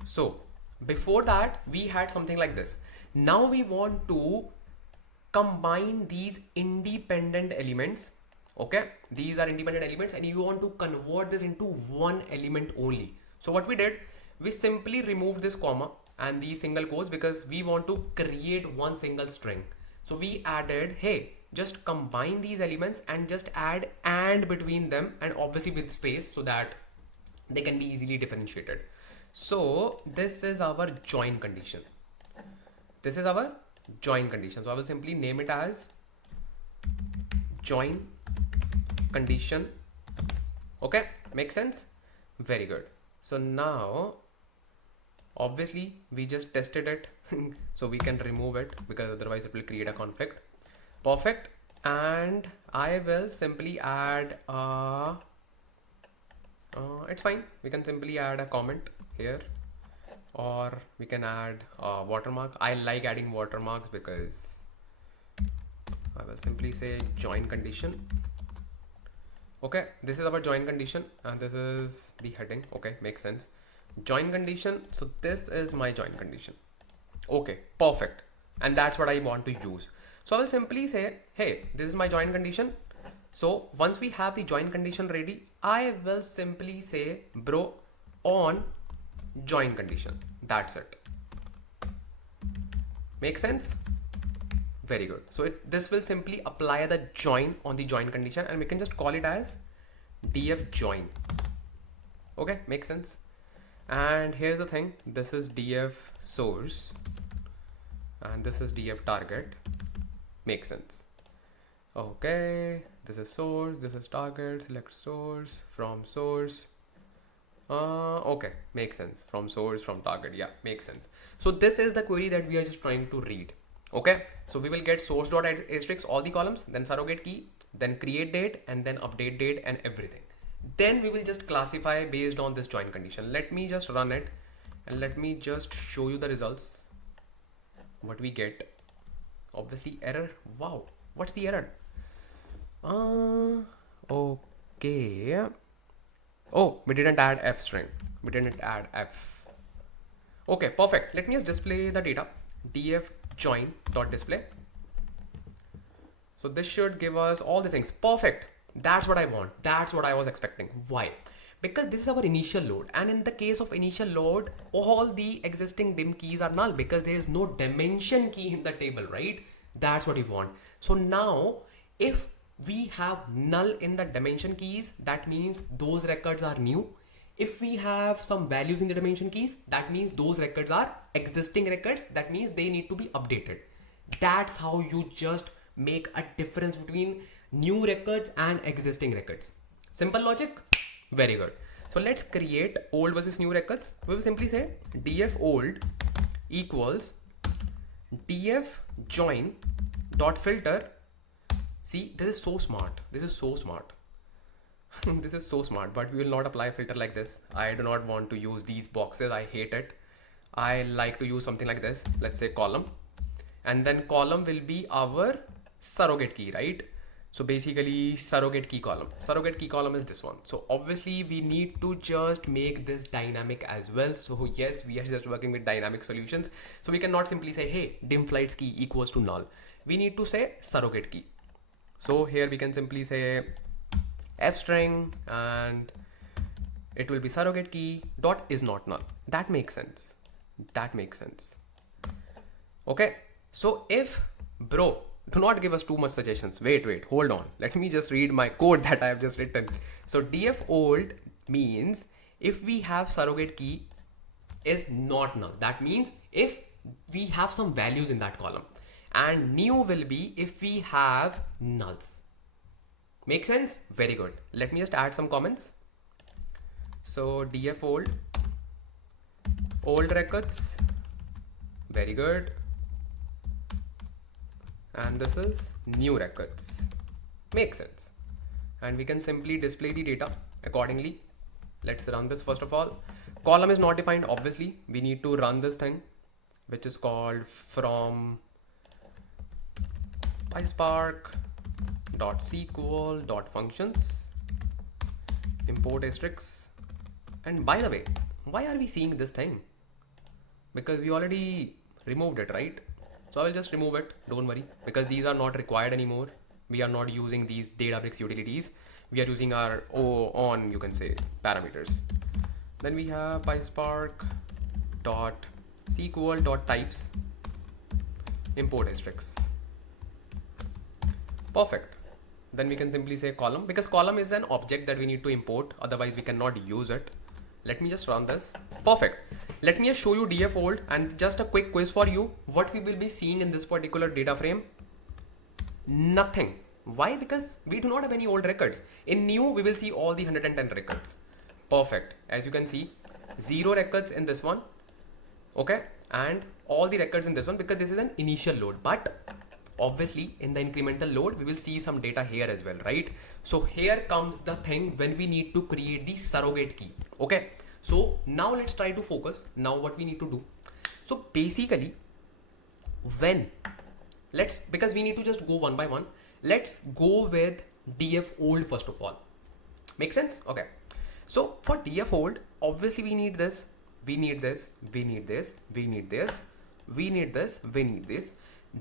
So before that we had something like this. Now we want to combine these independent elements. Okay, these are independent elements, and you want to convert this into one element only. So what we did, we simply removed this comma and these single quotes because we want to create one single string. So we added, hey, just combine these elements and just add and between them, and obviously with space so that they can be easily differentiated. So this is our join condition. So I will simply name it as join condition. Okay, makes sense? Very good. So now obviously we just tested it so we can remove it because otherwise it will create a conflict. Perfect. And I will simply add it's fine, we can simply add a comment here, or we can add a watermark. I like adding watermarks because I will simply say join condition. Okay, this is our join condition and this is the heading. Okay, makes sense. Join condition. So this is my join condition. Okay, perfect. And that's what I want to use. So I will simply say, hey, this is my join condition. So once we have the join condition ready, I will simply say bro on join condition. That's it. Make sense? Very good. So this will simply apply the join on the join condition, and we can just call it as df join. Okay, makes sense. And here's the thing, this is df source and this is df target. Makes sense. Okay, This is source, this is target, select source, from source. Okay, makes sense. From source, from target, yeah, makes sense. So this is the query that we are just trying to read. Okay, so we will get source dot asterisk all the columns, then surrogate key, then create date, and then update date and everything. Then we will just classify based on this join condition. Let me just run it and let me just show you the results. What we get. Obviously error. Wow, what's the error? Okay. Oh, we didn't add f string. We didn't add f. Okay, perfect. Let me just display the data. df join dot display. So this should give us all the things. Perfect. That's what I want. That's what I was expecting. Why? Because this is our initial load, and in the case of initial load, all the existing dim keys are null because there is no dimension key in the table, right? That's what we want. So now if we have null in the dimension keys, that means those records are new. If we have some values in the dimension keys, that means those records are existing records. That means they need to be updated. That's how you just make a difference between new records and existing records. Simple logic. Very good. So let's create old versus new records. We will simply say df old equals df join dot filter. See, this is so smart. This is so smart. This is so smart, but we will not apply a filter like this. I do not want to use these boxes. I hate it. I like to use something like this. Let's say column, and then column will be our surrogate key, right? So basically surrogate key column. Surrogate key column is this one. So obviously we need to just make this dynamic as well. So yes, we are just working with dynamic solutions. So we cannot simply say, hey, dim flights key equals to null. We need to say surrogate key. So here we can simply say f string and it will be surrogate key dot is not null. That makes sense. That makes sense. Okay. So if bro, do not give us too much suggestions. Wait, hold on. Let me just read my code that I have just written. So df old means if we have surrogate key is not null. That means if we have some values in that column, and new will be if we have nulls. Make sense? Very good. Let me just add some comments. So df old records. Very good. And this is new records. Makes sense. And we can simply display the data accordingly. Let's run this first of all. Column is not defined. Obviously, we need to run this thing, which is called from PySpark .sql.functions import asterisks. And by the way, why are we seeing this thing? Because we already removed it, right? So I will just remove it, don't worry, because these are not required anymore. We are not using these Databricks utilities. We are using our own, you can say, parameters. Then we have PySpark.sql.types import asterisks. Perfect. Then we can simply say column, because column is an object that we need to import. Otherwise we cannot use it. Let me just run this. Perfect. Let me just show you df old and just a quick quiz for you. What we will be seeing in this particular data frame? Nothing. Why? Because we do not have any old records. In new, we will see all the 110 records. Perfect. As you can see, 0 records in this one. Okay. And all the records in this one, because this is an initial load. But obviously in the incremental load, we will see some data here as well, right? So here comes the thing when we need to create the surrogate key. Okay. So now let's try to focus. Now what we need to do. So basically because we need to just go one by one. Let's go with df old first of all. Make sense? Okay. So for df old, obviously we need this, we need this, we need this, we need this, we need this, we need this.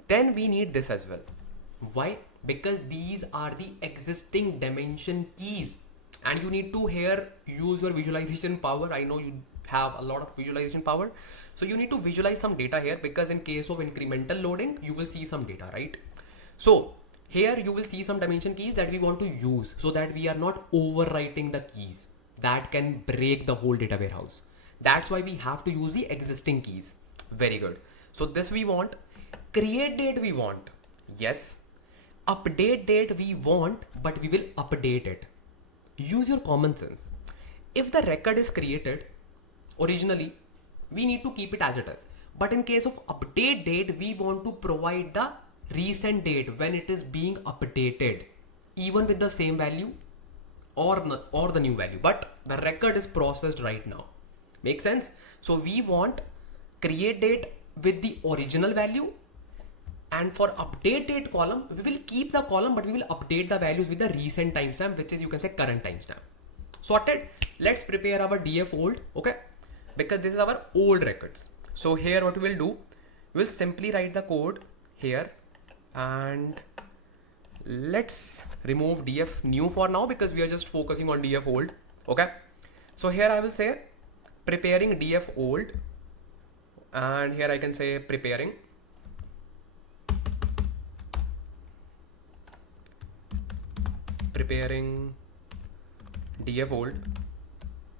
Then we need this as well. Why? Because these are the existing dimension keys. And you need to here use your visualization power. I know you have a lot of visualization power. So you need to visualize some data here, because in case of incremental loading, you will see some data, right? So here you will see some dimension keys that we want to use so that we are not overwriting the keys. That can break the whole data warehouse. That's why we have to use the existing keys. Very good. So this we want. Create date we want. Yes. update date we want, but we will update it. Use your common sense. If the record is created originally, we need to keep it as it is. But in case of update date, we want to provide the recent date when it is being updated, even with the same value or the new value, but the record is processed right now. Make sense? So we want create date with the original value, and for update date column, we will keep the column, but we will update the values with the recent timestamp, which is, you can say, current timestamp. Sorted. Let's prepare our df old, okay? Because this is our old records. So here what we will do, we'll simply write the code here, and let's remove df new for now because we are just focusing on df old, okay? So here I will say preparing df old, and here I can say preparing df old,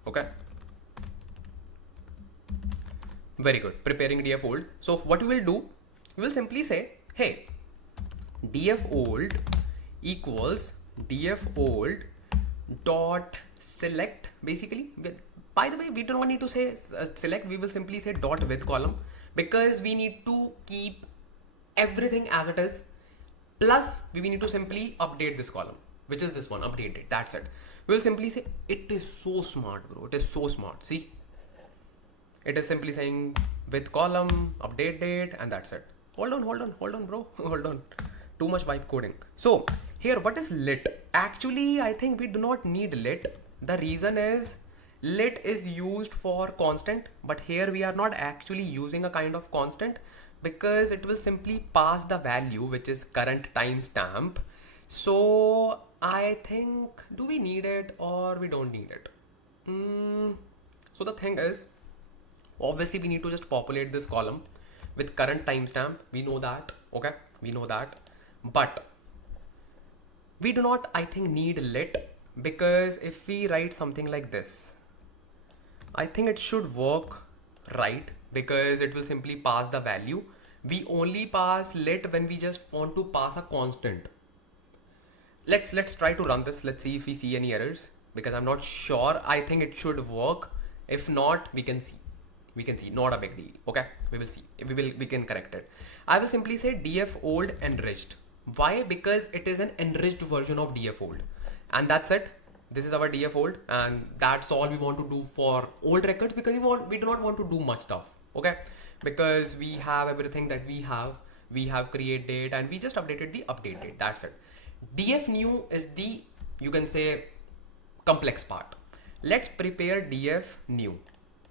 okay? Very good, preparing df old. So what we will do, we will simply say, hey, df old equals df old dot select. Basically, by the way, we do not need to say select, we will simply say dot with column, because we need to keep everything as it is, plus we need to simply update this column, which is this one, updated. That's it. We will simply say, it is so smart, bro, it is so smart. See, it is simply saying with column, update date, and that's it. Hold on, bro. Hold on. Too much vibe coding. So here, what is lit? Actually, I think we do not need lit. The reason is lit is used for constant, but here we are not actually using a kind of constant, because it will simply pass the value, which is current timestamp. So I think, do we need it or we don't need it? So the thing is, obviously we need to just populate this column with current timestamp. We know that, okay? We know that, but we do not, I think, need lit, because if we write something like this, I think it should work right, because it will simply pass the value. We only pass lit when we just want to pass a constant. Let's try to run this. Let's see if we see any errors, because I'm not sure. I think it should work. If not, we can see. Not a big deal. Okay, we will see. We can correct it. I will simply say df old enriched. Why? Because it is an enriched version of df old, and that's it. This is our df old, and that's all we want to do for old records, because we do not want to do much stuff. Okay, because we have everything that we have create date, and we just updated the update date. That's it. Df new is the, you can say, complex part. Let's prepare df new,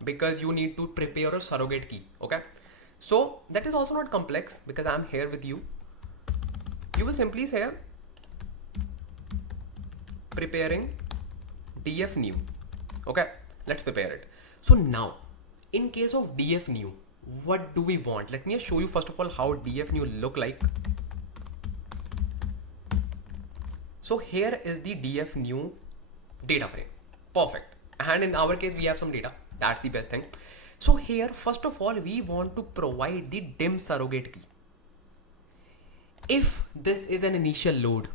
because you need to prepare a surrogate key. Okay, so that is also not complex, because I'm here with you. You will simply say preparing df new. Okay, let's prepare it. So now, in case of df new, what do we want? Let me show you first of all how df new look like. So here is the df new data frame. Perfect. And in our case, we have some data. That's the best thing. So here, first of all, we want to provide the dim surrogate key. If this is an initial load,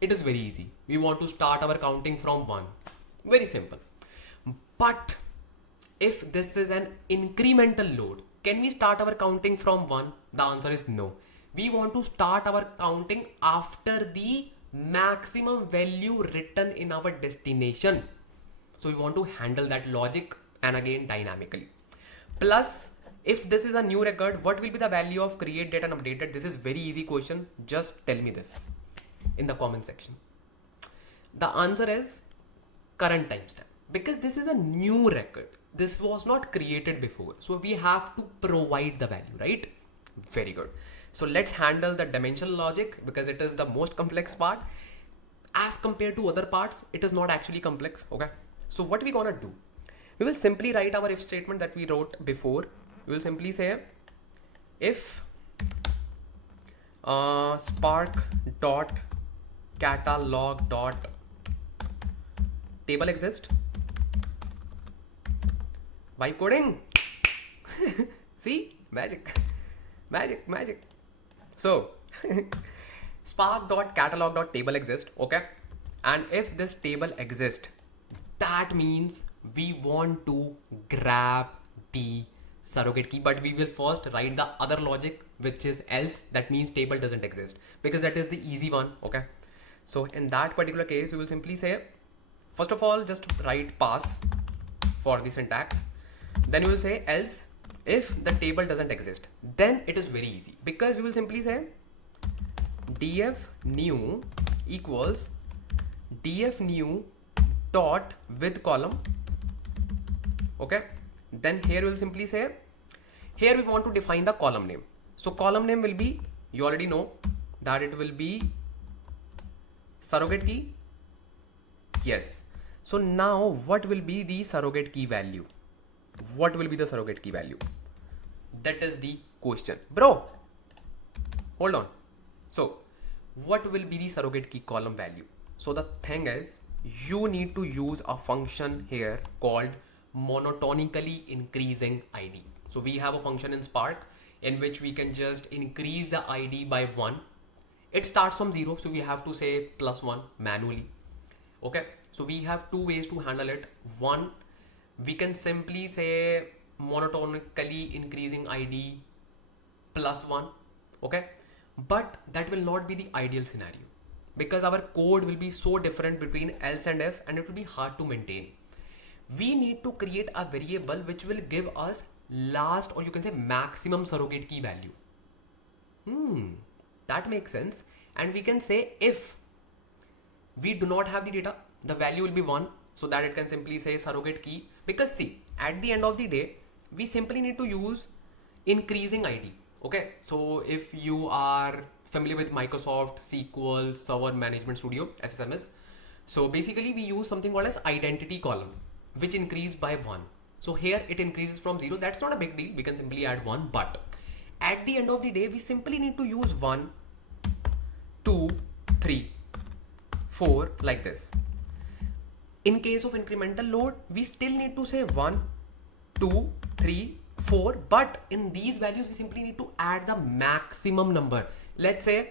it is very easy. We want to start our counting from 1. Very simple. But if this is an incremental load, can we start our counting from 1? The answer is no. We want to start our counting after the maximum value written in our destination. So we want to handle that logic, and again dynamically. Plus, if this is a new record, what will be the value of create date and update date? This is very easy question. Just tell me this in the comment section. The answer is current timestamp, because this is a new record. This was not created before. So we have to provide the value, right? Very good. So let's handle the dimensional logic, because it is the most complex part. As compared to other parts, it is not actually complex. Okay. So what we gonna do? We will simply write our if statement that we wrote before. We will simply say if spark dot catalog dot table exists. Vibe coding. See, magic. So spark.catalog.table exists, okay? And if this table exists, that means we want to grab the surrogate key, but we will first write the other logic, which is else. That means table doesn't exist, because that is the easy one, okay? So in that particular case, we will simply say, first of all, just write pass for the syntax. Then you will say else if the table doesn't exist. Then it is very easy, because we will simply say df new equals df new dot with column, okay? Then here we will simply say, here we want to define the column name. So column name will be, you already know that it will be surrogate key. Yes. So now what will be the surrogate key value? What will be the surrogate key value? That is the question, bro. Hold on. So what will be the surrogate key column value? So the thing is, you need to use a function here called monotonically increasing ID. So we have a function in Spark in which we can just increase the ID by 1. It starts from 0, so we have to say +1 manually. Okay, so we have two ways to handle it. One, we can simply say monotonically increasing ID +1, okay? But that will not be the ideal scenario, because our code will be so different between else and if, and it will be hard to maintain. We need to create a variable which will give us last, or you can say maximum surrogate key value. That makes sense. And we can say if we do not have the data, the value will be 1, so that it can simply say surrogate key. Because see, at the end of the day, we simply need to use increasing ID. Okay, so if you are familiar with Microsoft SQL Server Management Studio, SSMS, so basically we use something called as identity column, which increase by 1. So here it increases from 0. That's not a big deal. We can simply add 1, but at the end of the day, we simply need to use 1, 2, 3, 4 like this. In case of incremental load, we still need to say 1, 2, 3, 4, but in these values, we simply need to add the maximum number. Let's say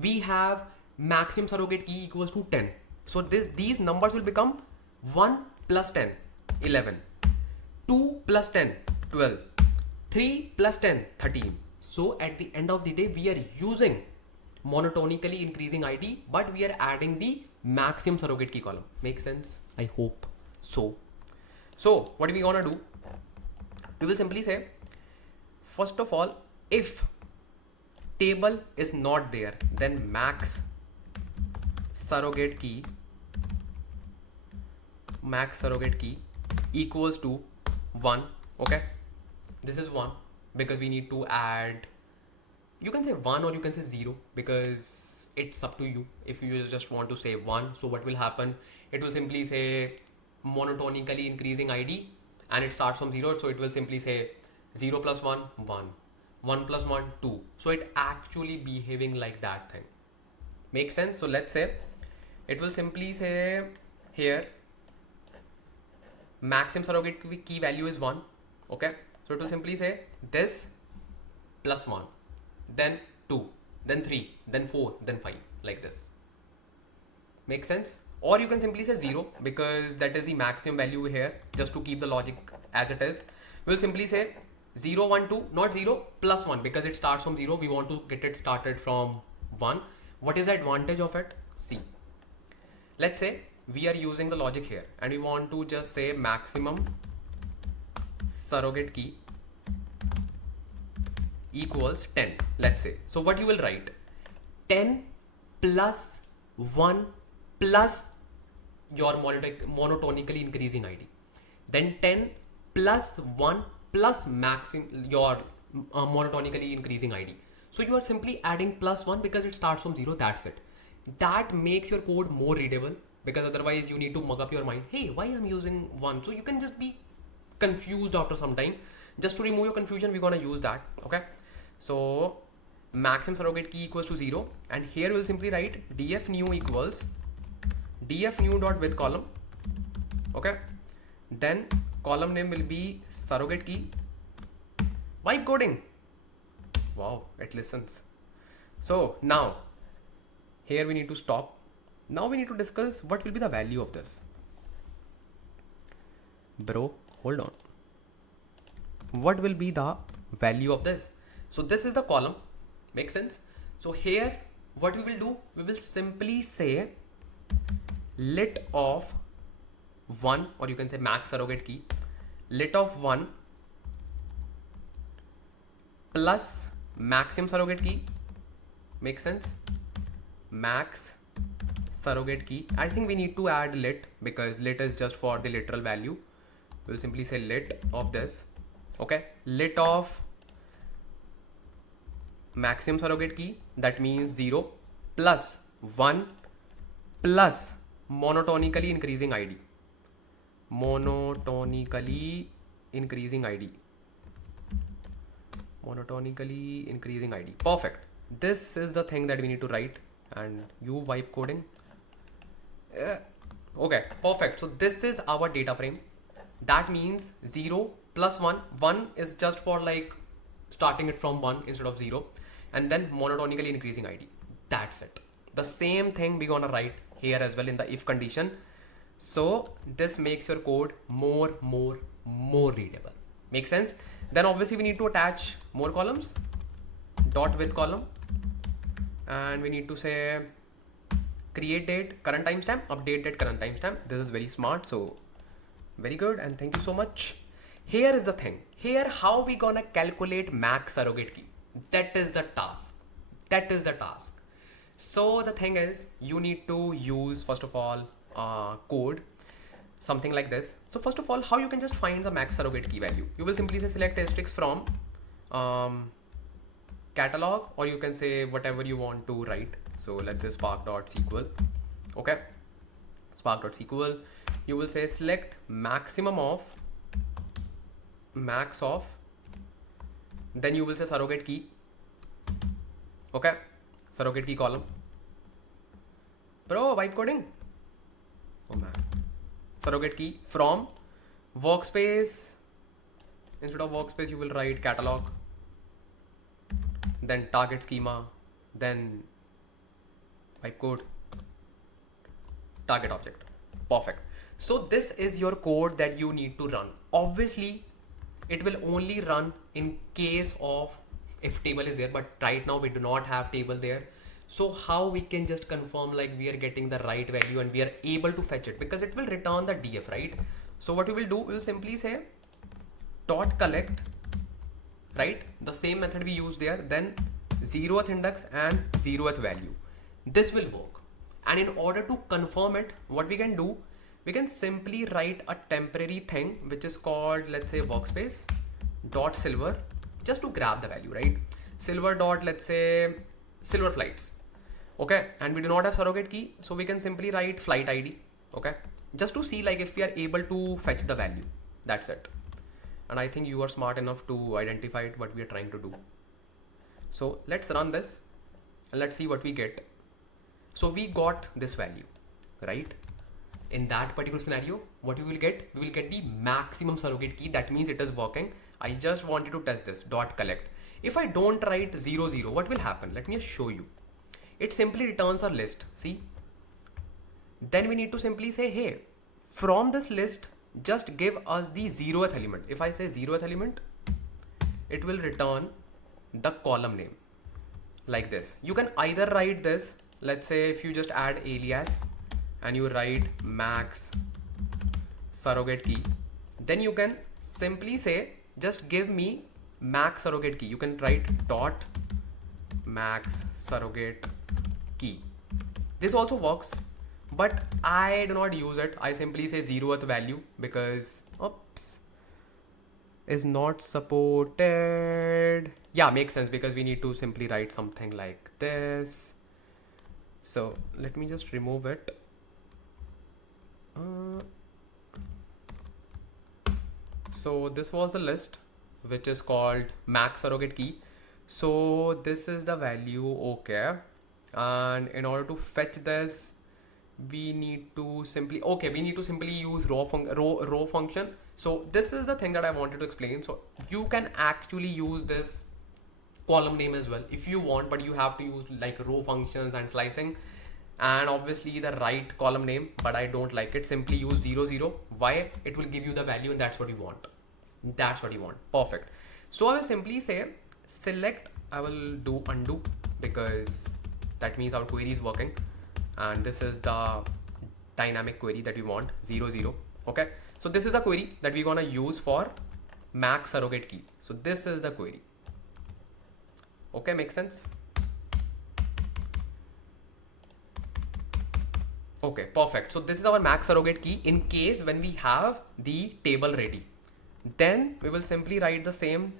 we have maximum surrogate key equals to 10. So these numbers will become 1 plus 10, 11, 2 plus 10, 12, 3 plus 10, 13. So at the end of the day, we are using monotonically increasing ID, but we are adding the maximum surrogate key column. Make sense? I hope so. So what are we gonna do? We will simply say, first of all, if table is not there, then max surrogate key equals to 1. Okay, this is 1 because we need to add, you can say 1 or you can say 0, because it's up to you. If you just want to say 1, so what will happen? It will simply say monotonically increasing ID, and it starts from 0, so it will simply say 0 plus 1, 1, 1 plus 1, 2. So it actually behaving like that thing. Makes sense? So let's say it will simply say here maximum surrogate key value is 1. Okay, so it will simply say this plus 1, then 2, then 3, then 4, then 5, like this. Make sense? Or you can simply say 0, because that is the maximum value here, just to keep the logic as it is. We'll simply say 0, 1, 2, not 0, plus 1, because it starts from 0. We want to get it started from 1. What is the advantage of it? See, let's say we are using the logic here and we want to just say maximum surrogate key equals 10, let's say. So what you will write? 10 plus 1 plus your monotonically increasing ID. Then 10 plus 1 plus maximum your monotonically increasing ID. So you are simply adding plus 1 because it starts from 0. That's it. That makes your code more readable, because otherwise you need to mug up your mind. Hey, why I'm using 1? So you can just be confused after some time. Just to remove your confusion, we're gonna use that. Okay. So maximum surrogate key equals to 0, and here we'll simply write df new equals df new dot with column. Okay. Then column name will be surrogate key. Vibe coding. Wow, it listens. So now Here we need to stop. Now we need to discuss what will be the value of this. Bro, hold on. What will be the value of this? So this is the column. Makes sense? So here what we will do, we will simply say lit of 1, or you can say max surrogate key, lit of 1 plus maximum surrogate key. Makes sense? Max surrogate key. I think we need to add lit because lit is just for the literal value. We'll simply say lit of this. Okay, lit of maximum surrogate key, that means 0 plus 1 plus monotonically increasing ID. Monotonically increasing ID. Monotonically increasing ID. Perfect. This is the thing that we need to write, and you vibe coding. Okay, perfect. So this is our data frame. That means 0 plus 1. 1 is just for like starting it from 1 instead of 0, and then monotonically increasing ID. That's it. The same thing we're gonna write here as well in the if condition. So this makes your code more readable. Make sense? Then obviously we need to attach more columns. Dot with column, and we need to say create date current timestamp, update date current timestamp. This is very smart, so very good, and thank you so much. Here is the thing. Here how we gonna calculate max surrogate key. That is the task. That is the task. So the thing is, you need to use first of all code something like this. So first of all, how you can just find the max surrogate key value? You will simply say select asterisk from catalog, or you can say whatever you want to write. So let's say spark.sql. Okay, spark.sql. You will say select maximum of max of, then you will say surrogate key. Okay, surrogate key column. Bro, vibe coding. Oh man. Surrogate key from workspace. Instead of workspace, you will write catalog, then target schema, then pipe code, target object. Perfect. So this is your code that you need to run. Obviously, it will only run in case of if table is there, but right now we do not have table there. So how we can just confirm like we are getting the right value and we are able to fetch it, because it will return the df, right? So what we will do, we will simply say dot collect, right? The same method we used there, then 0th index and 0th value. This will work. And in order to confirm it, what we can do, we can simply write a temporary thing which is called, let's say workspace dot silver, just to grab the value, right? Silver dot, let's say silver flights. Okay, and we do not have surrogate key, so we can simply write flight ID. Okay, just to see like if we are able to fetch the value. That's it. And I think you are smart enough to identify it, what we are trying to do. So let's run this and let's see what we get. So we got this value, right? In that particular scenario, what we will get? We will get the maximum surrogate key. That means it is working. I just wanted to test this. Dot collect. If I don't write 0, 0, what will happen? Let me show you. It simply returns a list. See? Then we need to simply say, hey, from this list, just give us the 0th element. If I say 0th element, it will return the column name like this. You can either write this, let's say if you just add alias and you write max surrogate key, then you can simply say, just give me max surrogate key. You can write dot max surrogate key. This also works, but I do not use it. I simply say 0th value because oops, is not supported. Yeah, makes sense, because we need to simply write something like this. So let me just remove it. So this was the list which is called max surrogate key. So this is the value. Okay, and in order to fetch this, we need to simply use row function. So this is the thing that I wanted to explain. So you can actually use this column name as well if you want, but you have to use like row functions and slicing. and obviously the right column name, but I don't like it. Simply use 00. Why? It will give you the value, and that's what you want. That's what you want. Perfect. So I will simply say select, I will do undo because that means our query is working, and this is the dynamic query that we want, 00. Okay, so this is the query that we're gonna use for max surrogate key. So this is the query. Okay, makes sense? Okay, perfect. So this is our max surrogate key in case when we have the table ready. Then we will simply write the same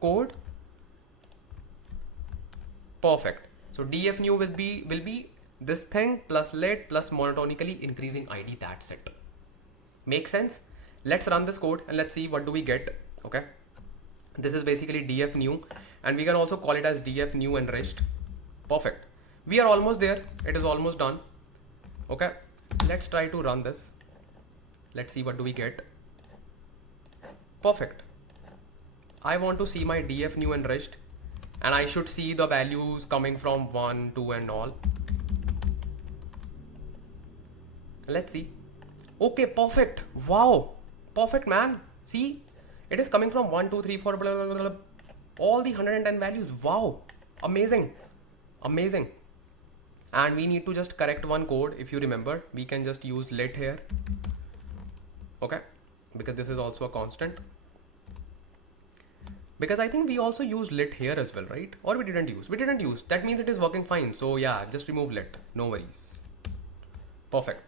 code. Perfect. So df new will be this thing plus let plus monotonically increasing id. That's it. Make sense? Let's run this code and let's see what do we get. Okay. This is basically df new, and we can also call it as df new enriched. Perfect. We are almost there. It is almost done. Okay. Let's try to run this. Let's see what do we get. Perfect. I want to see my df new enriched, and I should see the values coming from 1, 2 and all. Let's see. Okay, perfect. Wow, perfect, man. See, it is coming from 1, 2, 3, 4, blah, blah, blah, blah. All the 110 values. Wow, amazing, amazing. And we need to just correct one code. If you remember, we can just use let here. Okay, because this is also a constant. Because I think we also used lit here as well, right? Or we didn't use. We didn't use. That means it is working fine. So yeah, just remove lit. No worries. Perfect.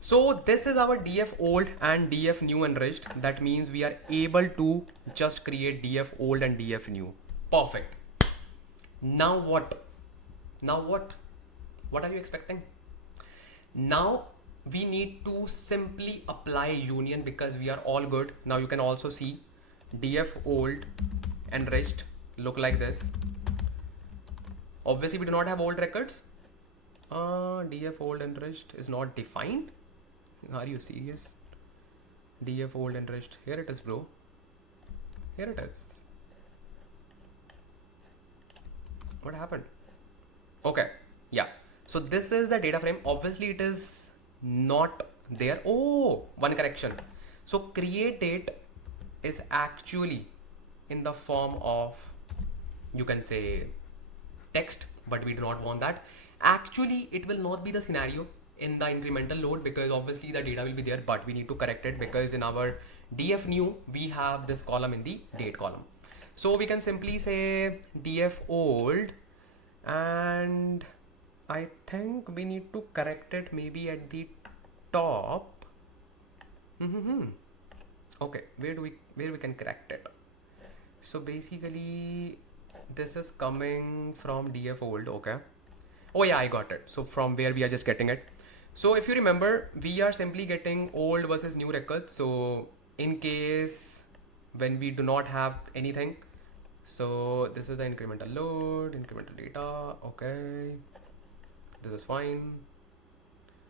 So this is our df old and df new enriched. That means we are able to just create df old and df new. Perfect. Now what? Now what? What are you expecting? Now we need to simply apply union because we are all good. Now you can also see df old enriched look like this. Obviously we do not have old records. Df old enriched is not defined. Are you serious? Df old enriched. Here it is, bro. Here it is. What happened? Okay, yeah. So this is the data frame. Obviously it is not there. Oh, one correction. So create date is actually in the form of, you can say, text, but we do not want that. Actually, it will not be the scenario in the incremental load because obviously the data will be there, but we need to correct it because in our df new, we have this column in the date column. So we can simply say df old, and I think we need to correct it maybe at the top. Okay, where we can correct it? So basically this is coming from df old. Okay, oh yeah, I got it. So from where we are just getting it. So if you remember, we are simply getting old versus new records. So in case when we do not have anything, so this is the incremental load, incremental data. Okay, this is fine.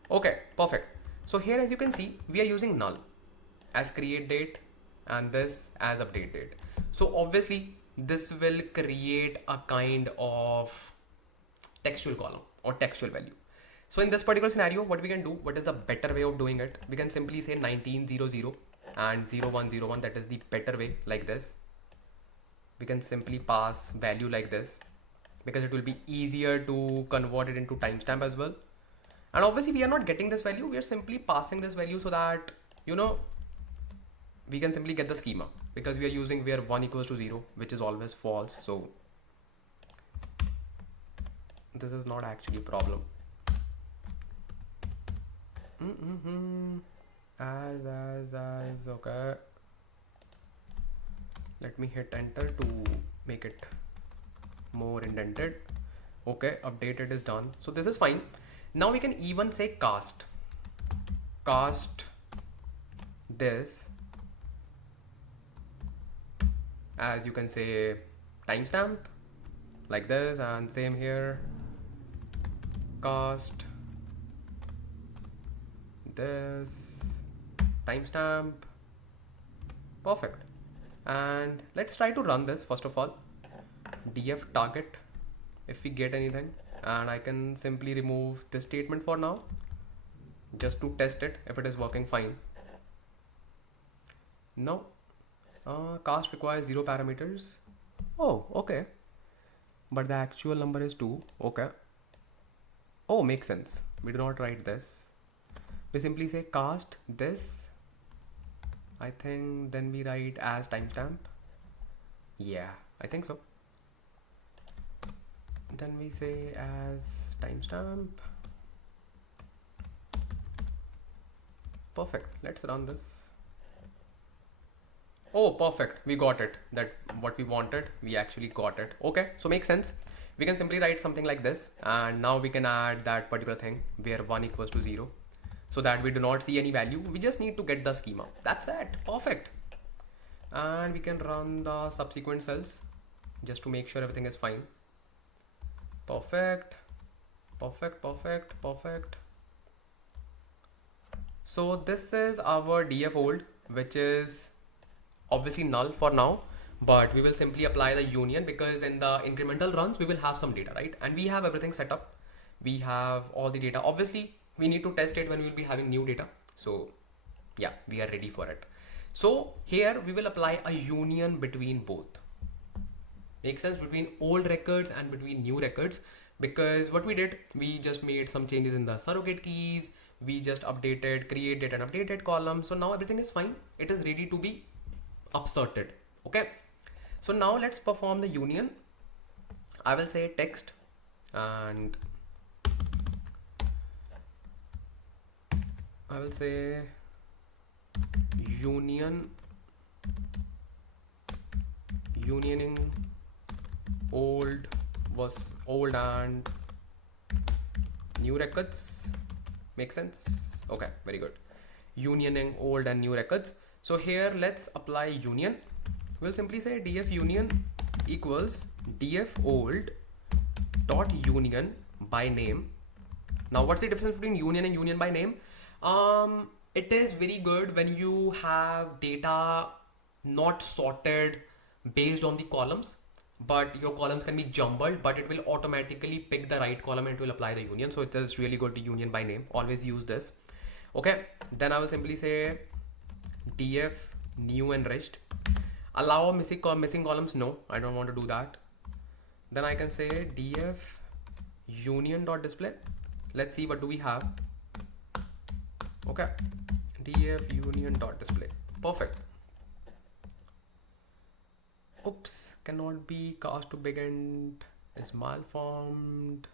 Okay, perfect. So here, as you can see, we are using null as create date and this as update date. So obviously this will create a kind of textual column or textual value. So in this particular scenario, what we can do, what is the better way of doing it? We can simply say 1900 and 0101. That is the better way, like this. We can simply pass value like this because it will be easier to convert it into timestamp as well. And obviously we are not getting this value. We are simply passing this value so that, you know, we can simply get the schema because we are using where 1 equals to 0, which is always false. So this is not actually a problem. As okay, let me hit enter to make it more indented. Okay, updated is done. So this is fine. Now we can even say cast this as, you can say, timestamp like this, and same here, cast this timestamp. Perfect. And let's try to run this first of all. Df target, if we get anything. and I can simply remove this statement for now just to test it if it is working fine. No, cast requires 0 parameters. Oh, okay, but the actual number is 2. Okay. Oh, makes sense. We do not write this. We simply say cast this. I think then we write as timestamp. Yeah, I think so. Then we say as timestamp. Perfect. Let's run this. Oh, perfect. We got it. That what we wanted, we actually got it. Okay, so makes sense. We can simply write something like this, and now we can add that particular thing where 1 equals to 0, so that we do not see any value. We just need to get the schema. That's it. Perfect. And we can run the subsequent cells just to make sure everything is fine. Perfect. Perfect, perfect, perfect. So this is our df old, which is obviously null for now, but we will simply apply the union because in the incremental runs we will have some data, right? And we have everything set up. We have all the data. Obviously we need to test it when we will be having new data. So yeah, we are ready for it. So here we will apply a union between both. Makes sense, between old records and between new records, because what we did, we just made some changes in the surrogate keys. We just updated, created and updated columns. So now everything is fine. It is ready to be asserted. Okay, so now let's perform the union. I will say text, and I will say unioning old and new records. Make sense? Okay, very good. Unioning old and new records. So here let's apply union. We'll simply say df union equals df old dot union by name. Now what's the difference between union and union by name? It is very good when you have data not sorted based on the columns, but your columns can be jumbled, but it will automatically pick the right column and it will apply the union. So it is really good to union by name. Always use this. Okay, then I will simply say df new enriched. Allow missing columns. No, I don't want to do that. Then I can say df union dot display. Let's see what do we have. Okay, df union dot display. Perfect. Oops, cannot be cast to big int is malformed.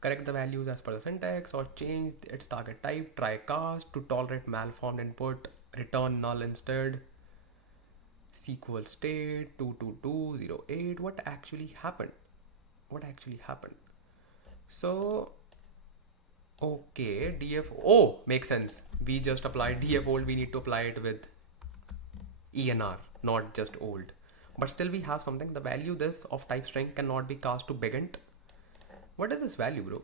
Correct the values as per the syntax or change its target type. Try cast to tolerate malformed input. Return null instead. SQL state 22208. What actually happened? So okay, df. Oh, makes sense. We just applied df old. We need to apply it with enr, not just old. But still we have something. The value this of type string cannot be cast to big int. What is this value, bro?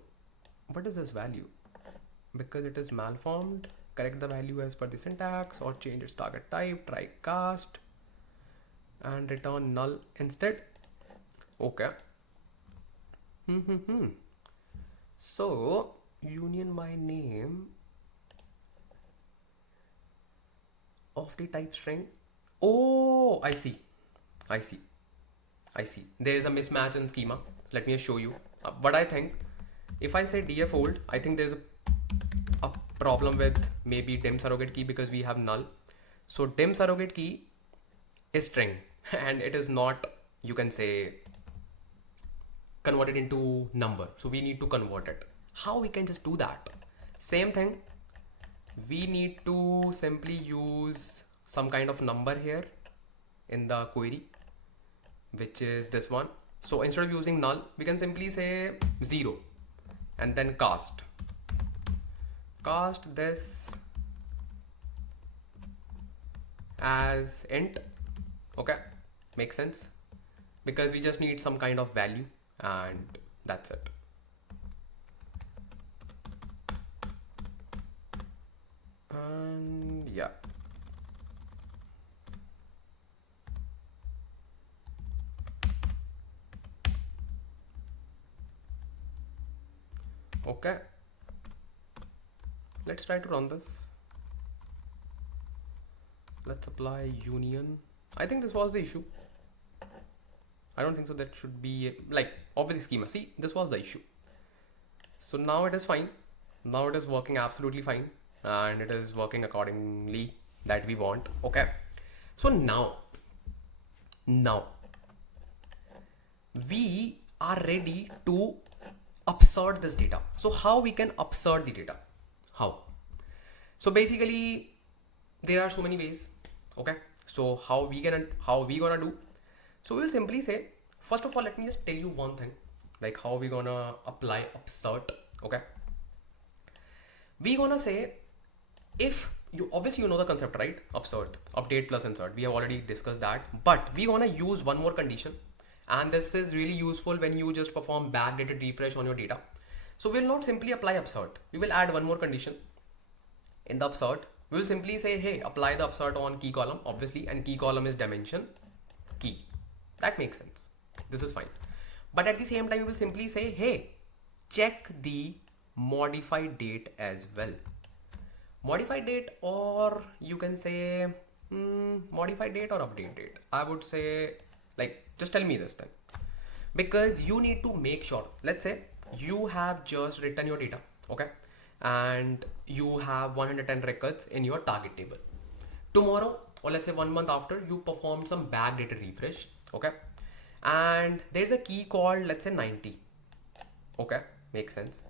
What is this value? Because it is malformed. Correct the value as per the syntax or change its target type. Try cast and return null instead. Okay. So union by name of the type string. Oh, I see. There is a mismatch in schema. Let me show you. But I think if I say df old, I think there's a problem with maybe dim surrogate key because we have null. So dim surrogate key is string and it is not, you can say, converted into number. So we need to convert it. How we can just do that? Same thing. We need to simply use some kind of number here in the query, which is this one. So instead of using null, we can simply say 0 and then cast this as int. Okay, makes sense, because we just need some kind of value and that's it. And yeah, Okay, let's try to run this. Let's apply union. I think this was the issue. I don't think so. That should be like obviously schema. See, this was the issue. So now it is fine. Now it is working absolutely fine, and it is working accordingly that we want. Okay. So now we are ready to upsert this data. So how we can upsert the data? How? So basically there are so many ways. Okay, so how we gonna do? So we'll simply say, first of all, let me just tell you one thing, like how we gonna apply upsert. Okay, we gonna say, if you obviously you know the concept, right? Upsert, update plus insert, we have already discussed that, but we gonna use one more condition, and this is really useful when you just perform backdated refresh on your data. So we'll not simply apply upsert, we will add one more condition. In the upsert, we will simply say, hey, apply the upsert on key column, obviously, and key column is dimension key. That makes sense. This is fine. But at the same time, we will simply say, hey, check the modified date as well. Modified date, or you can say modified date or update date. I would say, like, just tell me this thing, because you need to make sure, let's say you have just written your data, okay, and you have 110 records in your target table. Tomorrow, or let's say 1 month after, you perform some backdated refresh, okay, and there's a key called, let's say 90. Okay, makes sense.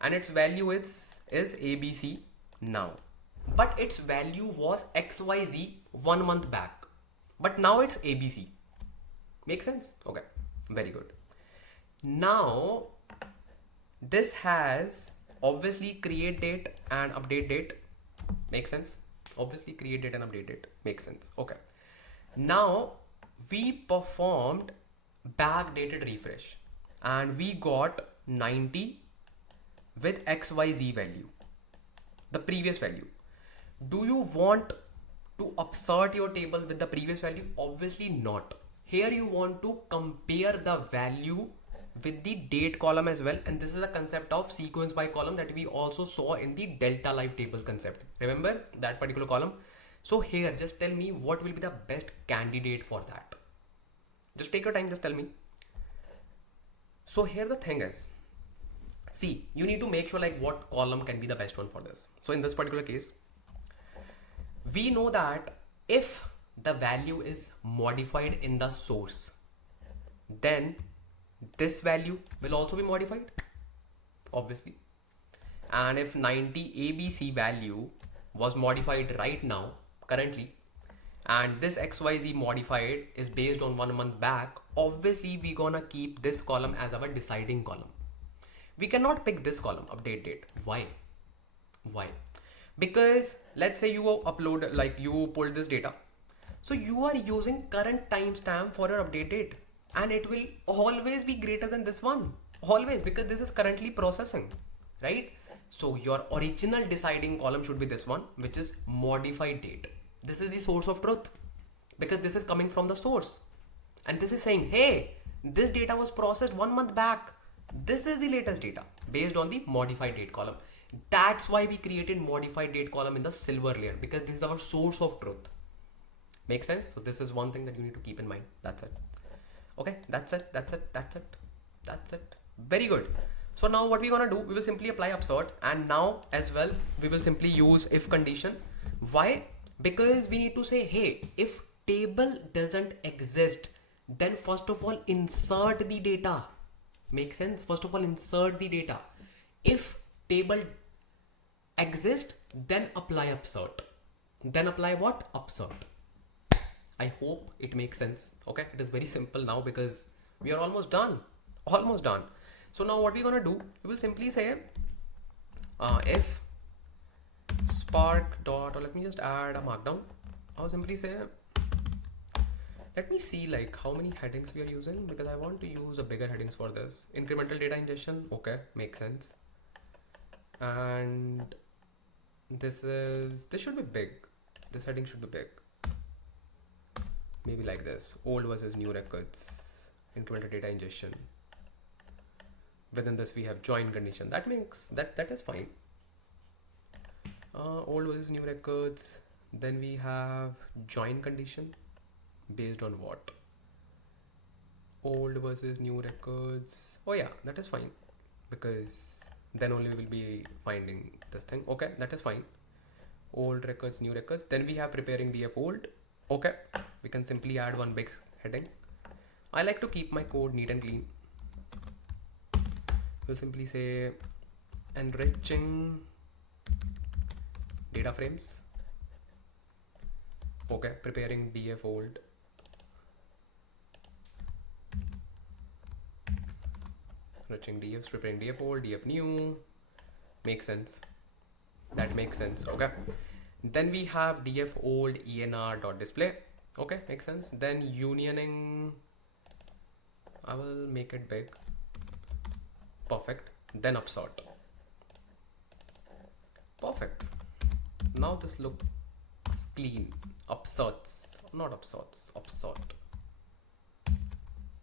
And its value is ABC now, but its value was XYZ 1 month back, but now it's ABC. Make sense? Okay, very good. Now this has obviously create date and update date. Makes sense? Obviously create date and update date. Makes sense. Okay, now we performed backdated refresh and we got 90 with XYZ value, the previous value. Do you want to upsert your table with the previous value? Obviously not. Here you want to compare the value with the date column as well, and this is a concept of sequence by column that we also saw in the delta live table concept. Remember that particular column? So here, just tell me what will be the best candidate for that. Just take your time, just tell me. So here the thing is, see, you need to make sure like what column can be the best one for this. So in this particular case, we know that if the value is modified in the source, then this value will also be modified, obviously. And if 90 ABC value was modified right now, currently, and this XYZ modified is based on 1 month back, obviously we gonna keep this column as our deciding column. We cannot pick this column, update date. Why? Because let's say you upload, like you pulled this data, so you are using current timestamp for your update date, and it will always be greater than this one, always, because this is currently processing, right? So your original deciding column should be this one, which is modified date. This is the source of truth, because this is coming from the source, and this is saying, hey, this data was processed 1 month back. This is the latest data based on the modified date column. That's why we created modified date column in the silver layer, because this is our source of truth. Make sense? So this is one thing that you need to keep in mind. That's it. Okay, that's it. Very good. So now what we're gonna do, we will simply apply upsert, and now as well we will simply use if condition. Why? Because we need to say, hey, if table doesn't exist, then first of all insert the data. Make sense? First of all insert the data. If table exists, then apply upsert. Then apply what? Upsert. I hope it makes sense. Okay, it is very simple now because we are almost done. So now what we're gonna do, we will simply say if spark dot, or let me just add a markdown. I'll simply say, let me see like how many headings we are using, because I want to use a bigger headings for this. Incremental data ingestion. Okay, makes sense. And this should be big. This heading should be big. Maybe like this, old versus new records, incremental data ingestion. Within this we have join condition. That is fine. Old versus new records. Then we have join condition. Based on what? Old versus new records. Oh yeah, that is fine, because then only we will be finding this thing. Okay, that is fine. Old records, new records. Then we have preparing df old. Okay, we can simply add one big heading. I like to keep my code neat and clean. We'll simply say enriching data frames. Okay, preparing df old. Enriching dfs, preparing df old, df new. Makes sense. That makes sense. Okay. Then we have df old enr.display. Okay, makes sense. Then unioning. I will make it big. Perfect. Then upsort. Perfect. Now this looks clean. Upsorts, not upsorts. Upsort.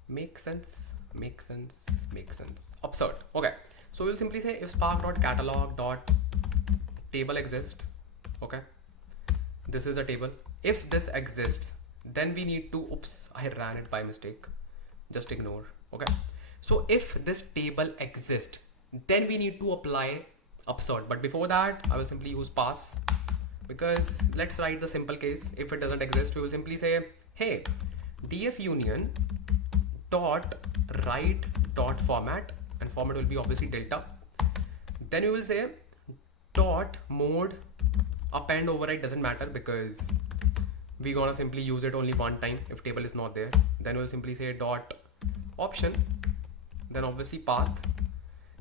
Makes sense. Makes sense. Makes sense. Upsort. Okay. So we'll simply say if spark.catalog.table exists. Okay. This is a table. If this exists, then we need to, oops, I ran it by mistake. Just ignore. Okay. So if this table exists, then we need to apply upsort. But before that, I will simply use pass, because let's write the simple case. If it doesn't exist, we will simply say, hey, df union dot write dot format, and format will be obviously delta. Then we will say dot mode append override, doesn't matter because we're gonna simply use it only one time if table is not there. Then we'll simply say dot option, then obviously path.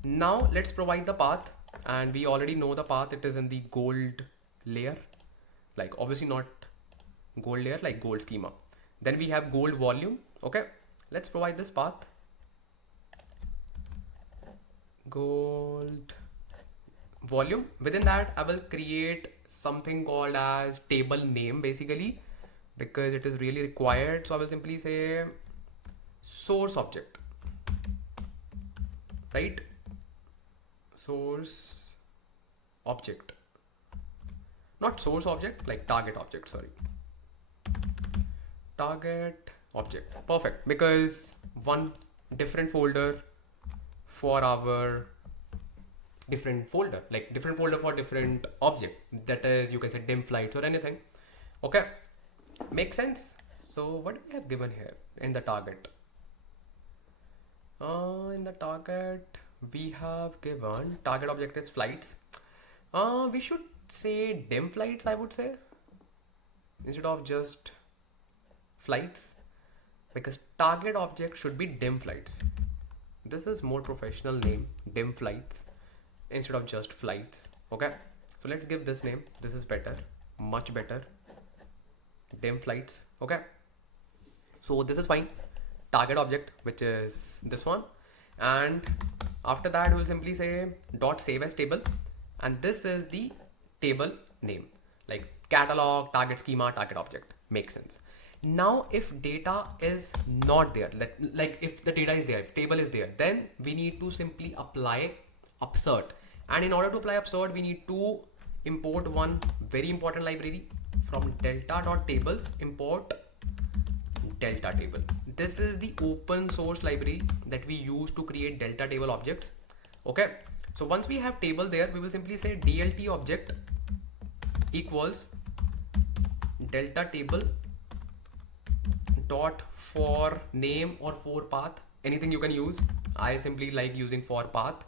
Now let's provide the path, and we already know the path. It is in the gold layer, like obviously not gold layer, like gold schema. Then we have gold volume. Okay, let's provide this path. Gold volume. Within that, I will create something called as table name, basically, because it is really required. So I will simply say source object, right? Source object, not source object, like target object, sorry. Target object. Perfect, because one different folder for our different folder, like different folder for different object. That is, you can say dim flights or anything. Okay, makes sense. So what do we have given here in the target? In the target, we have given target object is flights. We should say dim flights, I would say, instead of just flights, because target object should be dim flights. This is more professional name, dim flights, instead of just flights. Okay, so let's give this name. This is better, much better. Dim flights. Okay, so this is fine. Target object, which is this one, and after that we'll simply say dot save as table, and this is the table name, like catalog, target schema, target object. Makes sense. Now if data is not there, like if the data is there, if table is there, then we need to simply apply upsert. And in order to apply upsert, we need to import one very important library from delta.tables. Import delta table. This is the open source library that we use to create delta table objects. Okay, so once we have table there, we will simply say dlt object equals delta table dot for name or for path, anything you can use. I simply like using for path.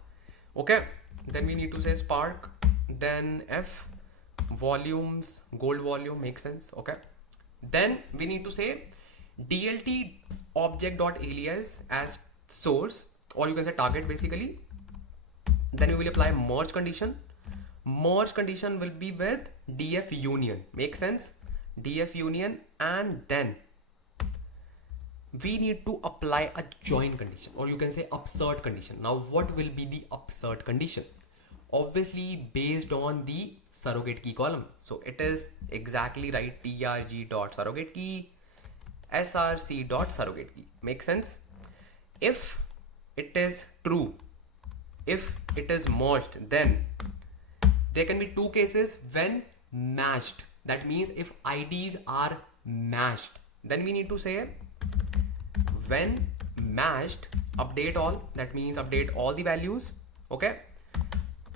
Okay, then we need to say spark, then f volumes, gold volume. Makes sense. Okay, then we need to say dlt object dot alias as source, or you can say target, basically. Then we will apply merge condition. Merge condition will be with df union. Makes sense. Df union, and then we need to apply a join condition, or you can say upsert condition. Now what will be the upsert condition? Obviously based on the surrogate key column. So it is exactly right, trg dot surrogate key, src dot surrogate key. Makes sense. If it is true, if it is merged, then there can be two cases when matched. That means if IDs are matched, then we need to say when matched, update all. That means update all the values. Okay.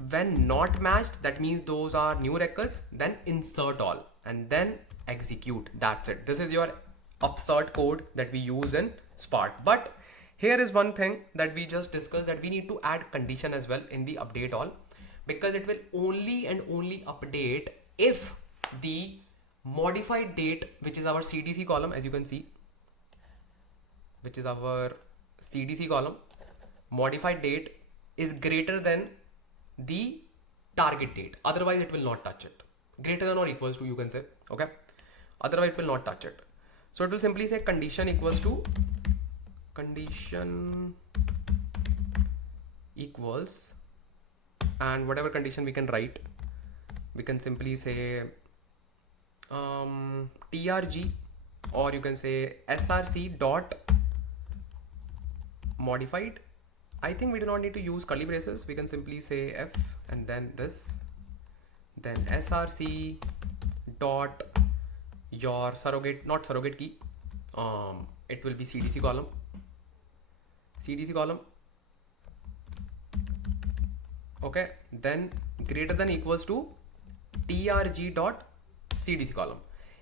When not matched, that means those are new records. Then insert all and then execute. That's it. This is your absurd code that we use in Spark. But here is one thing that we just discussed, that we need to add condition as well in the update all, because it will only and only update if the modified date, which is our CDC column, as you can see, which is our CDC column, modified date is greater than the target date. Otherwise it will not touch it. Greater than or equals to, you can say. Okay, otherwise it will not touch it. So it will simply say condition equals to condition equals, and whatever condition we can write, we can simply say trg, or you can say src dot modified. I think we do not need to use curly braces. We can simply say f and then this, then src dot your surrogate, not surrogate key, it will be CDC column, okay, then greater than equals to trg dot CDC column.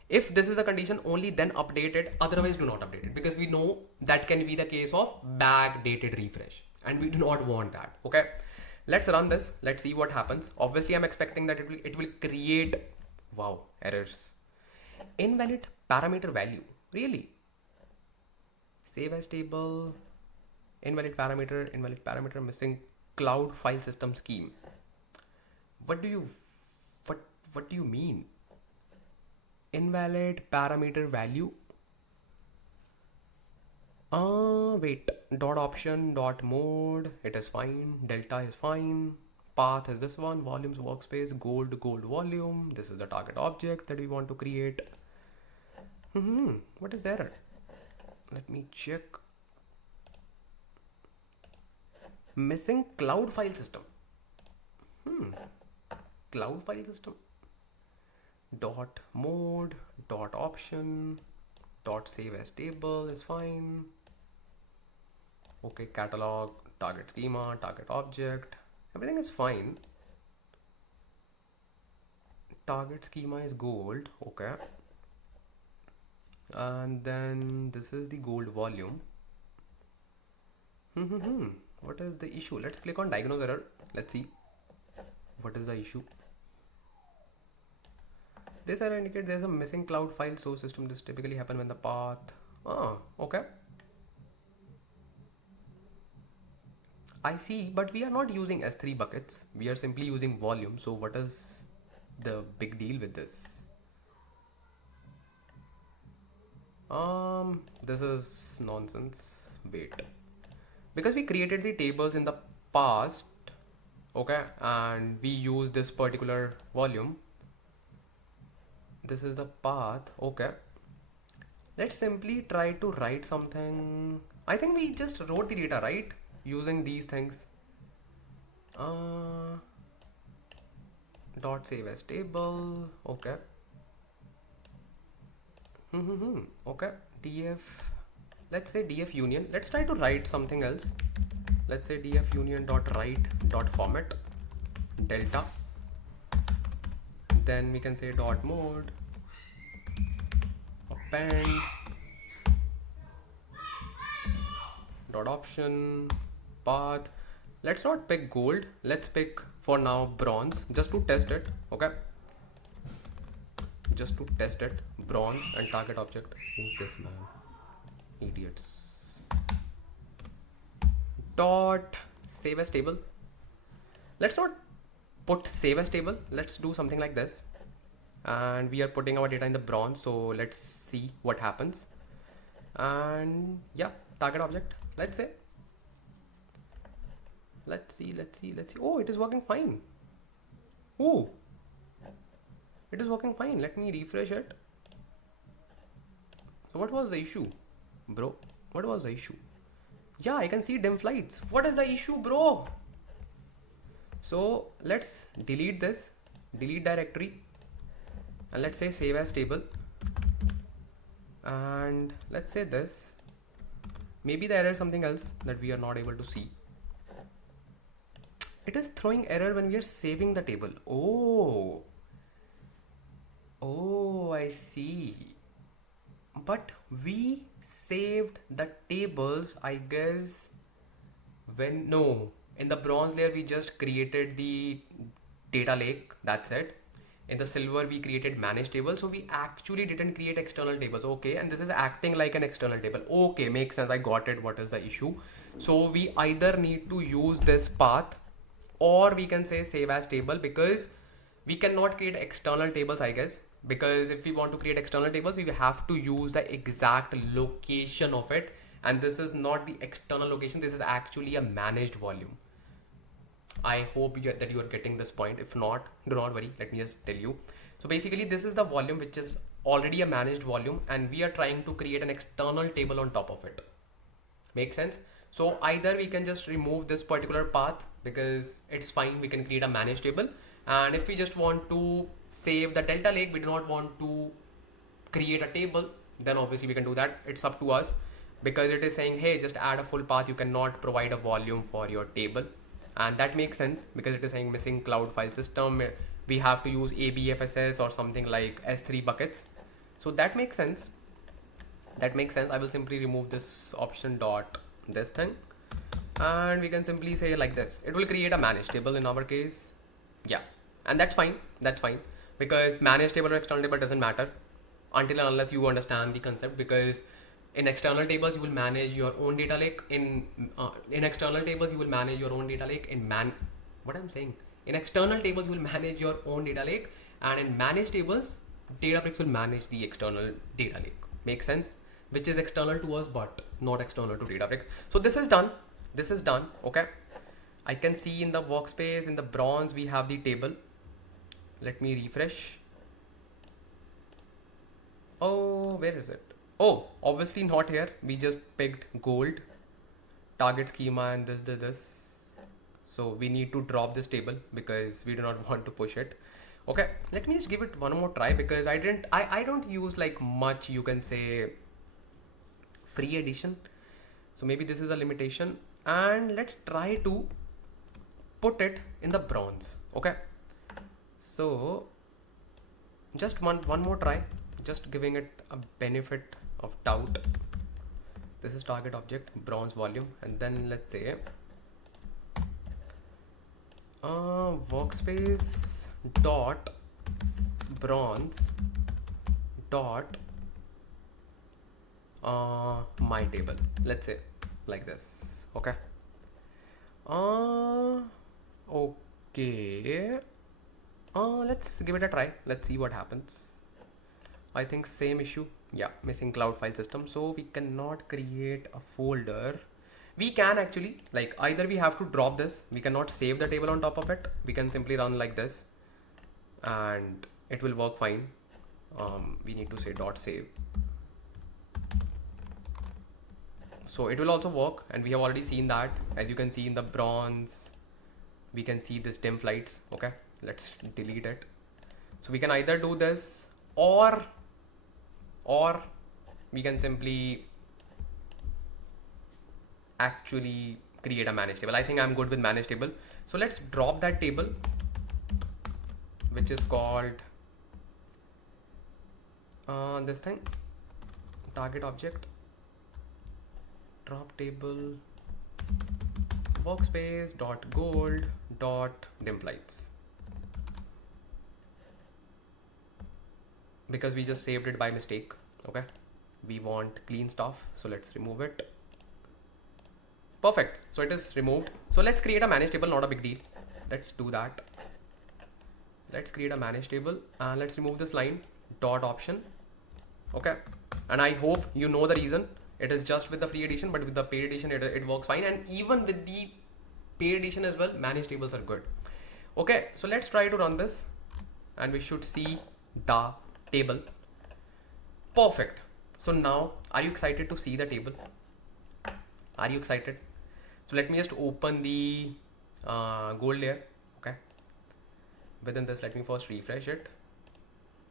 If this is a condition, only then update it, otherwise do not update it, because we know that can be the case of backdated refresh and we do not want that. Okay, let's run this. Let's see what happens. Obviously I'm expecting that it will create, wow, errors. Invalid parameter value, really? Save as table, invalid parameter, missing cloud file system scheme. What do you mean? Invalid parameter value. Wait, dot option dot mode, it is fine, delta is fine, path is this one, volumes workspace, gold volume, this is the target object that we want to create. What is error? Let me check. Missing cloud file system. Cloud file system dot mode dot option dot save as table is fine. Okay, catalog, target schema, target object, everything is fine. Target schema is gold, okay, and then this is the gold volume. What is the issue? Let's click on diagnose error. Let's see what is the issue. This error indicates there is a missing cloud file source system. This typically happens when the path. Okay, I see, but we are not using S3 buckets. We are simply using volume. So what is the big deal with this? This is nonsense. Wait, because we created the tables in the past, okay, and we use this particular volume. This is the path, okay. Let's simply try to write something. I think we just wrote the data, right? Using these things. Dot save as table, okay. Okay, df, let's say df union. Let's try to write something else. Let's say df union dot write dot format delta, then we can say dot mode append dot option path. Let's not pick gold, let's pick for now bronze, just to test it. Okay, just to test it, bronze, and target object. Who's this man? Idiots. Dot save as table. Let's not put save as table, let's do something like this, and we are putting our data in the bronze. So let's see what happens. And yeah, target object, let's say, let's see. Oh, it is working fine. Oh, it is working fine. Let me refresh it. So what was the issue, bro? What was the issue? Yeah, I can see dim flights. What is the issue, bro? So let's delete this, delete directory, and let's say save as table. And let's say this, maybe the error is something else that we are not able to see. It is throwing error when we are saving the table. Oh, I see. But we saved the tables, I guess, when no, in the bronze layer we just created the data lake, that's it. In the silver we created manage table, so we actually didn't create external tables. Okay, and this is acting like an external table. Okay, makes sense, I got it, what is the issue. So we either need to use this path, or we can say save as table, because we cannot create external tables, I guess, because if we want to create external tables we have to use the exact location of it, and this is not the external location, this is actually a managed volume. I hope that you are getting this point. If not, do not worry, let me just tell you. So basically this is the volume which is already a managed volume, and we are trying to create an external table on top of it. Make sense? So either we can just remove this particular path because it's fine, we can create a managed table, and if we just want to save the delta lake, we do not want to create a table, then obviously we can do that. It's up to us, because it is saying, hey, just add a full path, you cannot provide a volume for your table. And that makes sense because it is saying missing cloud file system, we have to use ABFSS or something like S3 buckets. So that makes sense. That makes sense. I will simply remove this option dot this thing, and we can simply say like this, it will create a managed table in our case. Yeah, and that's fine, because managed table or external table doesn't matter until and unless you understand the concept, because in external tables you will manage your own data lake, in external tables you will manage your own data lake, in external tables you will manage your own data lake, and in managed tables Databricks will manage the external data lake. Make sense? Which is external to us but not external to Databricks. So this is done. Okay, I can see in the workspace in the bronze we have the table. Let me refresh. Oh, where is it? Oh, obviously not here. We just picked gold, target schema, and this. So we need to drop this table because we do not want to push it. Okay, let me just give it one more try, because I don't use like much, you can say, free edition. So maybe this is a limitation, and let's try to put it in the bronze. Okay, so just one more try, just giving it a benefit of doubt. This is target object, bronze volume, and then let's say workspace dot bronze dot my table, let's say like this. Okay, okay, let's give it a try, let's see what happens. I think same issue. Yeah, missing cloud file system, so we cannot create a folder. We can actually, like, either we have to drop this, we cannot save the table on top of it, we can simply run like this and it will work fine. We need to say dot save, so it will also work, and we have already seen that. As you can see in the bronze, we can see this dim flights. Okay, let's delete it. So we can either do this, or we can simply actually create a managed table. I think I'm good with managed table, so let's drop that table, which is called this thing, target object, drop table, workspace dot gold dot dim lights, because we just saved it by mistake. Okay, we want clean stuff, so let's remove it. Perfect, so it is removed. So let's create a managed table, not a big deal. Let's do that. Let's create a managed table, and let's remove this line dot option. Okay, and I hope you know the reason. It is just with the free edition, but with the paid edition it works fine, and even with the paid edition as well, managed tables are good. Okay, so let's try to run this, and we should see the table. Perfect. So now, are you excited to see the table? Are you excited? So let me just open the gold layer. within this, let me first refresh it.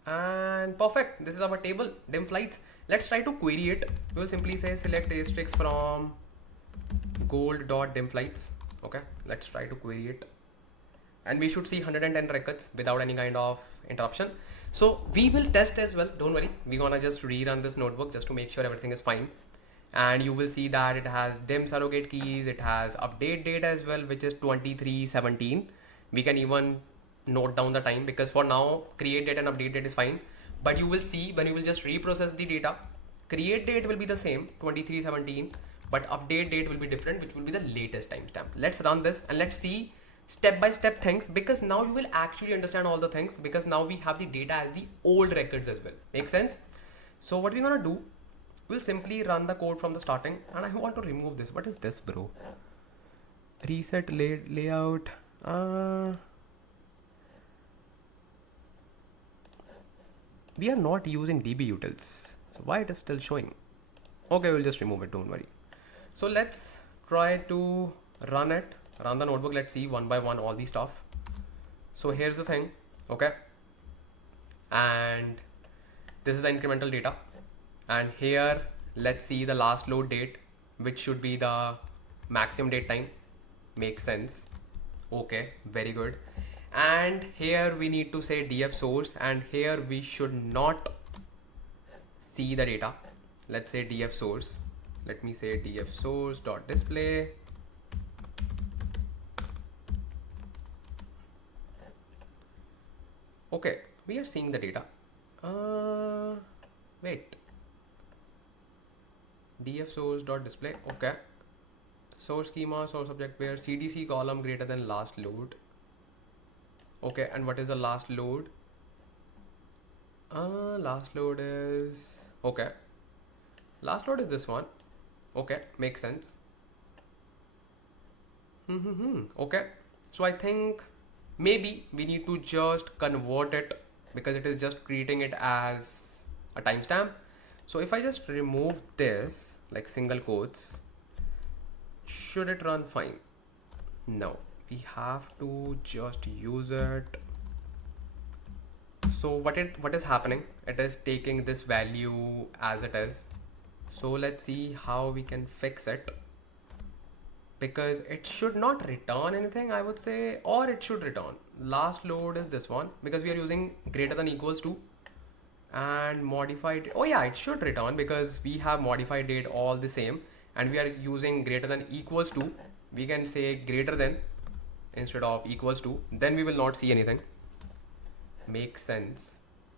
And perfect, this is our table, dim flights. Let's try to query it. We will simply say select asterisk from gold.dimflights. Okay, let's try to query it. And we should see 110 records without any kind of interruption. So we will test as well, don't worry. We're gonna just rerun this notebook just to make sure everything is fine. And you will see that it has dim surrogate keys, it has update date as well, which is 2317. We can even note down the time, because for now create date and update date is fine. But you will see when you will just reprocess the data, create date will be the same 2317, but update date will be different, which will be the latest timestamp. Let's run this and let's see step by step things, because now you will actually understand all the things, because now we have the data as the old records as well. Make sense? So what we're gonna do, we'll simply run the code from the starting. And I want to remove this. What is this, bro? Reset layout. We are not using DB utils, so why it is still showing? Okay, we'll just remove it, don't worry. So let's try to run it, run the notebook. Let's see one by one all the stuff. So here's the thing, okay, and this is the incremental data, and here let's see the last load date, which should be the maximum date time. Makes sense. Okay, very good. And here we need to say df source, and here we should not see the data. Let's say df source. Let me say df source dot display. Okay, we are seeing the data. Wait. Df source dot display. Okay. Source schema, source object where CDC column greater than last load. Okay, and what is the last load? Last load is, okay, last load is this one. Okay, makes sense. Okay, so I think maybe we need to just convert it, because it is just treating it as a timestamp. So if I just remove this, like single quotes, should it run fine? No, we have to just use it. So what is happening, it is taking this value as it is. So let's see how we can fix it, because it should not return anything, I would say, or it should return. Last load is this one, because we are using greater than equals to, and modified. Oh yeah, it should return, because we have modified date all the same, and we are using greater than equals to. We can say greater than instead of equals to, then we will not see anything. Makes sense.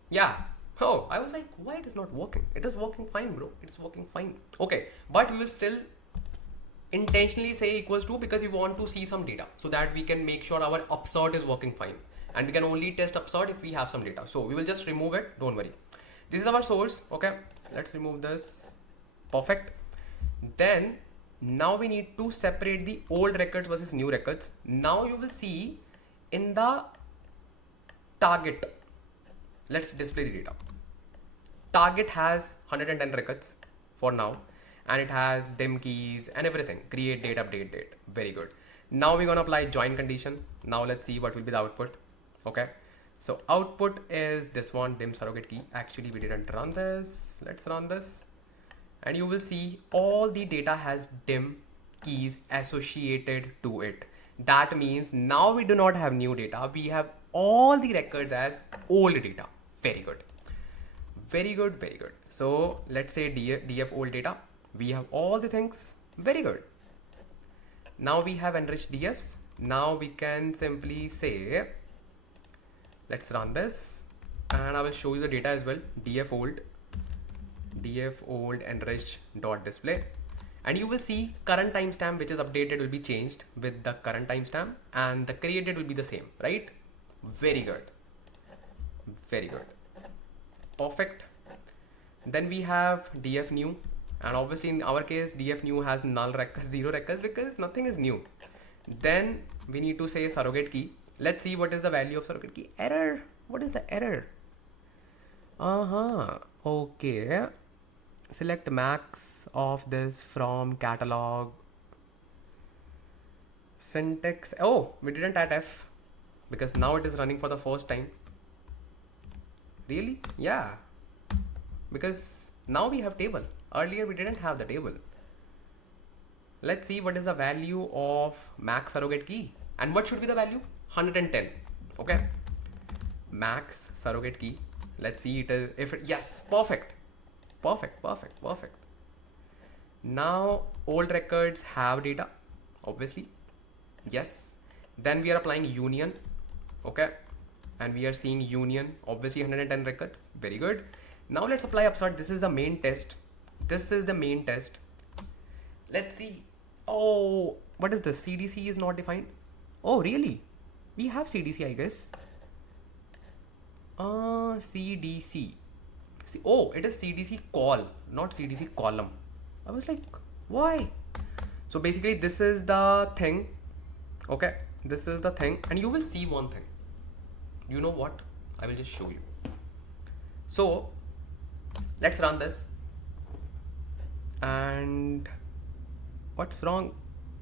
Yeah. Oh, I was like, why it is not working? It is working fine, bro. It is working fine. Okay, but we will still intentionally say equals to, because we want to see some data, so that we can make sure our upsert is working fine, and we can only test upsert if we have some data. So we will just remove it, don't worry. This is our source. Okay, let's remove this. Perfect. Then now we need to separate the old records versus new records. Now you will see in the target, let's display the data. Target has 110 records for now, and it has dim keys and everything. Create date, update date. Very good. Now we're gonna apply join condition. Now let's see what will be the output. Okay, so output is this one, dim surrogate key. Actually we didn't run this. Let's run this, and you will see all the data has dim keys associated to it. That means now we do not have new data, we have all the records as old data. Very good, very good, very good. So let's say df old data, we have all the things. Very good. Now we have enriched dfs. Now we can simply say, let's run this, and I will show you the data as well. df old enriched dot display, and you will see current timestamp which is updated will be changed with the current timestamp, and the created will be the same, right? Very good, very good, perfect. Then we have df new, and obviously in our case df new has null records, 0 records, because nothing is new. Then we need to say surrogate key. Let's see what is the value of surrogate key. Error. What is the error? Okay, select max of this from catalog. Syntax. Oh, we didn't add f. because now it is running for the first time. Really? Yeah, because now we have table. Earlier we didn't have the table. Let's see what is the value of max surrogate key, and what should be the value? 110. Okay, max surrogate key. Let's see it is, if it, yes, perfect. Now old records have data, obviously. Yes, then we are applying union. Okay, and we are seeing union, obviously 110 records. Very good. Now let's apply upsert. This is the main test. Let's see. Oh, what is this? CDC is not defined. Oh, really? We have CDC, I guess. CDC. Oh, it is CDC call, not CDC column. I was like, why? So basically this is the thing. Okay, this is the thing, and you will see one thing. You know what? I will just show you. So let's run this. And what's wrong?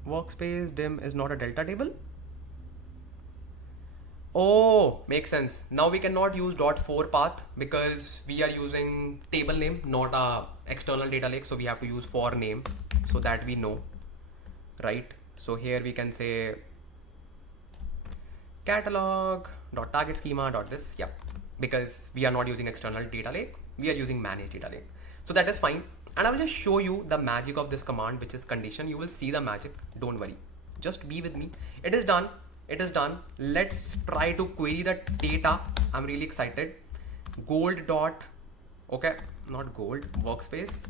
Workspace dim is not a delta table. Oh, makes sense. Now we cannot use .4 path because we are using table name, not a external data lake. So we have to use for name so that we know, right? So here we can say catalog dot target schema dot this. Yep, because we are not using external data lake, we are using managed data lake. So that is fine. And I will just show you the magic of this command, which is condition. You will see the magic. Don't worry. Just be with me. It is done. It is done. Let's try to query the data. I'm really excited. Gold dot, okay, not gold, workspace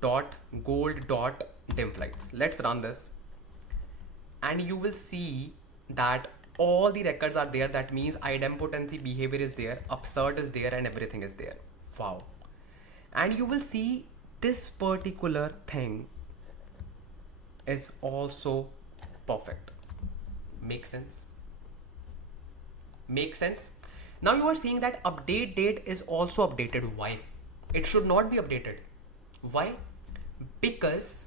dot gold dot dim flights. Let's run this. And you will see that all the records are there. That means idempotency behavior is there, upsert is there, and everything is there. Wow. And you will see this particular thing is also perfect. Make sense? Make sense? Now you are seeing that update date is also updated. Why? It should not be updated. Why? Because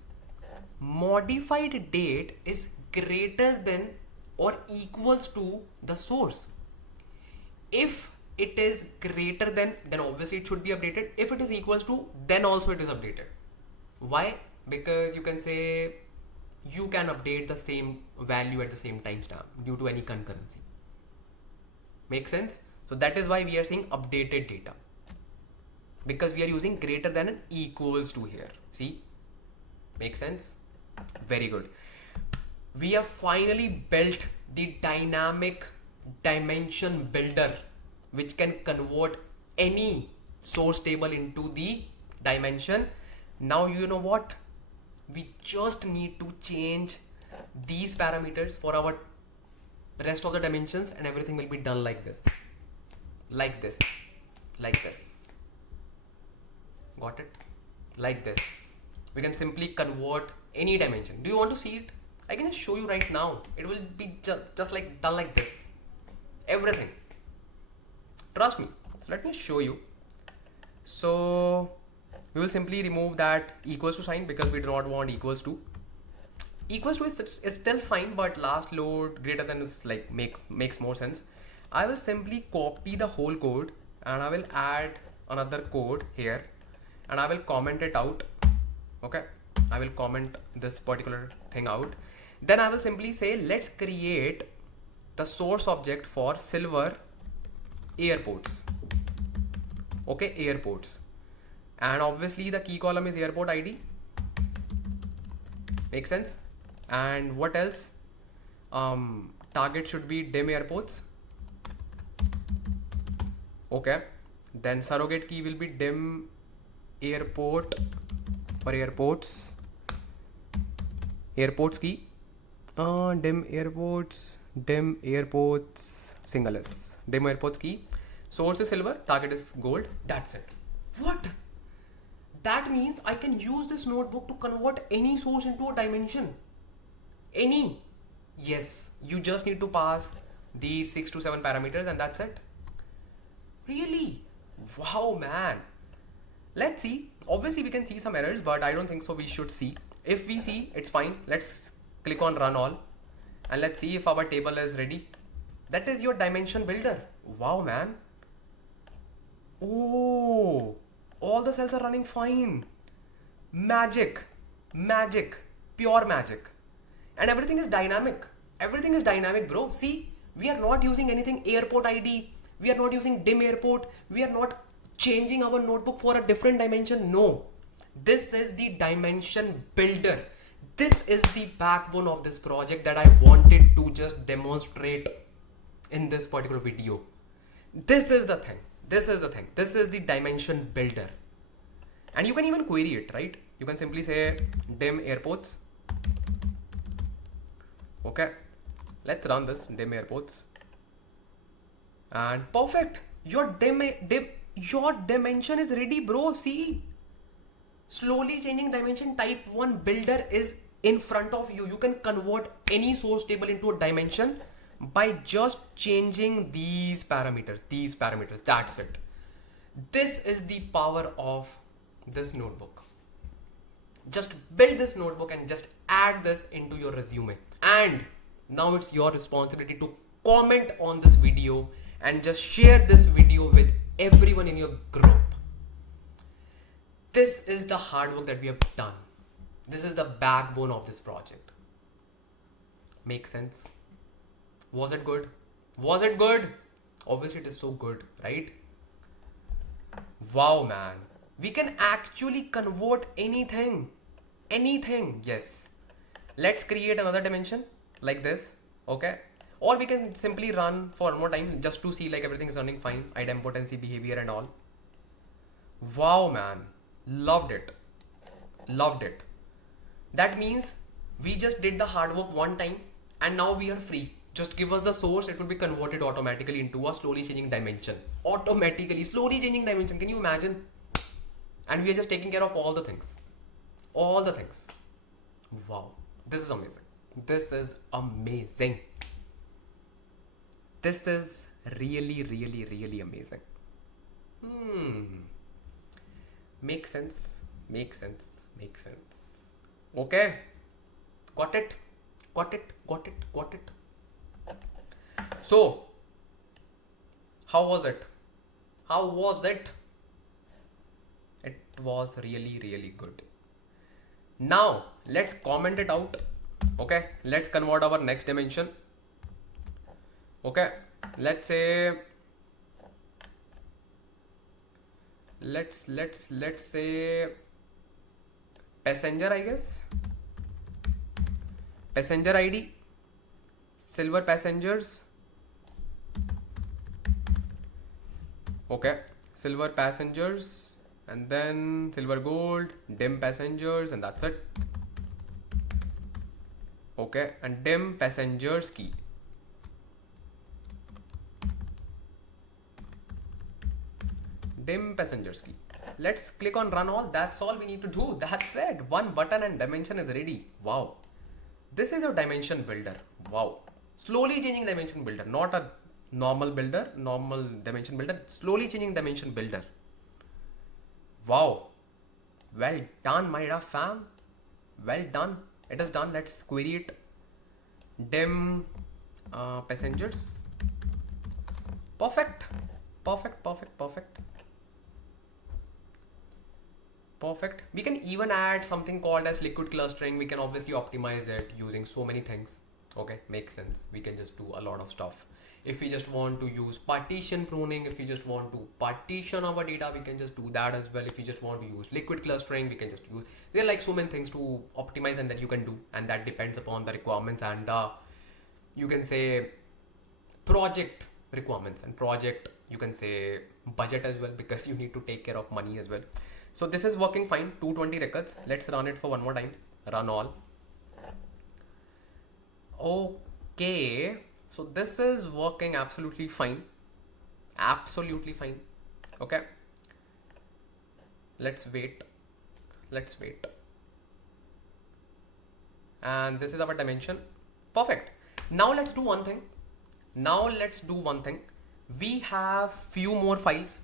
modified date is greater than or equals to the source. If it is greater than, then obviously it should be updated. If it is equals to, then also it is updated. Why? Because you can say you can update the same value at the same timestamp due to any concurrency. Make sense? So that is why we are saying updated data, because we are using greater than and equals to here. See? Make sense? Very good. We have finally built the dynamic dimension builder, which can convert any source table into the dimension. Now you know what? We just need to change these parameters for our rest of the dimensions, and everything will be done like this. Like this. Like this. Got it? Like this. We can simply convert any dimension. Do you want to see it? I can just show you right now. It will be just like done like this. Everything. Trust me. So let me show you. So we will simply remove that equals to sign because we do not want equals to. Equals to is still fine, but last load greater than is like makes more sense. I will simply copy the whole code and I will add another code here and I will comment it out. Okay, I will comment this particular thing out. Then I will simply say let's create the source object for silver airports. Okay, airports, and obviously the key column is airport ID. Make sense? And what else? Target should be dim airports. Okay, then surrogate key will be dim airport for airports. Airports key, dim airports single s, dim airports key. Source is silver, target is gold. That's it. What? That means I can use this notebook to convert any source into a dimension. Any. Yes, you just need to pass these 6 to 7 parameters and that's it. Really? Wow, man. Let's see. Obviously we can see some errors, but I don't think so we should see. If we see, it's fine. Let's click on run all and let's see if our table is ready. That is your dimension builder. Wow, man. Oh, all the cells are running fine. Magic, magic, pure magic. And everything is dynamic. Everything is dynamic, bro. See, we are not using anything airport ID. We are not using dim airport. We are not changing our notebook for a different dimension. No. This is the dimension builder. This is the backbone of this project that I wanted to just demonstrate in this particular video. This is the thing. This is the thing. This is the dimension builder. And you can even query it, right? You can simply say dim airports. Okay, let's run this dim airports. And perfect. Your dimension is ready, bro. See, slowly changing dimension type 1 builder is in front of you. You can convert any source table into a dimension by just changing these parameters. That's it. This is the power of this notebook. Just build this notebook and just add this into your resume. And now it's your responsibility to comment on this video and just share this video with everyone in your group. This is the hard work that we have done. This is the backbone of this project. Make sense? Was it good? Was it good? Obviously it is so good, right? Wow, man. We can actually convert anything. Anything. Yes. Let's create another dimension like this. Okay. Or we can simply run for one more time just to see like everything is running fine. Idempotency, behavior and all. Wow, man. Loved it. Loved it. That means we just did the hard work one time and now we are free. Just give us the source, it will be converted automatically into a slowly changing dimension. Automatically, slowly changing dimension. Can you imagine? And we are just taking care of all the things. All the things. Wow. This is amazing. This is amazing. This is really, really, really amazing. Makes sense. Makes sense. Makes sense. Okay. Got it. Got it. Got it. Got it. So, how was it? How was it? It was really, really good. Now, let's comment it out. Okay, let's convert our next dimension. Okay, let's say, let's say passenger, I guess. Passenger ID, silver passengers. Okay, silver passengers, and then silver gold, dim passengers, and that's it. Okay, and dim passengers key. Dim passengers key. Let's click on run all. That's all we need to do. That's it. One button and dimension is ready. Wow. This is your dimension builder. Wow. Slowly changing dimension builder, not a normal builder, normal dimension builder, slowly changing dimension builder. Wow. Well done, my fam. Well done. It is done. Let's query it. Dim passengers. Perfect. Perfect, perfect, perfect. Perfect. We can even add something called as liquid clustering. We can obviously optimize it using so many things. Okay, makes sense. We can just do a lot of stuff. If we just want to use partition pruning, if we just want to partition our data, we can just do that as well. If we just want to use liquid clustering, we can just use, there are like so many things to optimize and that you can do, and that depends upon the requirements and you can say project requirements and project, you can say budget as well, because you need to take care of money as well. So this is working fine. 220 records. Let's run it for one more time. Run all. Okay. So this is working absolutely fine. Absolutely fine. Okay. Let's wait. Let's wait. And this is our dimension. Perfect. Now let's do one thing. We have few more files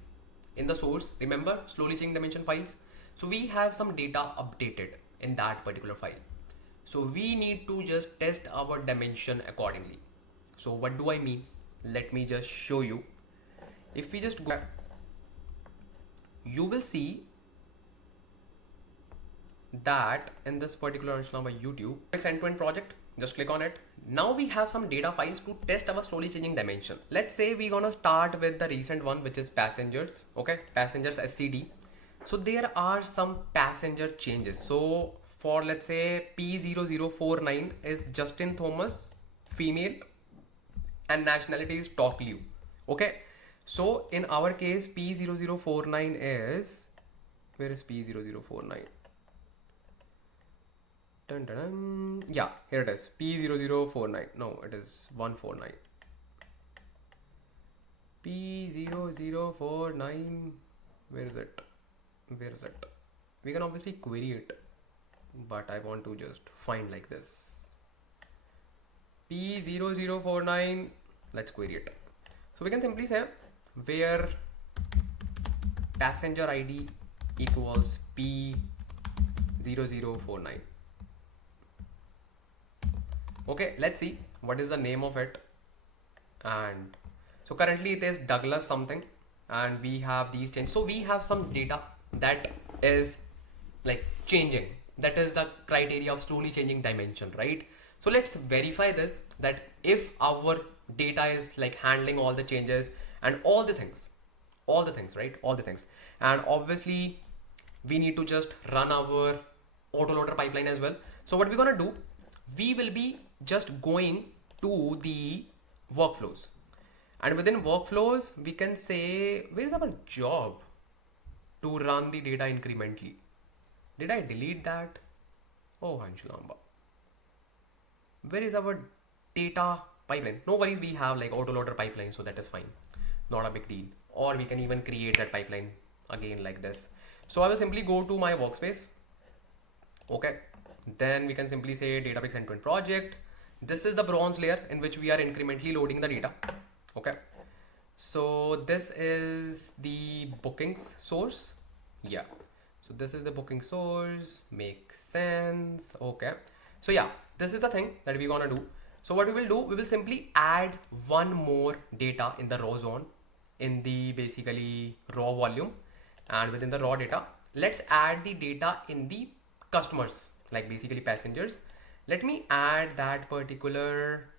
in the source. Remember, slowly changing dimension files. So we have some data updated in that particular file. So we need to just test our dimension accordingly. So what do I mean? let me just show you. If we just go, you will see that in this particular Lamba YouTube, it's end-to-end project. Just click on it. Now we have some data files to test our slowly changing dimension. Let's say we're gonna start with the recent one, which is passengers. Okay, passengers SCD. So there are some passenger changes. So for, let's say, P0049 is Justin Thomas, female, and nationality is Talk Liu. Okay, so in our case, P0049 is, where is P0049? Dun, dun, dun. Yeah, here it is, P0049. No, it is 149. P0049, where is it? Where is it? We can obviously query it, but I want to just find like this. P0049, let's query it. So we can simply say where passenger ID equals P0049. Okay, let's see what is the name of it. And so currently it is Douglas something, and we have these changes. So we have some data that is like changing. That is the criteria of slowly changing dimension, right? So let's verify this, that if our data is like handling all the changes and all the things, right? All the things. And obviously we need to just run our autoloader pipeline as well. So what we're gonna do, we will be just going to the workflows, and within workflows we can say, where is our job to run the data incrementally? Did I delete that? Oh, Ansh, Lamba. Where is our data pipeline? No worries, we have like autoloader pipeline, so that is fine, not a big deal. Or we can even create that pipeline again like this. So I will simply go to my workspace. Okay, then we can simply say Databricks end-to-end project. This is the bronze layer in which we are incrementally loading the data. Okay, so this is the bookings source. Yeah, so this is the booking source. Makes sense. Okay, so yeah, this is the thing that we're gonna do. So what we will do, we will simply add one more data in the raw zone, in the basically raw volume, and within the raw data, let's add the data in the customers, like basically passengers. Let me add that particular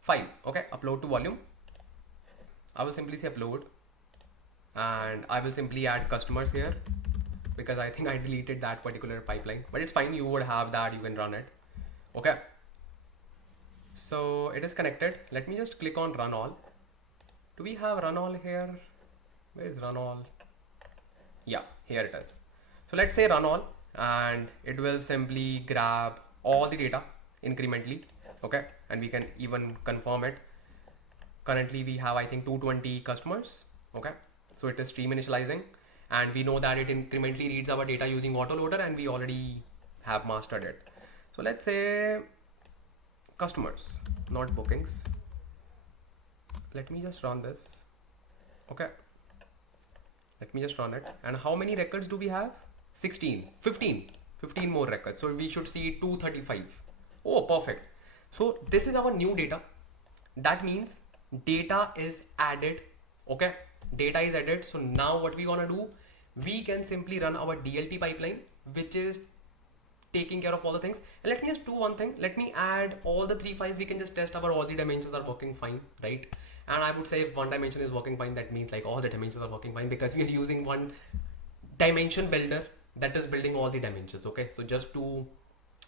file. Okay, upload to volume. I will simply say upload, and I will simply add customers here, because I think I deleted that particular pipeline, but it's fine, you would have that, you can run it. Okay, so it is connected. Let me just click on run all. Do we have run all here? Where is run all? Yeah, here it is. So let's say run all, and it will simply grab all the data incrementally. Okay, and we can even confirm it. Currently we have, I think, 220 customers. Okay, so it is stream initializing, and we know that it incrementally reads our data using autoloader, and we already have mastered it. So let's say customers, not bookings. Let me just run this. Okay, let me just run it. And how many records do we have? 16, 15 more records. So we should see 235. Oh, perfect. So this is our new data. That means data is added. Okay, data is added. So now what we gonna do, we can simply run our DLT pipeline, which is taking care of all the things. And let me just do one thing. Let me add all the 3 files. We can just test our all the dimensions are working fine, right? And I would say if one dimension is working fine, that means like all the dimensions are working fine, because we are using one dimension builder that is building all the dimensions. Okay, so just to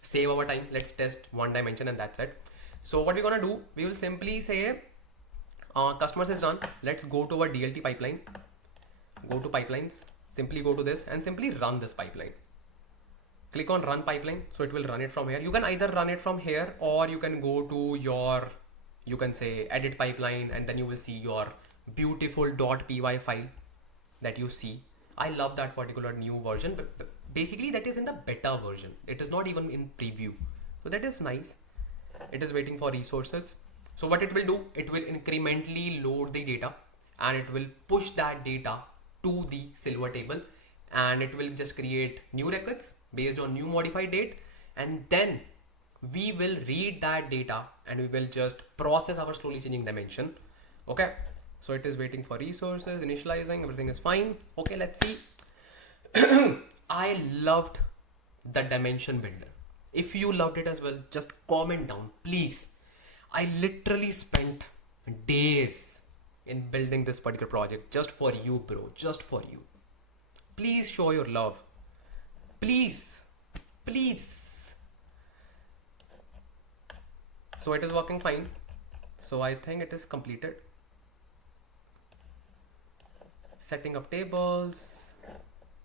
save our time, let's test one dimension and that's it. So what we're gonna do, we will simply say customers is done. Let's go to our DLT pipeline, go to pipelines, simply go to this and simply run this pipeline. Click on run pipeline, so it will run it from here. You can either run it from here, or you can go to your, you can say edit pipeline, and then you will see your beautiful .py file that you see. I love that particular new version, but basically that is in the beta version. It is not even in preview. So that is nice. It is waiting for resources. So what it will do, it will incrementally load the data, and it will push that data to the silver table, and it will just create new records based on new modified date. And then we will read that data, and we will just process our slowly changing dimension. Okay, so it is waiting for resources, initializing, everything is fine. Okay, let's see. I loved the dimension builder. If you loved it as well, just comment down, please. I literally spent days in building this particular project just for you, bro. Just for you. Please show your love. Please. Please. So it is working fine. So I think it is completed. Setting up tables.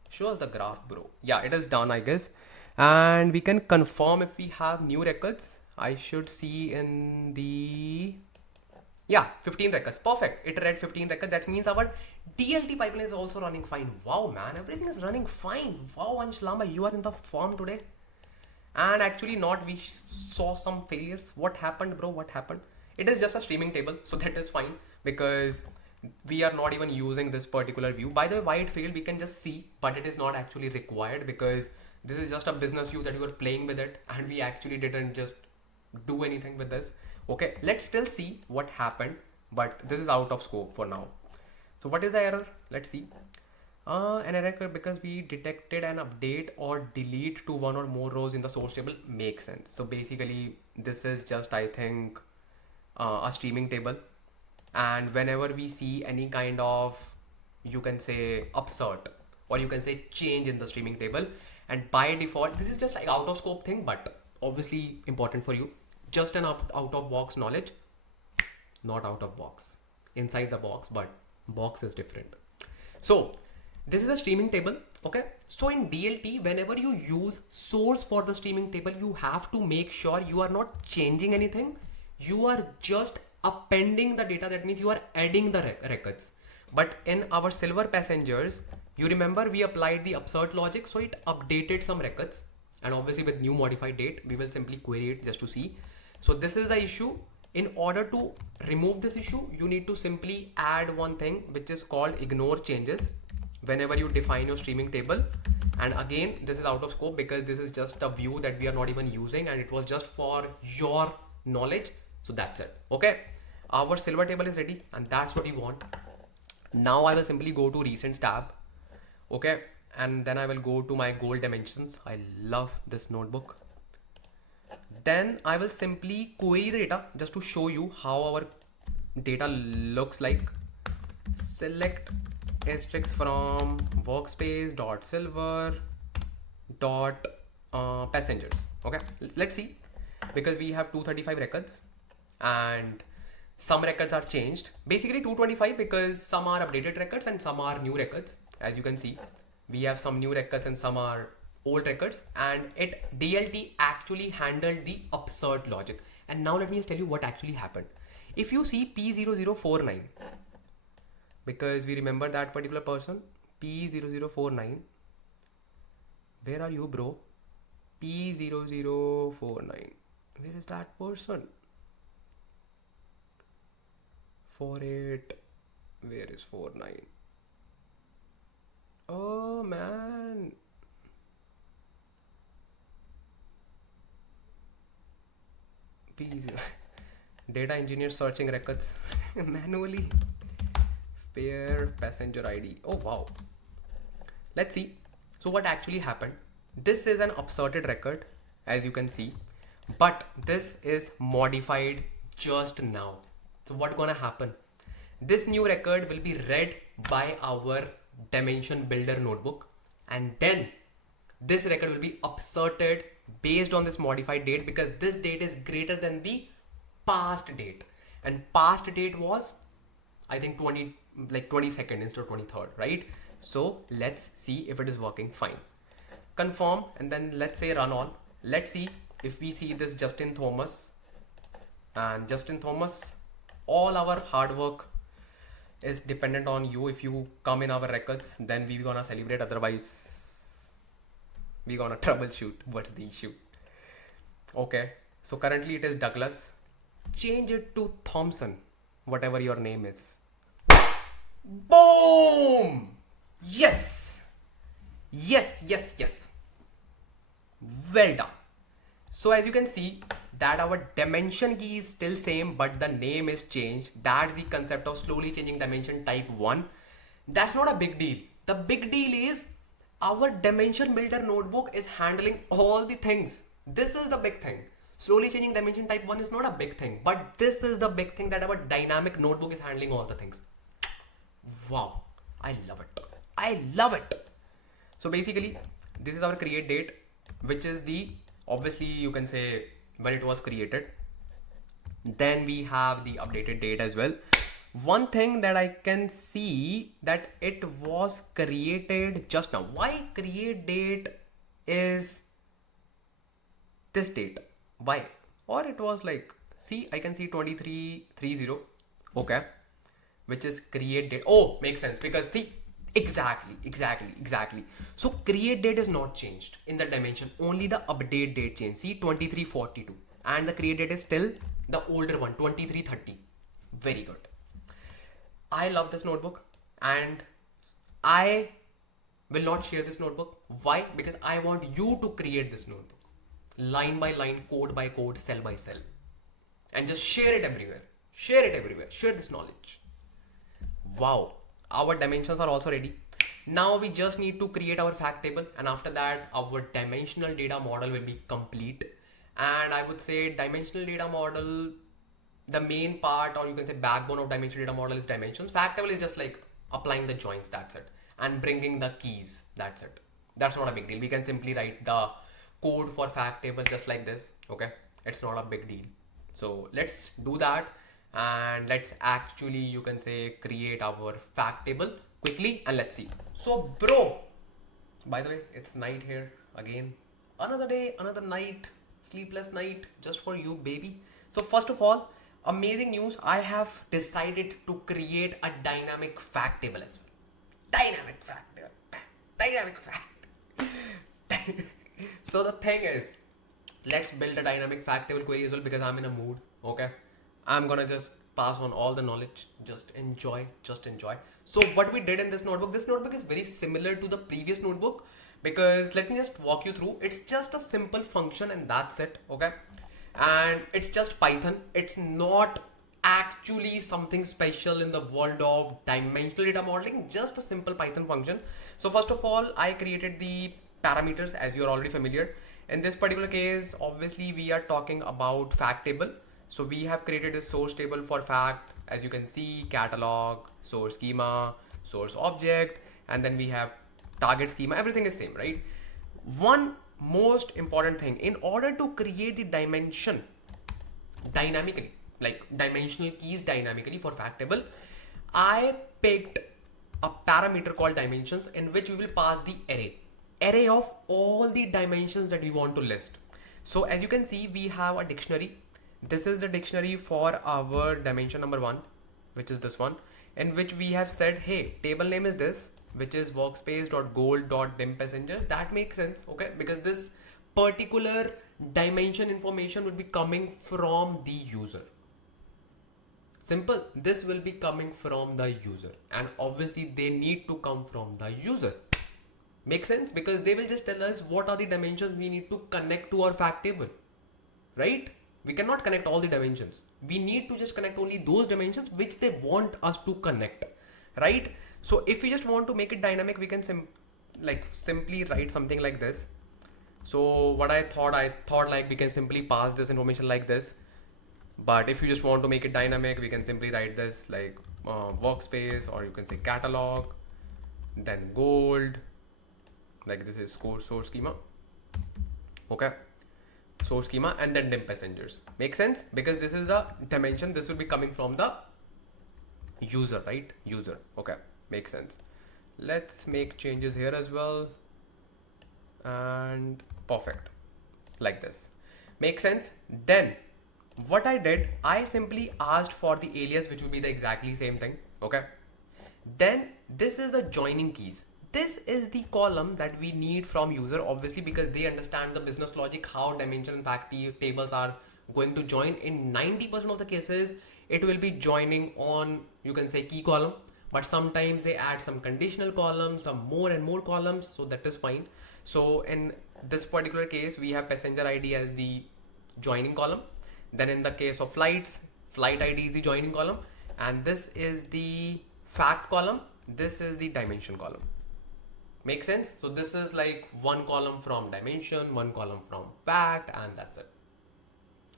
Show us the graph, bro. Yeah, it is done, I guess. And we can confirm if we have new records. I should see in the, yeah, 15 records. Perfect. It read 15 records. That means our DLT pipeline is also running fine. Wow, man, everything is running fine. Wow, Ansh, Lamba, you are in the form today. And actually not, we saw some failures. What happened, bro? What happened? It is just a streaming table, so that is fine, because we are not even using this particular view. By the way, why it failed, we can just see, but it is not actually required, because this is just a business view that you were playing with it, and we actually didn't just do anything with this. Okay, let's still see what happened, but this is out of scope for now. So what is the error? Let's see. An error because we detected an update or delete to one or more rows in the source table makes sense. So basically this is just, I think, a streaming table, and whenever we see any kind of, you can say, upsert, or you can say change in the streaming table, and by default this is just like out of scope thing, but obviously important for you, just an out of box knowledge, not out of box, inside the box, but box is different. So this is a streaming table. Okay, so in DLT, whenever you use source for the streaming table, you have to make sure you are not changing anything, you are just appending the data. That means you are adding the records. But in our silver passengers, you remember we applied the upsert logic, so it updated some records, and obviously with new modified date we will simply query it just to see. So this is the issue. In order to remove this issue, you need to simply add one thing which is called ignore changes whenever you define your streaming table. And again, this is out of scope because this is just a view that we are not even using, and it was just for your knowledge. So that's it. Okay, our silver table is ready, and that's what you want. Now I will simply go to recents tab. Okay, and then I will go to my gold dimensions. I love this notebook. Then I will simply query the data just to show you how our data looks like. Select asterisk from workspace dot silver dot passengers. Okay, let's see, because we have 235 records and some records are changed. Basically 225 because some are updated records and some are new records. As you can see, we have some new records and some are old records, and it DLT actually handled the upsert logic. And now let me just tell you what actually happened. If you see P0049, because we remember that particular person, P0049, where are you, bro? P0049, where is that person? 48, where is 49? Oh man, P0. Data engineer searching records manually. Pair passenger ID. Oh wow. Let's see. So what actually happened? This is an upserted record, as you can see, but this is modified just now. So what's gonna happen? This new record will be read by our dimension builder notebook, and then this record will be upserted based on this modified date, because this date is greater than the past date, and past date was, I think, 22nd instead of 23rd, right? So let's see if it is working fine. Confirm, and then let's say run all. Let's see if we see this Justin Thomas, and Justin Thomas, all our hard work is dependent on you. If you come in our records, then we gonna celebrate, otherwise we gonna troubleshoot what's the issue. Okay, so currently it is Douglas. Change it to Thompson, whatever your name is. Boom! Yes! Yes, yes, yes. Well done. So as you can see, that our dimension key is still same, but the name is changed. That's the concept of slowly changing dimension type 1. That's not a big deal. The big deal is our dimension builder notebook is handling all the things. This is the big thing. Slowly changing dimension type 1 is not a big thing, but this is the big thing, that our dynamic notebook is handling all the things. Wow, I love it. I love it. So basically, this is our create date, which is the, obviously you can say when it was created. Then we have the updated date as well. One thing that I can see that it was created just now. Why create date is this date? Why? Or it was like, see, I can see 2330. Okay, which is create date. Oh, makes sense, because see, exactly. So create date is not changed in the dimension, only the update date changed. See, 2342, and the create date is still the older one, 2330. Very good. I love this notebook, and I will not share this notebook. Why? Because I want you to create this notebook line by line, code by code, cell by cell, and just share it everywhere. Share it everywhere. Share this knowledge. Wow, our dimensions are also ready. Now we just need to create our fact table, and after that our dimensional data model will be complete. And I would say dimensional data model, the main part, or you can say backbone of dimensional data model, is dimensions. Fact table is just like applying the joins, that's it, and bringing the keys, that's it. That's not a big deal. We can simply write the code for fact table just like this. Okay, it's not a big deal. So let's do that, and let's actually, you can say, create our fact table quickly, and let's see. So bro, by the way, it's night here again. Another day, another night, sleepless night just for you, baby. So first of all, amazing news, I have decided to create a dynamic fact table as well. Dynamic fact table. Dynamic fact. So the thing is, let's build a dynamic fact table query as well, because I'm in a mood. Okay, I'm gonna just pass on all the knowledge. Just enjoy. So what we did in this notebook is very similar to the previous notebook, because let me just walk you through. It's just a simple function, and that's it. Okay, and it's just Python. It's not actually something special in the world of dimensional data modeling, just a simple Python function. So first of all, I created the parameters, as you're already familiar. In this particular case, obviously we are talking about fact table. So we have created a source table for fact, as you can see, catalog, source schema, source object, and then we have target schema. Everything is same, right? One most important thing, in order to create the dimension dynamically, like dimensional keys dynamically for fact table, I picked a parameter called dimensions, in which we will pass the array of all the dimensions that we want to list. So as you can see, we have a dictionary. This is the dictionary for our dimension number 1, which is this one, in which we have said, hey, table name is this, which is workspace.gold.dim passengers. That makes sense, okay, because this particular dimension information will be coming from the user. Simple. This will be coming from the user, and obviously they need to come from the user. Makes sense, because they will just tell us what are the dimensions we need to connect to our fact table, right? We cannot connect all the dimensions. We need to just connect only those dimensions which they want us to connect, right? So if we just want to make it dynamic, we can simply write something like this. So what I thought like we can simply pass this information like this. But if you just want to make it dynamic, we can simply write this like workspace, or you can say catalog, then gold, like this is source schema. Okay, source schema, and then dim passengers. Make sense? Because this is the dimension, this will be coming from the user, right? User. Okay, makes sense. Let's make changes here as well, and perfect, like this. Make sense? Then what I did, I simply asked for the alias, which will be the exactly same thing. Okay, then this is the joining keys. This is the column that we need from user, obviously, because they understand the business logic, how dimension and fact tables are going to join. In 90% of the cases, it will be joining on, you can say, key column, but sometimes they add some conditional columns, some more and more columns, so that is fine. So in this particular case, we have passenger ID as the joining column. Then in the case of flights, flight ID is the joining column, and this is the fact column. This is the dimension column. Make sense? So this is like one column from dimension, one column from fact, and that's it.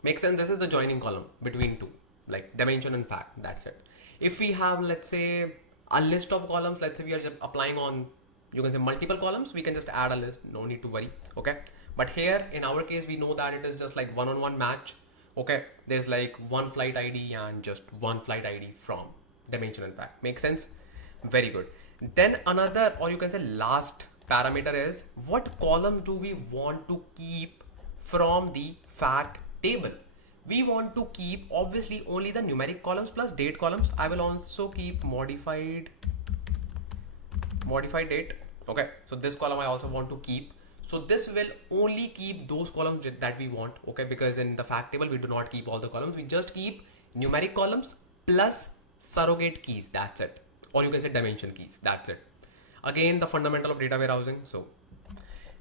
Make sense? This is the joining column between two, like dimension and fact. That's it. If we have, let's say, a list of columns, let's say we are just applying on, you can say multiple columns, we can just add a list. No need to worry. Okay. But here in our case, we know that it is just like one-on-one match. Okay. There's like one flight ID and just one flight ID from dimension and fact. Make sense? Very good. Then another, or you can say last parameter is what columns do we want to keep from the fact table. We want to keep obviously only the numeric columns plus date columns. I will also keep modified date. Okay, so this column I also want to keep. So this will only keep those columns that we want. Okay, because in the fact table we do not keep all the columns, we just keep numeric columns plus surrogate keys. That's it. Or you can say dimension keys. That's it. Again, the fundamental of data warehousing. So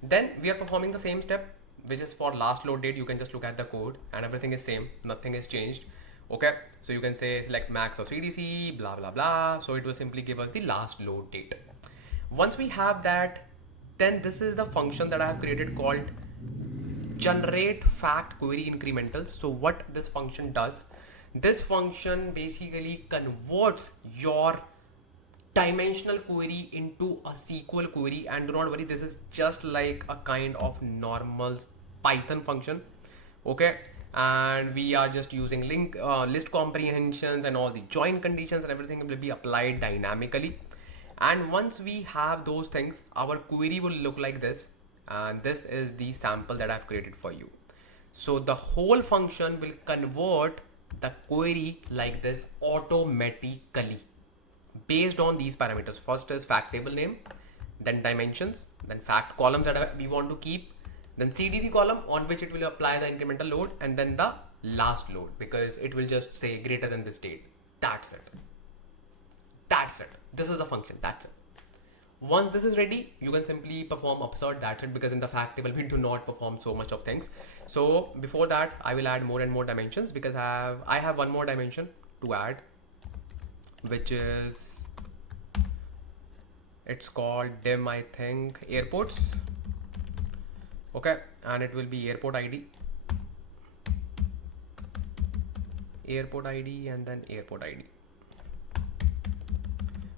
then we are performing the same step, which is for last load date. You can just look at the code and everything is same. Nothing is changed. Okay. So you can say select max of CDC, blah, blah, blah. So it will simply give us the last load date. Once we have that, then this is the function that I have created called generate fact query incrementals. So what this function does, this function basically converts your dimensional query into a SQL query, and do not worry, this is just like a kind of normal Python function. Okay, and we are just using list comprehensions and all the join conditions and everything will be applied dynamically. And once we have those things, our query will look like this, and this is the sample that I've created for you. So the whole function will convert the query like this automatically based on these parameters. First is fact table name, then dimensions, then fact columns that we want to keep, then CDC column on which it will apply the incremental load, and then the last load, because it will just say greater than this date. That's it. That's it. This is the function. That's it. Once this is ready, you can simply perform upsert. That's it, because in the fact table we do not perform so much of things. So before that, I will add more and more dimensions, because I have one more dimension to add, which is, it's called dim, I think, airports. Okay, and it will be airport ID, and then airport ID.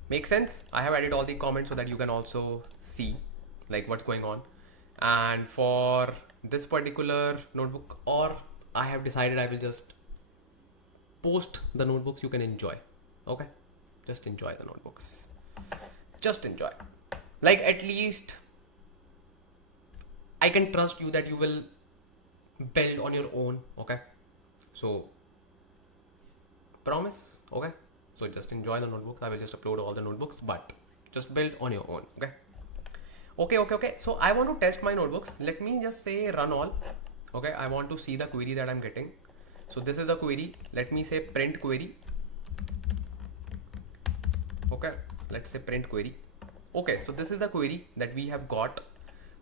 Make sense? I have added all the comments so that you can also see like what's going on. And for this particular notebook, or I have decided I will just post the notebooks you can enjoy. Okay, just enjoy the notebooks, just enjoy. Like, at least I can trust you that you will build on your own. Okay, so promise. Okay, so just enjoy the notebooks. I will just upload all the notebooks, but just build on your own. Okay. So I want to test my notebooks. Let me just say run all. Okay, I want to see the query that I'm getting. So this is the query. Let me say print query. Okay, let's say print query. Okay, so this is the query that we have got.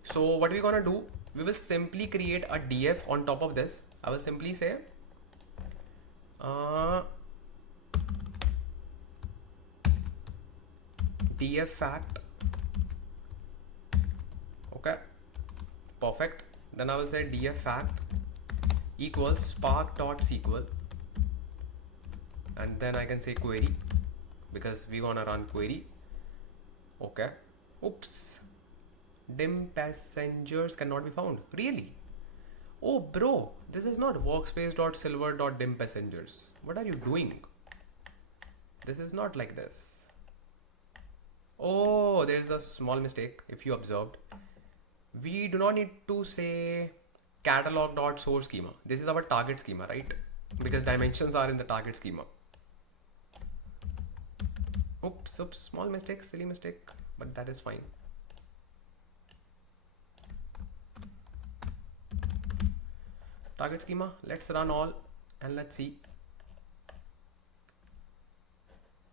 So what we're gonna do, we will simply create a df on top of this. I will simply say df fact. Okay, perfect. Then I will say df fact equals spark.sql, and then I can say query, because we want to run query. Okay, oops, dim passengers cannot be found. Really? Oh bro, this is not workspace.silver.dim passengers. What are you doing? This is not like this. Oh, there is a small mistake. If you observed, we do not need to say catalog.source schema. This is our target schema, right? Because dimensions are in the target schema. Oops, small mistake, silly mistake, but that is fine. Target schema, let's run all and let's see.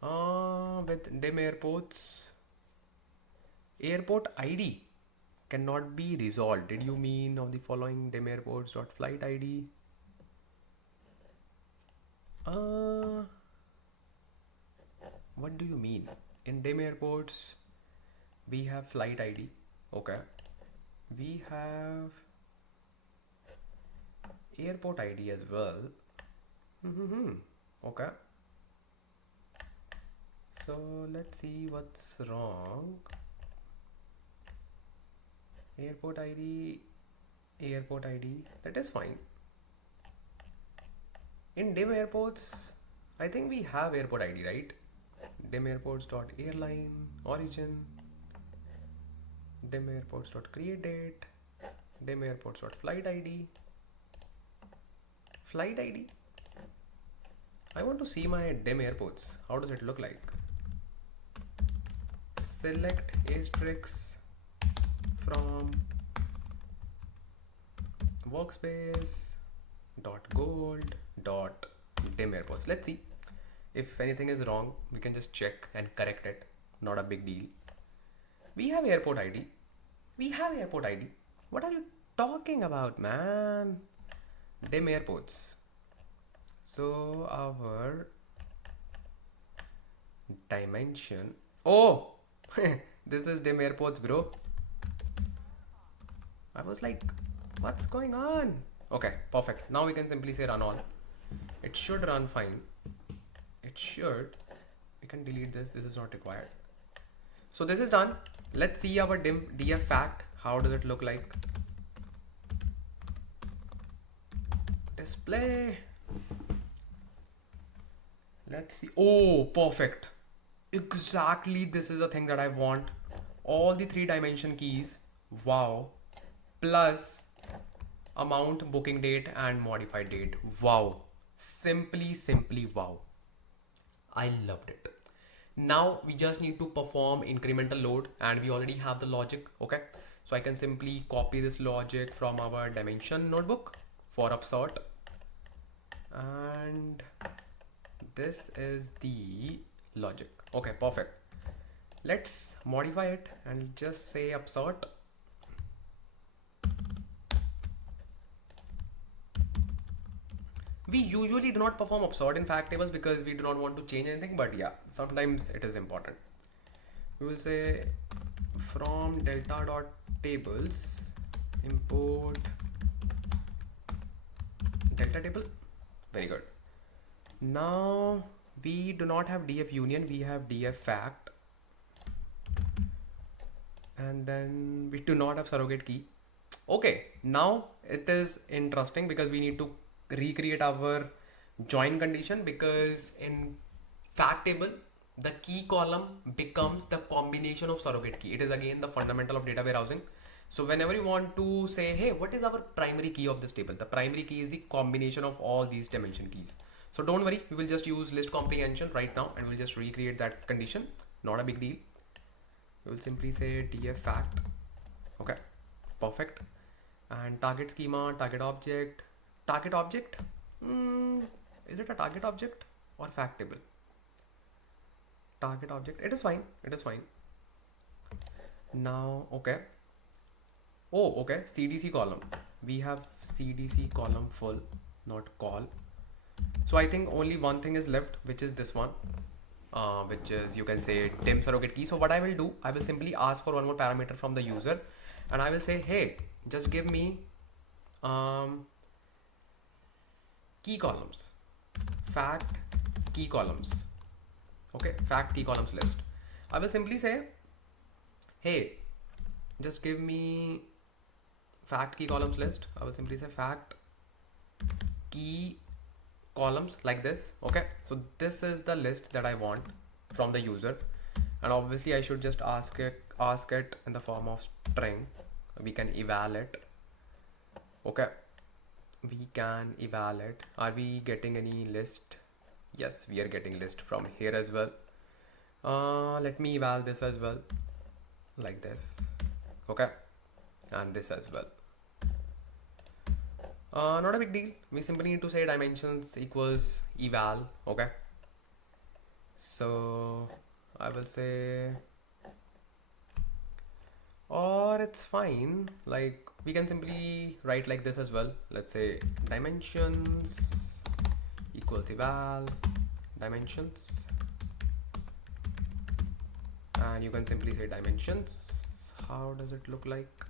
With dim airports, airport ID cannot be resolved. Did you mean of the following dim airports dot flight ID? Uh, what do you mean? In dim airports, we have flight ID. Okay. We have airport ID as well. Okay. So let's see what's wrong. Airport ID, airport ID, that is fine. In dim airports, I think we have airport ID, right? Dim airports dot airline origin, dim airports dot create date, dim airports dot flight ID. Flight ID. I want to see my dim airports. How does it look like? Select asterisk from workspace dot gold dot dim airports. Let's see if anything is wrong. We can just check and correct it. Not a big deal. We have airport ID. We have airport ID. What are you talking about, man? Dim airports. So our dimension. Oh, this is dim airports, bro. I was like, what's going on? Okay, perfect. Now we can simply say run all. It should run fine. It should. We can delete this. This is not required. So this is done. Let's see our dim df fact. How does it look like? Display. Let's see. Oh, perfect. Exactly. This is the thing that I want. All the 3 dimension keys. Wow. Plus amount, booking date, and modified date. Wow. Simply wow. I loved it. Now we just need to perform incremental load, and we already have the logic. Okay. So I can simply copy this logic from our dimension notebook for upsort. And this is the logic. Okay, perfect. Let's modify it and just say upsort. We usually do not perform upsort in fact tables because we do not want to change anything, but yeah, sometimes it is important. We will say from delta dot tables import delta table. Very good. Now we do not have df union, we have df fact, and then we do not have surrogate key. Okay, now it is interesting because we need to recreate our join condition, because in fact table the key column becomes the combination of surrogate key. It is again the fundamental of data warehousing. So whenever you want to say, hey, what is our primary key of this table, the primary key is the combination of all these dimension keys. So don't worry, we will just use list comprehension right now and we'll just recreate that condition. Not a big deal. We will simply say df fact. Okay, perfect. And target schema, target object. Is it a target object or fact table? Target object. It is fine. It is fine. Now, okay. Oh, okay. CDC column. We have CDC column full, not call. So I think only one thing is left, which is this one, which is, you can say, dim surrogate key. So what I will do, I will simply ask for one more parameter from the user, and I will say, hey, just give me key columns, fact key columns. Okay, fact key columns list. I will simply say, hey, just give me fact key columns list. I will simply say fact key columns like this. Okay, so this is the list that I want from the user, and obviously I should just ask it in the form of string. We can eval it. Okay, we can eval it. Are we getting any list? Yes, we are getting list from here as well. Let me eval this as well, like this. Okay, and this as well. Not a big deal. We simply need to say dimensions equals eval. Okay, so I will say, or it's fine, like we can simply write like this as well. Let's say dimensions equals eval dimensions, and you can simply say dimensions. How does it look like?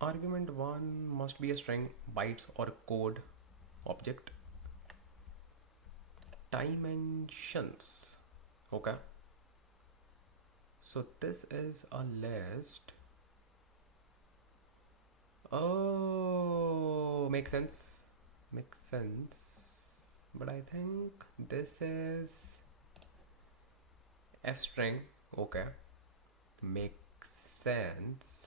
Argument 1 must be a string, bytes or code object. Dimensions. Okay. So this is a list. Oh, makes sense. Makes sense. But I think this is F string. Okay. Makes sense.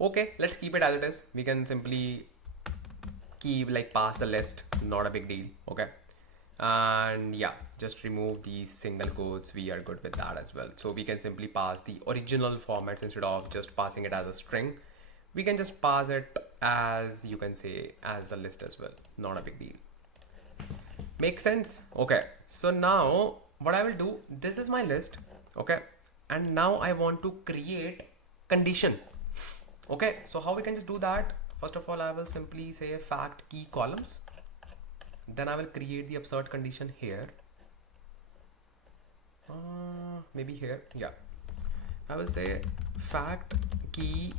Okay, let's keep it as it is. We can simply keep like pass the list, not a big deal. Okay. And yeah, just remove these single quotes. We are good with that as well. So we can simply pass the original formats instead of just passing it as a string. We can just pass it as, you can say, as a list as well. Not a big deal. Make sense? Okay. So now what I will do, this is my list. Okay. And now I want to create condition. Okay. So how we can just do that? First of all, I will simply say fact key columns. Then I will create the absurd condition here. Maybe here. Yeah. I will say fact key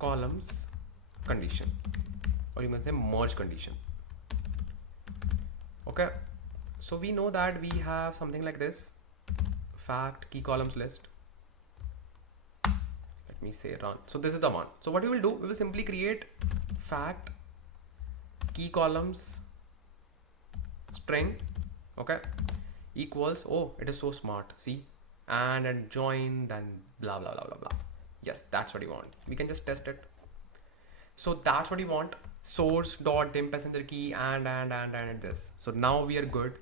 columns condition, or you can say merge condition. Okay. So we know that we have something like this, fact key columns list. Let me say run. So this is the one. So what we will do, we will simply create fact key columns string, okay, equals, oh, it is so smart, see, and join, then blah blah blah blah blah. Yes, that's what you want. We can just test it. So that's what you want. Source dot dim passenger key and this. So now we are good.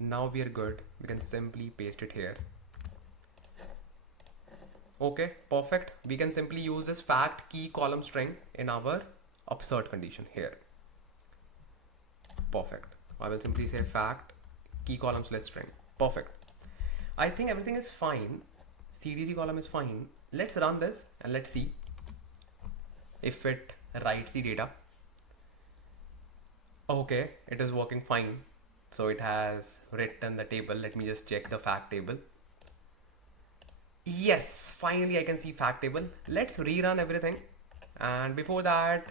Now we are good. We can simply paste it here. Okay, perfect. We can simply use this fact key column string in our absurd condition here. Perfect. I will simply say fact key columns list string. Perfect. I think everything is fine. CDC column is fine. Let's run this and let's see if it writes the data. Okay, it is working fine. So it has written the table. Let me just check the fact table. Yes, finally I can see fact table. Let's rerun everything. And before that,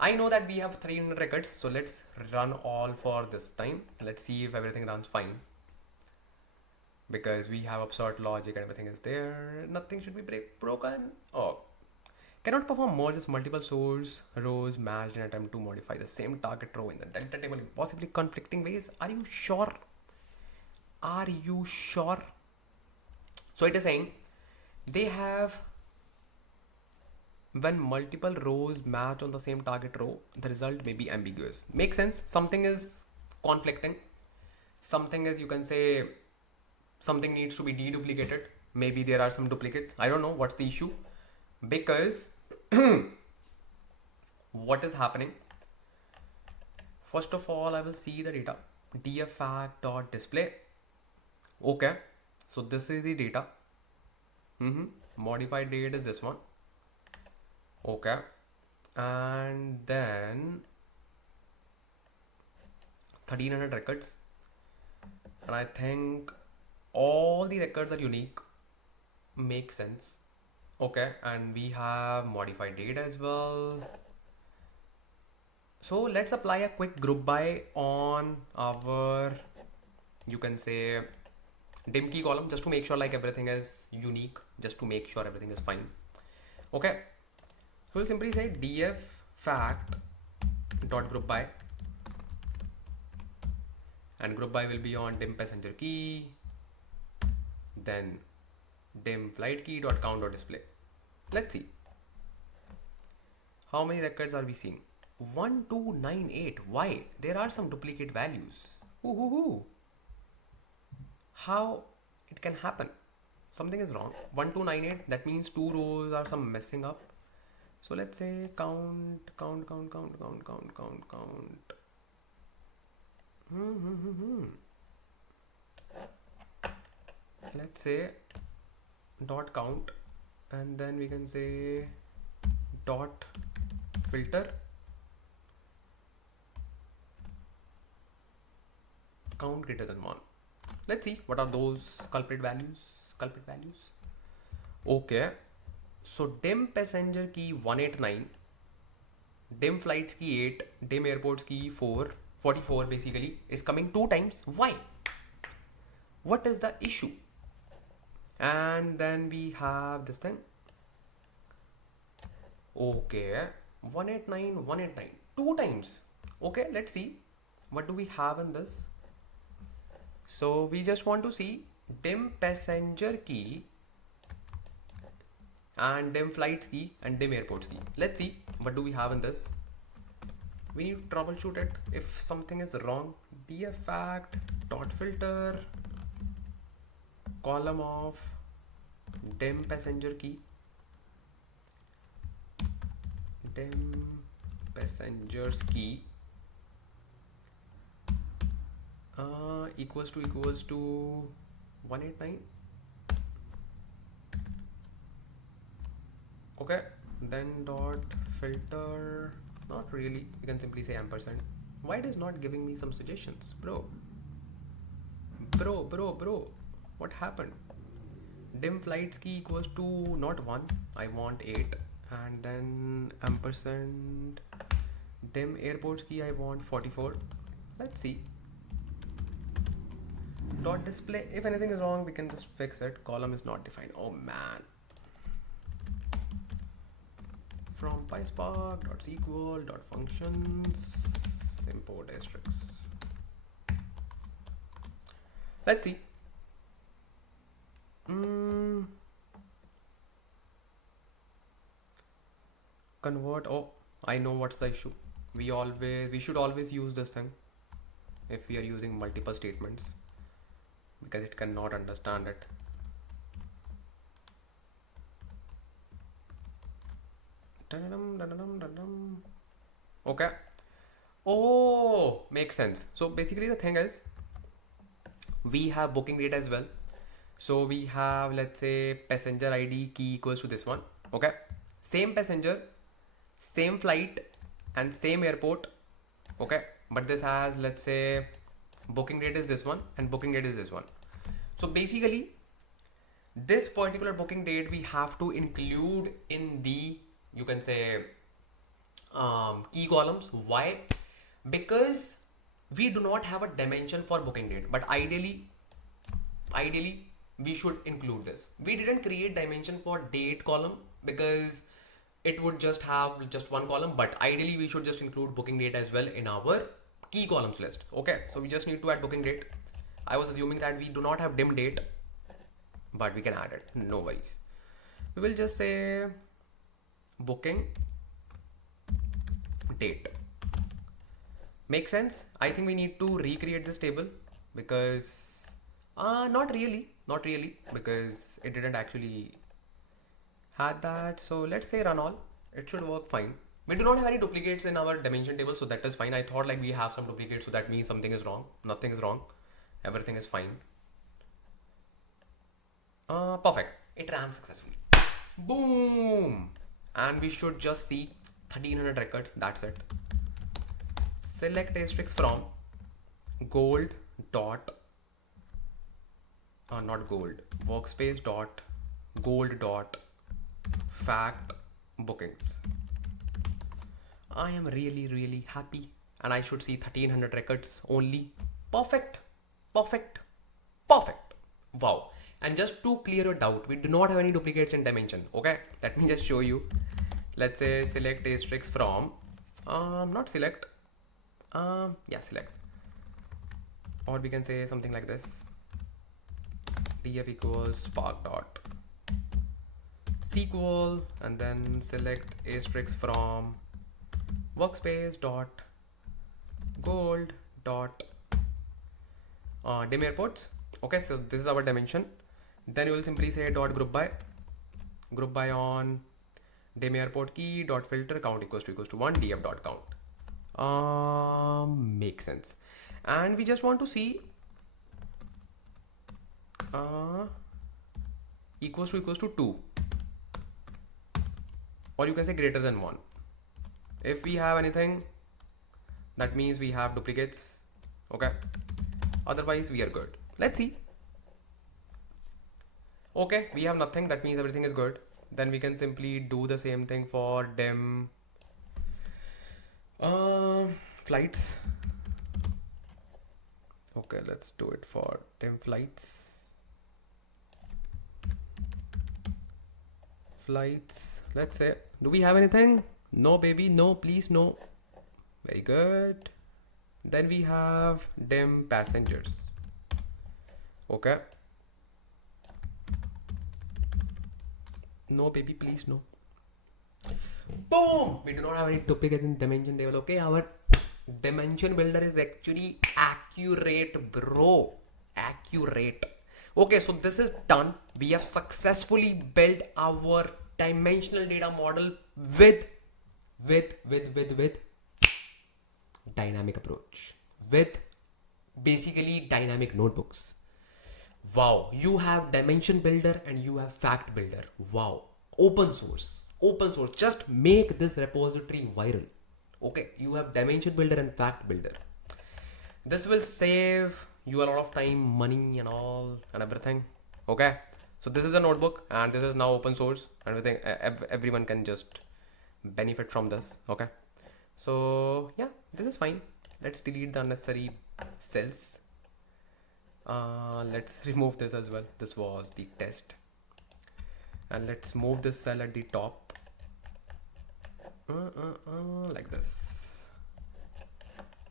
I know that we have 300 records. So let's run all for this time. Let's see if everything runs fine. Because we have absurd logic and everything is there. Nothing should be broken. Oh, cannot perform merges multiple source rows matched in attempt to modify the same target row in the delta table in possibly conflicting ways. Are you sure? Are you sure? So it is saying they have, when multiple rows match on the same target row, the result may be ambiguous. Makes sense. Something is conflicting. Something is, you can say, something needs to be deduplicated. Maybe there are some duplicates. I don't know what's the issue. Because what is happening? First of all, I will see the data. dffact.display. Okay. So this is the data. Modified date is this one. Okay. And then 1300 records. And I think all the records are unique. Makes sense. Okay. And we have modified date as well. So let's apply a quick group by on our, you can say, dim key column, just to make sure like everything is unique, just to make sure everything is fine. Okay. So we'll simply say df fact dot group by, and group by will be on dim passenger key, then dim flight key dot count dot display. Let's see how many records are we seeing. 1298. Why? There are some duplicate values. How it can happen? Something is wrong. 1298, that means 2 rows are some messing up. So let's say count. Let's say dot count, and then we can say dot filter count greater than 1. Let's see what are those culprit values. Okay, so dim passenger key 189, dim flights key 8, dim airports key 4, 44 basically is coming 2 times. Why? What is the issue? And then we have this thing. Okay, 189, 189, 2 times. Okay, let's see. What do we have in this? So we just want to see dim passenger key and dim flights key and dim airports key. Let's see what do we have in this. We need to troubleshoot it if something is wrong. dfact dot filter column of dim passenger key, dim passengers key equals to 189. Okay, then dot filter, not really, you can simply say ampersand. Why it is not giving me some suggestions, bro, what happened? Dim flights key equals to not 1, I want 8, and then ampersand dim airports key I want 44. Let's see. Dot display, if anything is wrong we can just fix it. Column is not defined. Oh man. From PySpark dot SQL dot functions import asterisks. Let's see. Convert. Oh, I know what's the issue. We should always use this thing if we are using multiple statements, because it cannot understand it. Okay. Oh, makes sense. So basically the thing is, we have booking data as well. So we have, let's say, passenger ID key equals to this one. Okay, same passenger, same flight and same airport. Okay, but this has, let's say, booking date is this one and booking date is this one. So basically this particular booking date we have to include in the, you can say, key columns. Why? Because we do not have a dimension for booking date, but ideally we should include this. We didn't create dimension for date column because it would just have just one column, but ideally we should just include booking date as well in our key columns list. Okay, so we just need to add booking date. I was assuming that we do not have dim date, but we can add it, no worries. We will just say booking date. Make sense? I think we need to recreate this table because not really, because it didn't actually had that. So let's say run all, it should work fine. We do not have any duplicates in our dimension table, so that is fine. I thought like we have some duplicates, so that means something is wrong. Nothing is wrong, everything is fine. Perfect, it ran successfully. Boom. And we should just see 1300 records, that's it. Select asterisk from gold dot not gold, workspace dot gold dot fact bookings. I am really happy, and I should see 1300 records only. Perfect. Wow. And just to clear your doubt, we do not have any duplicates in dimension. Okay, let me just show you. Let's say select asterisk from not select, yeah, select, or we can say something like this: df equals spark dot SQL, and then select asterisk from workspace dot gold dot dim airports. Okay, so this is our dimension. Then you will simply say dot group by on dim airport key dot filter count equals to 1 df dot count. Makes sense. And we just want to see equals to 2. or you can say greater than 1. If we have anything, that means we have duplicates. Okay, otherwise we are good. Let's see. Okay, we have nothing, that means everything is good. Then we can simply do the same thing for dim flights. Okay, let's do it for dim flights. Let's say, do we have anything? No baby, no, please, no. Very good. Then we have dim passengers. Okay, no baby, please, no. Boom, we do not have any duplicates in dimension table. Okay, our dimension builder is actually accurate, bro. Accurate. Okay, so this is done. We have successfully built our dimensional data model with dynamic approach, with basically dynamic notebooks. Wow, you have dimension builder and you have fact builder. Wow, open source, just make this repository viral. Okay, you have dimension builder and fact builder. This will save you a lot of time, money and all and everything. Okay, so this is a notebook and this is now open source. Everything, everyone can just benefit from this. Okay, so yeah, this is fine. Let's delete the unnecessary cells. Let's remove this as well. This was the test, and let's move this cell at the top like this.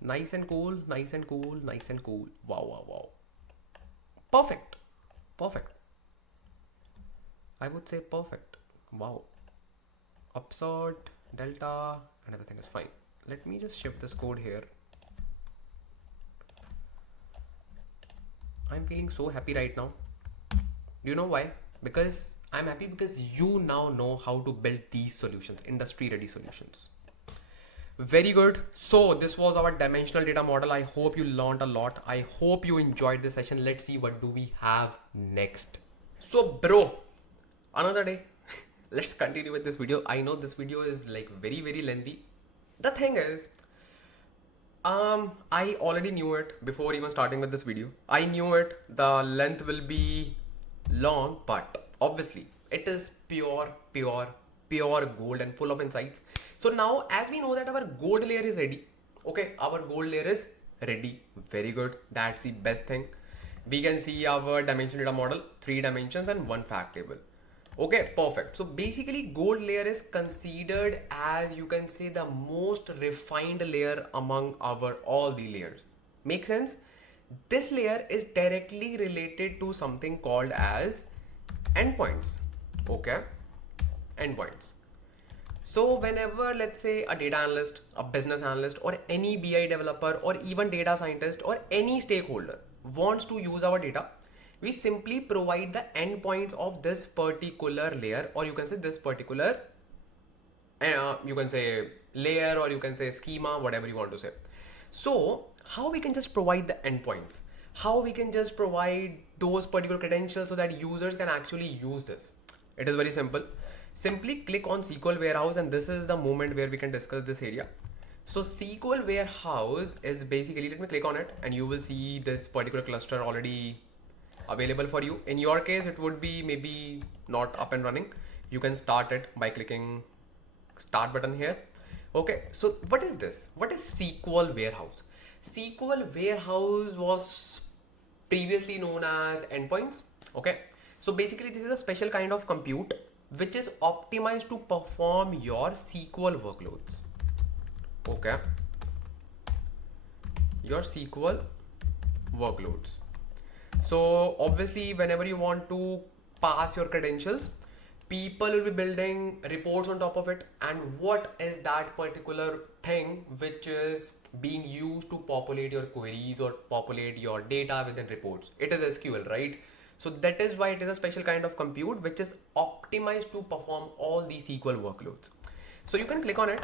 Nice and cool, nice and cool, nice and cool. Wow. Perfect. I would say perfect. Wow. Absurd, delta, and everything is fine. Let me just shift this code here. I'm feeling so happy right now. Do you know why? Because I'm happy because you now know how to build these solutions, industry ready solutions. Very good. So this was our dimensional data model. I hope you learned a lot. I hope you enjoyed this session. Let's see what do we have next. So bro, another day. Let's continue with this video. I know this video is like very lengthy. The thing is, I already knew it before even starting with this video. I knew it, the length will be long, but obviously it is pure gold and full of insights. So now as we know that our gold layer is ready, okay, our gold layer is ready. Very good. That's the best thing. We can see our dimension data model, 3 dimensions and 1 fact table. Okay, perfect. So basically gold layer is considered as, you can say, the most refined layer among our all the layers. Make sense? This layer is directly related to something called as endpoints. Okay, endpoints. So whenever, let's say, a data analyst, a business analyst, or any BI developer, or even data scientist, or any stakeholder wants to use our data, we simply provide the endpoints of this particular layer, or you can say this particular, you can say layer, or you can say schema, whatever you want to say. So how we can just provide the endpoints? How we can just provide those particular credentials so that users can actually use this? It is very simple. Simply click on SQL warehouse, and this is the moment where we can discuss this area. So SQL warehouse is basically, let me click on it and you will see this particular cluster already available for you. In your case, it would be maybe not up and running. You can start it by clicking start button here. Okay, so what is this? What is SQL warehouse? SQL warehouse was previously known as endpoints. Okay, so basically this is a special kind of compute which is optimized to perform your SQL workloads. Okay, your SQL workloads. So obviously whenever you want to pass your credentials, people will be building reports on top of it. And what is that particular thing which is being used to populate your queries or populate your data within reports? It is SQL, right? So that is why it is a special kind of compute which is optimized to perform all these SQL workloads. So you can click on it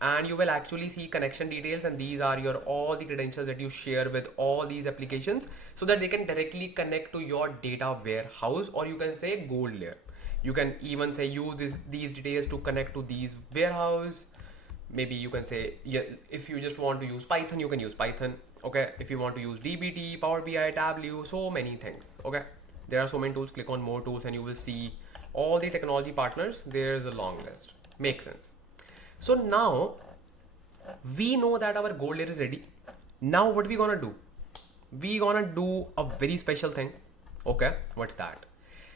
and you will actually see connection details, and these are your all the credentials that you share with all these applications so that they can directly connect to your data warehouse, or you can say gold layer. You can even say use these details to connect to these warehouse. Maybe you can say, yeah, if you just want to use Python, you can use Python. Okay, if you want to use DBT, Power BI, Tableau, so many things. Okay, there are so many tools. Click on more tools and you will see all the technology partners. There's a long list. Makes sense. So now we know that our gold layer is ready. Now what we gonna do? We gonna do a very special thing. Okay, what's that?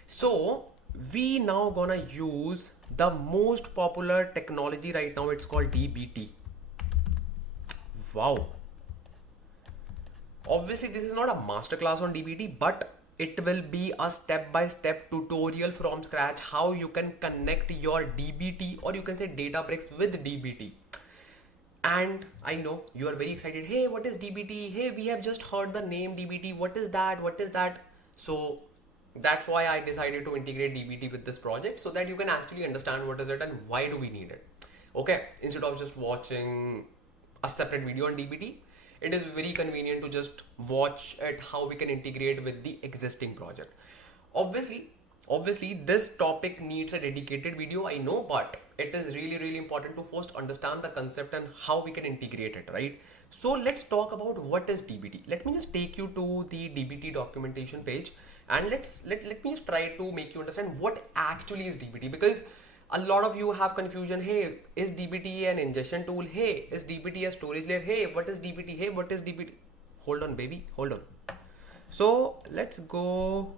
So we now gonna use the most popular technology right now. It's called DBT. Wow. Obviously this is not a masterclass on DBT, but it will be a step-by-step tutorial from scratch how you can connect your DBT, or you can say Databricks, with DBT. And I know you are very excited. Hey, what is DBT? Hey, we have just heard the name DBT. What is that? What is that? So that's why I decided to integrate DBT with this project, so that you can actually understand what is it and why do we need it. Okay, instead of just watching a separate video on DBT, it is very convenient to just watch it how we can integrate with the existing project. Obviously this topic needs a dedicated video, I know, but it is really important to first understand the concept and how we can integrate it, right? So let's talk about what is DBT. Let me just take you to the DBT documentation page, and let me just try to make you understand what actually is DBT, because a lot of you have confusion. Hey, is DBT an ingestion tool? Hey, is DBT a storage layer? Hey, what is DBT? Hey, what is DBT? Hold on, baby, hold on. So let's go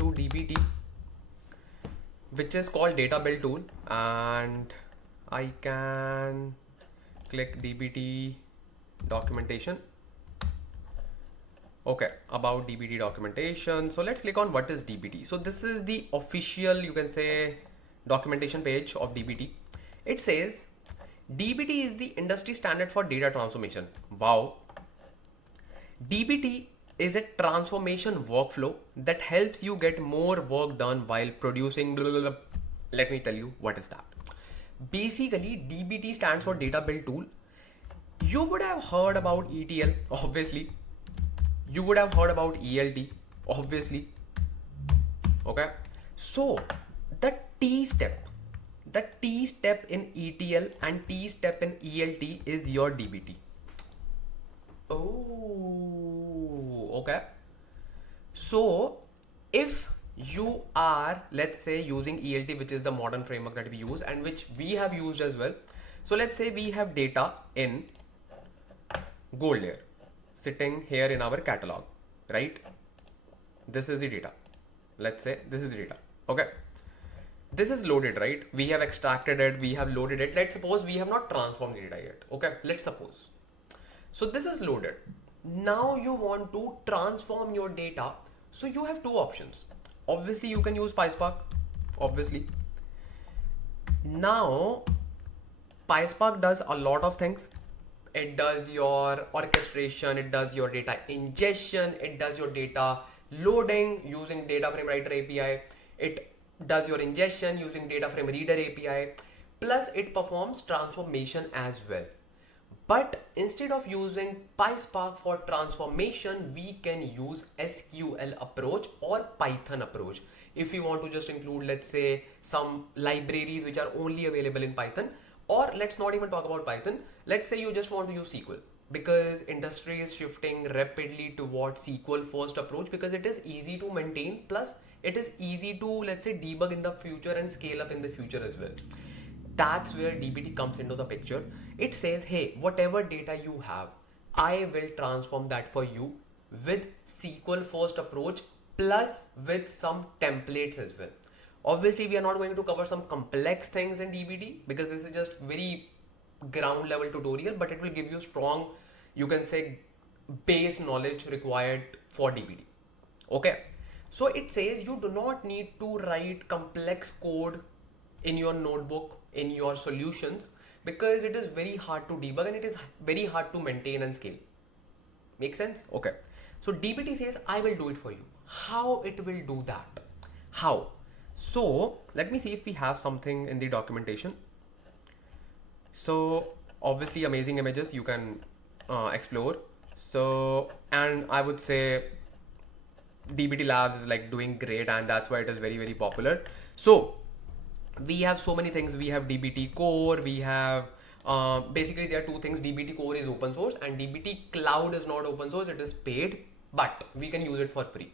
to DBT, which is called data build tool, and I can click DBT documentation. Okay, about DBT documentation. So let's click on what is DBT. So this is the official, you can say, documentation page of DBT. It says DBT is the industry standard for data transformation. Wow. DBT is a transformation workflow that helps you get more work done while producing blah, blah, blah. Let me tell you what is that. Basically, DBT stands for data build tool. You would have heard about ETL, obviously. You would have heard about ELT, obviously. Okay, so the T step in ETL and T step in ELT is your DBT. Oh, okay. So if you are, let's say, using ELT, which is the modern framework that we use and which we have used as well. So let's say we have data in gold layer sitting here in our catalog, right? This is the data. Let's say this is the data. Okay. This is loaded, right? We have extracted it, we have loaded it. Let's suppose we have not transformed the data yet. Okay, let's suppose. So this is loaded. Now you want to transform your data. So you have two options. Obviously you can use PySpark, obviously. Now PySpark does a lot of things. It does your orchestration, it does your data ingestion, it does your data loading using data frame writer API, it does your ingestion using data frame reader API, plus it performs transformation as well. But instead of using PySpark for transformation, we can use SQL approach or Python approach. If you want to just include, let's say, some libraries which are only available in Python, or let's not even talk about Python. Let's say you just want to use SQL, because industry is shifting rapidly towards SQL first approach, because it is easy to maintain, plus it is easy to, let's say, debug in the future and scale up in the future as well. That's where DBT comes into the picture. It says, hey, whatever data you have, I will transform that for you with SQL first approach, plus with some templates as well. Obviously, we are not going to cover some complex things in DBT, because this is just very ground level tutorial, but it will give you strong, you can say, base knowledge required for DBT. Okay. So it says you do not need to write complex code in your notebook, in your solutions, because it is very hard to debug and it is very hard to maintain and scale. Make sense? Okay. So DBT says, I will do it for you. How it will do that? How? So let me see if we have something in the documentation. So obviously amazing images you can explore. So, and I would say DBT Labs is like doing great, and that's why it is very popular. So we have so many things. We have DBT core, we have basically there are two things. DBT core is open source and DBT cloud is not open source, it is paid, but we can use it for free.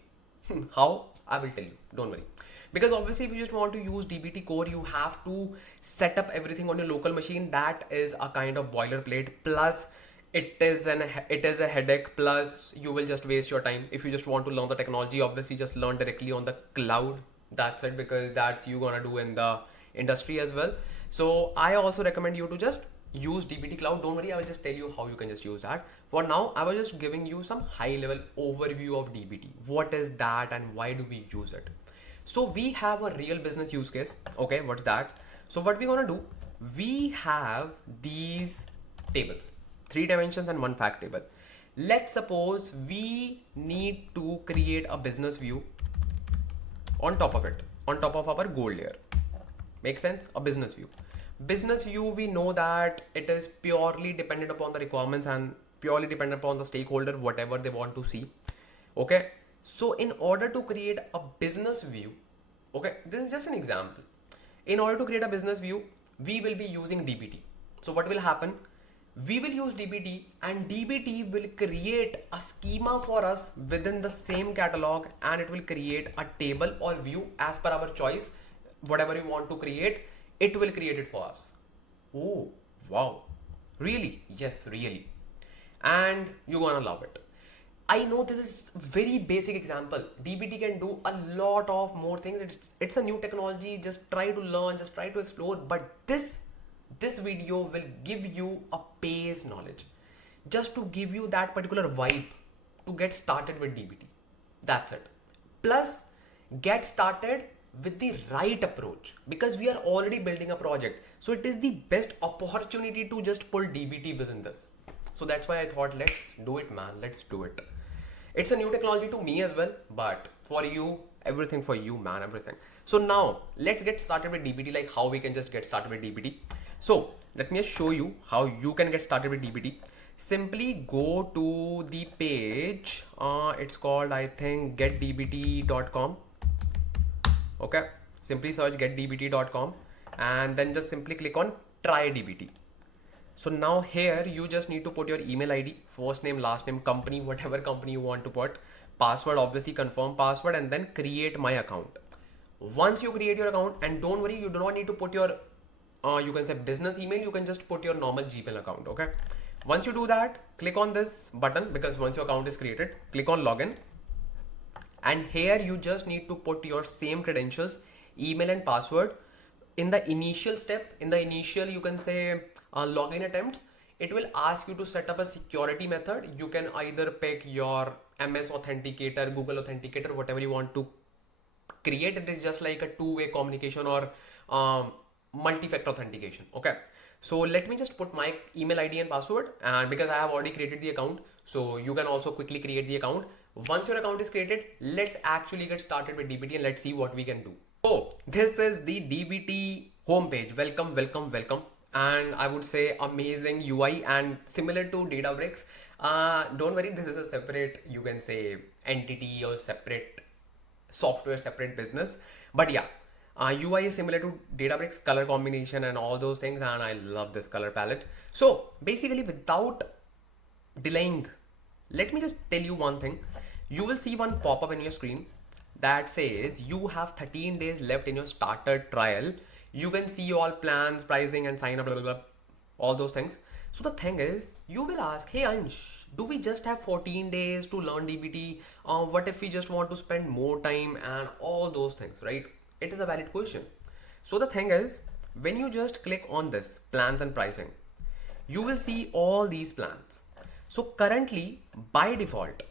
How? I will tell you, don't worry. Because obviously if you just want to use DBT core, you have to set up everything on your local machine. That is a kind of boilerplate, plus it is a headache, plus you will just waste your time. If you just want to learn the technology, obviously just learn directly on the cloud. That's it, because that's you gonna do in the industry as well. So I also recommend you to just use DBT cloud. Don't worry, I will just tell you how you can just use that. For now, I was just giving you some high level overview of DBT. What is that and why do we use it? So we have a real business use case. Okay, what's that? So what we're gonna do, we have these tables, 3 dimensions and 1 fact table. Let's suppose we need to create a business view on top of it, on top of our gold layer. Make sense? A business view. Business view, we know that it is purely dependent upon the requirements and purely dependent upon the stakeholder, whatever they want to see. Okay. So in order to create a business view, okay, this is just an example. In order to create a business view, we will be using DBT. So what will happen? We will use DBT and DBT will create a schema for us within the same catalog, and it will create a table or view as per our choice. Whatever you want to create, it will create it for us. Oh, wow. Really? Yes, really. And you're gonna love it. I know this is very basic example. DBT can do a lot of more things. It's a new technology. Just try to learn, just try to explore. But this video will give you a base knowledge, just to give you that particular vibe to get started with DBT. That's it. Plus, get started with the right approach, because we are already building a project. So it is the best opportunity to just pull DBT within this. So that's why I thought, let's do it, man. Let's do it. It's a new technology to me as well, but for you, everything for you, man, everything. So now let's get started with DBT, like how we can just get started with DBT. So let me just show you how you can get started with DBT. Simply go to the page. It's called, I think, getdbt.com. Okay. Simply search getdbt.com and then just simply click on try DBT. So now here you just need to put your email ID, first name, last name, company, whatever company you want to put, password, obviously confirm password, and then create my account. Once you create your account, and don't worry, you do not need to put your, you can say business email, you can just put your normal Gmail account. Okay. Once you do that, click on this button, because once your account is created, click on login. And here you just need to put your same credentials, email and password. In the initial step, in the initial, you can say login attempts, it will ask you to set up a security method. You can either pick your MS Authenticator, Google Authenticator, whatever you want to create. It is just like a two-way communication or multi-factor authentication. Okay. So let me just put my email ID and password, and because I have already created the account, so you can also quickly create the account. Once your account is created, let's actually get started with DBT and let's see what we can do. So this is the DBT homepage. Welcome, welcome, welcome. And I would say amazing UI and similar to Databricks. Don't worry, this is a separate, you can say, entity or separate software, separate business. But yeah, UI is similar to Databricks, color combination and all those things. And I love this color palette. So basically, without delaying, let me just tell you one thing. You will see one pop-up in your screen that says you have 13 days left in your starter trial. You can see all plans, pricing and sign up, blah, blah, blah, all those things. So the thing is, you will ask, hey Ansh, do we just have 14 days to learn DBT? What if we just want to spend more time and all those things, right? It is a valid question. So the thing is, when you just click on this plans and pricing, you will see all these plans. So currently, by default,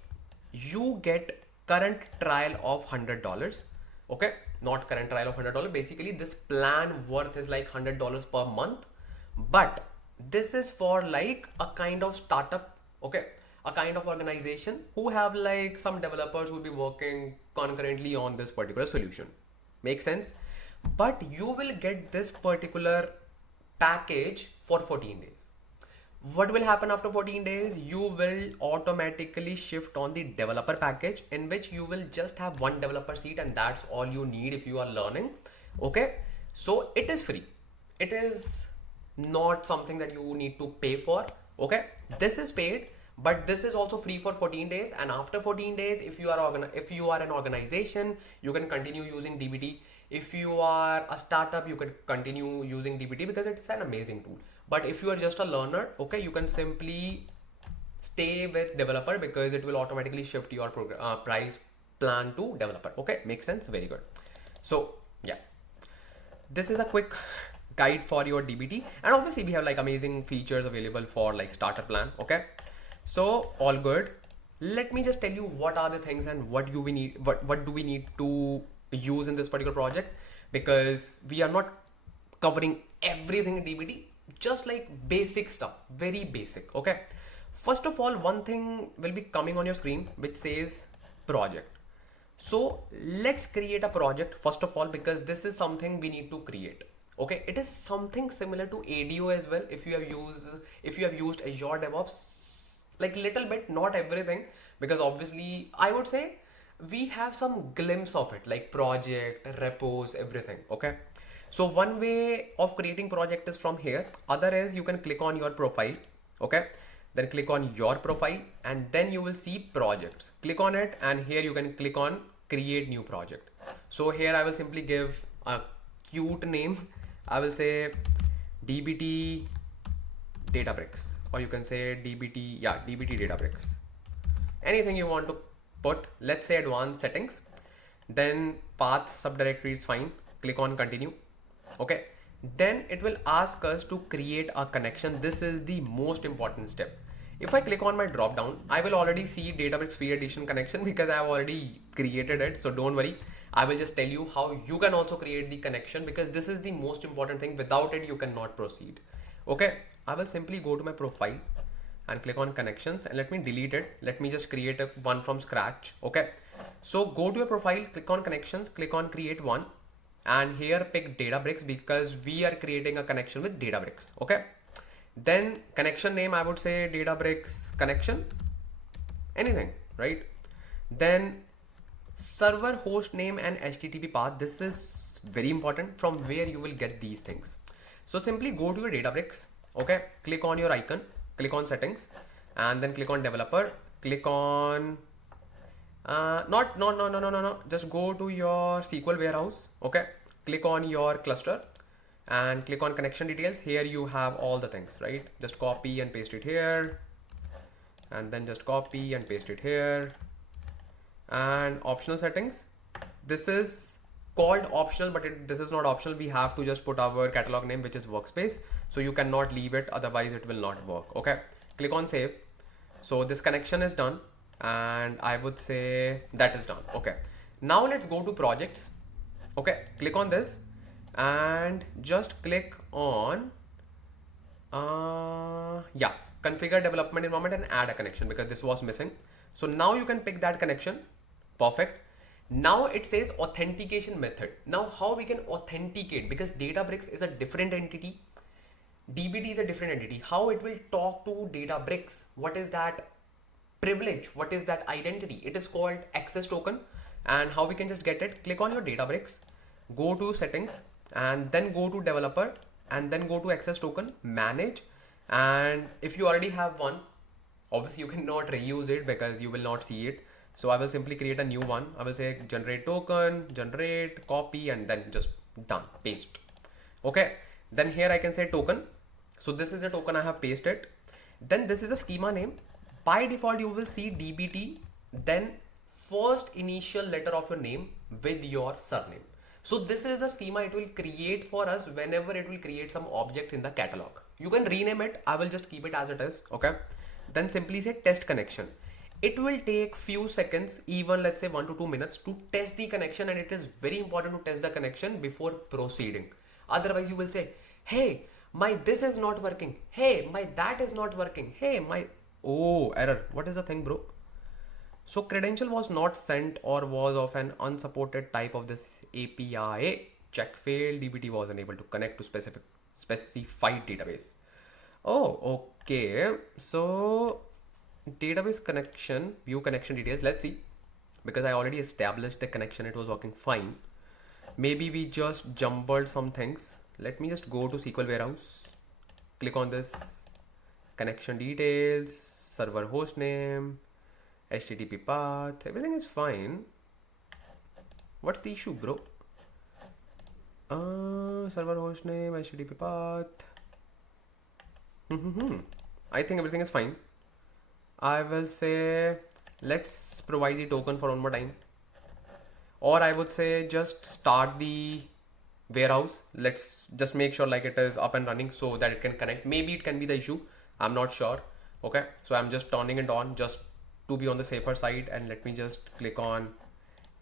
you get current trial of $100. Okay, not current trial of $100. Basically, this plan worth is like $100 per month, but this is for like a kind of startup. Okay, a kind of organization who have like some developers who will be working concurrently on this particular solution. Make sense? But you will get this particular package for 14 days. What will happen after 14 days? You will automatically shift on the developer package, in which you will just have one developer seat, and that's all you need if you are learning. Okay. So it is free. It is not something that you need to pay for. Okay, this is paid, but this is also free for 14 days. And after 14 days, if you are an organization, you can continue using DBT. If you are a startup, you can continue using DBT because it's an amazing tool. But if you are just a learner, okay, you can simply stay with developer because it will automatically shift your price plan to developer. Okay, makes sense. Very good. So yeah, this is a quick guide for your DBT, and obviously we have like amazing features available for like starter plan. Okay, so all good. Let me just tell you what are the things and what do we need, what do we need to use in this particular project, because we are not covering everything in DBT, just like basic stuff, very basic. Okay, first of all, one thing will be coming on your screen which says project. So let's create a project first of all, because this is something we need to create. Okay, it is something similar to ADO as well. If you have used Azure DevOps, like little bit, not everything, because obviously I would say we have some glimpse of it, like project, repos, everything. Okay, so one way of creating project is from here. Other is you can click on your profile. Okay, then click on your profile and then you will see projects. Click on it and here you can click on create new project. So here I will simply give a cute name. I will say DBT Databricks, or you can say DBT, yeah, DBT Databricks. Anything you want to put, let's say advanced settings, then path subdirectory is fine. Click on continue. Okay, then it will ask us to create a connection. This is the most important step. If I click on my drop down, I will already see Databricks free edition connection because I have already created it. So don't worry, I will just tell you how you can also create the connection, because this is the most important thing. Without it you cannot proceed. Okay, I will simply go to my profile and click on connections, and let me delete it. Let me just create one from scratch. Okay, so go to your profile, click on connections, click on create one, and here pick Databricks because we are creating a connection with Databricks. Okay, then connection name, I would say Databricks connection, anything, right? Then server host name and HTTP path. This is very important, from where you will get these things. So simply go to your Databricks. Okay, click on your icon, click on settings, and then click on developer. Click on no, just go to your SQL warehouse. Okay, click on your cluster and click on connection details. Here you have all the things, right? Just copy and paste it here, and then just copy and paste it here. And optional settings, this is called optional, but this is not optional. We have to just put our catalog name, which is workspace, so you cannot leave it, otherwise it will not work. Okay, click on save. So this connection is done, and I would say that is done. Okay, now let's go to projects. Okay, click on this and just click on yeah, configure development environment and add a connection, because this was missing. So now you can pick that connection. Perfect. Now it says authentication method. Now how we can authenticate, because Databricks is a different entity, DBT is a different entity. How it will talk to Databricks? What is that privilege? What is that identity? It is called access token. And how we can just get it? Click on your Databricks, go to settings, and then go to developer, and then go to access token, manage. And if you already have one, obviously you cannot reuse it because you will not see it. So I will simply create a new one. I will say generate token, generate, copy, and then just done, paste. Okay, then here I can say token. So this is the token I have pasted. Then this is a schema name. By default you will see DBT, then first initial letter of your name with your surname. So this is the schema it will create for us whenever it will create some object in the catalog. You can rename it. I will just keep it as it is. Okay, then simply say test connection. It will take few seconds, even let's say 1 to 2 minutes, to test the connection, and it is very important to test the connection before proceeding. Otherwise you will say, hey, my this is not working, hey, my that is not working, hey, my, oh, error, what is the thing, bro? So credential was not sent or was of an unsupported type of this API. Check failed. DBT was unable to connect to specified database. Oh, okay. So database connection, view connection details. Let's see, because I already established the connection. It was working fine. maybe we just jumbled some things. Let me just go to SQL Warehouse, click on this connection details, server host name, HTTP path, everything is fine. What's the issue, bro? Server host name, HTTP path. I think everything is fine. I will say let's provide the token for one more time, or I would say just start the warehouse. Let's just make sure like it is up and running so that it can connect. Maybe it can be the issue, I'm not sure. Okay, so I'm just turning it on just to be on the safer side, and let me just click on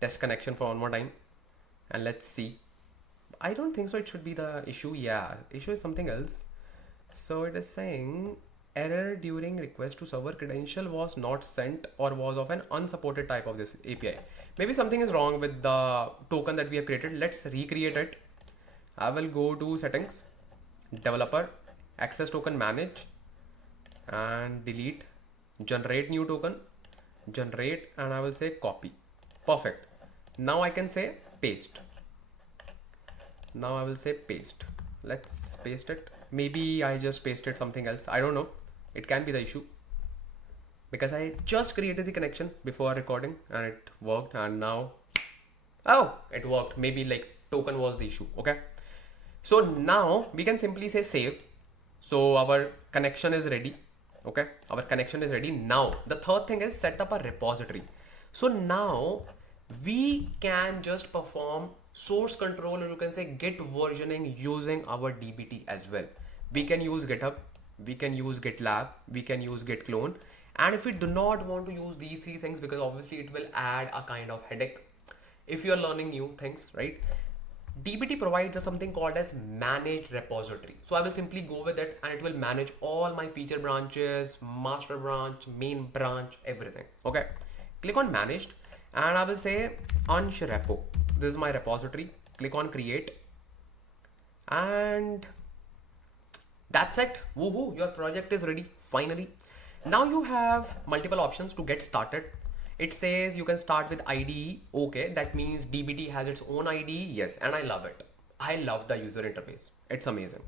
test connection for one more time, and let's see. I don't think so it should be the issue. Yeah, issue is something else. So it is saying error during request to server, credential was not sent or was of an unsupported type of this API. Maybe something is wrong with the token that we have created. Let's recreate it. I will go to settings, developer, access token manage, and delete, generate new token, generate, and I will say copy. Perfect. Now I can say paste. Now I will say paste. Let's paste it. Maybe I just pasted something else. I don't know. It can be the issue because I just created the connection before recording and it worked, and now, oh, it worked. Maybe like token was the issue. Okay. So now we can simply say save. So our connection is ready. Okay. Our connection is ready. Now the third thing is set up a repository. So now we can just perform source control, or you can say git versioning using our DBT as well. We can use GitHub, we can use GitLab, we can use Git clone. And if we do not want to use these three things, because obviously it will add a kind of headache if you are learning new things, right? DBT provides us something called as managed repository. So I will simply go with it and it will manage all my feature branches, master branch, main branch, everything. Okay. Click on managed and I will say Ansh repo. This is my repository. Click on create and that's it. Woohoo, your project is ready finally. Now you have multiple options to get started. It says you can start with IDE. Okay, that means DBT has its own IDE. Yes, and I love it. I love the user interface. It's amazing.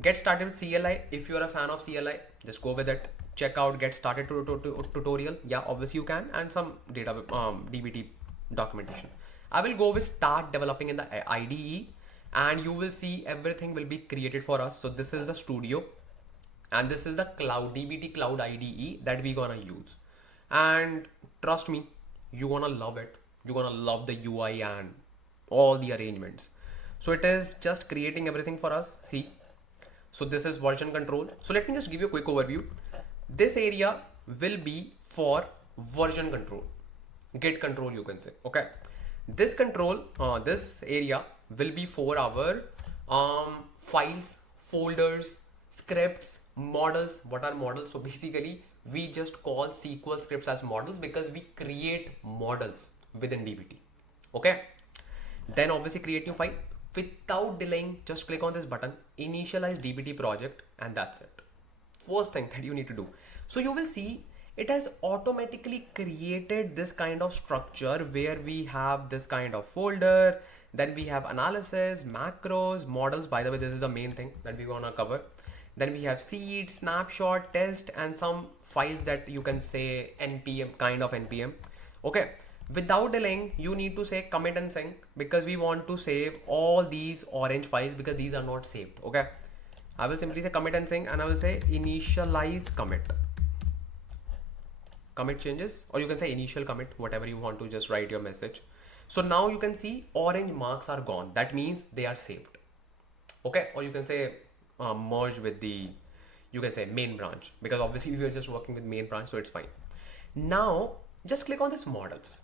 Get started with CLI. If you're a fan of CLI, just go with it. Check out get started tutorial. Yeah, obviously you can, and some data DBT documentation. I will go with start developing in the IDE, and you will see everything will be created for us. So this is the studio, and this is the cloud DBT cloud IDE that we're gonna use. And trust me, you're gonna love it. You're gonna love the UI and all the arrangements. So it is just creating everything for us. See, so this is version control. So let me just give you a quick overview. This area will be for version control, git control, you can say. Okay, this control, this area will be for our files, folders, scripts, models. What are models? So basically we just call SQL scripts as models because we create models within DBT. Okay, then obviously create new file. Without delaying, just click on this button, initialize DBT project, and that's it. First thing that you need to do. So you will see it has automatically created this kind of structure where we have this kind of folder, then we have analysis, macros, models. By the way, this is the main thing that we're gonna cover. Then we have seed, snapshot, test, and some files that you can say npm, kind of npm. Okay, without delaying, you need to say commit and sync because we want to save all these orange files because these are not saved. Okay, I will simply say commit and sync, and I will say initialize commit. Commit changes, or you can say initial commit, whatever you want to just write your message. So now you can see orange marks are gone. That means they are saved. Okay, or you can say merge with the, you can say main branch, because obviously we are just working with main branch, so it's fine. Now just click on this models.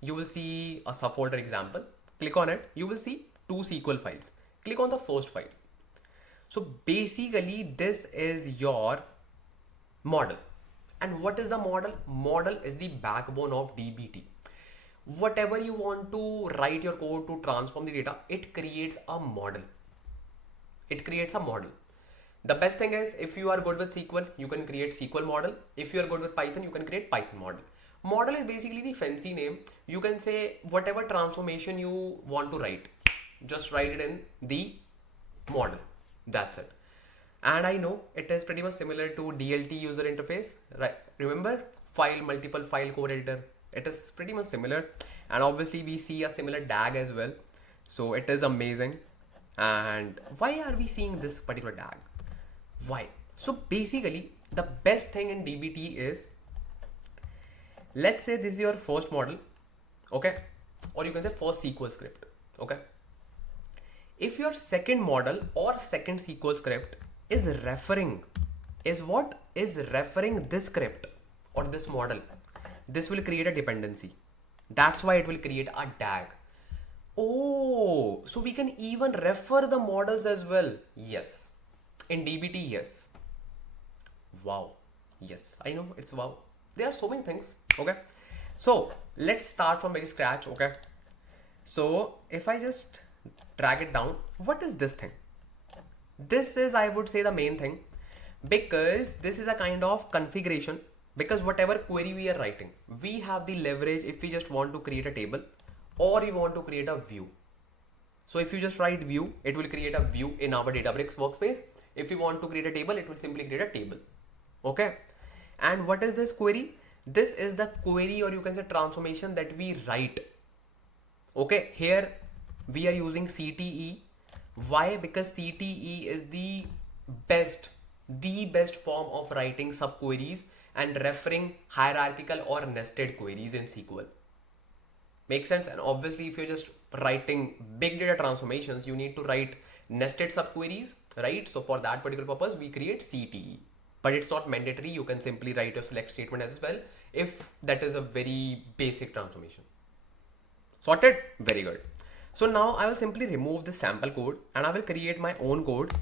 You will see a subfolder example. Click on it. You will see 2 SQL files. Click on the first file. So basically this is your model. And what is the model? Model is the backbone of DBT. Whatever you want to write your code to transform the data, it creates a model. It creates a model. The best thing is if you are good with SQL, you can create SQL model. If you are good with Python, you can create Python model. Model is basically the fancy name. You can say whatever transformation you want to write. just write it in the model. That's it. And I know it is pretty much similar to DLT user interface, right? Remember multiple file code editor. It is pretty much similar, and obviously we see a similar DAG as well. So it is amazing. And why are we seeing this particular DAG? Why? So basically, the best thing in DBT is, let's say this is your first model, okay, or you can say first SQL script, okay. If your second model or second SQL script is referring this script or this model, this will create a dependency. That's why it will create a DAG. Oh, so we can even refer the models as well. Yes, in DBT, yes. Wow. Yes, I know it's wow. There are so many things. Okay, so let's start from very scratch. Okay, so if I just drag it down, what is this thing? This is, I would say, the main thing, because this is a kind of configuration. Because whatever query we are writing, we have the leverage if we just want to create a table or you want to create a view. So if you just write view, it will create a view in our Databricks workspace. If you want to create a table, it will simply create a table. Okay. And what is this query? This is the query, or you can say transformation, that we write. Okay. Here we are using CTE. Why? Because CTE is the best form of writing subqueries and referring hierarchical or nested queries in SQL. Makes sense? And obviously, if you're just writing big data transformations, you need to write nested subqueries, right? So for that particular purpose, we create CTE. But it's not mandatory. You can simply write your select statement as well if that is a very basic transformation. Sorted? Very good. So now I will simply remove the sample code and I will create my own code.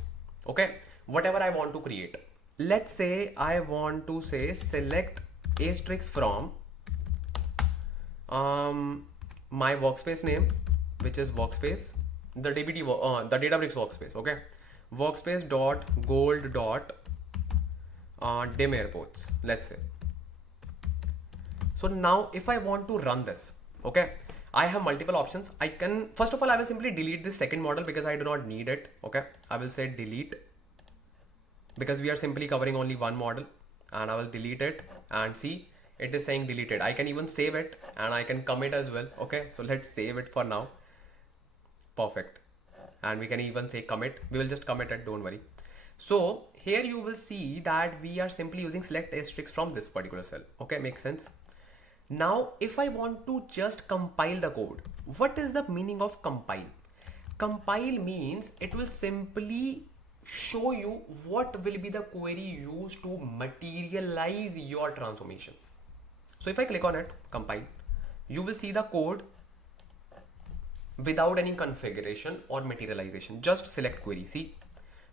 Okay, whatever I want to create. Let's say I want to say select asterisk from my workspace name, which is workspace, the Databricks workspace. Okay, workspace dot gold dot dim airports, let's say. So now if I want to run this, okay, I have multiple options. I can, first of all, I will simply delete this second model because I do not need it. Okay, I will say delete, because we are simply covering only one model, and I will delete it. And see, it is saying deleted. I can even save it and I can commit as well. Okay, so let's save it for now. Perfect. And we can even say commit. We will just commit it, don't worry. So here you will see that we are simply using select asterisk from this particular cell. Okay, makes sense. Now, if I want to just compile the code, what is the meaning of compile? Compile means it will simply show you what will be the query used to materialize your transformation. So if I click on it, compile, you will see the code without any configuration or materialization. Just select query. See,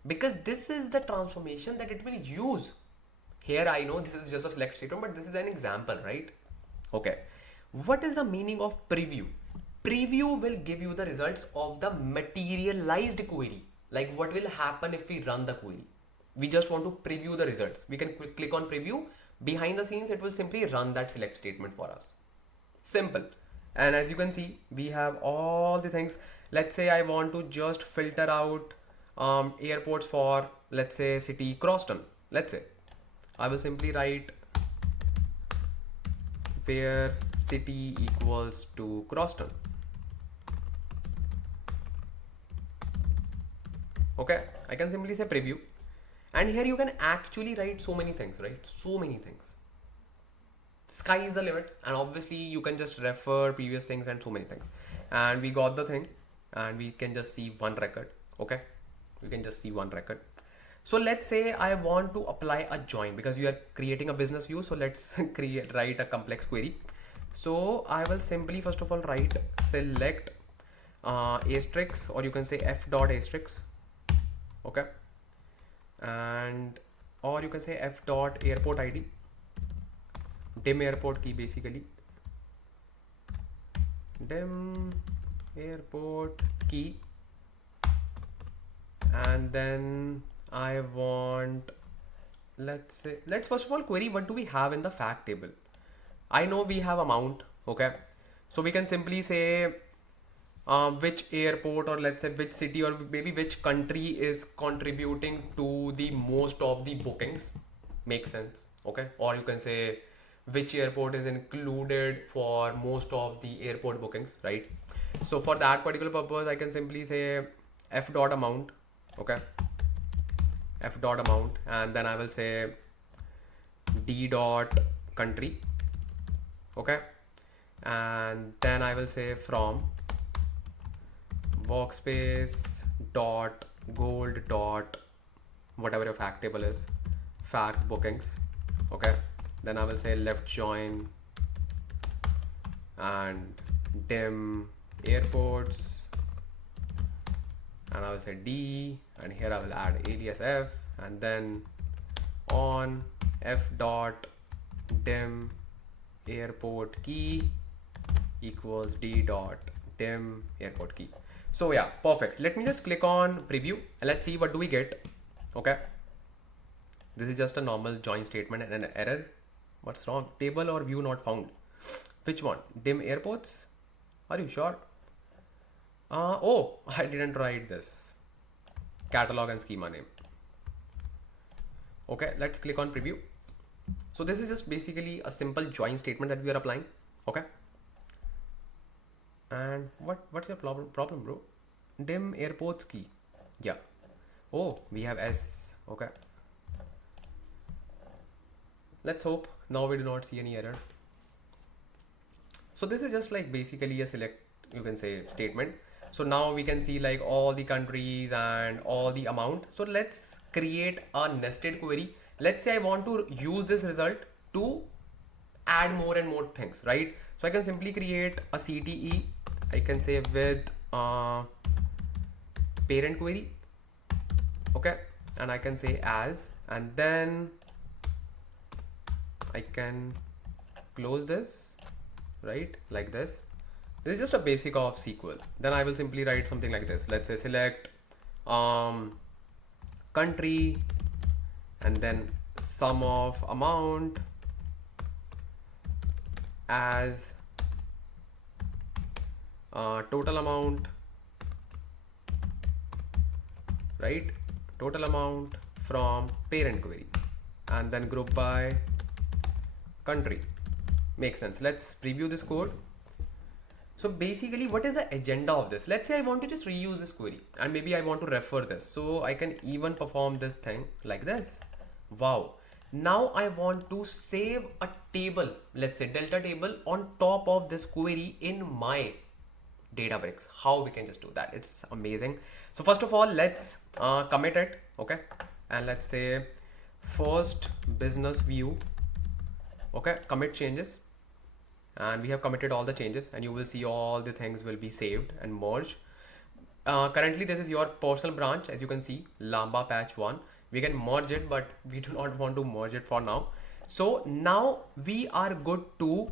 because this is the transformation that it will use. Here I know this is just a select statement, but this is an example, right? Okay. What is the meaning of preview? Preview will give you the results of the materialized query. Like what will happen if we run the query. We just want to preview the results. We can click on preview. Behind the scenes, it will simply run that select statement for us. Simple. And as you can see, we have all the things. Let's say I want to just filter out airports for, let's say, city Croston. Let's say I will simply write where city equals to Croston. Okay, I can simply say preview. And here you can actually write so many things, right? So many things. Sky is the limit. And obviously you can just refer previous things and so many things. And we got the thing and we can just see one record. Okay, we can just see one record. So let's say I want to apply a join because we are creating a business view. So let's write a complex query. So I will simply first of all write select asterisk, or you can say f dot asterisk. Okay, and or you can say f dot airport id, dim airport key, basically dim airport key. And then I want, let's say, let's first of all query what do we have in the fact table. I know we have amount. Okay, so we can simply say which airport, or let's say which city, or maybe which country is contributing to the most of the bookings. Makes sense. Okay, or you can say which airport is included for most of the airport bookings, right? So for that particular purpose, I can simply say f dot amount. Okay, f dot amount, and then I will say d dot country. Okay, and then I will say from workspace dot gold dot whatever your fact table is, fact bookings. Okay, then I will say left join and dim airports, and I will say D, and here I will add alias F, and then on F dot dim airport key equals D dot dim airport key. So yeah, perfect. Let me just click on preview and let's see what do we get. Okay, this is just a normal join statement and an error. What's wrong? Table or view not found. Which one? Dim airports? Are you sure? Oh, I didn't write this. Catalog and schema name. Okay, let's click on preview. So this is just basically a simple join statement that we are applying. Okay. And what's your problem, bro? Dim airports key. Yeah. Oh, we have S. Okay. Let's hope now we do not see any error. So this is just like basically a select, you can say, statement. So now we can see like all the countries and all the amount. So let's create a nested query. Let's say I want to use this result to add more and more things, right? So I can simply create a CTE. I can say with parent query. Okay. And I can say as, and then I can close this, right? Like this. This is just a basic of SQL. Then I will simply write something like this. Let's say select country, and then sum of amount as total amount, right? Total amount from parent query, and then group by country. Makes sense. Let's preview this code. So basically, what is the agenda of this? Let's say I want to just reuse this query and maybe I want to refer this. So I can even perform this thing like this. Wow. Now I want to save a table, let's say delta table on top of this query in my Databricks. How we can just do that? It's amazing. So first of all, let's commit it. Okay. And let's say first business view. Okay. Commit changes. And we have committed all the changes, and you will see all the things will be saved and merged. Currently this is your personal branch. As you can see, Lamba patch 1, we can merge it, but we do not want to merge it for now. So now we are good to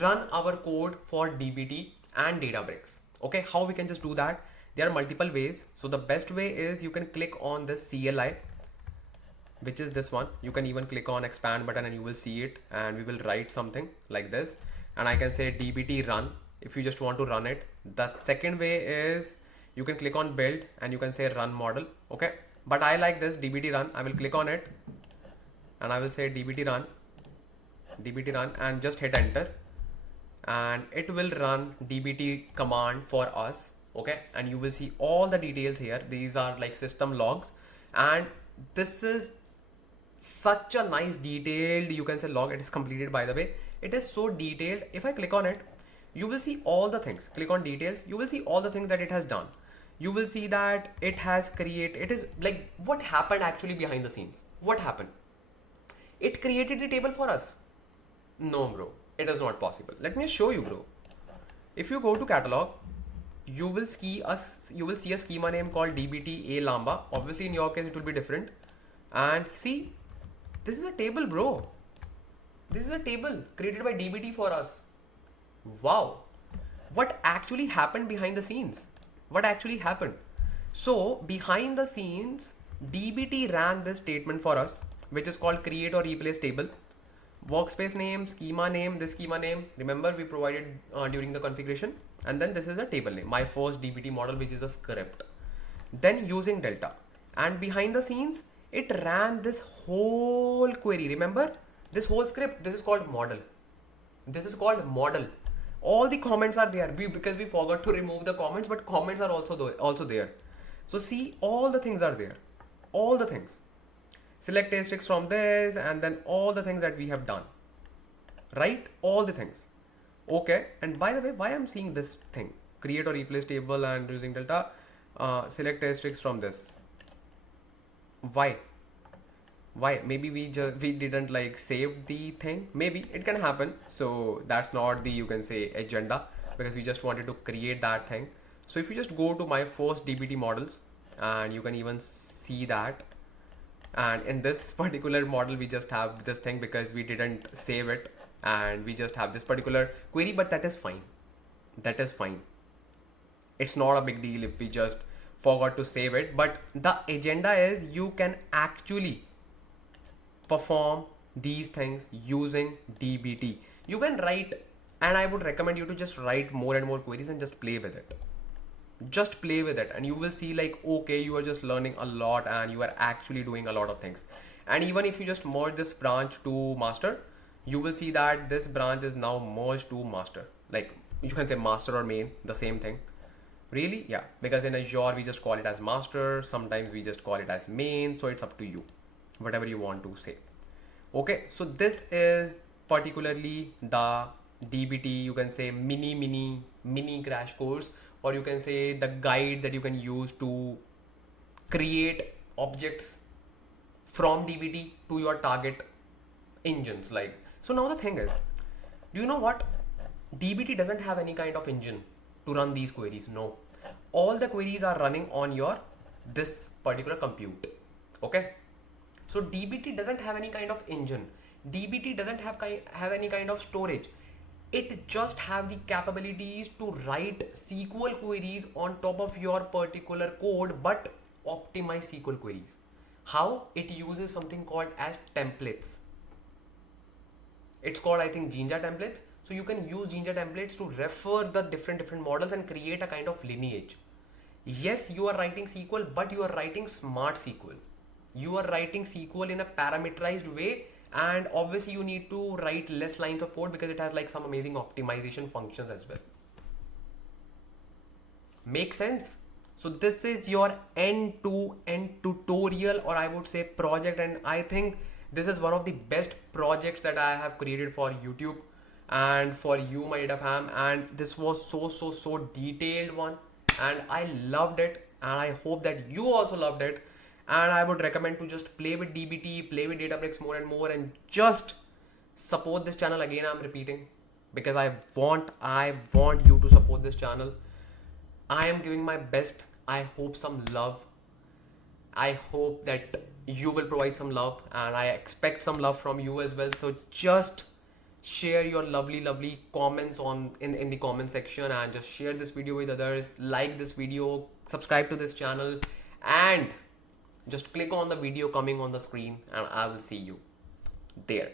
run our code for DBT and Databricks. Okay, how we can just do that? There are multiple ways. So the best way is you can click on this CLI, which is this one. You can even click on expand button and you will see it, and we will write something like this, and I can say DBT run if you just want to run it. The second way is you can click on build and you can say run model. Okay, but I like this DBT run. I will click on it and I will say DBT run, and just hit enter, and it will run DBT command for us. Okay, and you will see all the details here. These are like system logs, and this is such a nice detailed, you can say, log. It is completed, by the way. It is so detailed. If I click on it, you will see all the things. Click on details, you will see all the things that it has done. You will see that it has created, it is like what happened actually behind the scenes. What happened? It created the table for us. No bro, it is not possible. Let me show you, bro. If you go to catalog, you will see a schema name called DBT A Lamba. Obviously in your case it will be different. And see, this is a table, bro. This is a table created by DBT for us. Wow. What actually happened behind the scenes? What actually happened? So behind the scenes, DBT ran this statement for us, which is called create or replace table. workspace name, schema name, this schema name, remember we provided during the configuration, and then this is a table name, my first DBT model, which is a script. Then using delta, and behind the scenes it ran this whole query. Remember this whole script, this is called model. This is called model. All the comments are there because we forgot to remove the comments, but comments are also there. So see, all the things are there, all the things. Select asterisks from this, and then all the things that we have done, right? All the things. Okay. And by the way, why I'm seeing this thing, create or replace table and using delta, select asterisks from this. Why? Maybe we didn't like save the thing. Maybe it can happen. So that's not the, you can say, agenda, because we just wanted to create that thing. So if you just go to my first DBT models, and you can even see that, and in this particular model we just have this thing because we didn't save it, and we just have this particular query, but that is fine. That is fine. It's not a big deal if we just forgot to save it, but the agenda is you can actually perform these things using DBT. You can write, and I would recommend you to just write more and more queries and just play with it. Just play with it, and you will see like, okay, you are just learning a lot and you are actually doing a lot of things. And even if you just merge this branch to master, you will see that this branch is now merged to master. Like you can say master or main, the same thing. Really? Yeah, because in Azure we just call it as master, sometimes we just call it as main, so it's up to you, whatever you want to say. Okay, so this is particularly the DBT, you can say mini crash course, or you can say the guide that you can use to create objects from DBT to your target engines. Like, so now the thing is, do you know what? DBT doesn't have any kind of engine to run these queries. No, all the queries are running on your this particular compute. Okay, so DBT doesn't have any kind of engine. DBT doesn't have any kind of storage. It just have the capabilities to write SQL queries on top of your particular code, but optimize SQL queries. How? It uses something called as templates. It's called, I think, Jinja templates. So you can use Jinja templates to refer the different models and create a kind of lineage. Yes, you are writing SQL, but you are writing smart SQL. You are writing SQL in a parameterized way, and obviously you need to write less lines of code because it has like some amazing optimization functions as well. Make sense? So this is your end-to-end tutorial, or I would say project, and I think this is one of the best projects that I have created for YouTube and for you, my data fam. And this was so detailed one, and I loved it, and I hope that you also loved it. And I would recommend to just play with DBT, play with Databricks more and more, and just support this channel. Again, I'm repeating, because I want you to support this channel. I am giving my best. I hope some love. I hope that you will provide some love, and I expect some love from you as well. So just share your lovely comments in the comment section, and just share this video with others. Like this video, subscribe to this channel, and just click on the video coming on the screen, and I will see you there.